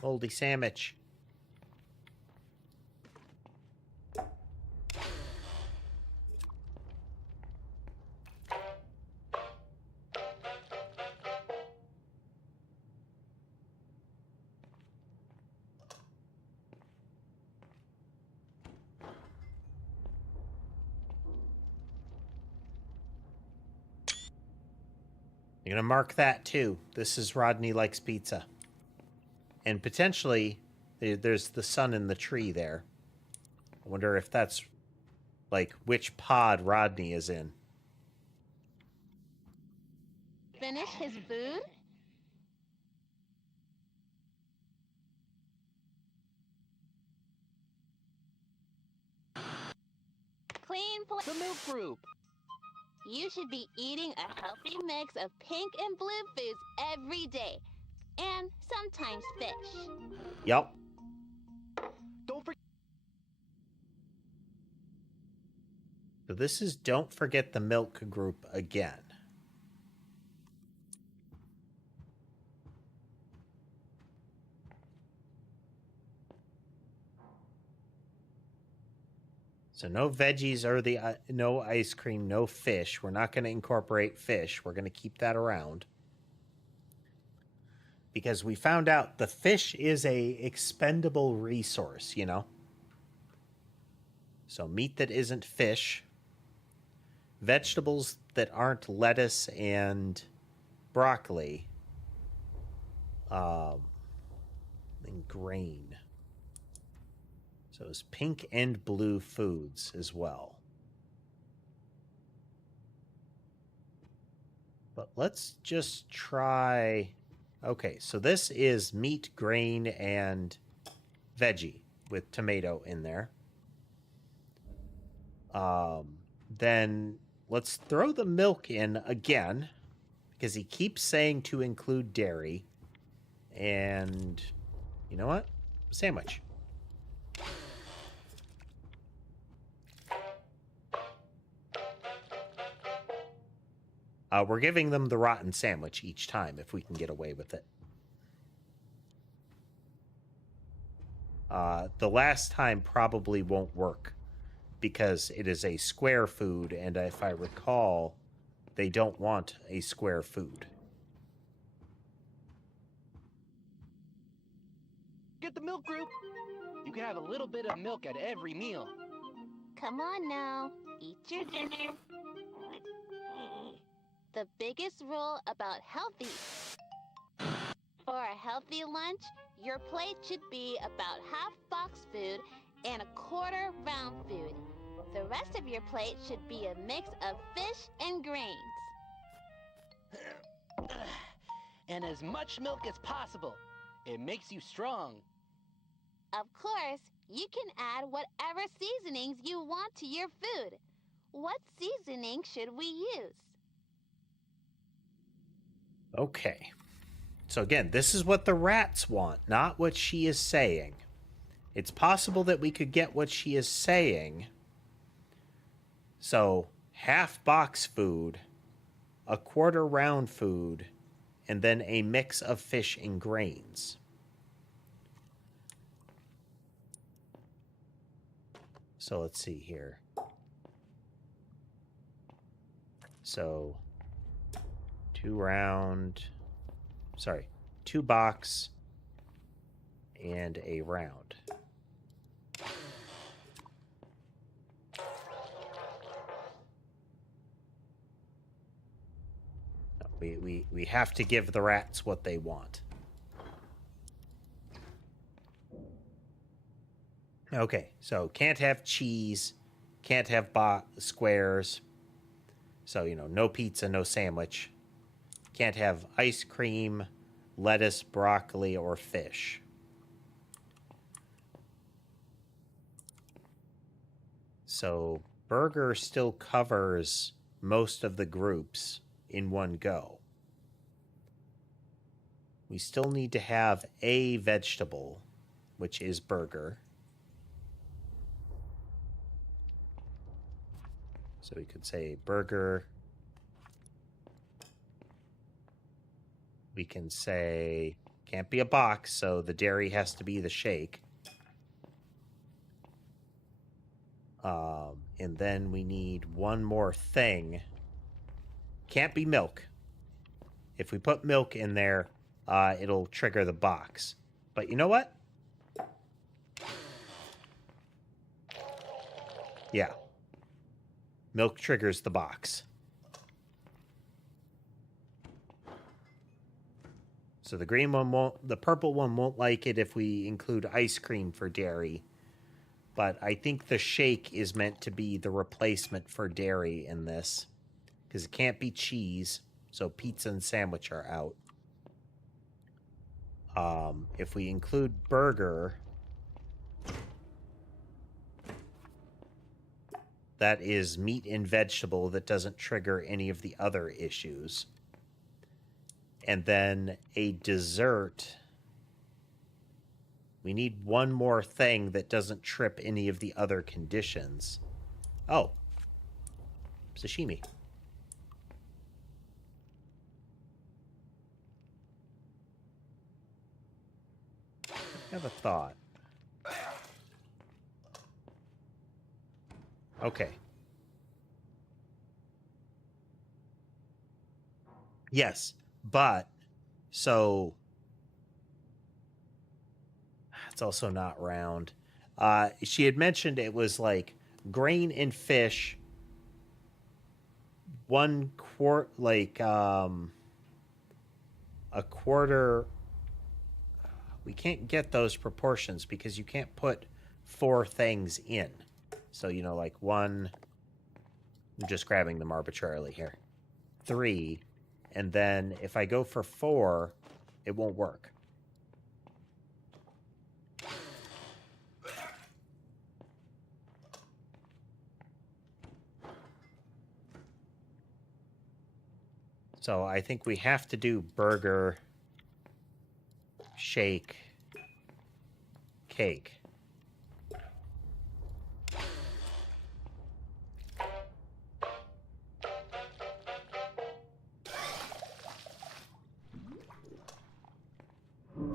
Moldy sandwich. You're going to mark that too. This is Rodney Likes Pizza. And potentially, there's the sun in the tree there. I wonder if that's, like, which pod Rodney is in. Finish his food? Clean plate. The milk group. You should be eating a healthy mix of pink and blue foods every day. And sometimes fish. Yep. Don't forget. So this is don't forget the milk group again. So no veggies or no ice cream, no fish. We're not going to incorporate fish. We're going to keep that around. Because we found out the fish is a expendable resource, you know? So meat that isn't fish. Vegetables that aren't lettuce and broccoli. And grain. So it's pink and blue foods as well. But let's just try... Okay, so this is meat, grain, and veggie with tomato in there. Then let's throw the milk in again, because he keeps saying to include dairy. And you know what? Sandwich. We're giving them the rotten sandwich each time if we can get away with it. The last time probably won't work because it is a square food, and if I recall, they don't want a square food. Get the milk group. You can have a little bit of milk at every meal. Come on now, eat your dinner. The biggest rule about healthy. For a healthy lunch, your plate should be about half box food and a quarter round food. The rest of your plate should be a mix of fish and grains. And as much milk as possible. It makes you strong. Of course, you can add whatever seasonings you want to your food. What seasoning should we use? Okay. So again, this is what the rats want, not what she is saying. It's possible that we could get what she is saying. So, half box food, a quarter round food, and then a mix of fish and grains. So let's see here. So, 2 box and a round. We have to give the rats what they want. Okay, so can't have cheese, can't have squares. So, no pizza, no sandwich. Can't have ice cream, lettuce, broccoli, or fish. So, burger still covers most of the groups in one go. We still need to have a vegetable, which is burger. So we could say burger. We can say, can't be a box, so the dairy has to be the shake. And then we need one more thing. Can't be milk. If we put milk in there, it'll trigger the box. But you know what? Yeah. Milk triggers the box. So the green one won't, the purple one won't like it if we include ice cream for dairy. But I think the shake is meant to be the replacement for dairy in this. Because it can't be cheese, so pizza and sandwich are out. If we include burger, that is meat and vegetable that doesn't trigger any of the other issues. And then a dessert. We need one more thing that doesn't trip any of the other conditions. Oh. Sashimi. I have a thought. Okay. Yes, but so it's also not round. She had mentioned it was like grain and fish, 1 quart, like a quarter. We can't get those proportions because you can't put 4 things in. So, like 1, I'm just grabbing them arbitrarily here. 3, and then if I go for 4, it won't work. So I think we have to do burger, shake, cake.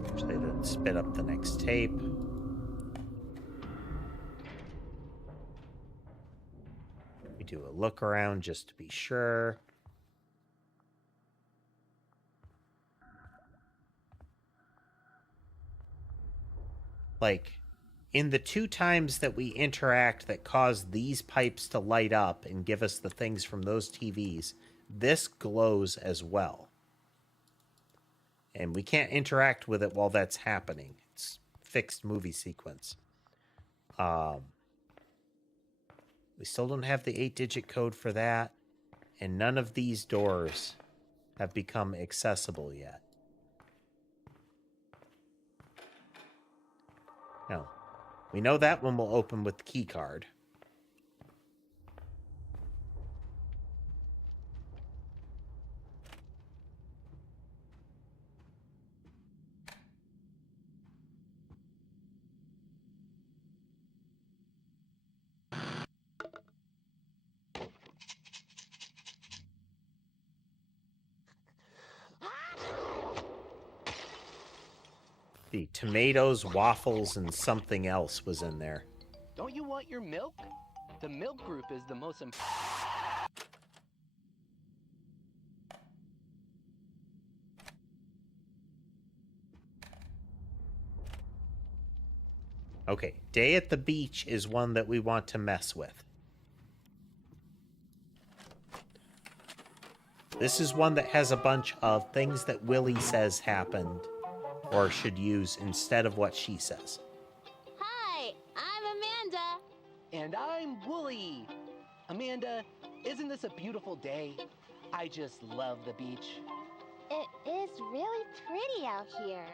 Actually, then spit up the next tape. We do a look around just to be sure. Like, in the 2 times that we interact that cause these pipes to light up and give us the things from those TVs, this glows as well. And we can't interact with it while that's happening. It's fixed movie sequence. We still don't have the 8-digit code for that, and none of these doors have become accessible yet. No. We know that one will open with the key card. The tomatoes, waffles, and something else was in there. Don't you want your milk? The milk group is the most important. Okay, Day at the Beach is one that we want to mess with. This is one that has a bunch of things that Willie says happened or should use instead of what she says. Hi, I'm Amanda. And I'm Wooly. Amanda, isn't this a beautiful day? I just love the beach. It is really pretty out here.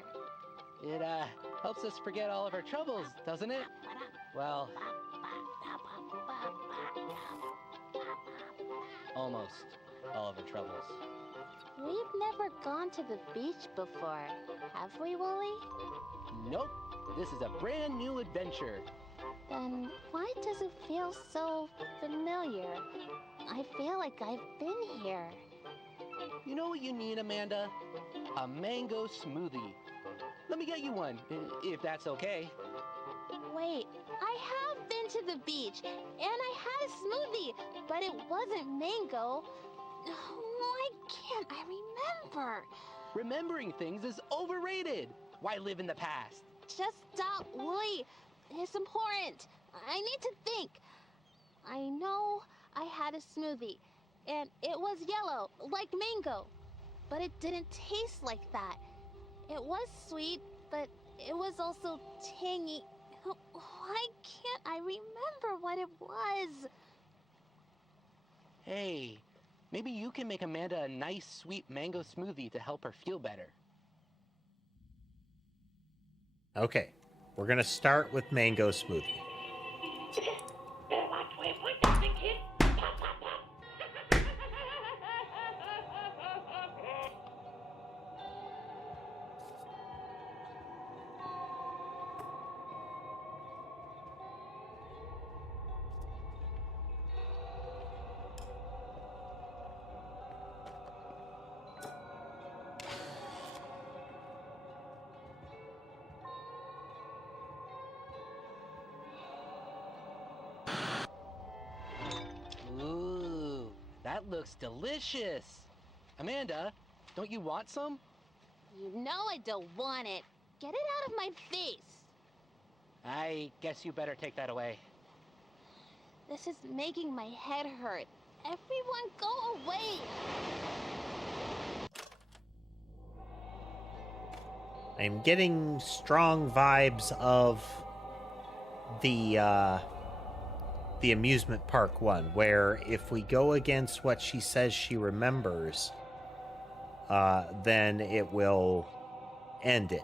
It helps us forget all of our troubles, doesn't it? Well, almost all of our troubles. We've never gone to the beach before, have we, Wooly? Nope. This is a brand new adventure. Then why does it feel so familiar? I feel like I've been here. You know what you need, Amanda? A mango smoothie. Let me get you one, if that's okay. Wait, I have been to the beach, and I had a smoothie, but it wasn't mango. Why can't I remember? Remembering things is overrated. Why live in the past? Just stop, Wooly. It's important. I need to think. I know I had a smoothie, and it was yellow, like mango, but it didn't taste like that. It was sweet, but it was also tangy. Why can't I remember what it was? Hey, maybe you can make Amanda a nice, sweet mango smoothie to help her feel better. Okay, we're going to start with mango smoothie. Better watch where you point that thing, kid. Pop, pop, pop. Ooh, that looks delicious. Amanda, don't you want some? You know I don't want it. Get it out of my face. I guess you better take that away. This is making my head hurt. Everyone go away. I'm getting strong vibes of the amusement park one, where if we go against what she says she remembers, then it will end it.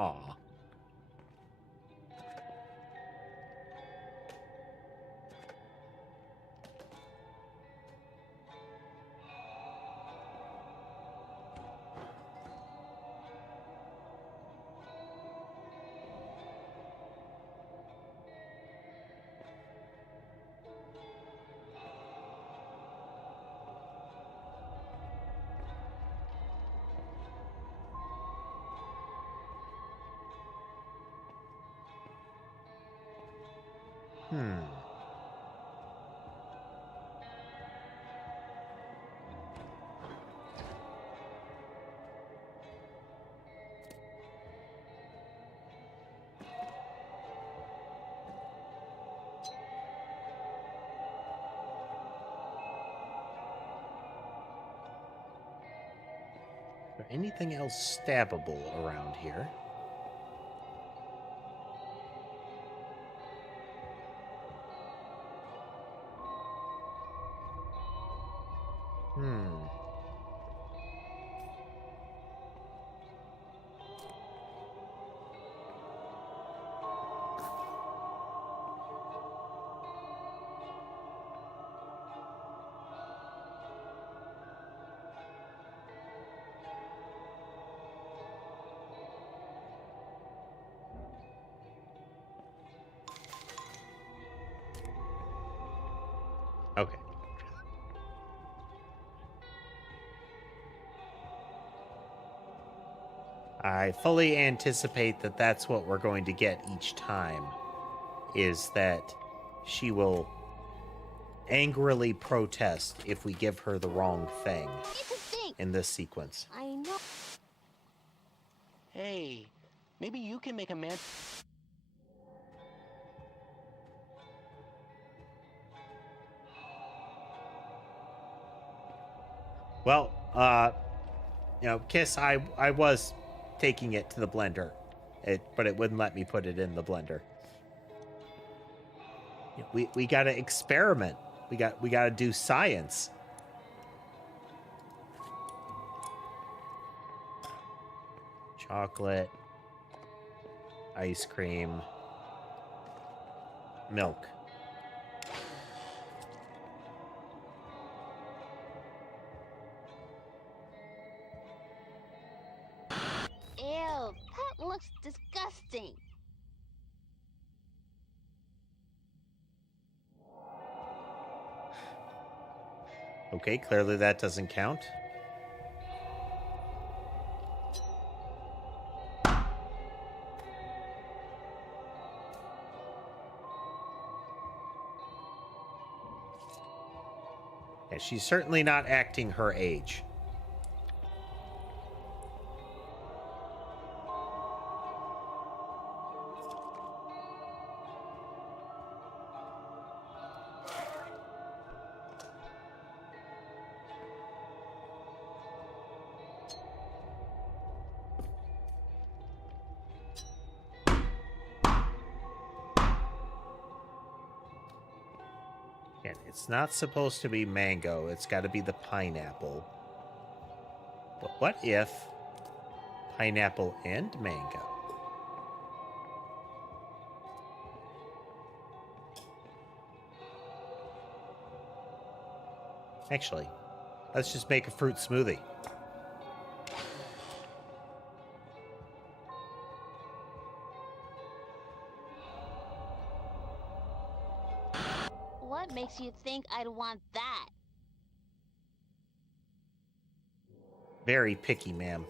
Aw. Is there anything else stabbable around here? Okay. I fully anticipate that that's what we're going to get each time, is that she will angrily protest if we give her the wrong thing in this sequence. I know. Hey, maybe you can make a man... Well, Kiss, I was taking it to the blender, but it wouldn't let me put it in the blender. We got to experiment. We got to do science. Chocolate, ice cream, milk. Ew, that looks disgusting. Okay, clearly that doesn't count. Yeah, she's certainly not acting her age. And it's not supposed to be mango. It's got to be the pineapple. But what if pineapple and mango? Actually, let's just make a fruit smoothie. What makes you think I'd want that? Very picky, ma'am.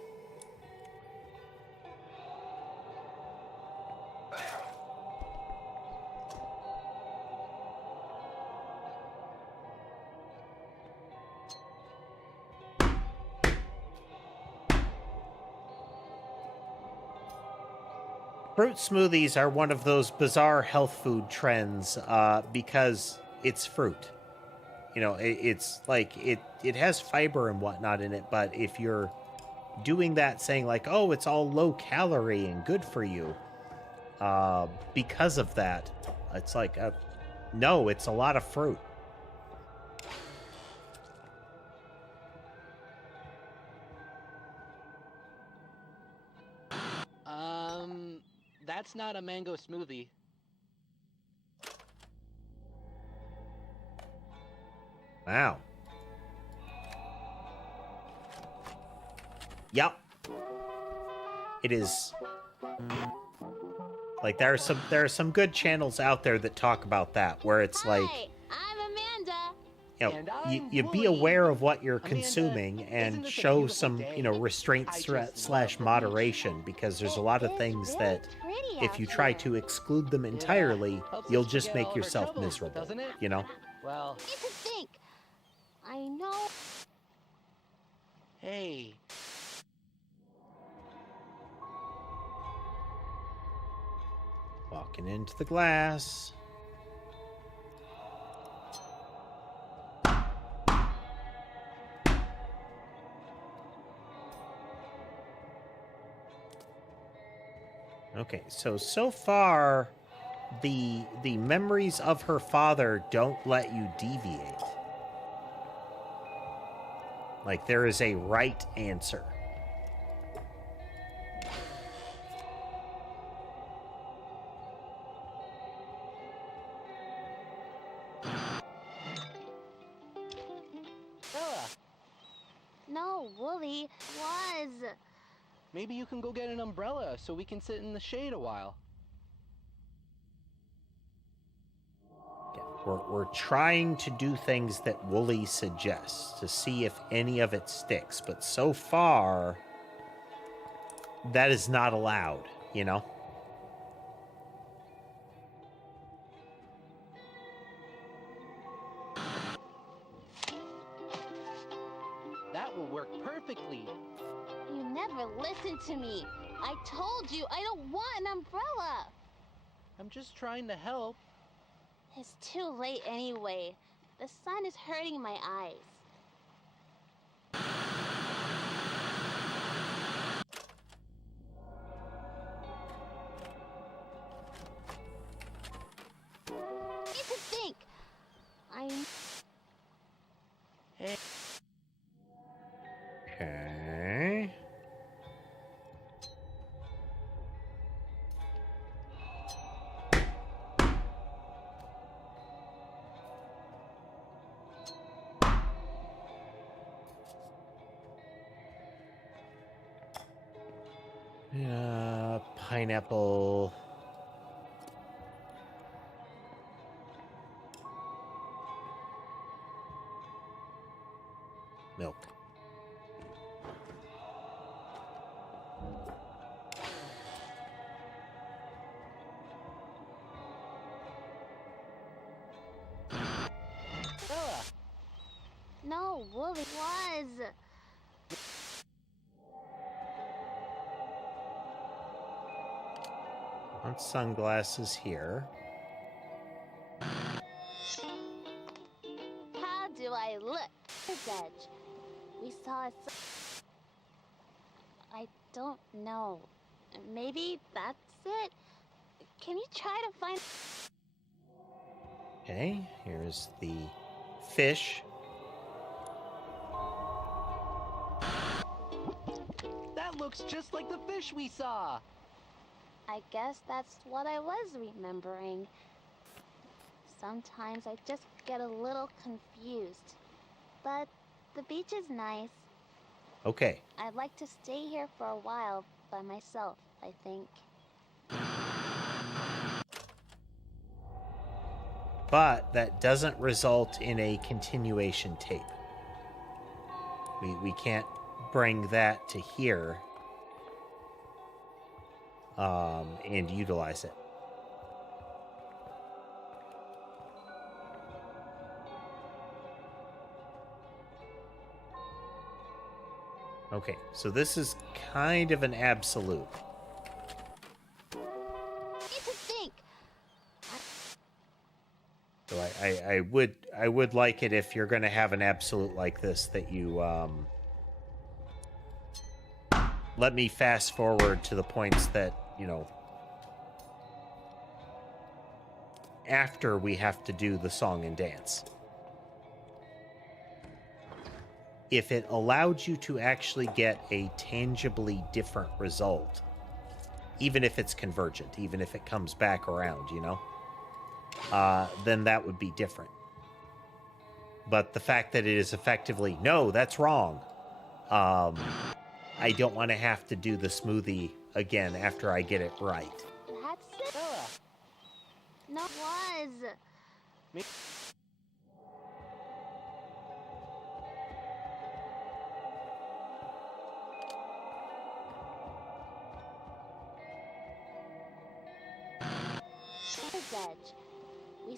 Fruit smoothies are one of those bizarre health food trends because it's fruit. It's like it has fiber and whatnot in it, but if you're doing that saying like, oh, it's all low calorie and good for you, because of that, it's like, no, it's a lot of fruit. it's not a mango smoothie. Wow. Yep. It is. Like, there are some good channels out there that talk about that, where it's like, Hi, I'm Amanda. you know, you be aware of what you're consuming and show some, you know, restraint slash moderation, because there's a lot of things that if you try to exclude them entirely, you'll just make yourself miserable, you know? Well, Need to think. I know. hey. Walking into the glass. Okay, so far, the memories of her father don't let you deviate. Like, there is a right answer. Bella, No, Wooly was. maybe you can go get an umbrella so we can sit in the shade a while. We're trying to do things that Wooly suggests to see if any of it sticks, but so far, that is not allowed, you know? That will work perfectly. You never listened to me. I told you I don't want an umbrella. I'm just trying to help. It's too late anyway. The sun is hurting my eyes. Need to think. Hey. Okay. Pineapple. Milk. Bella. No, Wooly was. Want sunglasses here. How do I look? Edge. We saw a. I don't know. Maybe that's it? Can you try to find. Okay, here's the fish. That looks just like the fish we saw. I guess that's what I was remembering. Sometimes I just get a little confused. But the beach is nice. Okay. I'd like to stay here for a while by myself, I think. But that doesn't result in a continuation tape. We can't bring that to here and utilize it. Okay, so this is kind of an absolute. Need to think. So I would like it if you're going to have an absolute like this that you let me fast forward to the points that, you know, after we have to do the song and dance. If it allowed you to actually get a tangibly different result, even if it's convergent, even if it comes back around, you know, then that would be different. But the fact that it is effectively, no, that's wrong. I don't want to have to do the smoothie again after I get it right. That's it. No, it was. Edge. We.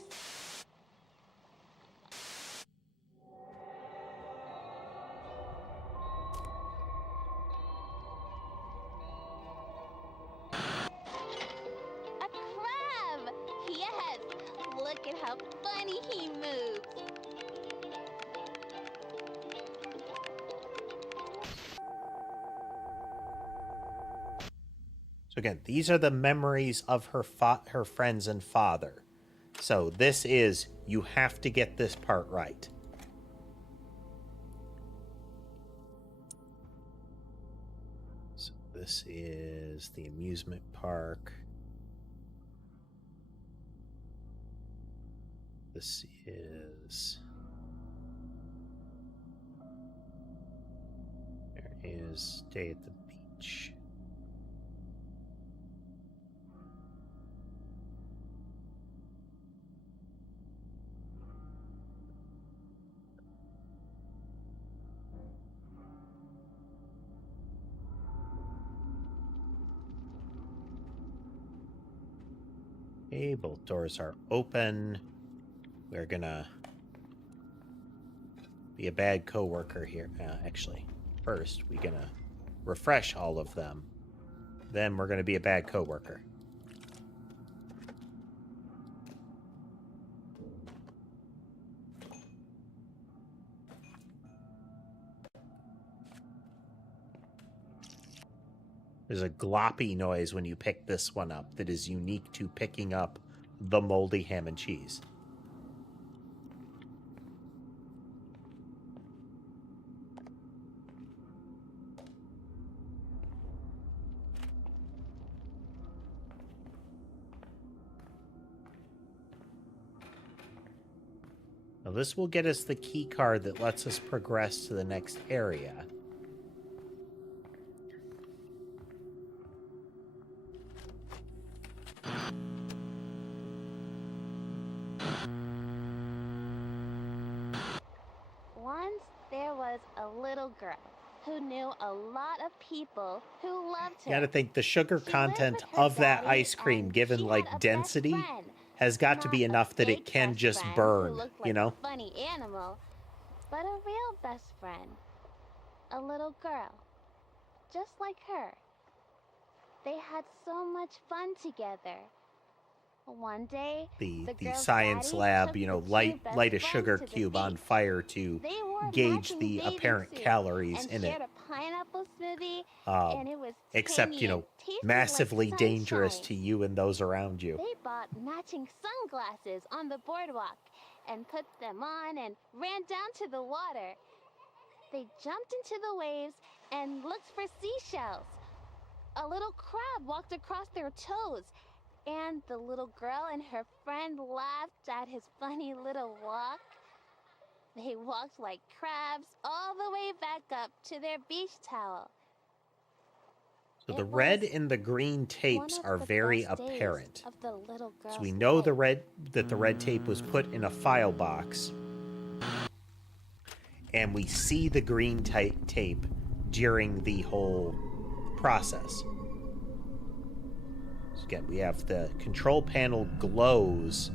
A crab! Yes! Look at how funny he moves! So again, these are the memories of her friends and father. So this is, you have to get this part right. So this is the amusement park. This is... There is Day at the Beach. Okay, both doors are open. We're gonna be a bad coworker here. Actually, first we're gonna refresh all of them. Then we're gonna be a bad coworker. There's a gloppy noise when you pick this one up that is unique to picking up the moldy ham and cheese. Now this will get us the key card that lets us progress to the next area. Once there was a little girl who knew a lot of people who loved her. You gotta think the sugar content of that ice cream, given like density, has got to be enough that it can just burn, you know? A funny animal, but a real best friend. A little girl, just like her. They had so much fun together. One day, The girl's science daddy lab, took you know, the two light best a friends sugar to the cube on beach. fire to They wore gauge matching the bathing apparent suits calories and in it. shared a pineapple smoothie, and it was Except, tangy you know, and tasted massively like dangerous sunshine. to you and those around you. They bought matching sunglasses on the boardwalk and put them on and ran down to the water. They jumped into the waves and looked for seashells. A little crab walked across their toes, and the little girl and her friend laughed at his funny little walk. They walked like crabs all the way back up to their beach towel. So the red and the green tapes are very apparent. Of the little So we girl's know life. the red tape was put in a file box. And we see the green tape during the whole process. So again, we have the control panel glows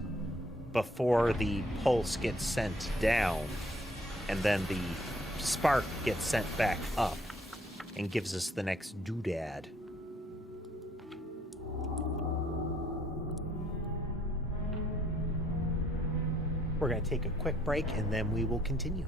before the pulse gets sent down, and then the spark gets sent back up and gives us the next doodad. We're going to take a quick break and then we will continue.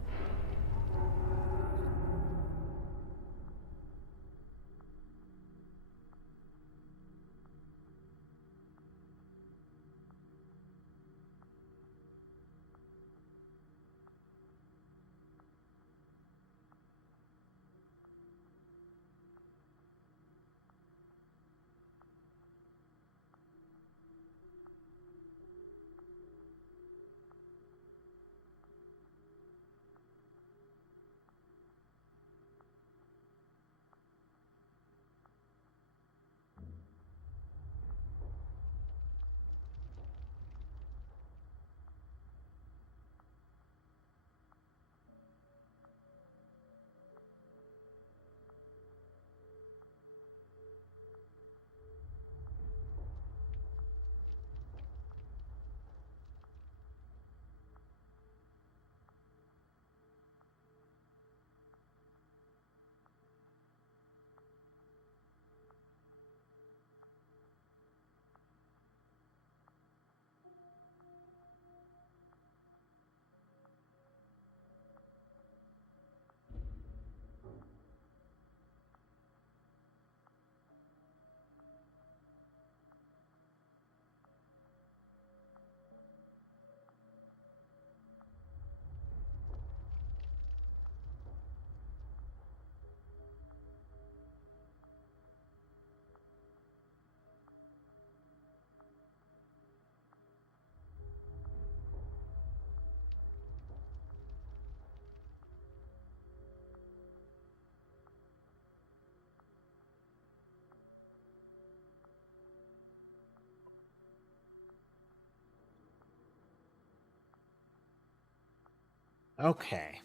Okay.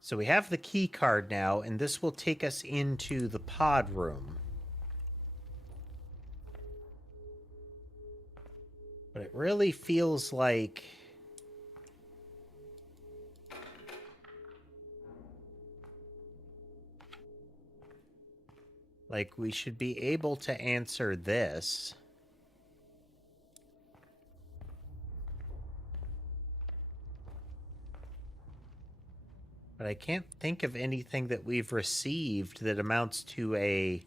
So we have the key card now, and this will take us into the pod room. But it really feels like we should be able to answer this. But I can't think of anything that we've received that amounts to an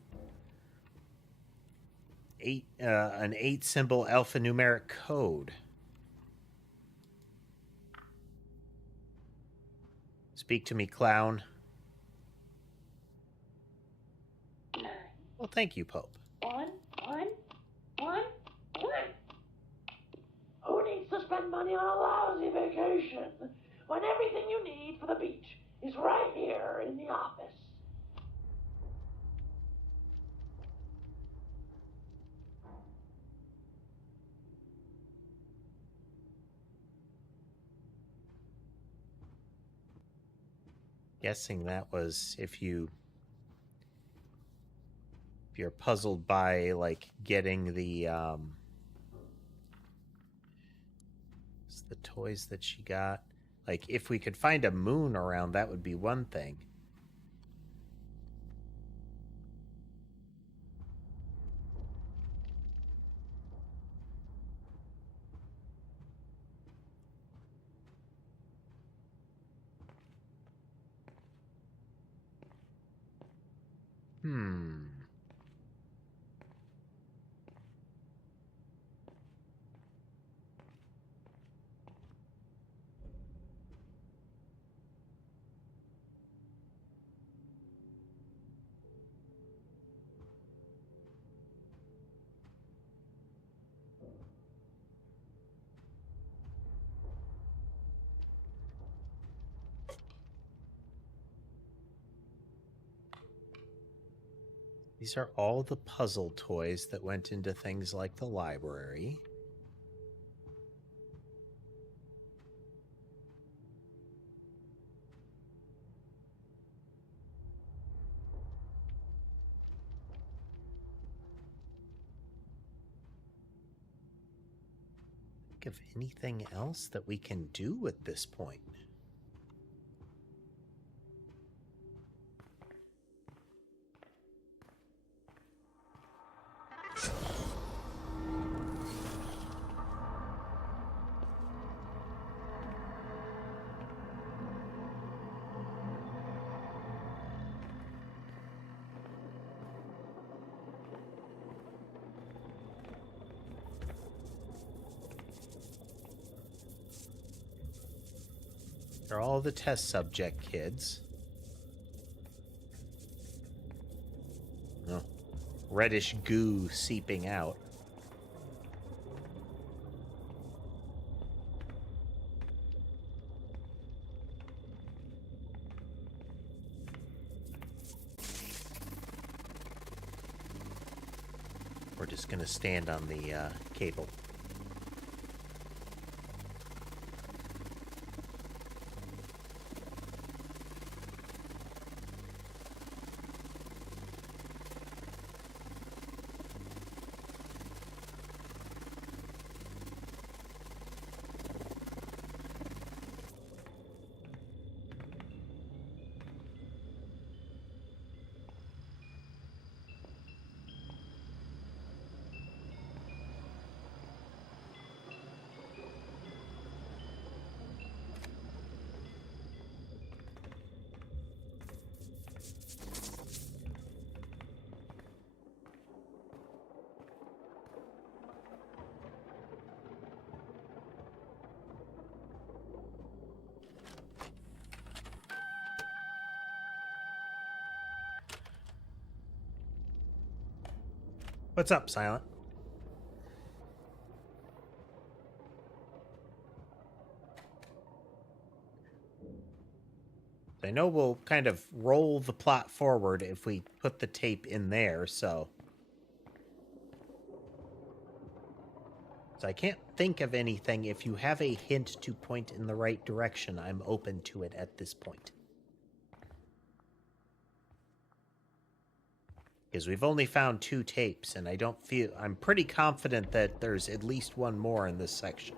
8-symbol alphanumeric code. Speak to me, clown. Well, thank you, Pope. 1, 1, 1, 1. Who needs to spend money on a lousy vacation when everything you need for the beach is right here in the office? Guessing that was if you're puzzled by like getting the toys that she got. Like if we could find a moon around, that would be one thing. These are all the puzzle toys that went into things like the library. Think of anything else that we can do at this point. They're all the test subject kids. Oh, reddish goo seeping out. We're just going to stand on the cable. What's up, Silent? I know we'll kind of roll the plot forward if we put the tape in there, so... So I can't think of anything. If you have a hint to point in the right direction, I'm open to it at this point. Because we've only found 2 tapes, and I'm pretty confident that there's at least one more in this section.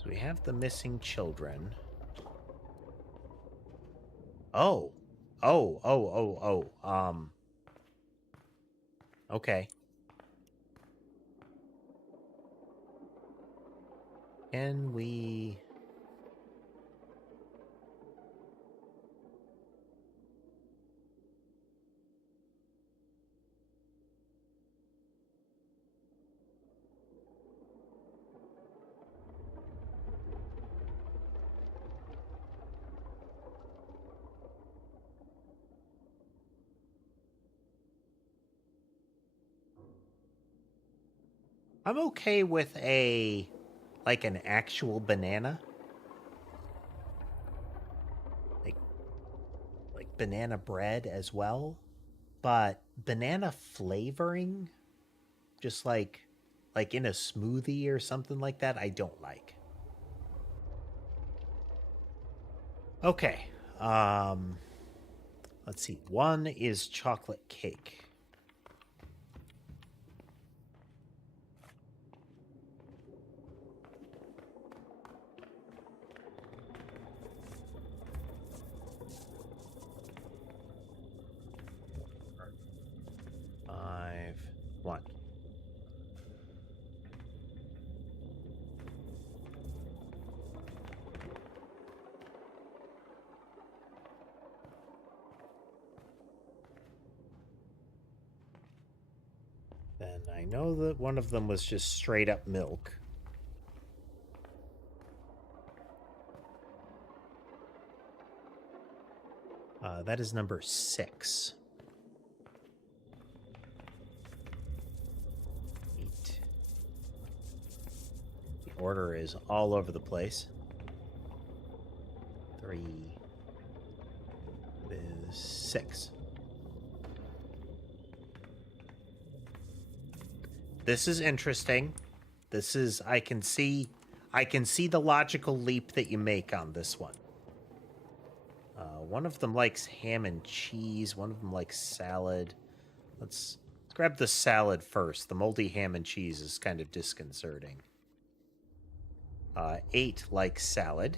So we have the missing children. Oh. Okay. Can we... I'm okay with an actual banana. Like banana bread as well. But banana flavoring, just like in a smoothie or something like that, I don't like. Okay. Let's see. 1 is chocolate cake. One. Then I know that one of them was just straight up milk. That is number 6. 8. The order is all over the place. 3 is 6. This is interesting. This is I can see the logical leap that you make on this one. One of them likes ham and cheese. One of them likes salad. Let's grab the salad first. The moldy ham and cheese is kind of disconcerting. 8 likes salad.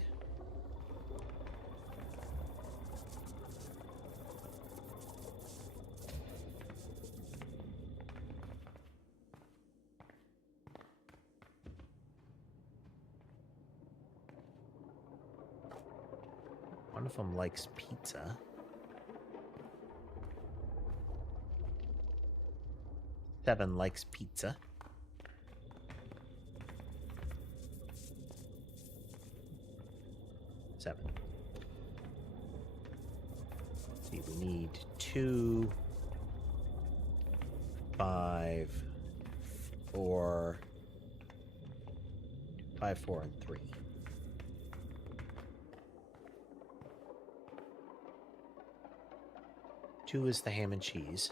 One of them likes pizza. 7 likes pizza. 7. Let's see, we need 2, 5, 4, 5, 4, and 3. Two is the ham and cheese.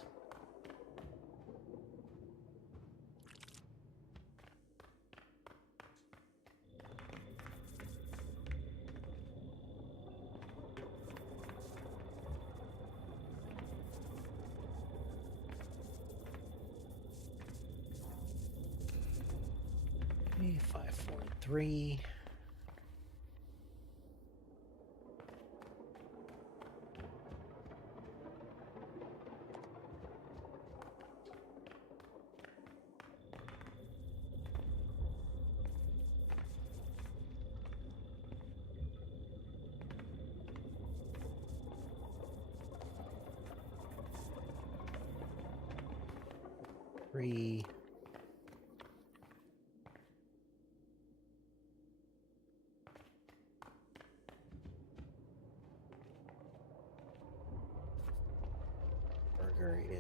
Okay, 5, 4, and 3.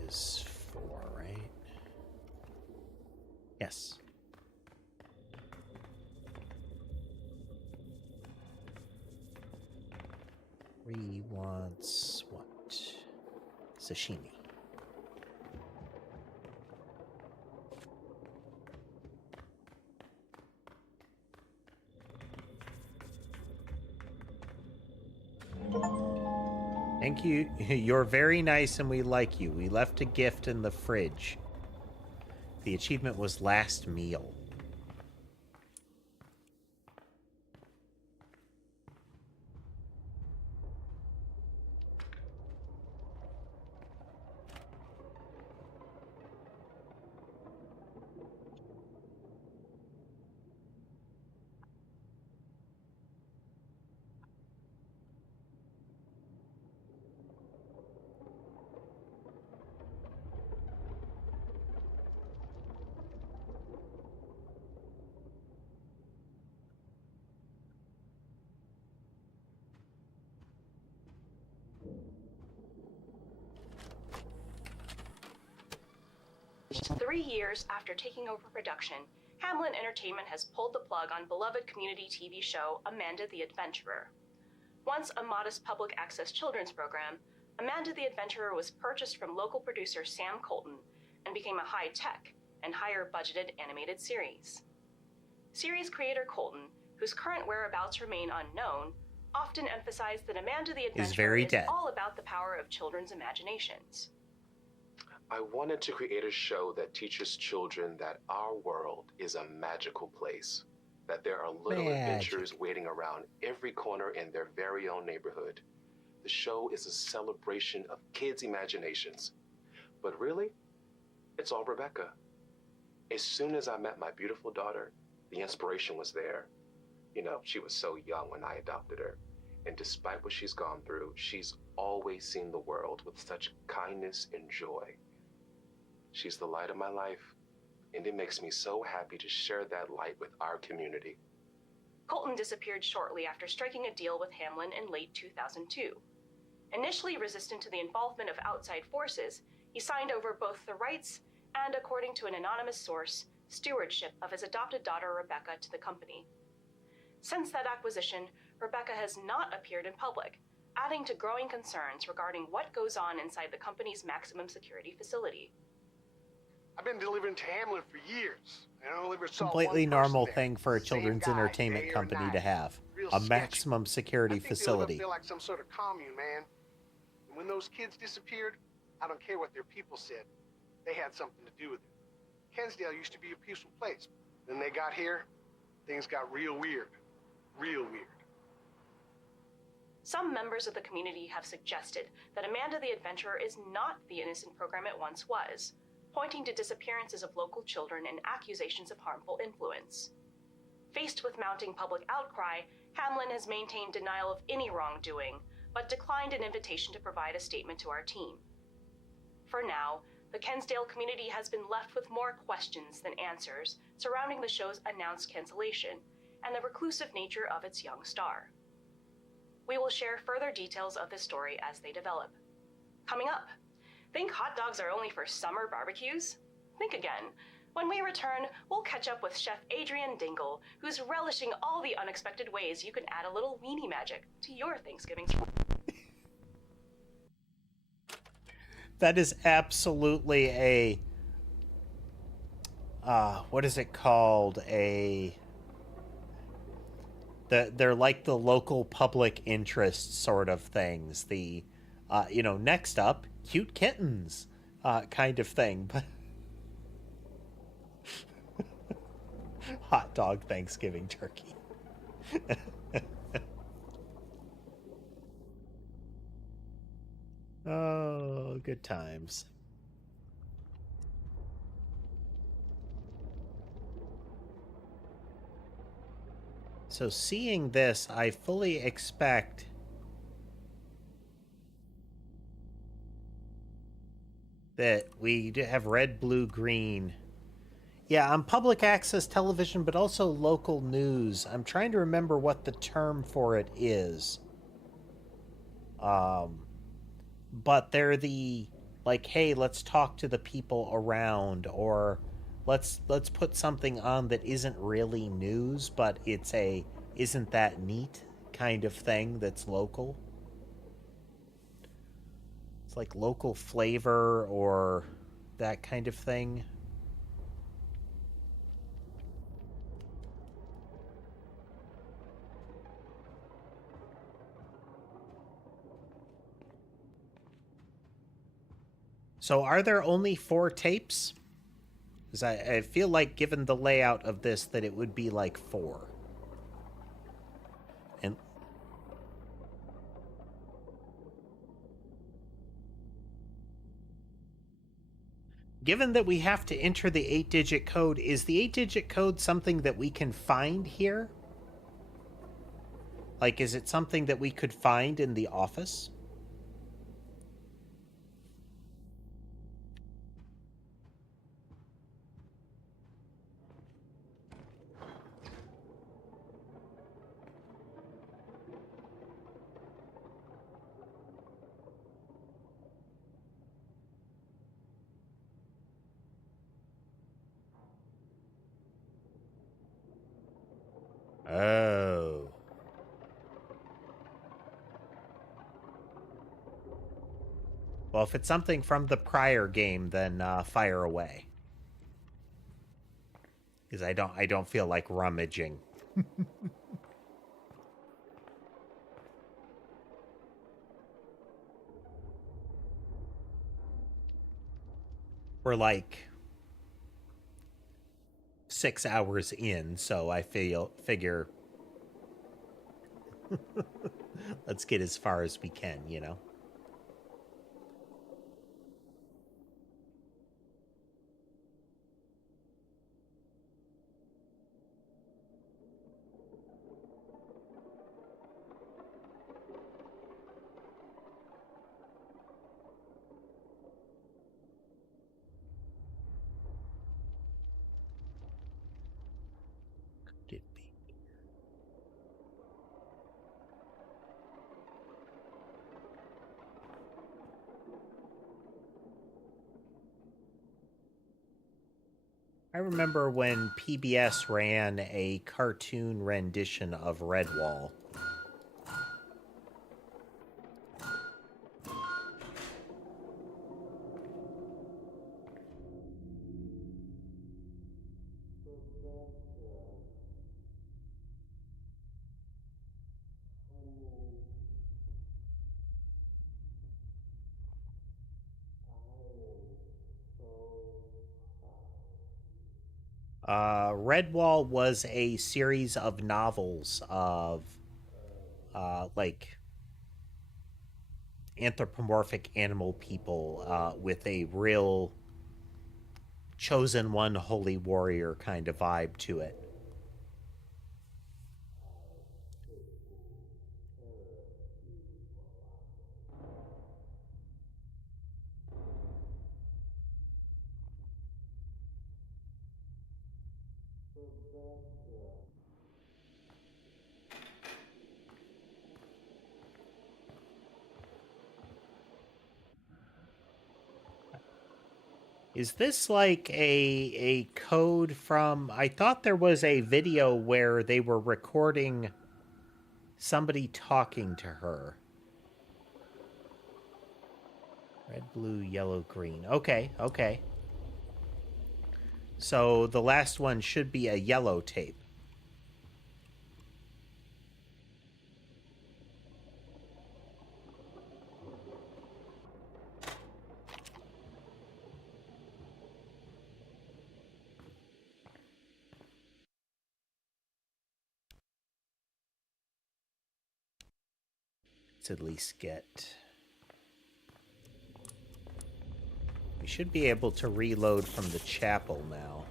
is 4, right? Yes. He wants what? Sashimi. Thank you. You're very nice and we like you. We left a gift in the fridge. The achievement was last meal. Just 3 years after taking over production, Hamlin Entertainment has pulled the plug on beloved community TV show Amanda the Adventurer. Once a modest public access children's program, Amanda the Adventurer was purchased from local producer Sam Colton and became a high-tech and higher-budgeted animated series. Series creator Colton, whose current whereabouts remain unknown, often emphasized that Amanda the Adventurer is all about the power of children's imaginations. I wanted to create a show that teaches children that our world is a magical place, that there are little adventures waiting around every corner in their very own neighborhood. The show is a celebration of kids' imaginations. But really, it's all Rebecca. As soon as I met my beautiful daughter, the inspiration was there. You know, she was so young when I adopted her. And despite what she's gone through, she's always seen the world with such kindness and joy. She's the light of my life, and it makes me so happy to share that light with our community. Colton disappeared shortly after striking a deal with Hamlin in late 2002. Initially resistant to the involvement of outside forces, he signed over both the rights and, according to an anonymous source, stewardship of his adopted daughter Rebecca to the company. Since that acquisition, Rebecca has not appeared in public, adding to growing concerns regarding what goes on inside the company's maximum security facility. I've been delivering to Hamlin for years. I only ever saw Completely one normal person thing for a children's entertainment company to have. A maximum security facility. I feel like some sort of commune, man. And when those kids disappeared, I don't care what their people said. They had something to do with it. Kensdale used to be a peaceful place. Then they got here, things got real weird. Real weird. Some members of the community have suggested that Amanda the Adventurer is not the innocent program it once was, pointing to disappearances of local children and accusations of harmful influence. Faced with mounting public outcry, Hamlin has maintained denial of any wrongdoing, but declined an invitation to provide a statement to our team. For now, the Kensdale community has been left with more questions than answers surrounding the show's announced cancellation and the reclusive nature of its young star. We will share further details of this story as they develop. Coming up, think hot dogs are only for summer barbecues? Think again. When we return, we'll catch up with Chef Adrian Dingle, who's relishing all the unexpected ways you can add a little weenie magic to your Thanksgiving. That is absolutely a... what is it called? They're like the local public interest sort of things. The, next up, cute kittens kind of thing. But hot dog Thanksgiving turkey. Oh, good times. So seeing this, I fully expect that we have red, blue, green. Yeah, on public access television, but also local news. I'm trying to remember what the term for it is. But they're the like, hey, let's talk to the people around, or let's put something on that isn't really news, but it's a isn't that neat kind of thing that's local. It's like local flavor or that kind of thing. So are there only 4 tapes? Because I feel like, given the layout of this, that it would be like 4. And given that we have to enter the 8-digit code, is the 8-digit code something that we can find here? Like, is it something that we could find in the office? Oh. Well, if it's something from the prior game, then fire away. Because I don't feel like rummaging. We're like 6 hours in, so I figure let's get as far as we can, you know? I remember when PBS ran a cartoon rendition of Redwall. Redwall was a series of novels of, like, anthropomorphic animal people with a real chosen one holy warrior kind of vibe to it. Is this like a code from... I thought there was a video where they were recording somebody talking to her. Red, blue, yellow, green. Okay, okay. So the last one should be a yellow tape. Let's at least get... We should be able to reload from the chapel now.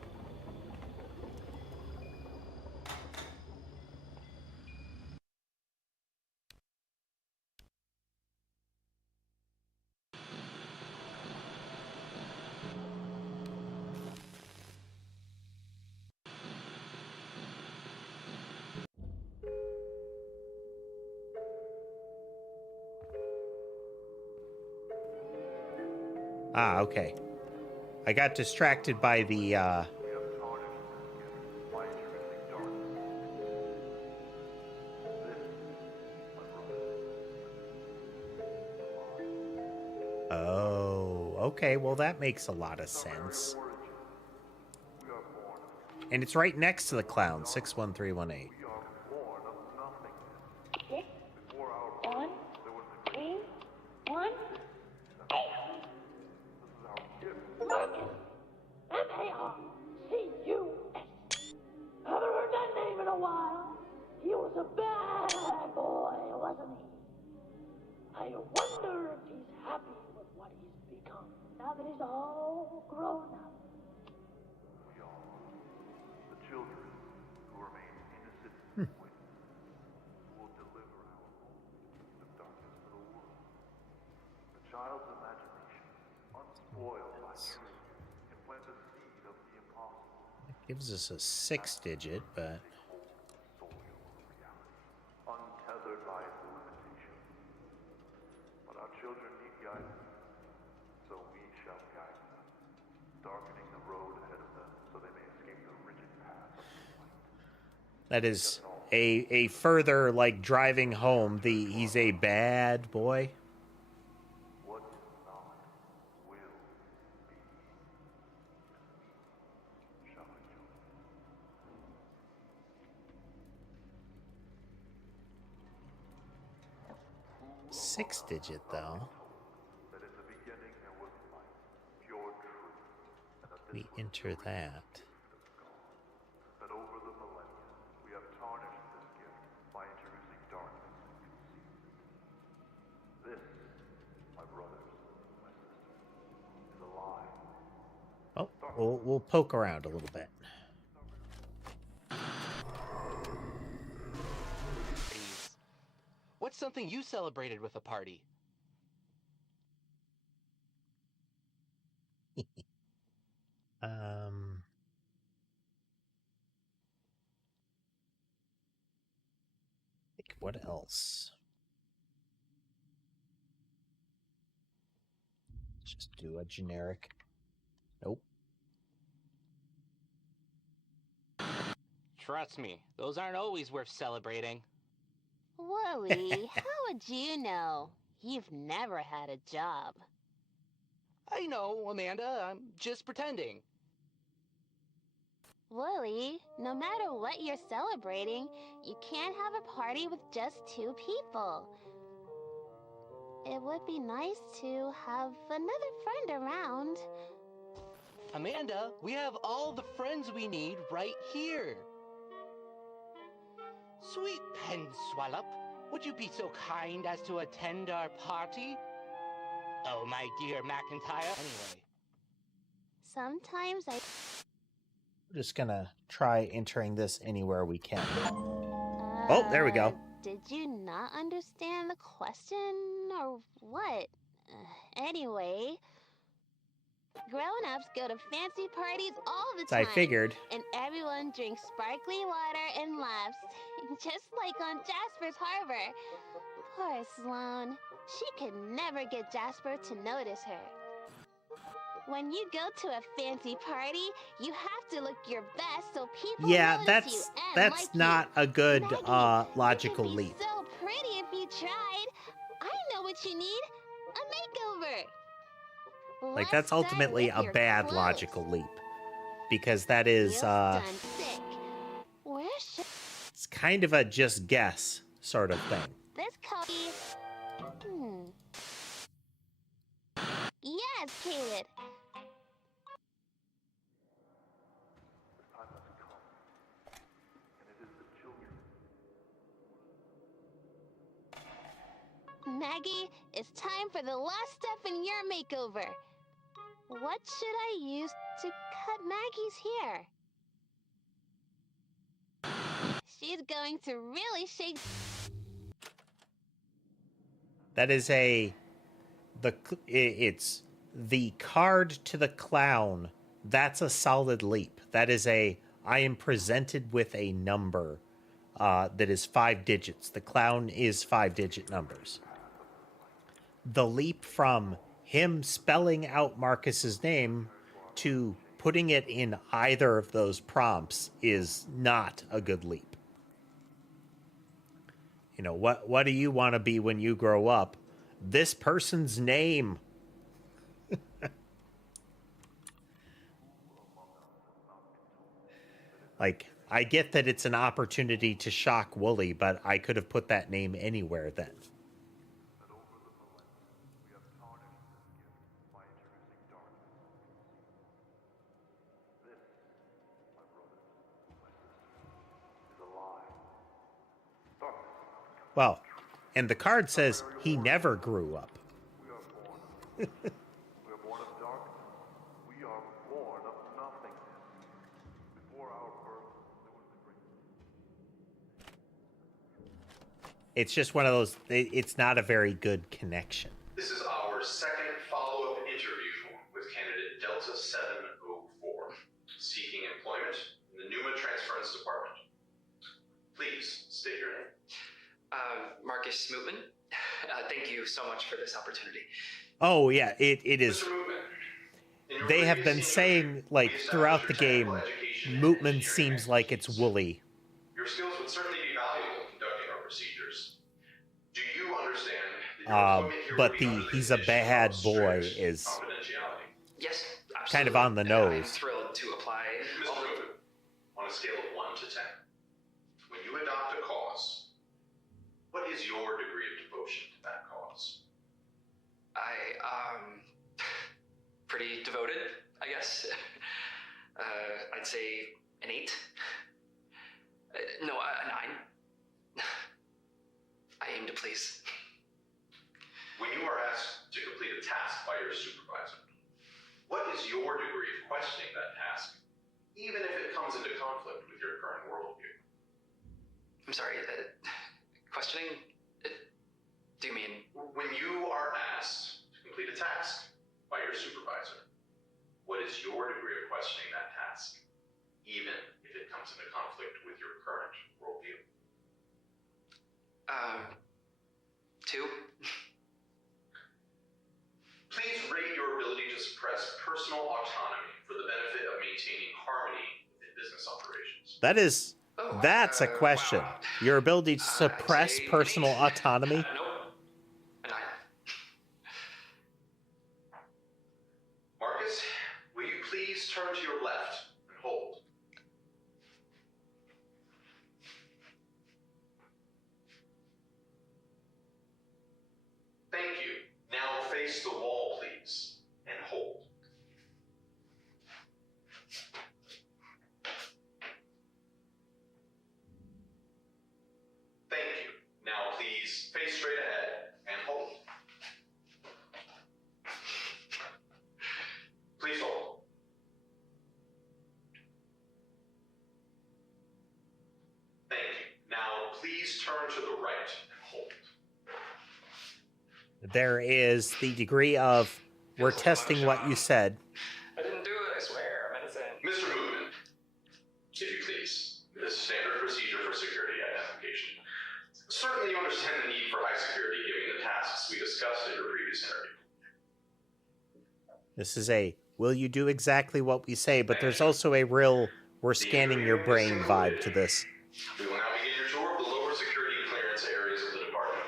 Ah, okay. I got distracted by the, Oh, okay. Well, that makes a lot of sense. And it's right next to the clown, 61318. 6, 1, 3, 1, 8. Marcus, M-A-R-C-U-S. Haven't heard that name in a while. He was a bad boy, wasn't he? I wonder if he's happy with what he's become now that he's all grown up. We are the children who remain innocent and wait, who will deliver our home of darkness to the world. The child's imagination, unspoiled by truth, can plant the seed of the impossible. It gives us a 6-digit, but... Untethered by its limitations. But our children need guidance, so we shall guide them, darkening the road ahead of them so they may escape the rigid path of the light. That is a further, like, driving home the he's a bad boy. What is not will be. We shall enjoy. 6-digit, though. That in the beginning there was light, pure truth, and that We enter that. that over the millennia we have tarnished this gift by introducing darkness and concealment. This, my brothers, my sisters, is a lie. Oh, we'll poke around a little bit. What's something you celebrated with a party? What else? Just do a generic. Nope. Trust me, those aren't always worth celebrating. Wooly, how would you know? You've never had a job. I know, Amanda. I'm just pretending. Wooly, no matter what you're celebrating, you can't have a party with just 2 people. It would be nice to have another friend around. Amanda, we have all the friends we need right here. Sweet Pen Swallow, would you be so kind as to attend our party? Oh, my dear McIntyre. Anyway. Sometimes I... We're just gonna try entering this anywhere we can. Oh, there we go. Did you not understand the question, or what? Anyway, grown-ups go to fancy parties all the time. I figured. And everyone drinks sparkly water and laughs, just like on Jasper's Harbor. Poor Sloane. She could never get Jasper to notice her. When you go to a fancy party, you have to look your best so people notice you and that's like not you. a good Maggie, logical you could be leap. so pretty if you tried. I know what you need. A makeover. Like, that's ultimately a bad logical leap. Because that is, it's kind of a just guess sort of thing. This copy... Yes, Caleb. Maggie, it's time for the last step in your makeover. What should I use to cut Maggie's hair? She's going to really shake... That is it's the card to the clown. That's a solid leap. That is I am presented with a number that is 5 digits. The clown is 5-digit numbers. The leap from him spelling out Marcus's name to putting it in either of those prompts is not a good leap. You know, what do you want to be when you grow up? This person's name. Like, I get that it's an opportunity to shock Wooly, but I could have put that name anywhere then. Well, and the card says he never grew up. It's just one of those, it's not a very good connection. This is our second follow-up interview with candidate Delta 704, seeking employment in the Numa Transference Department. Please state your name. Marcus Smootman. Thank you so much for this opportunity. Oh, yeah, it is. Mr. Mootman, They have been saying, like, throughout the game, Mootman seems like it's Wooly. your skills would certainly be valuable in conducting our procedures. Do you understand that your employment here But will be the under the he's a condition bad of boy strict is confidentiality? Yes, absolutely. kind of on the I'm nose. thrilled to apply. Mr. Mootman, on a scale of 1 to 10, when you adopt a cause, what is your degree of devotion to that cause? Pretty devoted, I guess. I'd say an 8. No, a 9. I aim to please. When you are asked to complete a task by your supervisor, what is your degree of questioning that task, even if it comes into conflict with your current worldview? I'm sorry, questioning? Do you mean? When you are asked to complete a task by your supervisor, what is your degree of questioning that task, even if it comes into conflict with your current worldview? 2. Please rate your ability to suppress personal autonomy for the benefit of maintaining harmony within business operations. That's a question. Wow. Your ability to suppress personal autonomy? Nope. A 9. Marcus, will you please turn to your left and hold? Thank you. Now face the wall, please, and hold. Thank you. Now please face straight ahead and hold. Please hold. Thank you. Now please turn to the right and hold. There is the degree of, we're testing what you said. I didn't do it, I swear. I'm innocent. Mr. Mootman, if you please, this is standard procedure for security identification. Certainly you understand the need for high security given the tasks we discussed in your previous interview. This is a, will you do exactly what we say? But there's also a real, we're scanning your brain vibe to this. We will now begin your tour of the lower security clearance areas of the department.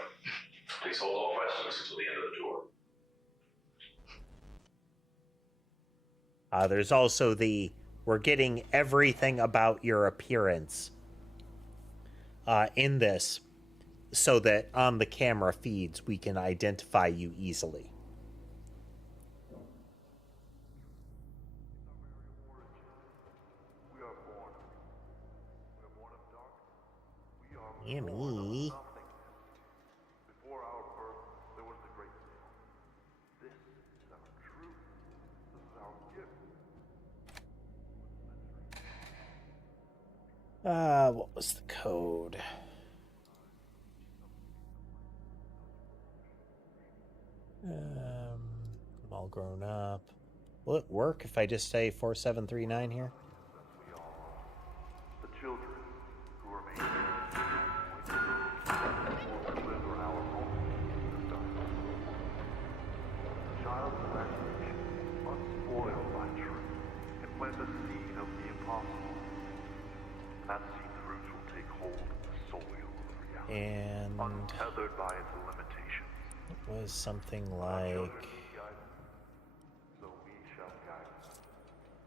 Please hold all questions until the end of the tour. There's also the, we're getting everything about your appearance in this so that on the camera feeds we can identify you easily. Yummy. Before our birth, there was the great sale. This is our truth. This is our gift. What was the code? I'm all grown up. Will it work if I just say 4739 here? The children who remain will deliver our ultimate gift of darkness. The child untethered by its limitations. it was something Our children like... need guidance, so we shall guide them,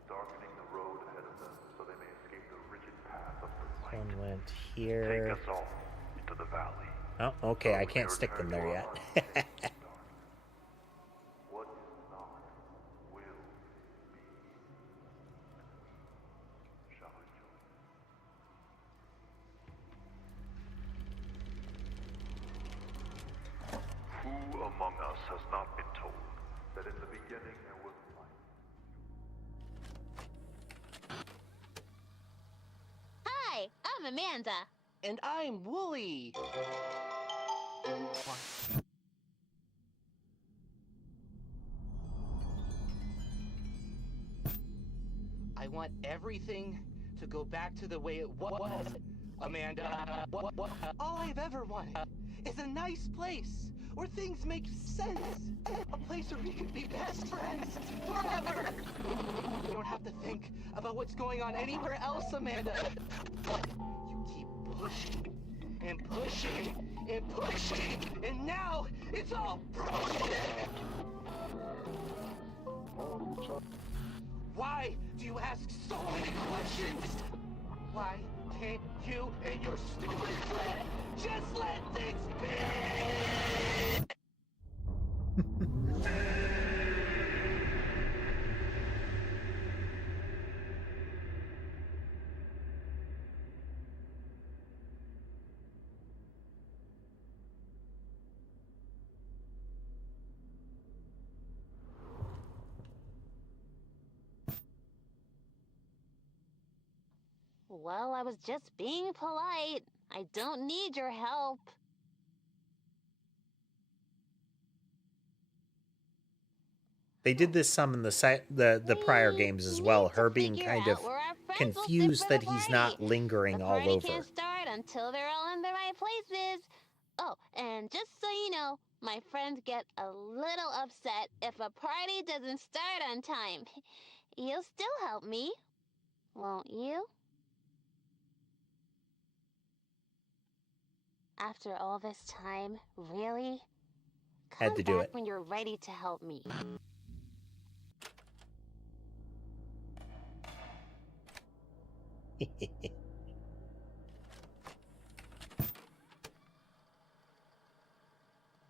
darkening the road ahead of them so they may escape the rigid path of the light. One went here. Take us all into the valley. Oh, okay, I can't stick them there yet. What is not will be, and we shall enjoy. Who among us has not been told that in the beginning there was light? Hi, I'm Amanda. And I'm Wooly. I want everything to go back to the way it was, Amanda. All I've ever wanted is a nice place where things make sense. A place where we can be best friends forever. We don't have to think about what's going on anywhere else, Amanda. You keep pushing and pushing and pushing, and now it's all broken. Why do you ask so many questions? Why can't you and your stupid friend just let things be? Well, I was just being polite. I don't need your help. They did this some in the prior games as well. Her being kind of confused that he's not lingering all over. The party can't start until they're all in the right places. Oh, and just so you know, my friends get a little upset if a party doesn't start on time. You'll still help me, won't you? After all this time, really? Had to do it. When you're ready to help me.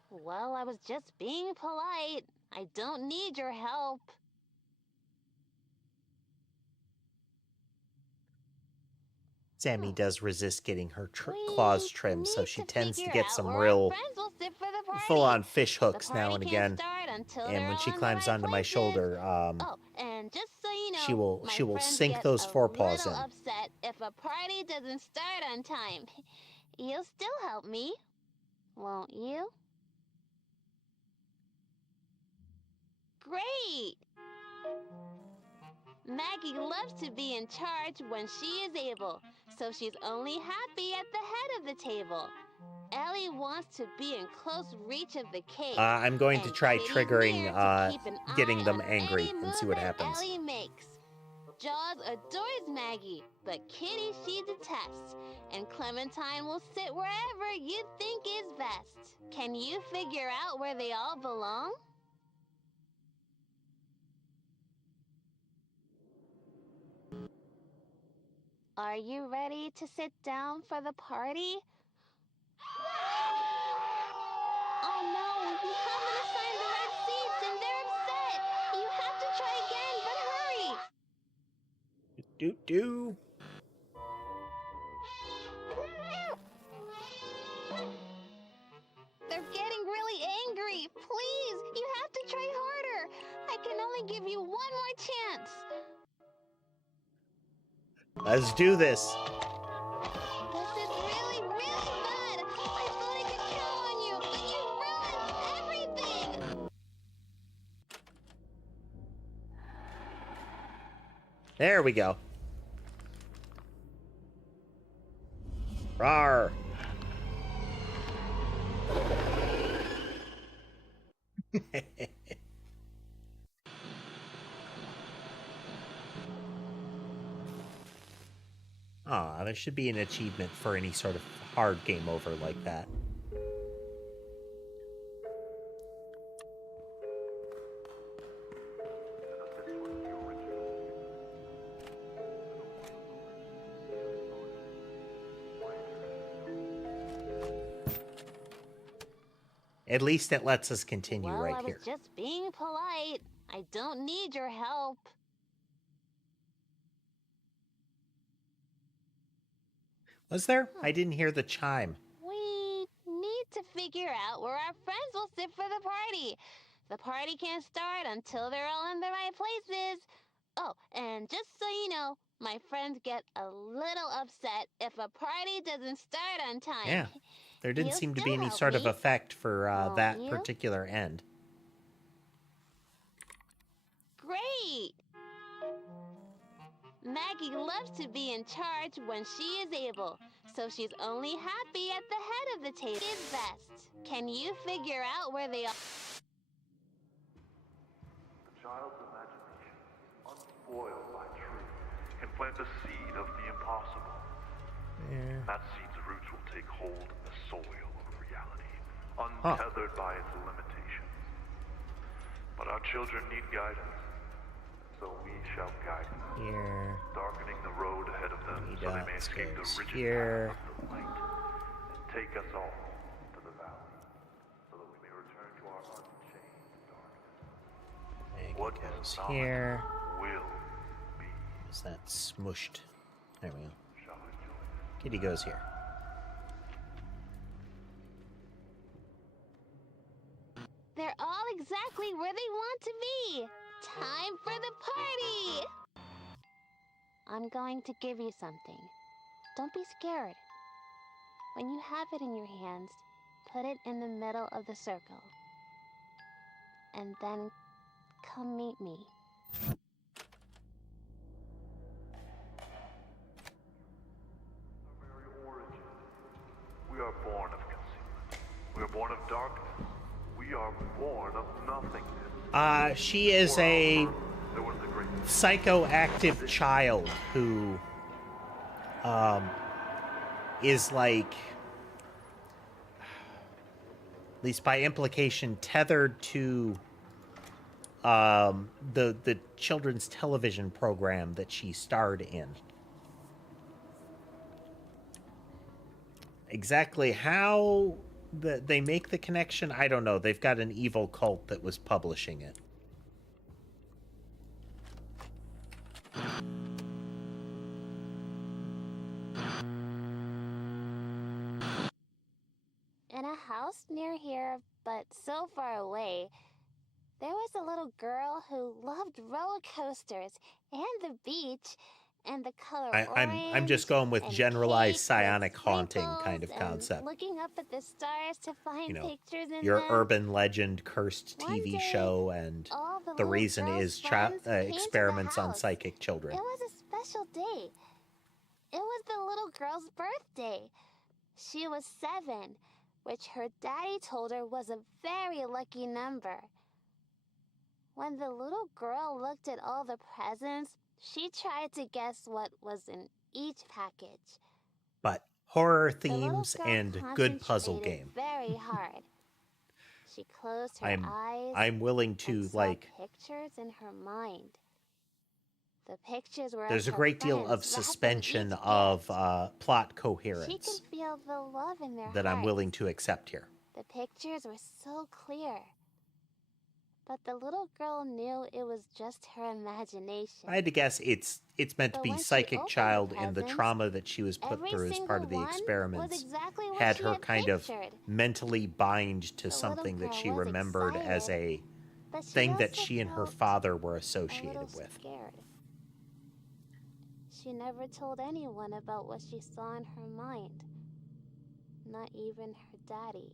Well, I was just being polite. I don't need your help. Sammy does resist getting her claws trimmed, so she tends to get some real full-on fish hooks now and again. And when she climbs onto my shoulder, and just so you know, she will sink those forepaws in. Upset if a party doesn't start on time. You'll still help me, won't you? Great! Maggie loves to be in charge when she is able, so she's only happy at the head of the table. Ellie wants to be in close reach of the cake. I'm going to try triggering, getting them angry and see what happens. Ellie makes. Jaws adores Maggie, but Kitty she detests, and Clementine will sit wherever you think is best. Can you figure out where they all belong? Are you ready to sit down for the party? Oh no, you haven't assigned the right seats and they're upset. You have to try again, but hurry. Do. They're getting really angry. Please, you have to try harder. I can only give you one more chance. Let's do this. This is really, really bad. I thought I could count on you, but you ruined everything. There we go. Rawr. There should be an achievement for any sort of hard game over like that. At least it lets us continue Well, right I was here. just being polite. I don't need your help. Was there? I didn't hear the chime. We need to figure out where our friends will sit for the party. The party can't start until they're all in the right places. Oh, and just so you know, my friends get a little upset if a party doesn't start on time. Yeah. There didn't You'll seem to still be any help sort of me, effect for won't that you? particular end. Great! Maggie loves to be in charge when she is able, so she's only happy at the head of the table. Is best. Can you figure out where they are? The child's imagination, unspoiled by truth, can plant a seed of the impossible. Yeah. That seed's roots will take hold in the soil of reality, untethered by its limitations. But our children need guidance, so we shall guide them. Here. Darkening the road ahead of them so they may escape the rigid here. path of the light. And take us all to the valley, so that we may return to our unchained darkness. What Goes not here. will be. Is that smushed? There we go. Shall I join us? Kitty goes here. They're all exactly where they want to be. Time for the party! I'm going to give you something. Don't be scared. When you have it in your hands, put it in the middle of the circle. And then come meet me. Our very origin. We are born of concealment. We are born of darkness. We are born of nothingness. She is a psychoactive child who is like, at least by implication, tethered to the children's television program that she starred in. Exactly how they make the connection, I don't know. They've got an evil cult that was publishing it. In a house near here, but so far away, there was a little girl who loved roller coasters and the beach and the color I'm just going with generalized psionic haunting kind of concept. Looking up at the stars to find You know, pictures in your them. urban legend cursed TV show, and all the the little reason girls' is friends came to the experiments on house. psychic children. It was a special day. It was the little girl's birthday. She was 7, which her daddy told her was a very lucky number. When the little girl looked at all the presents, she tried to guess what was in each package. But horror The little themes girl and good puzzle concentrated game. very hard. She closed her eyes. I'm willing to, and saw like, pictures in her mind. The pictures were there's a of her great deal of friends wrapped in suspension each of gift. plot She coherence could feel the love in their that I'm hearts. willing to accept here. The pictures were so clear. But the little girl knew it was just her imagination. I had to guess it's meant to But be when she psychic opened child, the and the presents, trauma that she was put every through as part single of the one was experiments exactly what had she her had kind pictured. of mentally bind to The little something that girl she was remembered as a excited, but she thing that also she and her felt father were a associated little with. scared. She never told anyone about what she saw in her mind. Not even her daddy.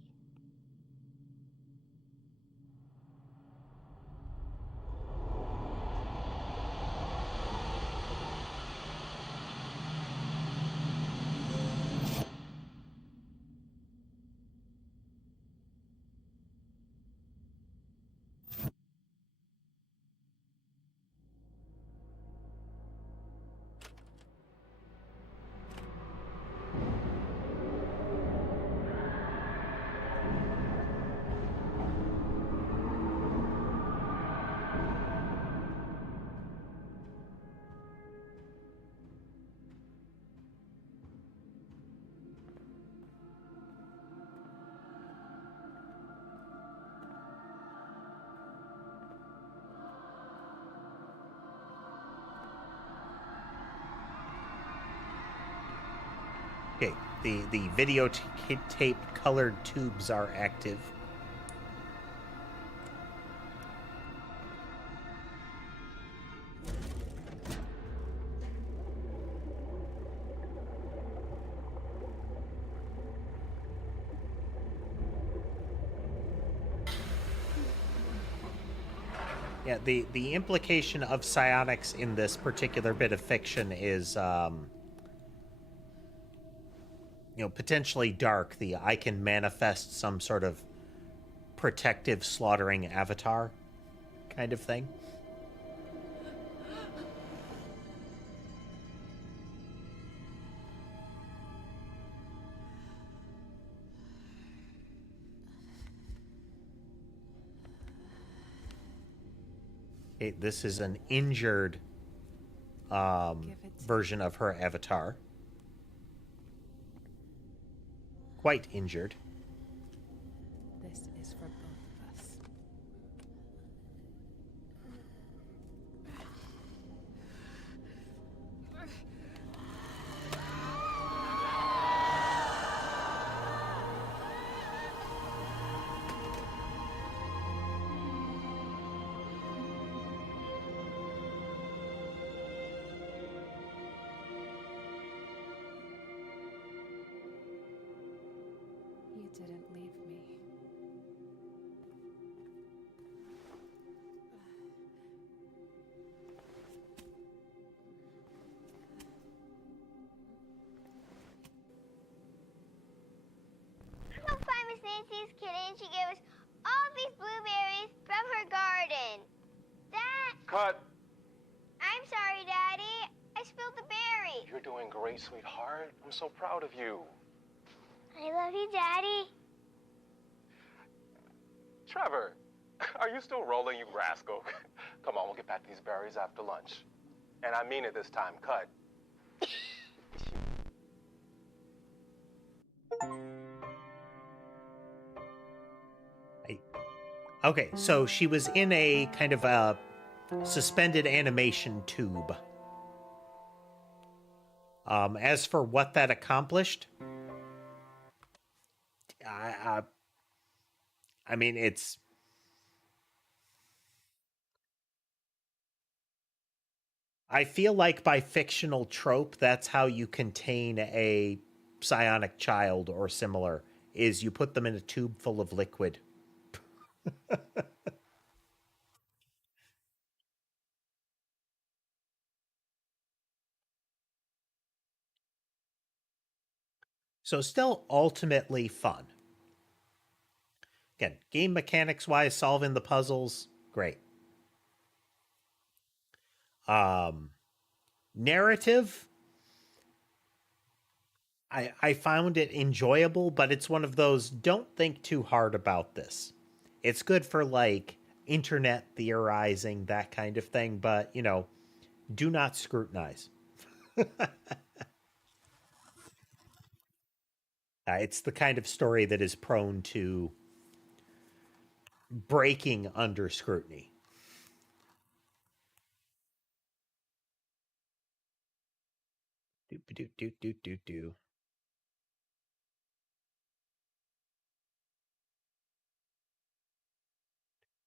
The videotape colored tubes are active. Yeah, the implication of psionics in this particular bit of fiction is, potentially dark. I can manifest some sort of protective, slaughtering avatar kind of thing. Okay, this is an injured version of her avatar. Quite injured. This is for both of us. You didn't leave me. Go find Miss Nancy's kitchen. She gave us all these blueberries from her garden. Cut! I'm sorry, Daddy. I spilled the berry. You're doing great, sweetheart. I'm so proud of you. I love you, Daddy. Trevor, are you still rolling, you rascal? Come on, we'll get back these berries after lunch. And I mean it this time. Cut. Okay, so she was in a kind of a suspended animation tube. As for what that accomplished, I mean, it's... I feel like by fictional trope, that's how you contain a psionic child or similar, is you put them in a tube full of liquid. So still ultimately fun. Again, game mechanics wise, solving the puzzles, great. Narrative, I found it enjoyable, but it's one of those, don't think too hard about this. It's good for like internet theorizing, that kind of thing, but do not scrutinize. It's the kind of story that is prone to breaking under scrutiny. Do.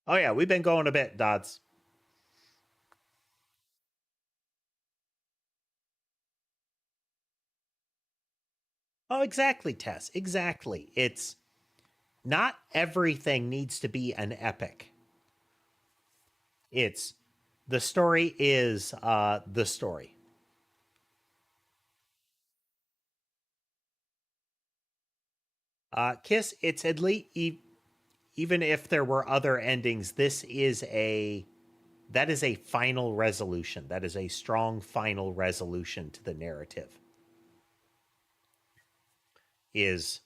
Oh yeah, we've been going a bit, Dodds. Oh, exactly, Tess. Exactly. It's not everything needs to be an epic. It's the story is the story. Kiss, it's at least, even if there were other endings, that is a final resolution. That is a strong final resolution to the narrative. Is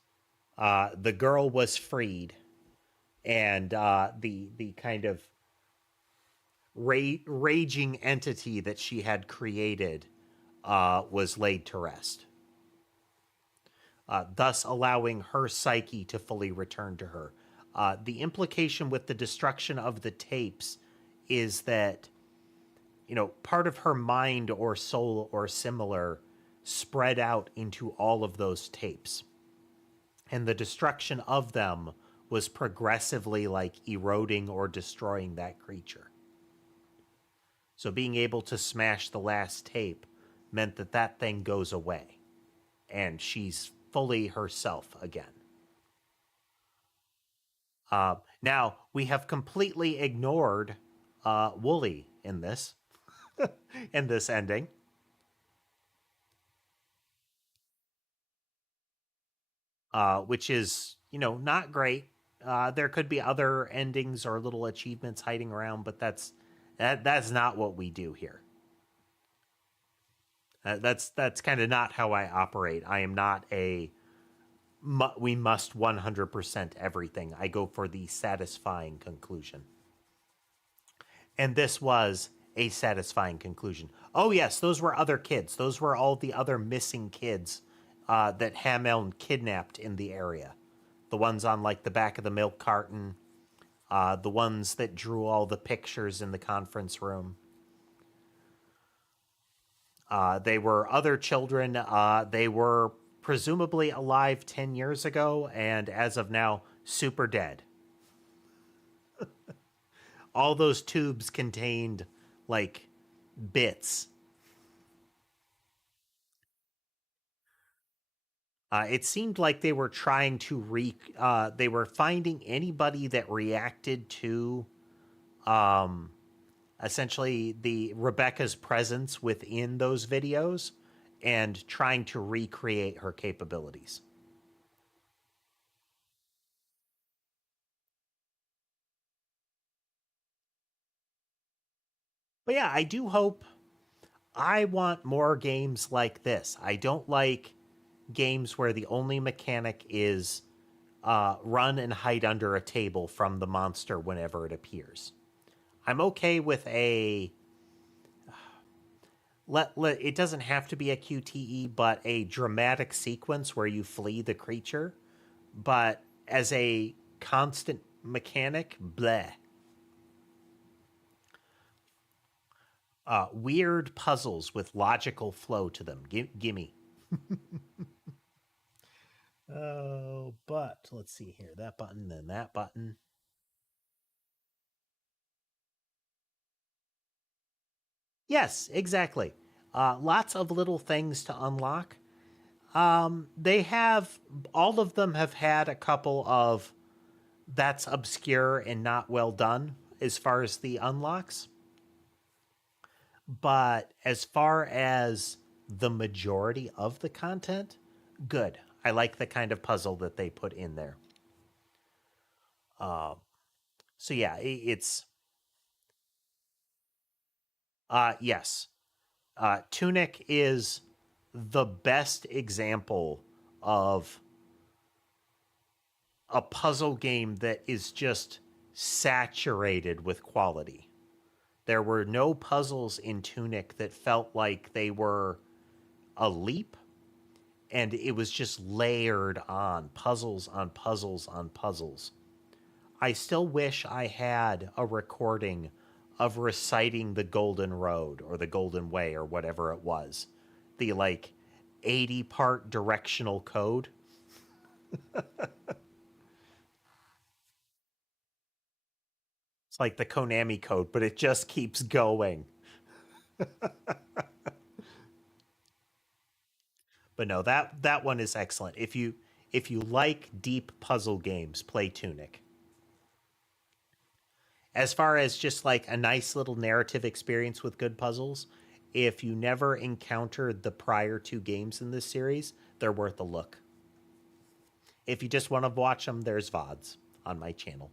the girl was freed, and the kind of raging entity that she had created was laid to rest, thus allowing her psyche to fully return to her. The implication with the destruction of the tapes is that, part of her mind or soul or similar spread out into all of those tapes. And the destruction of them was progressively like eroding or destroying that creature. So being able to smash the last tape meant that that thing goes away. And she's fully herself again. Now, we have completely ignored Wooly in this, in this ending. Which is, you know, not great. There could be other endings or little achievements hiding around, but that's not what we do here. That's kind of not how I operate. I am not a we must 100% everything. I go for the satisfying conclusion. And this was a satisfying conclusion. Oh yes, those were other kids. Those were all the other missing kids that Hamel kidnapped in the area. The ones on like the back of the milk carton, the ones that drew all the pictures in the conference room. They were other children. They were presumably alive 10 years ago, and as of now, super dead. All those tubes contained, like, bits. It seemed like they were trying to they were finding anybody that reacted to, essentially the Rebecca's presence within those videos and trying to recreate her capabilities. But yeah, I do hope. I want more games like this. I don't like games where the only mechanic is run and hide under a table from the monster whenever it appears. I'm okay with a it doesn't have to be a QTE, but a dramatic sequence where you flee the creature. But as a constant mechanic, bleh. Weird puzzles with logical flow to them. Gimme. Oh, but let's see here. That button, then that button. Yes, exactly. Lots of little things to unlock. They have, all of them have had a couple of that's obscure and not well done as far as the unlocks. But as far as the majority of the content, good. I like the kind of puzzle that they put in there. So yeah, it's yes. Tunic is the best example of a puzzle game that is just saturated with quality. There were no puzzles in Tunic that felt like they were a leap, and it was just layered on puzzles on puzzles on puzzles. I still wish I had a recording of reciting the Golden Road or the Golden Way or whatever it was. The like 80-part directional code. It's like the Konami code, but it just keeps going. But no, that one is excellent. If you like deep puzzle games, play Tunic. As far as just like a nice little narrative experience with good puzzles, if you never encountered the prior two games in this series, they're worth a look. If you just want to watch them, there's VODs on my channel.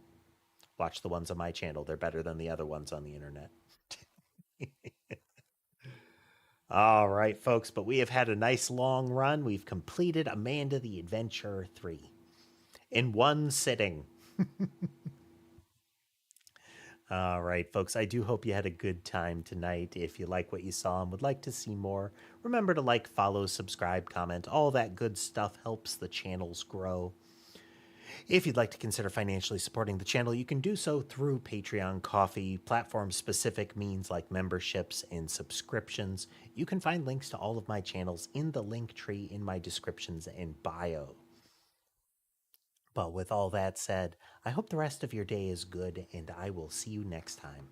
Watch the ones on my channel. They're better than the other ones on the internet. All right, folks, but we have had a nice long run. We've completed Amanda the Adventurer 3 in one sitting. All right, folks, I do hope you had a good time tonight. If you like what you saw and would like to see more, remember to like, follow, subscribe, comment. All that good stuff helps the channels grow. If you'd like to consider financially supporting the channel, you can do so through Patreon, Coffee, platform-specific means like memberships and subscriptions. You can find links to all of my channels in the link tree in my descriptions and bio. But with all that said, I hope the rest of your day is good, and I will see you next time.